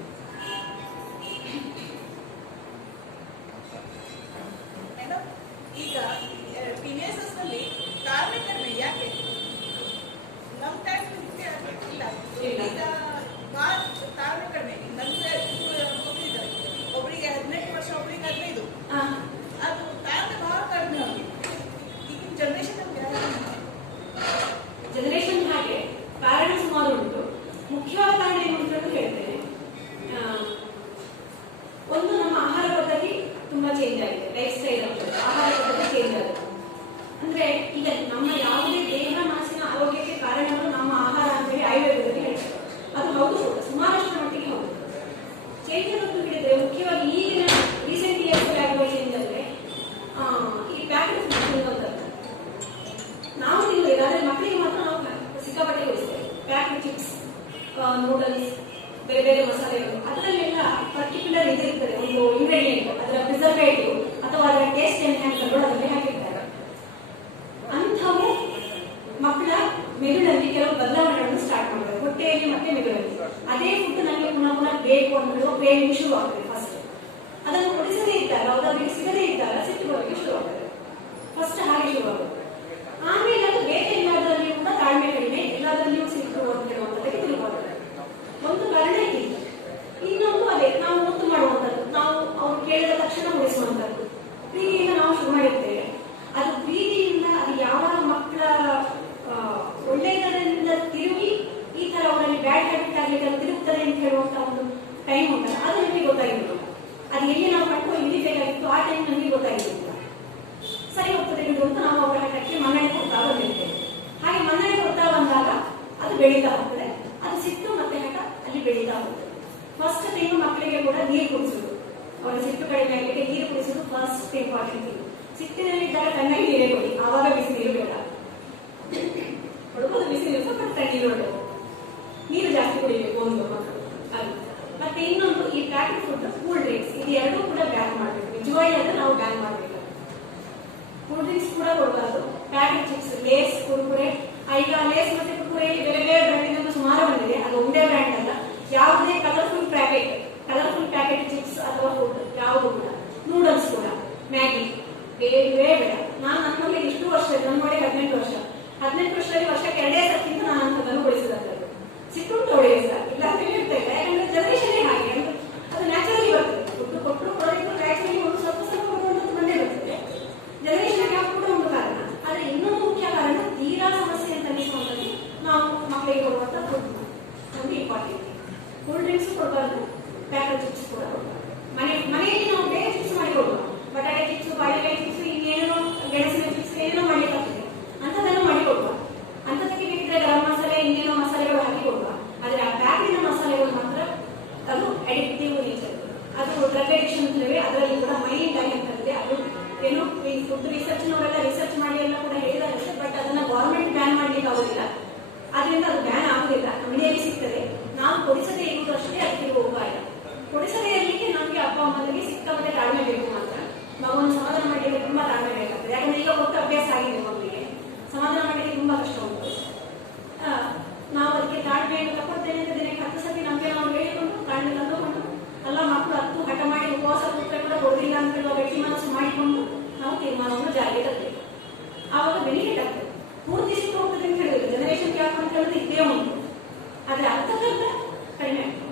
ಮೇಡಮ್, ಈಗ ಟೀನೇಜರ್ಸ್ ನಲ್ಲಿ ತಾಳ್ಮೆ ಕಡಿಮೆ ಯಾಕೆ? ನಮ್ಮ ಟೈಮ್ ಇಲ್ಲ. ಈಗ ಭಾಳ ತಾಳ್ಮೆ ಕಡಿಮೆ. ನಮ್ಗೆ ಒಬ್ಬರಿದ್ದಾರೆ, ಒಬ್ಬರಿಗೆ 18 ವರ್ಷ, ಒಬ್ಬರಿಗೆ 15. ಅದು ತಾಳ್ಮೆ ಭಾಳ ಕಡಿಮೆ ಆಗಿದೆ ಈಗಿನ ಜನರೇಷನ್. ಜನರೇಷನ್ ಹಾಗೆ ಕಾರಣ ಸುಮಾರು ಉಂಟು. ಮುಖ್ಯವಾದ ಕಾರಣ ಏನು ಅಂತ ಹೇಳ್ತೇನೆ. ಒಂದು, ನಮ್ಮ ಆಹಾರ ಪದ್ಧತಿ ತುಂಬಾ ಚೇಂಜ್ ಆಗಿದೆ. ಲೈಫ್ ಸ್ಟೈಲ್ ಆಹಾರ ಪದ್ಧತಿ ಚೇಂಜ್ ಆಗಿದೆ. ಅಂದ್ರೆ ಈಗ ನಮ್ಮ ಯಾವುದೇ ದೇಹ ಮನಸ್ಸಿನ ಆರೋಗ್ಯಕ್ಕೆ ಕಾರಣಗಳು ನಮ್ಮ ಆಹಾರ ಅಂತ ಹೇಳಿ ಆಯುರ್ವೇದದಲ್ಲಿ ಹೇಳ್ತಾರೆ. ಅದು ಹೌದು, ಸುಮಾರಷ್ಟು ಮಟ್ಟಿಗೆ ಹೌದು. ಚೇಂಜ್ ಅನ್ನೋದು ಹಿಡಿದ್ರೆ ಮುಖ್ಯವಾಗಿ ಈಗಿನ ರೀಸೆಂಟ್ ಇಯರ್ಸ್ ಆಗುವ ಚೇಂಜ್ ಅಂದ್ರೆ ಈ ಪ್ಯಾಕೆಟ್ ಫುಡ್ ತಿನ್ನುವಂಥದ್ದು ನಾವು ತಿನ್ನಲಿಲ್ಲ, ಆದ್ರೆ ಮಕ್ಕಳಿಗೆ ಮಾತ್ರ ನಾವು ಸಿಕ್ಕಾಪಟ್ಟೆ ಕೊಡಿಸ್ತೇವೆ. ಪ್ಯಾಕೆಟ್ ಚಿಪ್ಸ್, ನೂಡಲ್ಸ್, ಬೇರೆ ಬೇರೆ ಮಸಾಲೆಗಳು, ಅದರಲ್ಲೆಲ್ಲ ಪರ್ಟಿಕ್ಯುಲರ್ ಇದಿರ್ತದೆ, ಒಂದು ಇಂಗ್ರೀಡಿಯೆಂಟ್, ಅದರ ಪ್ರಿಸರ್ವೇಟಿವ್ ಅಥವಾ ಅದರ ಟೇಸ್ಟ್ ಎನ್ಹ್ಯಾನ್ಸರ್ಗಳು ಅದರಲ್ಲಿ ಹಾಕಿರ್ತಾರೆ. ಅಂಥವು ಮಕ್ಕಳ ಮೆದುಳಲ್ಲಿ ಕೆಲವು ಬದಲಾವಣೆಗಳನ್ನು ಸ್ಟಾರ್ಟ್ ಮಾಡ್ತಾರೆ, ಹೊಟ್ಟೆಯಲ್ಲಿ ಮತ್ತೆ ಮೆದುಳಲ್ಲಿ. ಅದೇ ಫುಡ್ ನನಗೆ ಪುನಃ ಪುನಃ ಬೇಕು ಅನ್ನೋದು ಕ್ರೇವಿಂಗ್ ಶುರು ಆಗ್ತದೆ. ಫಸ್ಟ್ ಅದನ್ನು ಕೊಡಿಸದೇ ಇದ್ದಾಗ, ಅವರಿಗೆ ಸಿಗದೇ ಇದ್ದಾಗ ಸಿಟ್ಟು ಬರೋಕ್ಕೆ ಶುರು ಆಗ್ತದೆ. ಫಸ್ಟ್ ಹಾಗೆ ಶುರು ಆಗುತ್ತೆ. ಆಮೇಲೆ ಅದು ಬೇರೆ ಎಲ್ಲದರಲ್ಲಿಯೂ ಕೂಡ ತಾಳ್ಮೆ ಕಡಿಮೆ, ಎಲ್ಲದರಲ್ಲಿಯೂ ಸಿಟ್ಟು ಅಂತ ಹೇಳುವಂಥದ್ದಕ್ಕೆ ತಿರುಗುತ್ತದೆ. ಒಂದು ಕಾರಣ ಇದೆ. ಇನ್ನೊಂದು ಅದೇ ನಾವು ಮುದ್ದು ಮಾಡುವಂಥದ್ದು, ನಾವು ಅವ್ರು ಕೇಳಿದ ತಕ್ಷಣ ಉಳಿಸುವಂಥದ್ದು. ಪ್ರೀತಿಯಿಂದ ನಾವು ಶುರು ಮಾಡಿರ್ತೇವೆ. ಅದು ಪ್ರೀತಿಯಿಂದ ಅದು ಯಾವಾಗ ಮಕ್ಕಳ ಒಳ್ಳೆಯದರಿಂದ ತಿರುಗಿ ಈ ತರ ಅವರಲ್ಲಿ ಬ್ಯಾಡ್ ಹ್ಯಾಬಿಟ್ ಆಗ್ಲಿಕ್ಕೆ ಅದು ತಿರುಗ್ತದೆ ಅಂತ ಹೇಳುವಂತ ಒಂದು ಟೈಮ್ ಉಂಟಲ್ಲ, ಅದು ನಮಗೆ ಗೊತ್ತಾಗಿಲ್ಲ. ಅದು ಎಲ್ಲಿ ನಾವು ಕಟ್ಟು ಇಳಿಬೇಕಾಗಿತ್ತು ಆ ಟೈಮ್ ನಮಗೆ ಗೊತ್ತಾಗಿಲ್ಲ. ಸರಿ ಹೋಗ್ತದೆ ಇದು ಅಂತ ನಾವು ಅವರ ಹಠಕ್ಕೆ ಮನ್ನಣೆ ಕೊಡ್ತಾ ಬಂದಿರ್ತೇವೆ. ಹಾಗೆ ಮನ್ನಣೆ ಕೊಡ್ತಾ ಬಂದಾಗ ಅದು ಬೆಳೀತಾ ಹೋಗ್ತದೆ. ಅದು ಸಿಟ್ಟು ಮತ್ತೆ ಹಠ ಅಲ್ಲಿ ಬೆಳೀತಾ ಹೋಗ್ತದೆ. ಫಸ್ಟ್ ತಿಂಗಳು ಮಕ್ಕಳಿಗೆ ಕೂಡ ನೀರು ಕುಡಿಸುದು, ಅವರ ಸಿಟ್ಟು ಕಡಿಮೆ ಆಗಲಿಕ್ಕೆ ನೀರು ಕುಡಿಸುದು ಫಸ್ಟ್ ಇಂಪಾರ್ಟೆಂಟ್ ಥಿಂಗ್. ಸಿಟ್ಟಿನಲ್ಲಿದ್ದಾಗ ತಣ್ಣಗೆ ನೀರೇ ಕೊಡಿ, ಆವಾಗ ಬಿಸಿ ನೀರು ಬೇಡ. ಹುಡುಗರು ಬಿಸಿ ನೀರು ಸ್ವಲ್ಪ ತಣ್ಣೀರು ಒಳ್ಳೆಯದು, ನೀರು ಜಾಸ್ತಿ ಕುಡಿಬೇಕು ಒಂದು ಮಕ್ಕಳು. ಅದು ಮತ್ತೆ ಇನ್ನೊಂದು, ಈ ಪ್ಯಾಕೆಟ್ ಫುಡ್, ಕೂಲ್ ಡ್ರಿಂಕ್ಸ್, ಇದು ಎರಡೂ ಕೂಡ ಬ್ಯಾನ್ ಮಾಡಬೇಕು. ನಿಜವಾಗಿ ಅದನ್ನು ನಾವು ಬ್ಯಾನ್ ಮಾಡಬೇಕು. ಕೂಲ್ ಡ್ರಿಂಕ್ಸ್ ಕೂಡ ಕೊಡಬಾರ್ದು. ಪ್ಯಾಕೆಟ್ ಚಿಪ್ಸ್, ಲೇಸ್, ಕುರ್ಕುರೆ, ಈಗ ಲೇಸ್ ಮತ್ತೆ ಕುರ್ಕುರೆ ಬೇರೆ ಬೇರೆ ಬ್ರ್ಯಾಂಡಿನ ಸುಮಾರು ಬಂದಿದೆ. ಅದು ಒಂದೇ ಬ್ರ್ಯಾಂಡ್ ಅಲ್ಲ, ಯಾವುದೇ ಕಲರ್ಫುಲ್ ಪ್ಯಾಕೆಟ್ ಚಿಪ್ಸ್ ಅಥವಾ ಫುಡ್ ಯಾವುದು ಕೂಡ, ನೂಡಲ್ಸ್ ಕೂಡ, ಮ್ಯಾಗಿ ಬೇಡವೇ ಬೇಡ. ನಾನು ನನ್ನ ಮಗಳಿಗೆ ಇಷ್ಟು ವರ್ಷ, ನನ್ನ ಮಗಳಿಗೆ 18 ವರ್ಷದಲ್ಲಿ ವರ್ಷಕ್ಕೆ 2 ಸರ್ಕಿಂತ ನಾನು ಅಂಥದ್ದನ್ನು ಕೊಡಿಸಿದಂಥದ್ದು. ಸಿಟ್ಟುಂಟು ಅವಳಿಗೆ ಸರ್, ಇಲ್ಲ ಅಂತ ಹೇಳ್ತಾ ಇಲ್ಲ. ಯಾಕಂದ್ರೆ ಜನರೇಷನ್ನೇ ಹಾಗೆ, ಅಂದ್ರೆ ಅದು ನ್ಯಾಚುರಲಿ ಬರ್ತದೆ. ದುಡ್ಡು ಕೊಟ್ಟರು ಕೊಡೋದಕ್ಕೆ ನ್ಯಾಚುರಲಿ ಒಂದು ಸ್ವಲ್ಪ ಕೊಡುವಂಥದ್ದು ಬಂದೇ ಬರ್ತದೆ. ಜನರೇಷನ್ ಗ್ಯಾಪ್ ಕೂಡ ಒಂದು ಕಾರಣ. ಆದ್ರೆ ಇನ್ನೊಂದು ಮುಖ್ಯ ಕಾರಣ, ತೀರಾ ಸಮಸ್ಯೆ ಅಂತ ಅನಿಸುವಂಥದ್ದು ನಾವು ಮಕ್ಕಳಿಗೆ ಕೊಡುವಂಥ ಫುಡ್ ನಮಗೆ ಇಂಪಾರ್ಟೆಂಟ್. ಕೂಲ್ ಡ್ರಿಂಕ್ಸ್ ಕೊಡಬಾರ್ದು, ಪ್ಯಾಕೆಟ್ ಚಿಪ್ಸ್ ಕೂಡ ಕೊಡಬಾರ್ದು. ಮನೆಯಲ್ಲಿ ನಾವು ಬೇರೆ ಚಿಪ್ಸ್ ಮಾಡಿ ಕೊಡುವ, ಬಟಾಟೆ ಚಿಪ್ಸ್, ಬಾಳೆಕಾಯಿ ಚಿಪ್ಸ್, ಇನ್ನೇನೋ ಗೆಣಸಿನ ಚಿಪ್ಸ್ ಏನೇನೋ ಮಾಡಲಿಕ್ಕಾಗ್ತದೆ, ಅಂಥದ್ದನ್ನು ಮಾಡಿ ಕೊಡುವ. ಅಂಥದಕ್ಕೆ ಬೇಕಿದ್ರೆ ಗರಂ ಮಸಾಲೆ, ಇನ್ನೇನೋ ಮಸಾಲೆಗಳು ಹಾಕಿ ಕೊಡುವ. ಆದ್ರೆ ಆ ಪ್ಯಾಕಿನ ಮಸಾಲೆಗಳು ಮಾತ್ರ ಅದು ಅಡಿಕ್ಟಿವ್ ನೇಚರ್, ಅದು ಡ್ರಗ್ ಅಡಿಕ್ಷನ್ ಅಂತೇಳಿ ಅದರಲ್ಲಿ ಕೂಡ ಮೈಂಡ್ ಆಗಿ ಅಂತಂದ್ರೆ ಅದು ಏನು ಈ ಫುಡ್ ರಿಸರ್ಚ್ನವರೆಲ್ಲ ರಿಸರ್ಚ್ ಮಾಡಿ ಎಲ್ಲ ಕೂಡ ಹೇಳಿದಾರಷ್ಟೇ. ಬಟ್ ಅದನ್ನ ಗವರ್ಮೆಂಟ್ ಬ್ಯಾನ್ ಮಾಡ್ಲಿಕ್ಕೆ ಆಗುದಿಲ್ಲ, ಆದ್ರಿಂದ ಅದು ಬ್ಯಾನ್ ಆಗುದಿಲ್ಲ, ಅಂಗಡಿಯಲ್ಲಿ ಸಿಗ್ತದೆ. ನಾವು ಕೊಡಿಸದೇ ಇರುವುದು ಅಷ್ಟೇ ಅದಕ್ಕೆ ಉಪಾಯ. ಕೊಡಿಸದೇ ಇರಲಿಕ್ಕೆ ನಮಗೆ ಅಪ್ಪ ಅಮ್ಮನಿಗೆ ಸಿಕ್ಕಾಪಟ್ಟೆ ತಾಳ್ಮೆ ಬೇಕು ಮಾತ್ರ. ಮಗುವನ್ನು ಸಮಾಧಾನ ಮಾಡಲಿಕ್ಕೆ ತುಂಬಾ ತಾಳ್ಮೆ ಬೇಕಾಗ್ತದೆ. ಯಾಕಂದ್ರೆ ಈಗ ಕೊಟ್ಟು ಅಭ್ಯಾಸ ಆಗಿದೆ ಮಗುವಿಗೆ, ಸಮಾಧಾನ ಮಾಡಲಿಕ್ಕೆ ತುಂಬಾ ಕಷ್ಟ ಉಂಟು. ನಾವು ಅದಕ್ಕೆ ತಾಳ್ಮೆಯನ್ನು ತಗೊಳ್ತೇನೆ ಅಂತ ದಿನಕ್ಕೆ 10 ಸತಿ ನಮಗೆ ನಾವು ಹೇಳಿಕೊಂಡು ತಾಳ್ಮೆ ತಂದುಕೊಂಡು, ಅಲ್ಲ ಮಕ್ಕಳು 10 ಹಠ ಮಾಡಿ ಉಪವಾಸ ಕೂತ್ರೆ ಕೂಡ ಕೊಡುದಿಲ್ಲ ಅಂತ ಹೇಳುವ ಗಟ್ಟಿ ಮನಸ್ಸು ಮಾಡಿಕೊಂಡು ನಾವು ತೀರ್ಮಾನವನ್ನು ಜಾರಿಗೆ ತರಬೇಕು. ಆವಾಗ ಬೆನಿಫಿಟ್ ಆಗ್ತದೆ. ಪೂರ್ತಿ ಸಿಟ್ಟು ಹೋಗ್ತದೆ ಅಂತ ಹೇಳಿದ್ರೆ ಜನರೇಷನ್ ಗ್ಯಾಪ್ ಅಂತ ಹೇಳೋದು ಇದ್ದೇ ಉಂಟು, ಆದ್ರೆ ಅರ್ಥಕ್ಕಿಂತ ಕಡಿಮೆ ಆಗ್ತದೆ.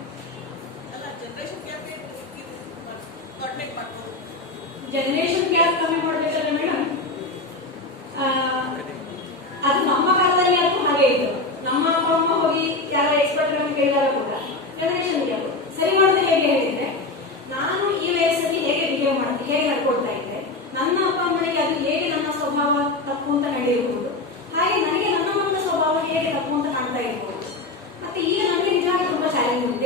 ಜನರೇಷನ್ ಗ್ಯಾಪ್ ಕಮ್ಮಿ ಮಾಡ್ಬೇಕಲ್ಲ ಮೇಡಮ್, ಅದು ನಮ್ಮ ಕಾಲದಲ್ಲಿ ಅದು ಹಾಗೆ ಇತ್ತು. ನಮ್ಮ ಅಪ್ಪ ಅಮ್ಮ ಹೋಗಿ ಯಾರ ಎಕ್ಸ್ಪರ್ಟ್ಗಳನ್ನು ಕೇಳಿದಾಗ ಕೂಡ ಜನರೇಷನ್ ಗ್ಯಾಪ್ ಸರಿ ಮಾಡೋದು ಹೇಗೆ ಹೇಳಿದ್ರೆ, ನಾನು ಈ ವಯಸ್ಸಲ್ಲಿ ಹೇಗೆ ಬಿಹೇವ್ ಮಾಡ್ತೀನಿ, ಹೇಗೆ ನಡ್ಕೊಳ್ತಾ ಇದ್ದೆ, ನನ್ನ ಅಪ್ಪ ಅಮ್ಮನಿಗೆ ಅದು ಹೇಗೆ ನನ್ನ ಸ್ವಭಾವ ತಪ್ಪು ಅಂತ ನಡೆಯಬಹುದು, ಹಾಗೆ ನನಗೆ ನನ್ನ ಮಕ್ಕಳ ಸ್ವಭಾವ ಹೇಗೆ ತಪ್ಪು ಅಂತ ಕಾಣ್ತಾ ಇರ್ಬೋದು. ಮತ್ತೆ ಈಗ ನನಗೆ ನಿಜವಾಗಿ ತುಂಬಾ ಚಾಲೆಂಜ್ ಇದೆ.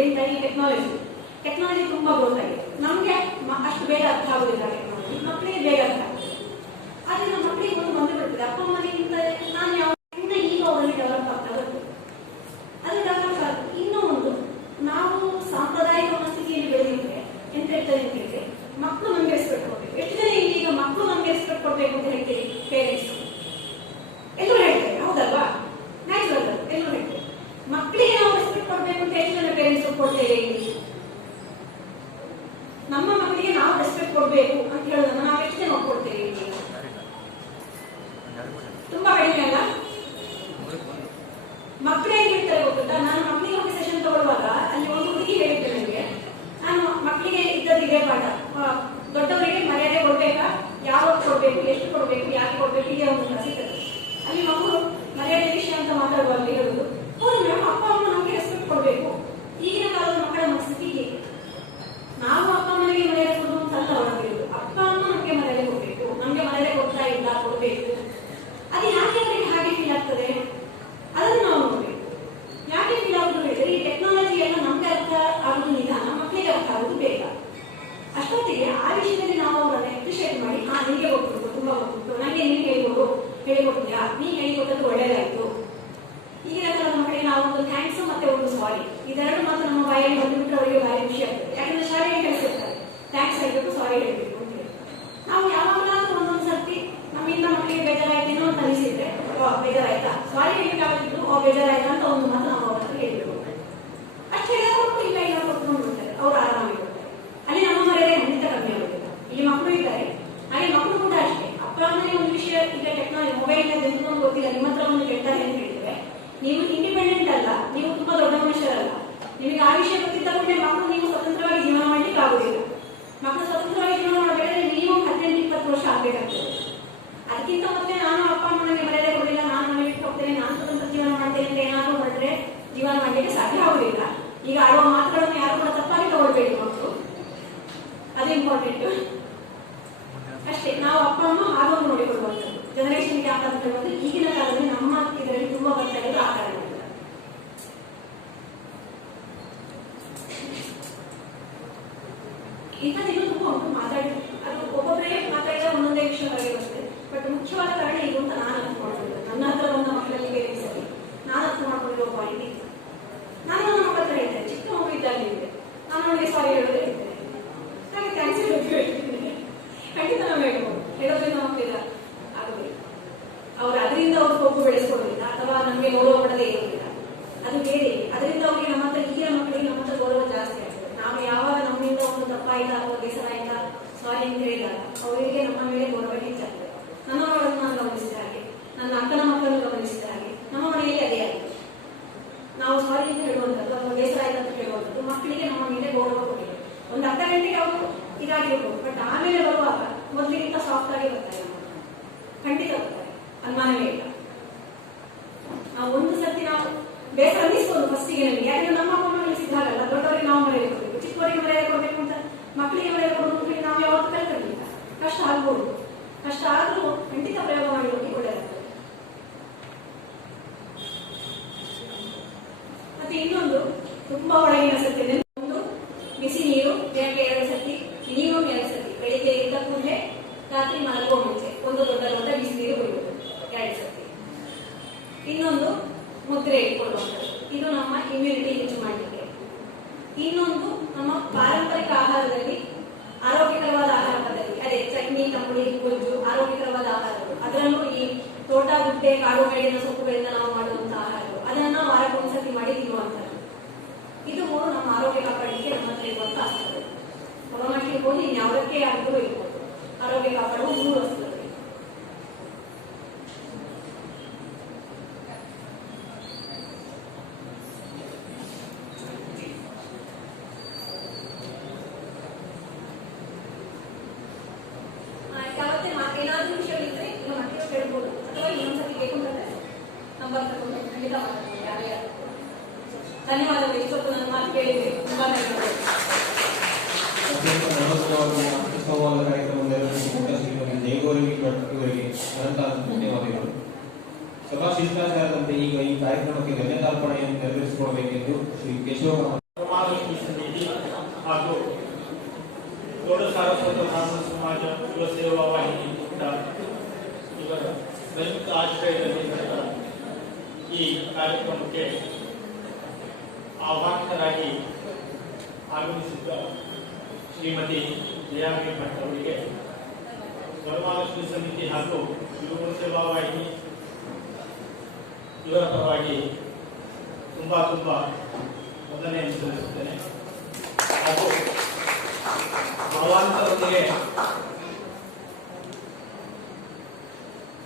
ಕೊಡ್ತೇವೆ ಇಲ್ಲಿ. ನಮ್ಮ ಮಕ್ಕಳಿಗೆ ನಾವು ರೆಸ್ಪೆಕ್ಟ್ ಕೊಡ್ಬೇಕು ಅಂತ ಹೇಳೋದನ್ನ ನಾವು ಎಷ್ಟು ಜನ ಒಪ್ಕೊಡ್ತೇವೆ ಇಲ್ಲಿ? ತುಂಬಾ ಕಡಿಮೆ ಅಲ್ಲ? ಮಕ್ಕಳು ಹೇಗಿರ್ತಾರೆ ಗೊತ್ತಾ? ನಾನು ಮಕ್ಕಳಿಗೆ ಹೋಗಿ ಸೆಷನ್ ತಗೊಳ್ಳುವಾಗ ಅಲ್ಲಿ ಒಂದು ಹುಡುಗಿ ಹೇಳಿದ್ದೆ ನನಗೆ, ನಾನು ಮಕ್ಕಳಿಗೆ ಇದ್ದದ್ದು ಇದೇ ಪಾಠ, ದೊಡ್ಡವರಿಗೆ ಮರ್ಯಾದೆ ಕೊಡ್ಬೇಕಾ, ಯಾವಾಗ ಕೊಡ್ಬೇಕು, ಎಷ್ಟು ಕೊಡ್ಬೇಕು, ಯಾಕೆ ಕೊಡ್ಬೇಕು, ಇದೇ ಒಂದು ಸಿಗ್ತದೆ. ಅಲ್ಲಿ ಮಕ್ಕಳು ಮರ್ಯಾದೆ ವಿಷಯ ಅಂತ ಮಾತಾಡುವಾಗ ಹೇಳುದು, ಹೌದು ಮ್ಯಾಮ್, ಅಪ್ಪ ಅಮ್ಮ ನಮಗೆ ರೆಸ್ಪೆಕ್ಟ್ ಕೊಡ್ಬೇಕು. ಈಗಿನ ಕಾಲದ ಮಕ್ಕಳ ಮನಸ್ಥಿತಿ ಹೀಗೆ. ನಾವು ಅಪ್ಪ ಅಮ್ಮನಿಗೆ ಮರ್ಯಾದೆ ಕೊಡುವುದು ಅಂತಲ್ಲ ಅವರಾಗಿರೋದು, ಅಪ್ಪ ಅಮ್ಮ ನಮಗೆ ಮರ್ಯಾದೆ ಕೊಡ್ಬೇಕು, ನಮ್ಗೆ ಮರ್ಯಾದೆ ಕೊಡ್ತಾ ಇಲ್ಲ, ಕೊಡ್ಬೇಕು. ಅದು ಯಾಕೆ ಅವರಿಗೆ ಹಾಗೆ ಫೀಲ್ ಆಗ್ತದೆ ಅದನ್ನು ನಾವು ನೋಡ್ಬೇಕು. ಯಾಕೆ ಫೀಲ್ ಆಗುದು ಹೇಳಿದ್ರೆ, ಈ ಟೆಕ್ನಾಲಜಿ ಎಲ್ಲ ನಮ್ಗೆ ಅರ್ಥ ಆಗುದು ನಿಧಾನ, ಮಕ್ಕಳಿಗೆ ಅರ್ಥ ಆಗುದು ಬೇಗ. ಅಷ್ಟೊತ್ತಿಗೆ ಆ ವಿಷಯದಲ್ಲಿ ನಾವು ಅವರನ್ನ ಅಪ್ರಿಶಿಯೇಟ್ ಮಾಡಿ, ನಿಮಗೆ ಗೊತ್ತು, ತುಂಬಾ ಗೊತ್ತು, ನನಗೆ ನೀನು ಹೇಳಿಕೊಡ್ತೀಯಾ, ನೀನ್ ಹೇಳಿಕೊಟ್ಟದ್ದು ಒಳ್ಳೇದಾಯ್ತು. ಈಗಿನ ಕಾಲದ ಮಕ್ಕಳಿಗೆ ನಾವು ಒಂದು ಥ್ಯಾಂಕ್ಸ್ ಮತ್ತೆ ಒಂದು ಸಾರಿ, ಇದೆರಡು ಮಾತ್ರ ನಮ್ಮ ಬಾಯಲ್ಲಿ ಬಂದುಬಿಟ್ರೆ ಅವರಿಗೆ ಭಾರಿ ಖುಷಿ ಆಗ್ತದೆ. ಯಾಕಂದ್ರೆ ಶಾಲೆಗೆ ಕಳಿಸಿರ್ತಾರೆ, ಥ್ಯಾಂಕ್ಸ್ ಹೇಳ್ಬೇಕು, ಸಾರಿ ಹೇಳ್ಬೇಕು ಅಂತ ಹೇಳಿ. ನಾವು ಯಾವಾಗಲಾದ್ರೂ ಒಂದೊಂದು ಸರ್ತಿ ನಮ್ಮಿಂದ ಮಕ್ಕಳಿಗೆ ಬೇಜಾರಾಯ್ತೇನೋ ಅಂತ ಅನಿಸಿದ್ರೆ, ಬೇಜಾರಾಯ್ತಾ, ಸಾರಿ ಹೇಳ್ಬೇಕಾಗಿದ್ದು, ಬೇಜಾರಾಯ್ತಾ ಅಂತ ಒಂದು ಮಾತು ನಾವು ಅವ್ರ ಹತ್ರ ಹೇಳ್ಬೇಕು. ಅಷ್ಟು ಹೇಳೋದು ಇಲ್ಲ ಇಲ್ಲ ಕೊಟ್ಕೊಂಡು ಬಿಡ್ತಾರೆ, ಅವ್ರು ಆರಾಮಾಗಿರ್ತಾರೆ. ಅಲ್ಲಿ ನಮ್ಮ ಮರ್ಯಾದೆ ಖಂಡಿತ ಕಮ್ಮಿ ಆಗುದಿಲ್ಲ. ಇಲ್ಲಿ ಮಕ್ಕಳು ಇದ್ದಾರೆ, ಹಾಗೆ ಮಕ್ಕಳು ಕೂಡ ಅಷ್ಟೇ. ಅಪ್ಪ ಅಮ್ಮನಿಗೆ ಒಂದು ವಿಷಯ, ಈಗ ಟೆಕ್ನಾಲಜಿ ಮೊಬೈಲ್ ಒಂದು ಗೊತ್ತಿಲ್ಲ, ನಿಮ್ಮ ಹತ್ರ ಒಂದು ಕೆಟ್ಟರೆ ಅಂತ ಹೇಳಿದ್ರೆ, ನೀವು ಇಂಡಿಪೆಂಡೆಂಟ್ ಅಲ್ಲ, ನೀವು ತುಂಬಾ ದೊಡ್ಡ ಮನುಷ್ಯರಲ್ಲ, ನಿಮಗೆ ಆ ವಿಷಯ ಗೊತ್ತಿದ್ದ ಕೂಡಲೇ ಮಕ್ಕಳು ನೀವು ಸ್ವತಂತ್ರವಾಗಿ ಜೀವನ ಮಾಡ್ಲಿಕ್ಕೆ ಆಗುದಿಲ್ಲ. ಮಕ್ಕಳು ಸ್ವತಂತ್ರವಾಗಿ ಜೀವನ ಮಾಡಬೇಕಾದ್ರೆ ಮಿನಿಮಮ್ 18-20 ವರ್ಷ ಆಗ್ಬೇಕಾಗ್ತದೆ. ಅದಕ್ಕಿಂತ ಮೊದಲೇ ನಾನು ಅಪ್ಪ ಅಮ್ಮನಿಗೆ ಮರ್ಯಾದೆ ಕೊಡಲಿಲ್ಲ, ನಾನು ಮನೆಗೆ ಹೋಗ್ತೇನೆ, ನಾನು ಸ್ವತಂತ್ರ ಜೀವನ ಮಾಡ್ತೇನೆ ಅಂತ ಏನಾದರೂ ಹೊರಟ್ರೆ ಜೀವನ ಮಾಡಲಿಕ್ಕೆ ಸಾಧ್ಯ ಆಗುದಿಲ್ಲ. ಈಗ ಆಡುವ ಮಾತುಗಳನ್ನು ಯಾರು ಕೂಡ ತಪ್ಪಾಗಿ ತಗೊಳ್ಬೇಡಿ ಮಕ್ಕಳು, ಅದು ಇಂಪಾರ್ಟೆಂಟ್ ಅಷ್ಟೇ. ನಾವು ಅಪ್ಪ ಅಮ್ಮ ಆಗೋದು ನೋಡಿಕೊಳ್ಳುವಂಥದ್ದು. ಜನರೇಷನ್ ಗ್ಯಾಪ್ ಅಂತ ಹೇಳೋದು ಈಗಿನ ಕಾಲದಲ್ಲಿ ನಮ್ಮ ಇದರಲ್ಲಿ ತುಂಬಾ ಬರ್ತಾ ಇರೋದು ಆ ಕಾರಣ. ಇಂಥದ್ದು ತುಂಬಾ ಉಂಟು, ಮಾತಾಡಿ ಅದು ಒಬ್ಬೊಬ್ಬರೇ ಮಾತಾಡಿದ್ರೆ ಒಂದೊಂದೇ ವಿಷಯ ಹೊರಗೆ ಬರ್ತದೆ. ಬಟ್ ಮುಖ್ಯವಾದ ಕಾರಣ ಇದು ಅಂತ ನಾನು ಅರ್ಥ ಮಾಡ್ಕೊಂಡಿದ್ದೆ. ನನ್ನ ಹತ್ರ ಬಂದ ಮಕ್ಕಳಲ್ಲಿ ಬೇರೆ ಸರಿ ನಾನು ಅರ್ಥ ಮಾಡ್ಕೊಂಡಿರೋ ಪಾಯಿಂಟ್ ಇದು. ನಾನು ನನ್ನ ಮಕ್ಕಳ ಹತ್ರ ಹೇಳ್ತೇನೆ, ಚಿಕ್ಕ ಮಗು ಇದ್ದಾಗ ಇದೆ, ನಾನು ಅವನಿಗೆ ಸಾರಿ ಹೇಳೋದೇ ಹೇಳ್ತೇನೆ, ಹಾಗೆ ಥ್ಯಾಂಕ್ಸ್ ಹೇಳ್ತೇನೆ. ಖಂಡಿತ ನಾವು ಹೇಳ್ಬೋದು, ಹೇಳೋದ್ರಿಂದ ಮಕ್ಕಳಿಲ್ಲ ಆಗುದಿಲ್ಲ. ಅವ್ರು ಅದರಿಂದ ಅವ್ರು ಕೊಬ್ಬು ಬೆಳೆಸ್ಕೊಳ್ಳೋದಿಲ್ಲ ಅಥವಾ ನಮಗೆ ಗೌರವ ಪಡದೇ ಇರೋದಿಲ್ಲ, ಅದು ಬೇರೆ. ಅದರಿಂದ ಅವ್ರಿಗೆ ನಮ್ಮ ಹತ್ರ ಈಗಿನ ಮಕ್ಕಳಿಗೆ ನಮ್ಮ ಹತ್ರ ಗೌರವ ಜಾಸ್ತಿ ಆಗ್ತದೆ. ನಾವು ಯಾವಾಗ ನಮ್ಮಿಂದ ಒಂದು ತಪ್ಪಾಯ್ತಾ ಅಥವಾ ಬೇಸರ ಆಯ್ತಾ ಸಾರಿ ಅಂತ ಹೇಳಿದಾಗ ಅವರಿಗೆ ನಮ್ಮ ಮೇಲೆ ಗೌರವ ಹೆಚ್ಚಾಗ್ತದೆ. ನನ್ನ ಮಗಳನ್ನು ನಾನು ಗಮನಿಸಿದ ಹಾಗೆ, ನನ್ನ ಅಕ್ಕನ ಮಕ್ಕಳನ್ನು ಗಮನಿಸಿದ ಹಾಗೆ ನಮ್ಮ ಮನೆಯಲ್ಲಿ ಅದೇ ಆಗಿದೆ. ನಾವು ಸಾರಿ ಅಂತ ಹೇಳುವಂಥದ್ದು ಅಥವಾ ಬೇಸರ ಆಯ್ತು ಅಂತ ಹೇಳುವಂಥದ್ದು ಮಕ್ಕಳಿಗೆ ನಮ್ಮ ಮೇಲೆ ಗೌರವ ಕೊಟ್ಟಿದೆ. ಒಂದು ಅರ್ಧ ಗಂಟೆಗೆ ಅವರು ಇದಾಗಿರ್ಬೋದು, ಬಟ್ ಆಮೇಲೆ ಬರುವಾಗ ಮೊದಲಿಗಿಂತ ಸಾಫ್ಟ್ ಆಗಿ ಬರ್ತಾರೆ, ಖಂಡಿತ ಬರ್ತಾರೆ, ಅನುಮಾನವೇ ಇಲ್ಲ. ನಾವು ಒಂದು ಸರ್ತಿ ನಾವು ಬೇಸರ ಅನ್ನಿಸ್ಬೋದು ಫಸ್ಟಿಗೆ ನಮಗೆ, ಯಾಕಂದ್ರೆ ನಮ್ಮ ಅಪ್ಪ ಮನೆಯಲ್ಲಿ ಸಿದ್ಧಾಗಲ್ಲ. ದೊಡ್ಡವರಿಗೆ ನಾವು ಮರ್ಯಾದೆ ಕೊಡಬೇಕು, ಚಿಕ್ಕವರಿಗೆ ಮರ್ಯಾದೆ ಕೊಡಬೇಕು ಅಂತ ಮಕ್ಕಳಿಗೆ ಮರ್ಯಾದೆ ಕೊಡೋದು ನಾವು ಯಾವತ್ತೂ ಕಲ್ತಿರ್ಲಿಲ್ಲ. ಕಷ್ಟ ಆಗ್ಬೋದು, ಕಷ್ಟ ಆದ್ರೂ ಖಂಡಿತ ಪ್ರಯೋಗ ಮಾಡಿ ಹೋಗಿ ಒಳ್ಳೆಯದಾಗ್ತದೆ. ಮತ್ತೆ ಇನ್ನೊಂದು ತುಂಬಾ ಒಳಗಿನ ಸತ್ಯ, ಒಂದು ಬಿಸಿ ನೀರು ದಿನಕ್ಕೆ 2 ಸತಿ, ಮಿನಿಮಮ್ 2 ಸತಿ, ಬೆಳಿಗ್ಗೆ ಎದ್ದ ಕೂಡಲೇ ರಾತ್ರಿ ಮಲಗುವ ಮುಂಚೆ ಒಂದು ದೊಡ್ಡ ಲೋಟ ಬಿಸಿ ನೀರು ಕುಡಿಯುವುದು 2 ಸತಿ. ಇನ್ನೊಂದು ಮುದ್ರೆ ಇಟ್ಕೊಳ್ಳುವಂಥದ್ದು, ಇದು ನಮ್ಮ ಇಮ್ಯುನಿಟಿ ಹೆಚ್ಚು ಮಾಡಲಿಕ್ಕೆ. ಇನ್ನೊಂದು ನಮ್ಮ ಪಾರಂಪರಿಕ ಆಹಾರದಲ್ಲಿ ಆರೋಗ್ಯಕರವಾದ ಆಹಾರ ಪದ್ಧತಿ, ಅದೇ ಚಟ್ನಿ, ತಂಬುಳಿ, ಗೊಜ್ಜು, ಆರೋಗ್ಯಕರವಾದ ಆಹಾರಗಳು. ಅದರಲ್ಲೂ ಈ ತೋಟ, ಗುಡ್ಡೆ, ಕಾಡು ಮೇಡಿನ ಸೊಪ್ಪುಗಳಿಂದ ನಾವು ಮಾಡುವಂತಹ ಆಹಾರಗಳು, ಅದನ್ನ ವಾರಕ್ಕೊಂದ್ಸತಿ ಮಾಡಿ ತಿನ್ನುವಂಥದ್ದು. ಇದು ನಮ್ಮ ಆರೋಗ್ಯ ಕಾಪಾಡಲಿಕ್ಕೆ ನಮ್ಮ ಹತ್ರ ಇರುವಂತಹ ಅಸ್ತ್ರಗಳು. ಕೊರೋನಾಕ್ಕೆ ಇರ್ಬೋದು, ಇನ್ಯಾವುದಕ್ಕೆ ಆದರೂ ಇರ್ಬೋದು, ಆರೋಗ್ಯ ಕಾಪಾಡುವ 3 ಅಸ್ತ್ರಗಳು. ಏನಾದ್ರೂ ವಿಷಯಗಳಿದ್ರೆ ನಿಮ್ಮ ಮಕ್ಕಳು ಕೇಳ್ಬೋದು, ಅಥವಾ ಇನ್ನೊಂದ್ಸತಿ ಬೇಕು ಅಂತಂದ್ರೆ ನಂಬರ್ ತಗೊಂಡು ಖಂಡಿತ ಮಾತಾಡ್ಬೋದು, ಯಾರೇ. ಧನ್ಯವಾದಗಳು. ಇಷ್ಟೊತ್ತು ನನ್ನ ಮಾತು ಕೇಳಿದ್ರಿ, ತುಂಬಾ ಧನ್ಯವಾದಗಳು. ಸಂವಾದ ಕಾರ್ಯಕ್ರಮದಲ್ಲಿ ಜೈಗೋರಿ ಭಟ್ ಇವರಿಗೆ ಅನಂತಾದ ಧನ್ಯವಾದಗಳು. ಸಭಾ ಶಿಷ್ಟಾಚಾರದಂತೆ ಈಗ ಈ ಕಾರ್ಯಕ್ರಮಕ್ಕೆ ಧನ್ಯತಾರ್ಪಣೆಯನ್ನು ನೆರವೇರಿಸಿಕೊಳ್ಳಬೇಕೆಂದು ಶ್ರೀ ಕೇಶವ ಸಮಿತಿ ಹಾಗೂ ಗೌಡ ಸಾರಸ್ವತ ಬ್ರಾಹ್ಮಣ ಸಮಾಜ ಯುವ ಸೇವಾ ವಾಹಿನಿ ಇವರ ಸಂಯುಕ್ತ ಆಶ್ರಯದಲ್ಲಿ ನಡೆದ ಈ ಕಾರ್ಯಕ್ರಮಕ್ಕೆ ಆಹ್ವಾನಿತರಾಗಿ ಆಗಮಿಸಿದ್ದ ಶ್ರೀಮತಿ ಜಯಾಮಿ ಭಟ್ ಅವರಿಗೆ ವರಮಹಾಲಕ್ಷ್ಮಿ ಸಮಿತಿ ಹಾಗೂ ಯುವ ಸೇವಾ ವಾಹಿನಿ ಇವರ ಪರವಾಗಿ ತುಂಬಾ ವಂದನೆಯನ್ನು ಸಲ್ಲಿಸುತ್ತೇನೆ.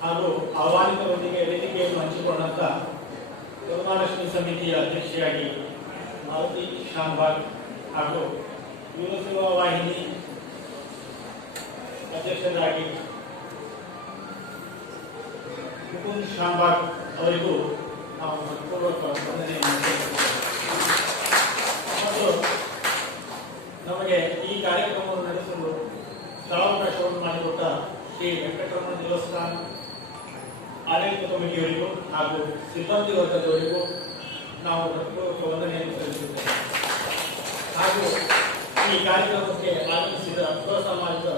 ಹಾಗೂ ಆಹ್ವಾನಿತರೊಂದಿಗೆ ವೇದಿಕೆಯನ್ನು ಹಂಚಿಕೊಂಡಂತ ವರಮಹಾಲಕ್ಷ್ಮಿ ಸಮಿತಿಯ ಅಧ್ಯಕ್ಷೆಯಾಗಿ ಮಾರುತಿ ಶಾಂಬಾಗ್ ಹಾಗೂ ಯುವಸೇವಾ ವಾಹಿನಿ ಅಧ್ಯಕ್ಷರಾಗಿ ಮುಕುಂದ್ ಶಾಂಬಾಗ್ ಅವರಿಗೂ ನಾವು ಹೃತ್ಪೂರ್ವಕ ವಂದನೆಯನ್ನು ಸಲ್ಲಿಸುತ್ತೇವೆ. ಮತ್ತು ನಮಗೆ ಈ ಕಾರ್ಯಕ್ರಮವನ್ನು ನಡೆಸಲು ಸ್ಥಳಾವಕಾಶವನ್ನು ಮಾಡಿಕೊಟ್ಟ ಶ್ರೀ ವೆಂಕಟರಮಣ ದೇವಸ್ಥಾನ ಆಡಳಿತ ಕಮಿಟಿಯವರಿಗೂ ಹಾಗೂ ಸಿಬ್ಬಂದಿ ವರ್ಗದವರಿಗೂ ನಾವು ಹೃತ್ಪೂರ್ವಕ ವಂದನೆಯನ್ನು ಸಲ್ಲಿಸುತ್ತೇವೆ. ಹಾಗೂ ಈ ಕಾರ್ಯಕ್ರಮಕ್ಕೆ ಆಗಮಿಸಿದ ಕುಲ ಸಮಾಜದ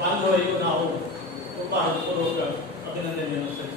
ಬಾಂಧವರಿಗೂ ನಾವು ತುಂಬಾ ಹೃತ್ಪೂರ್ವಕ ಅಭಿನಂದನೆಯನ್ನು ಸಲ್ಲಿಸುತ್ತೇವೆ.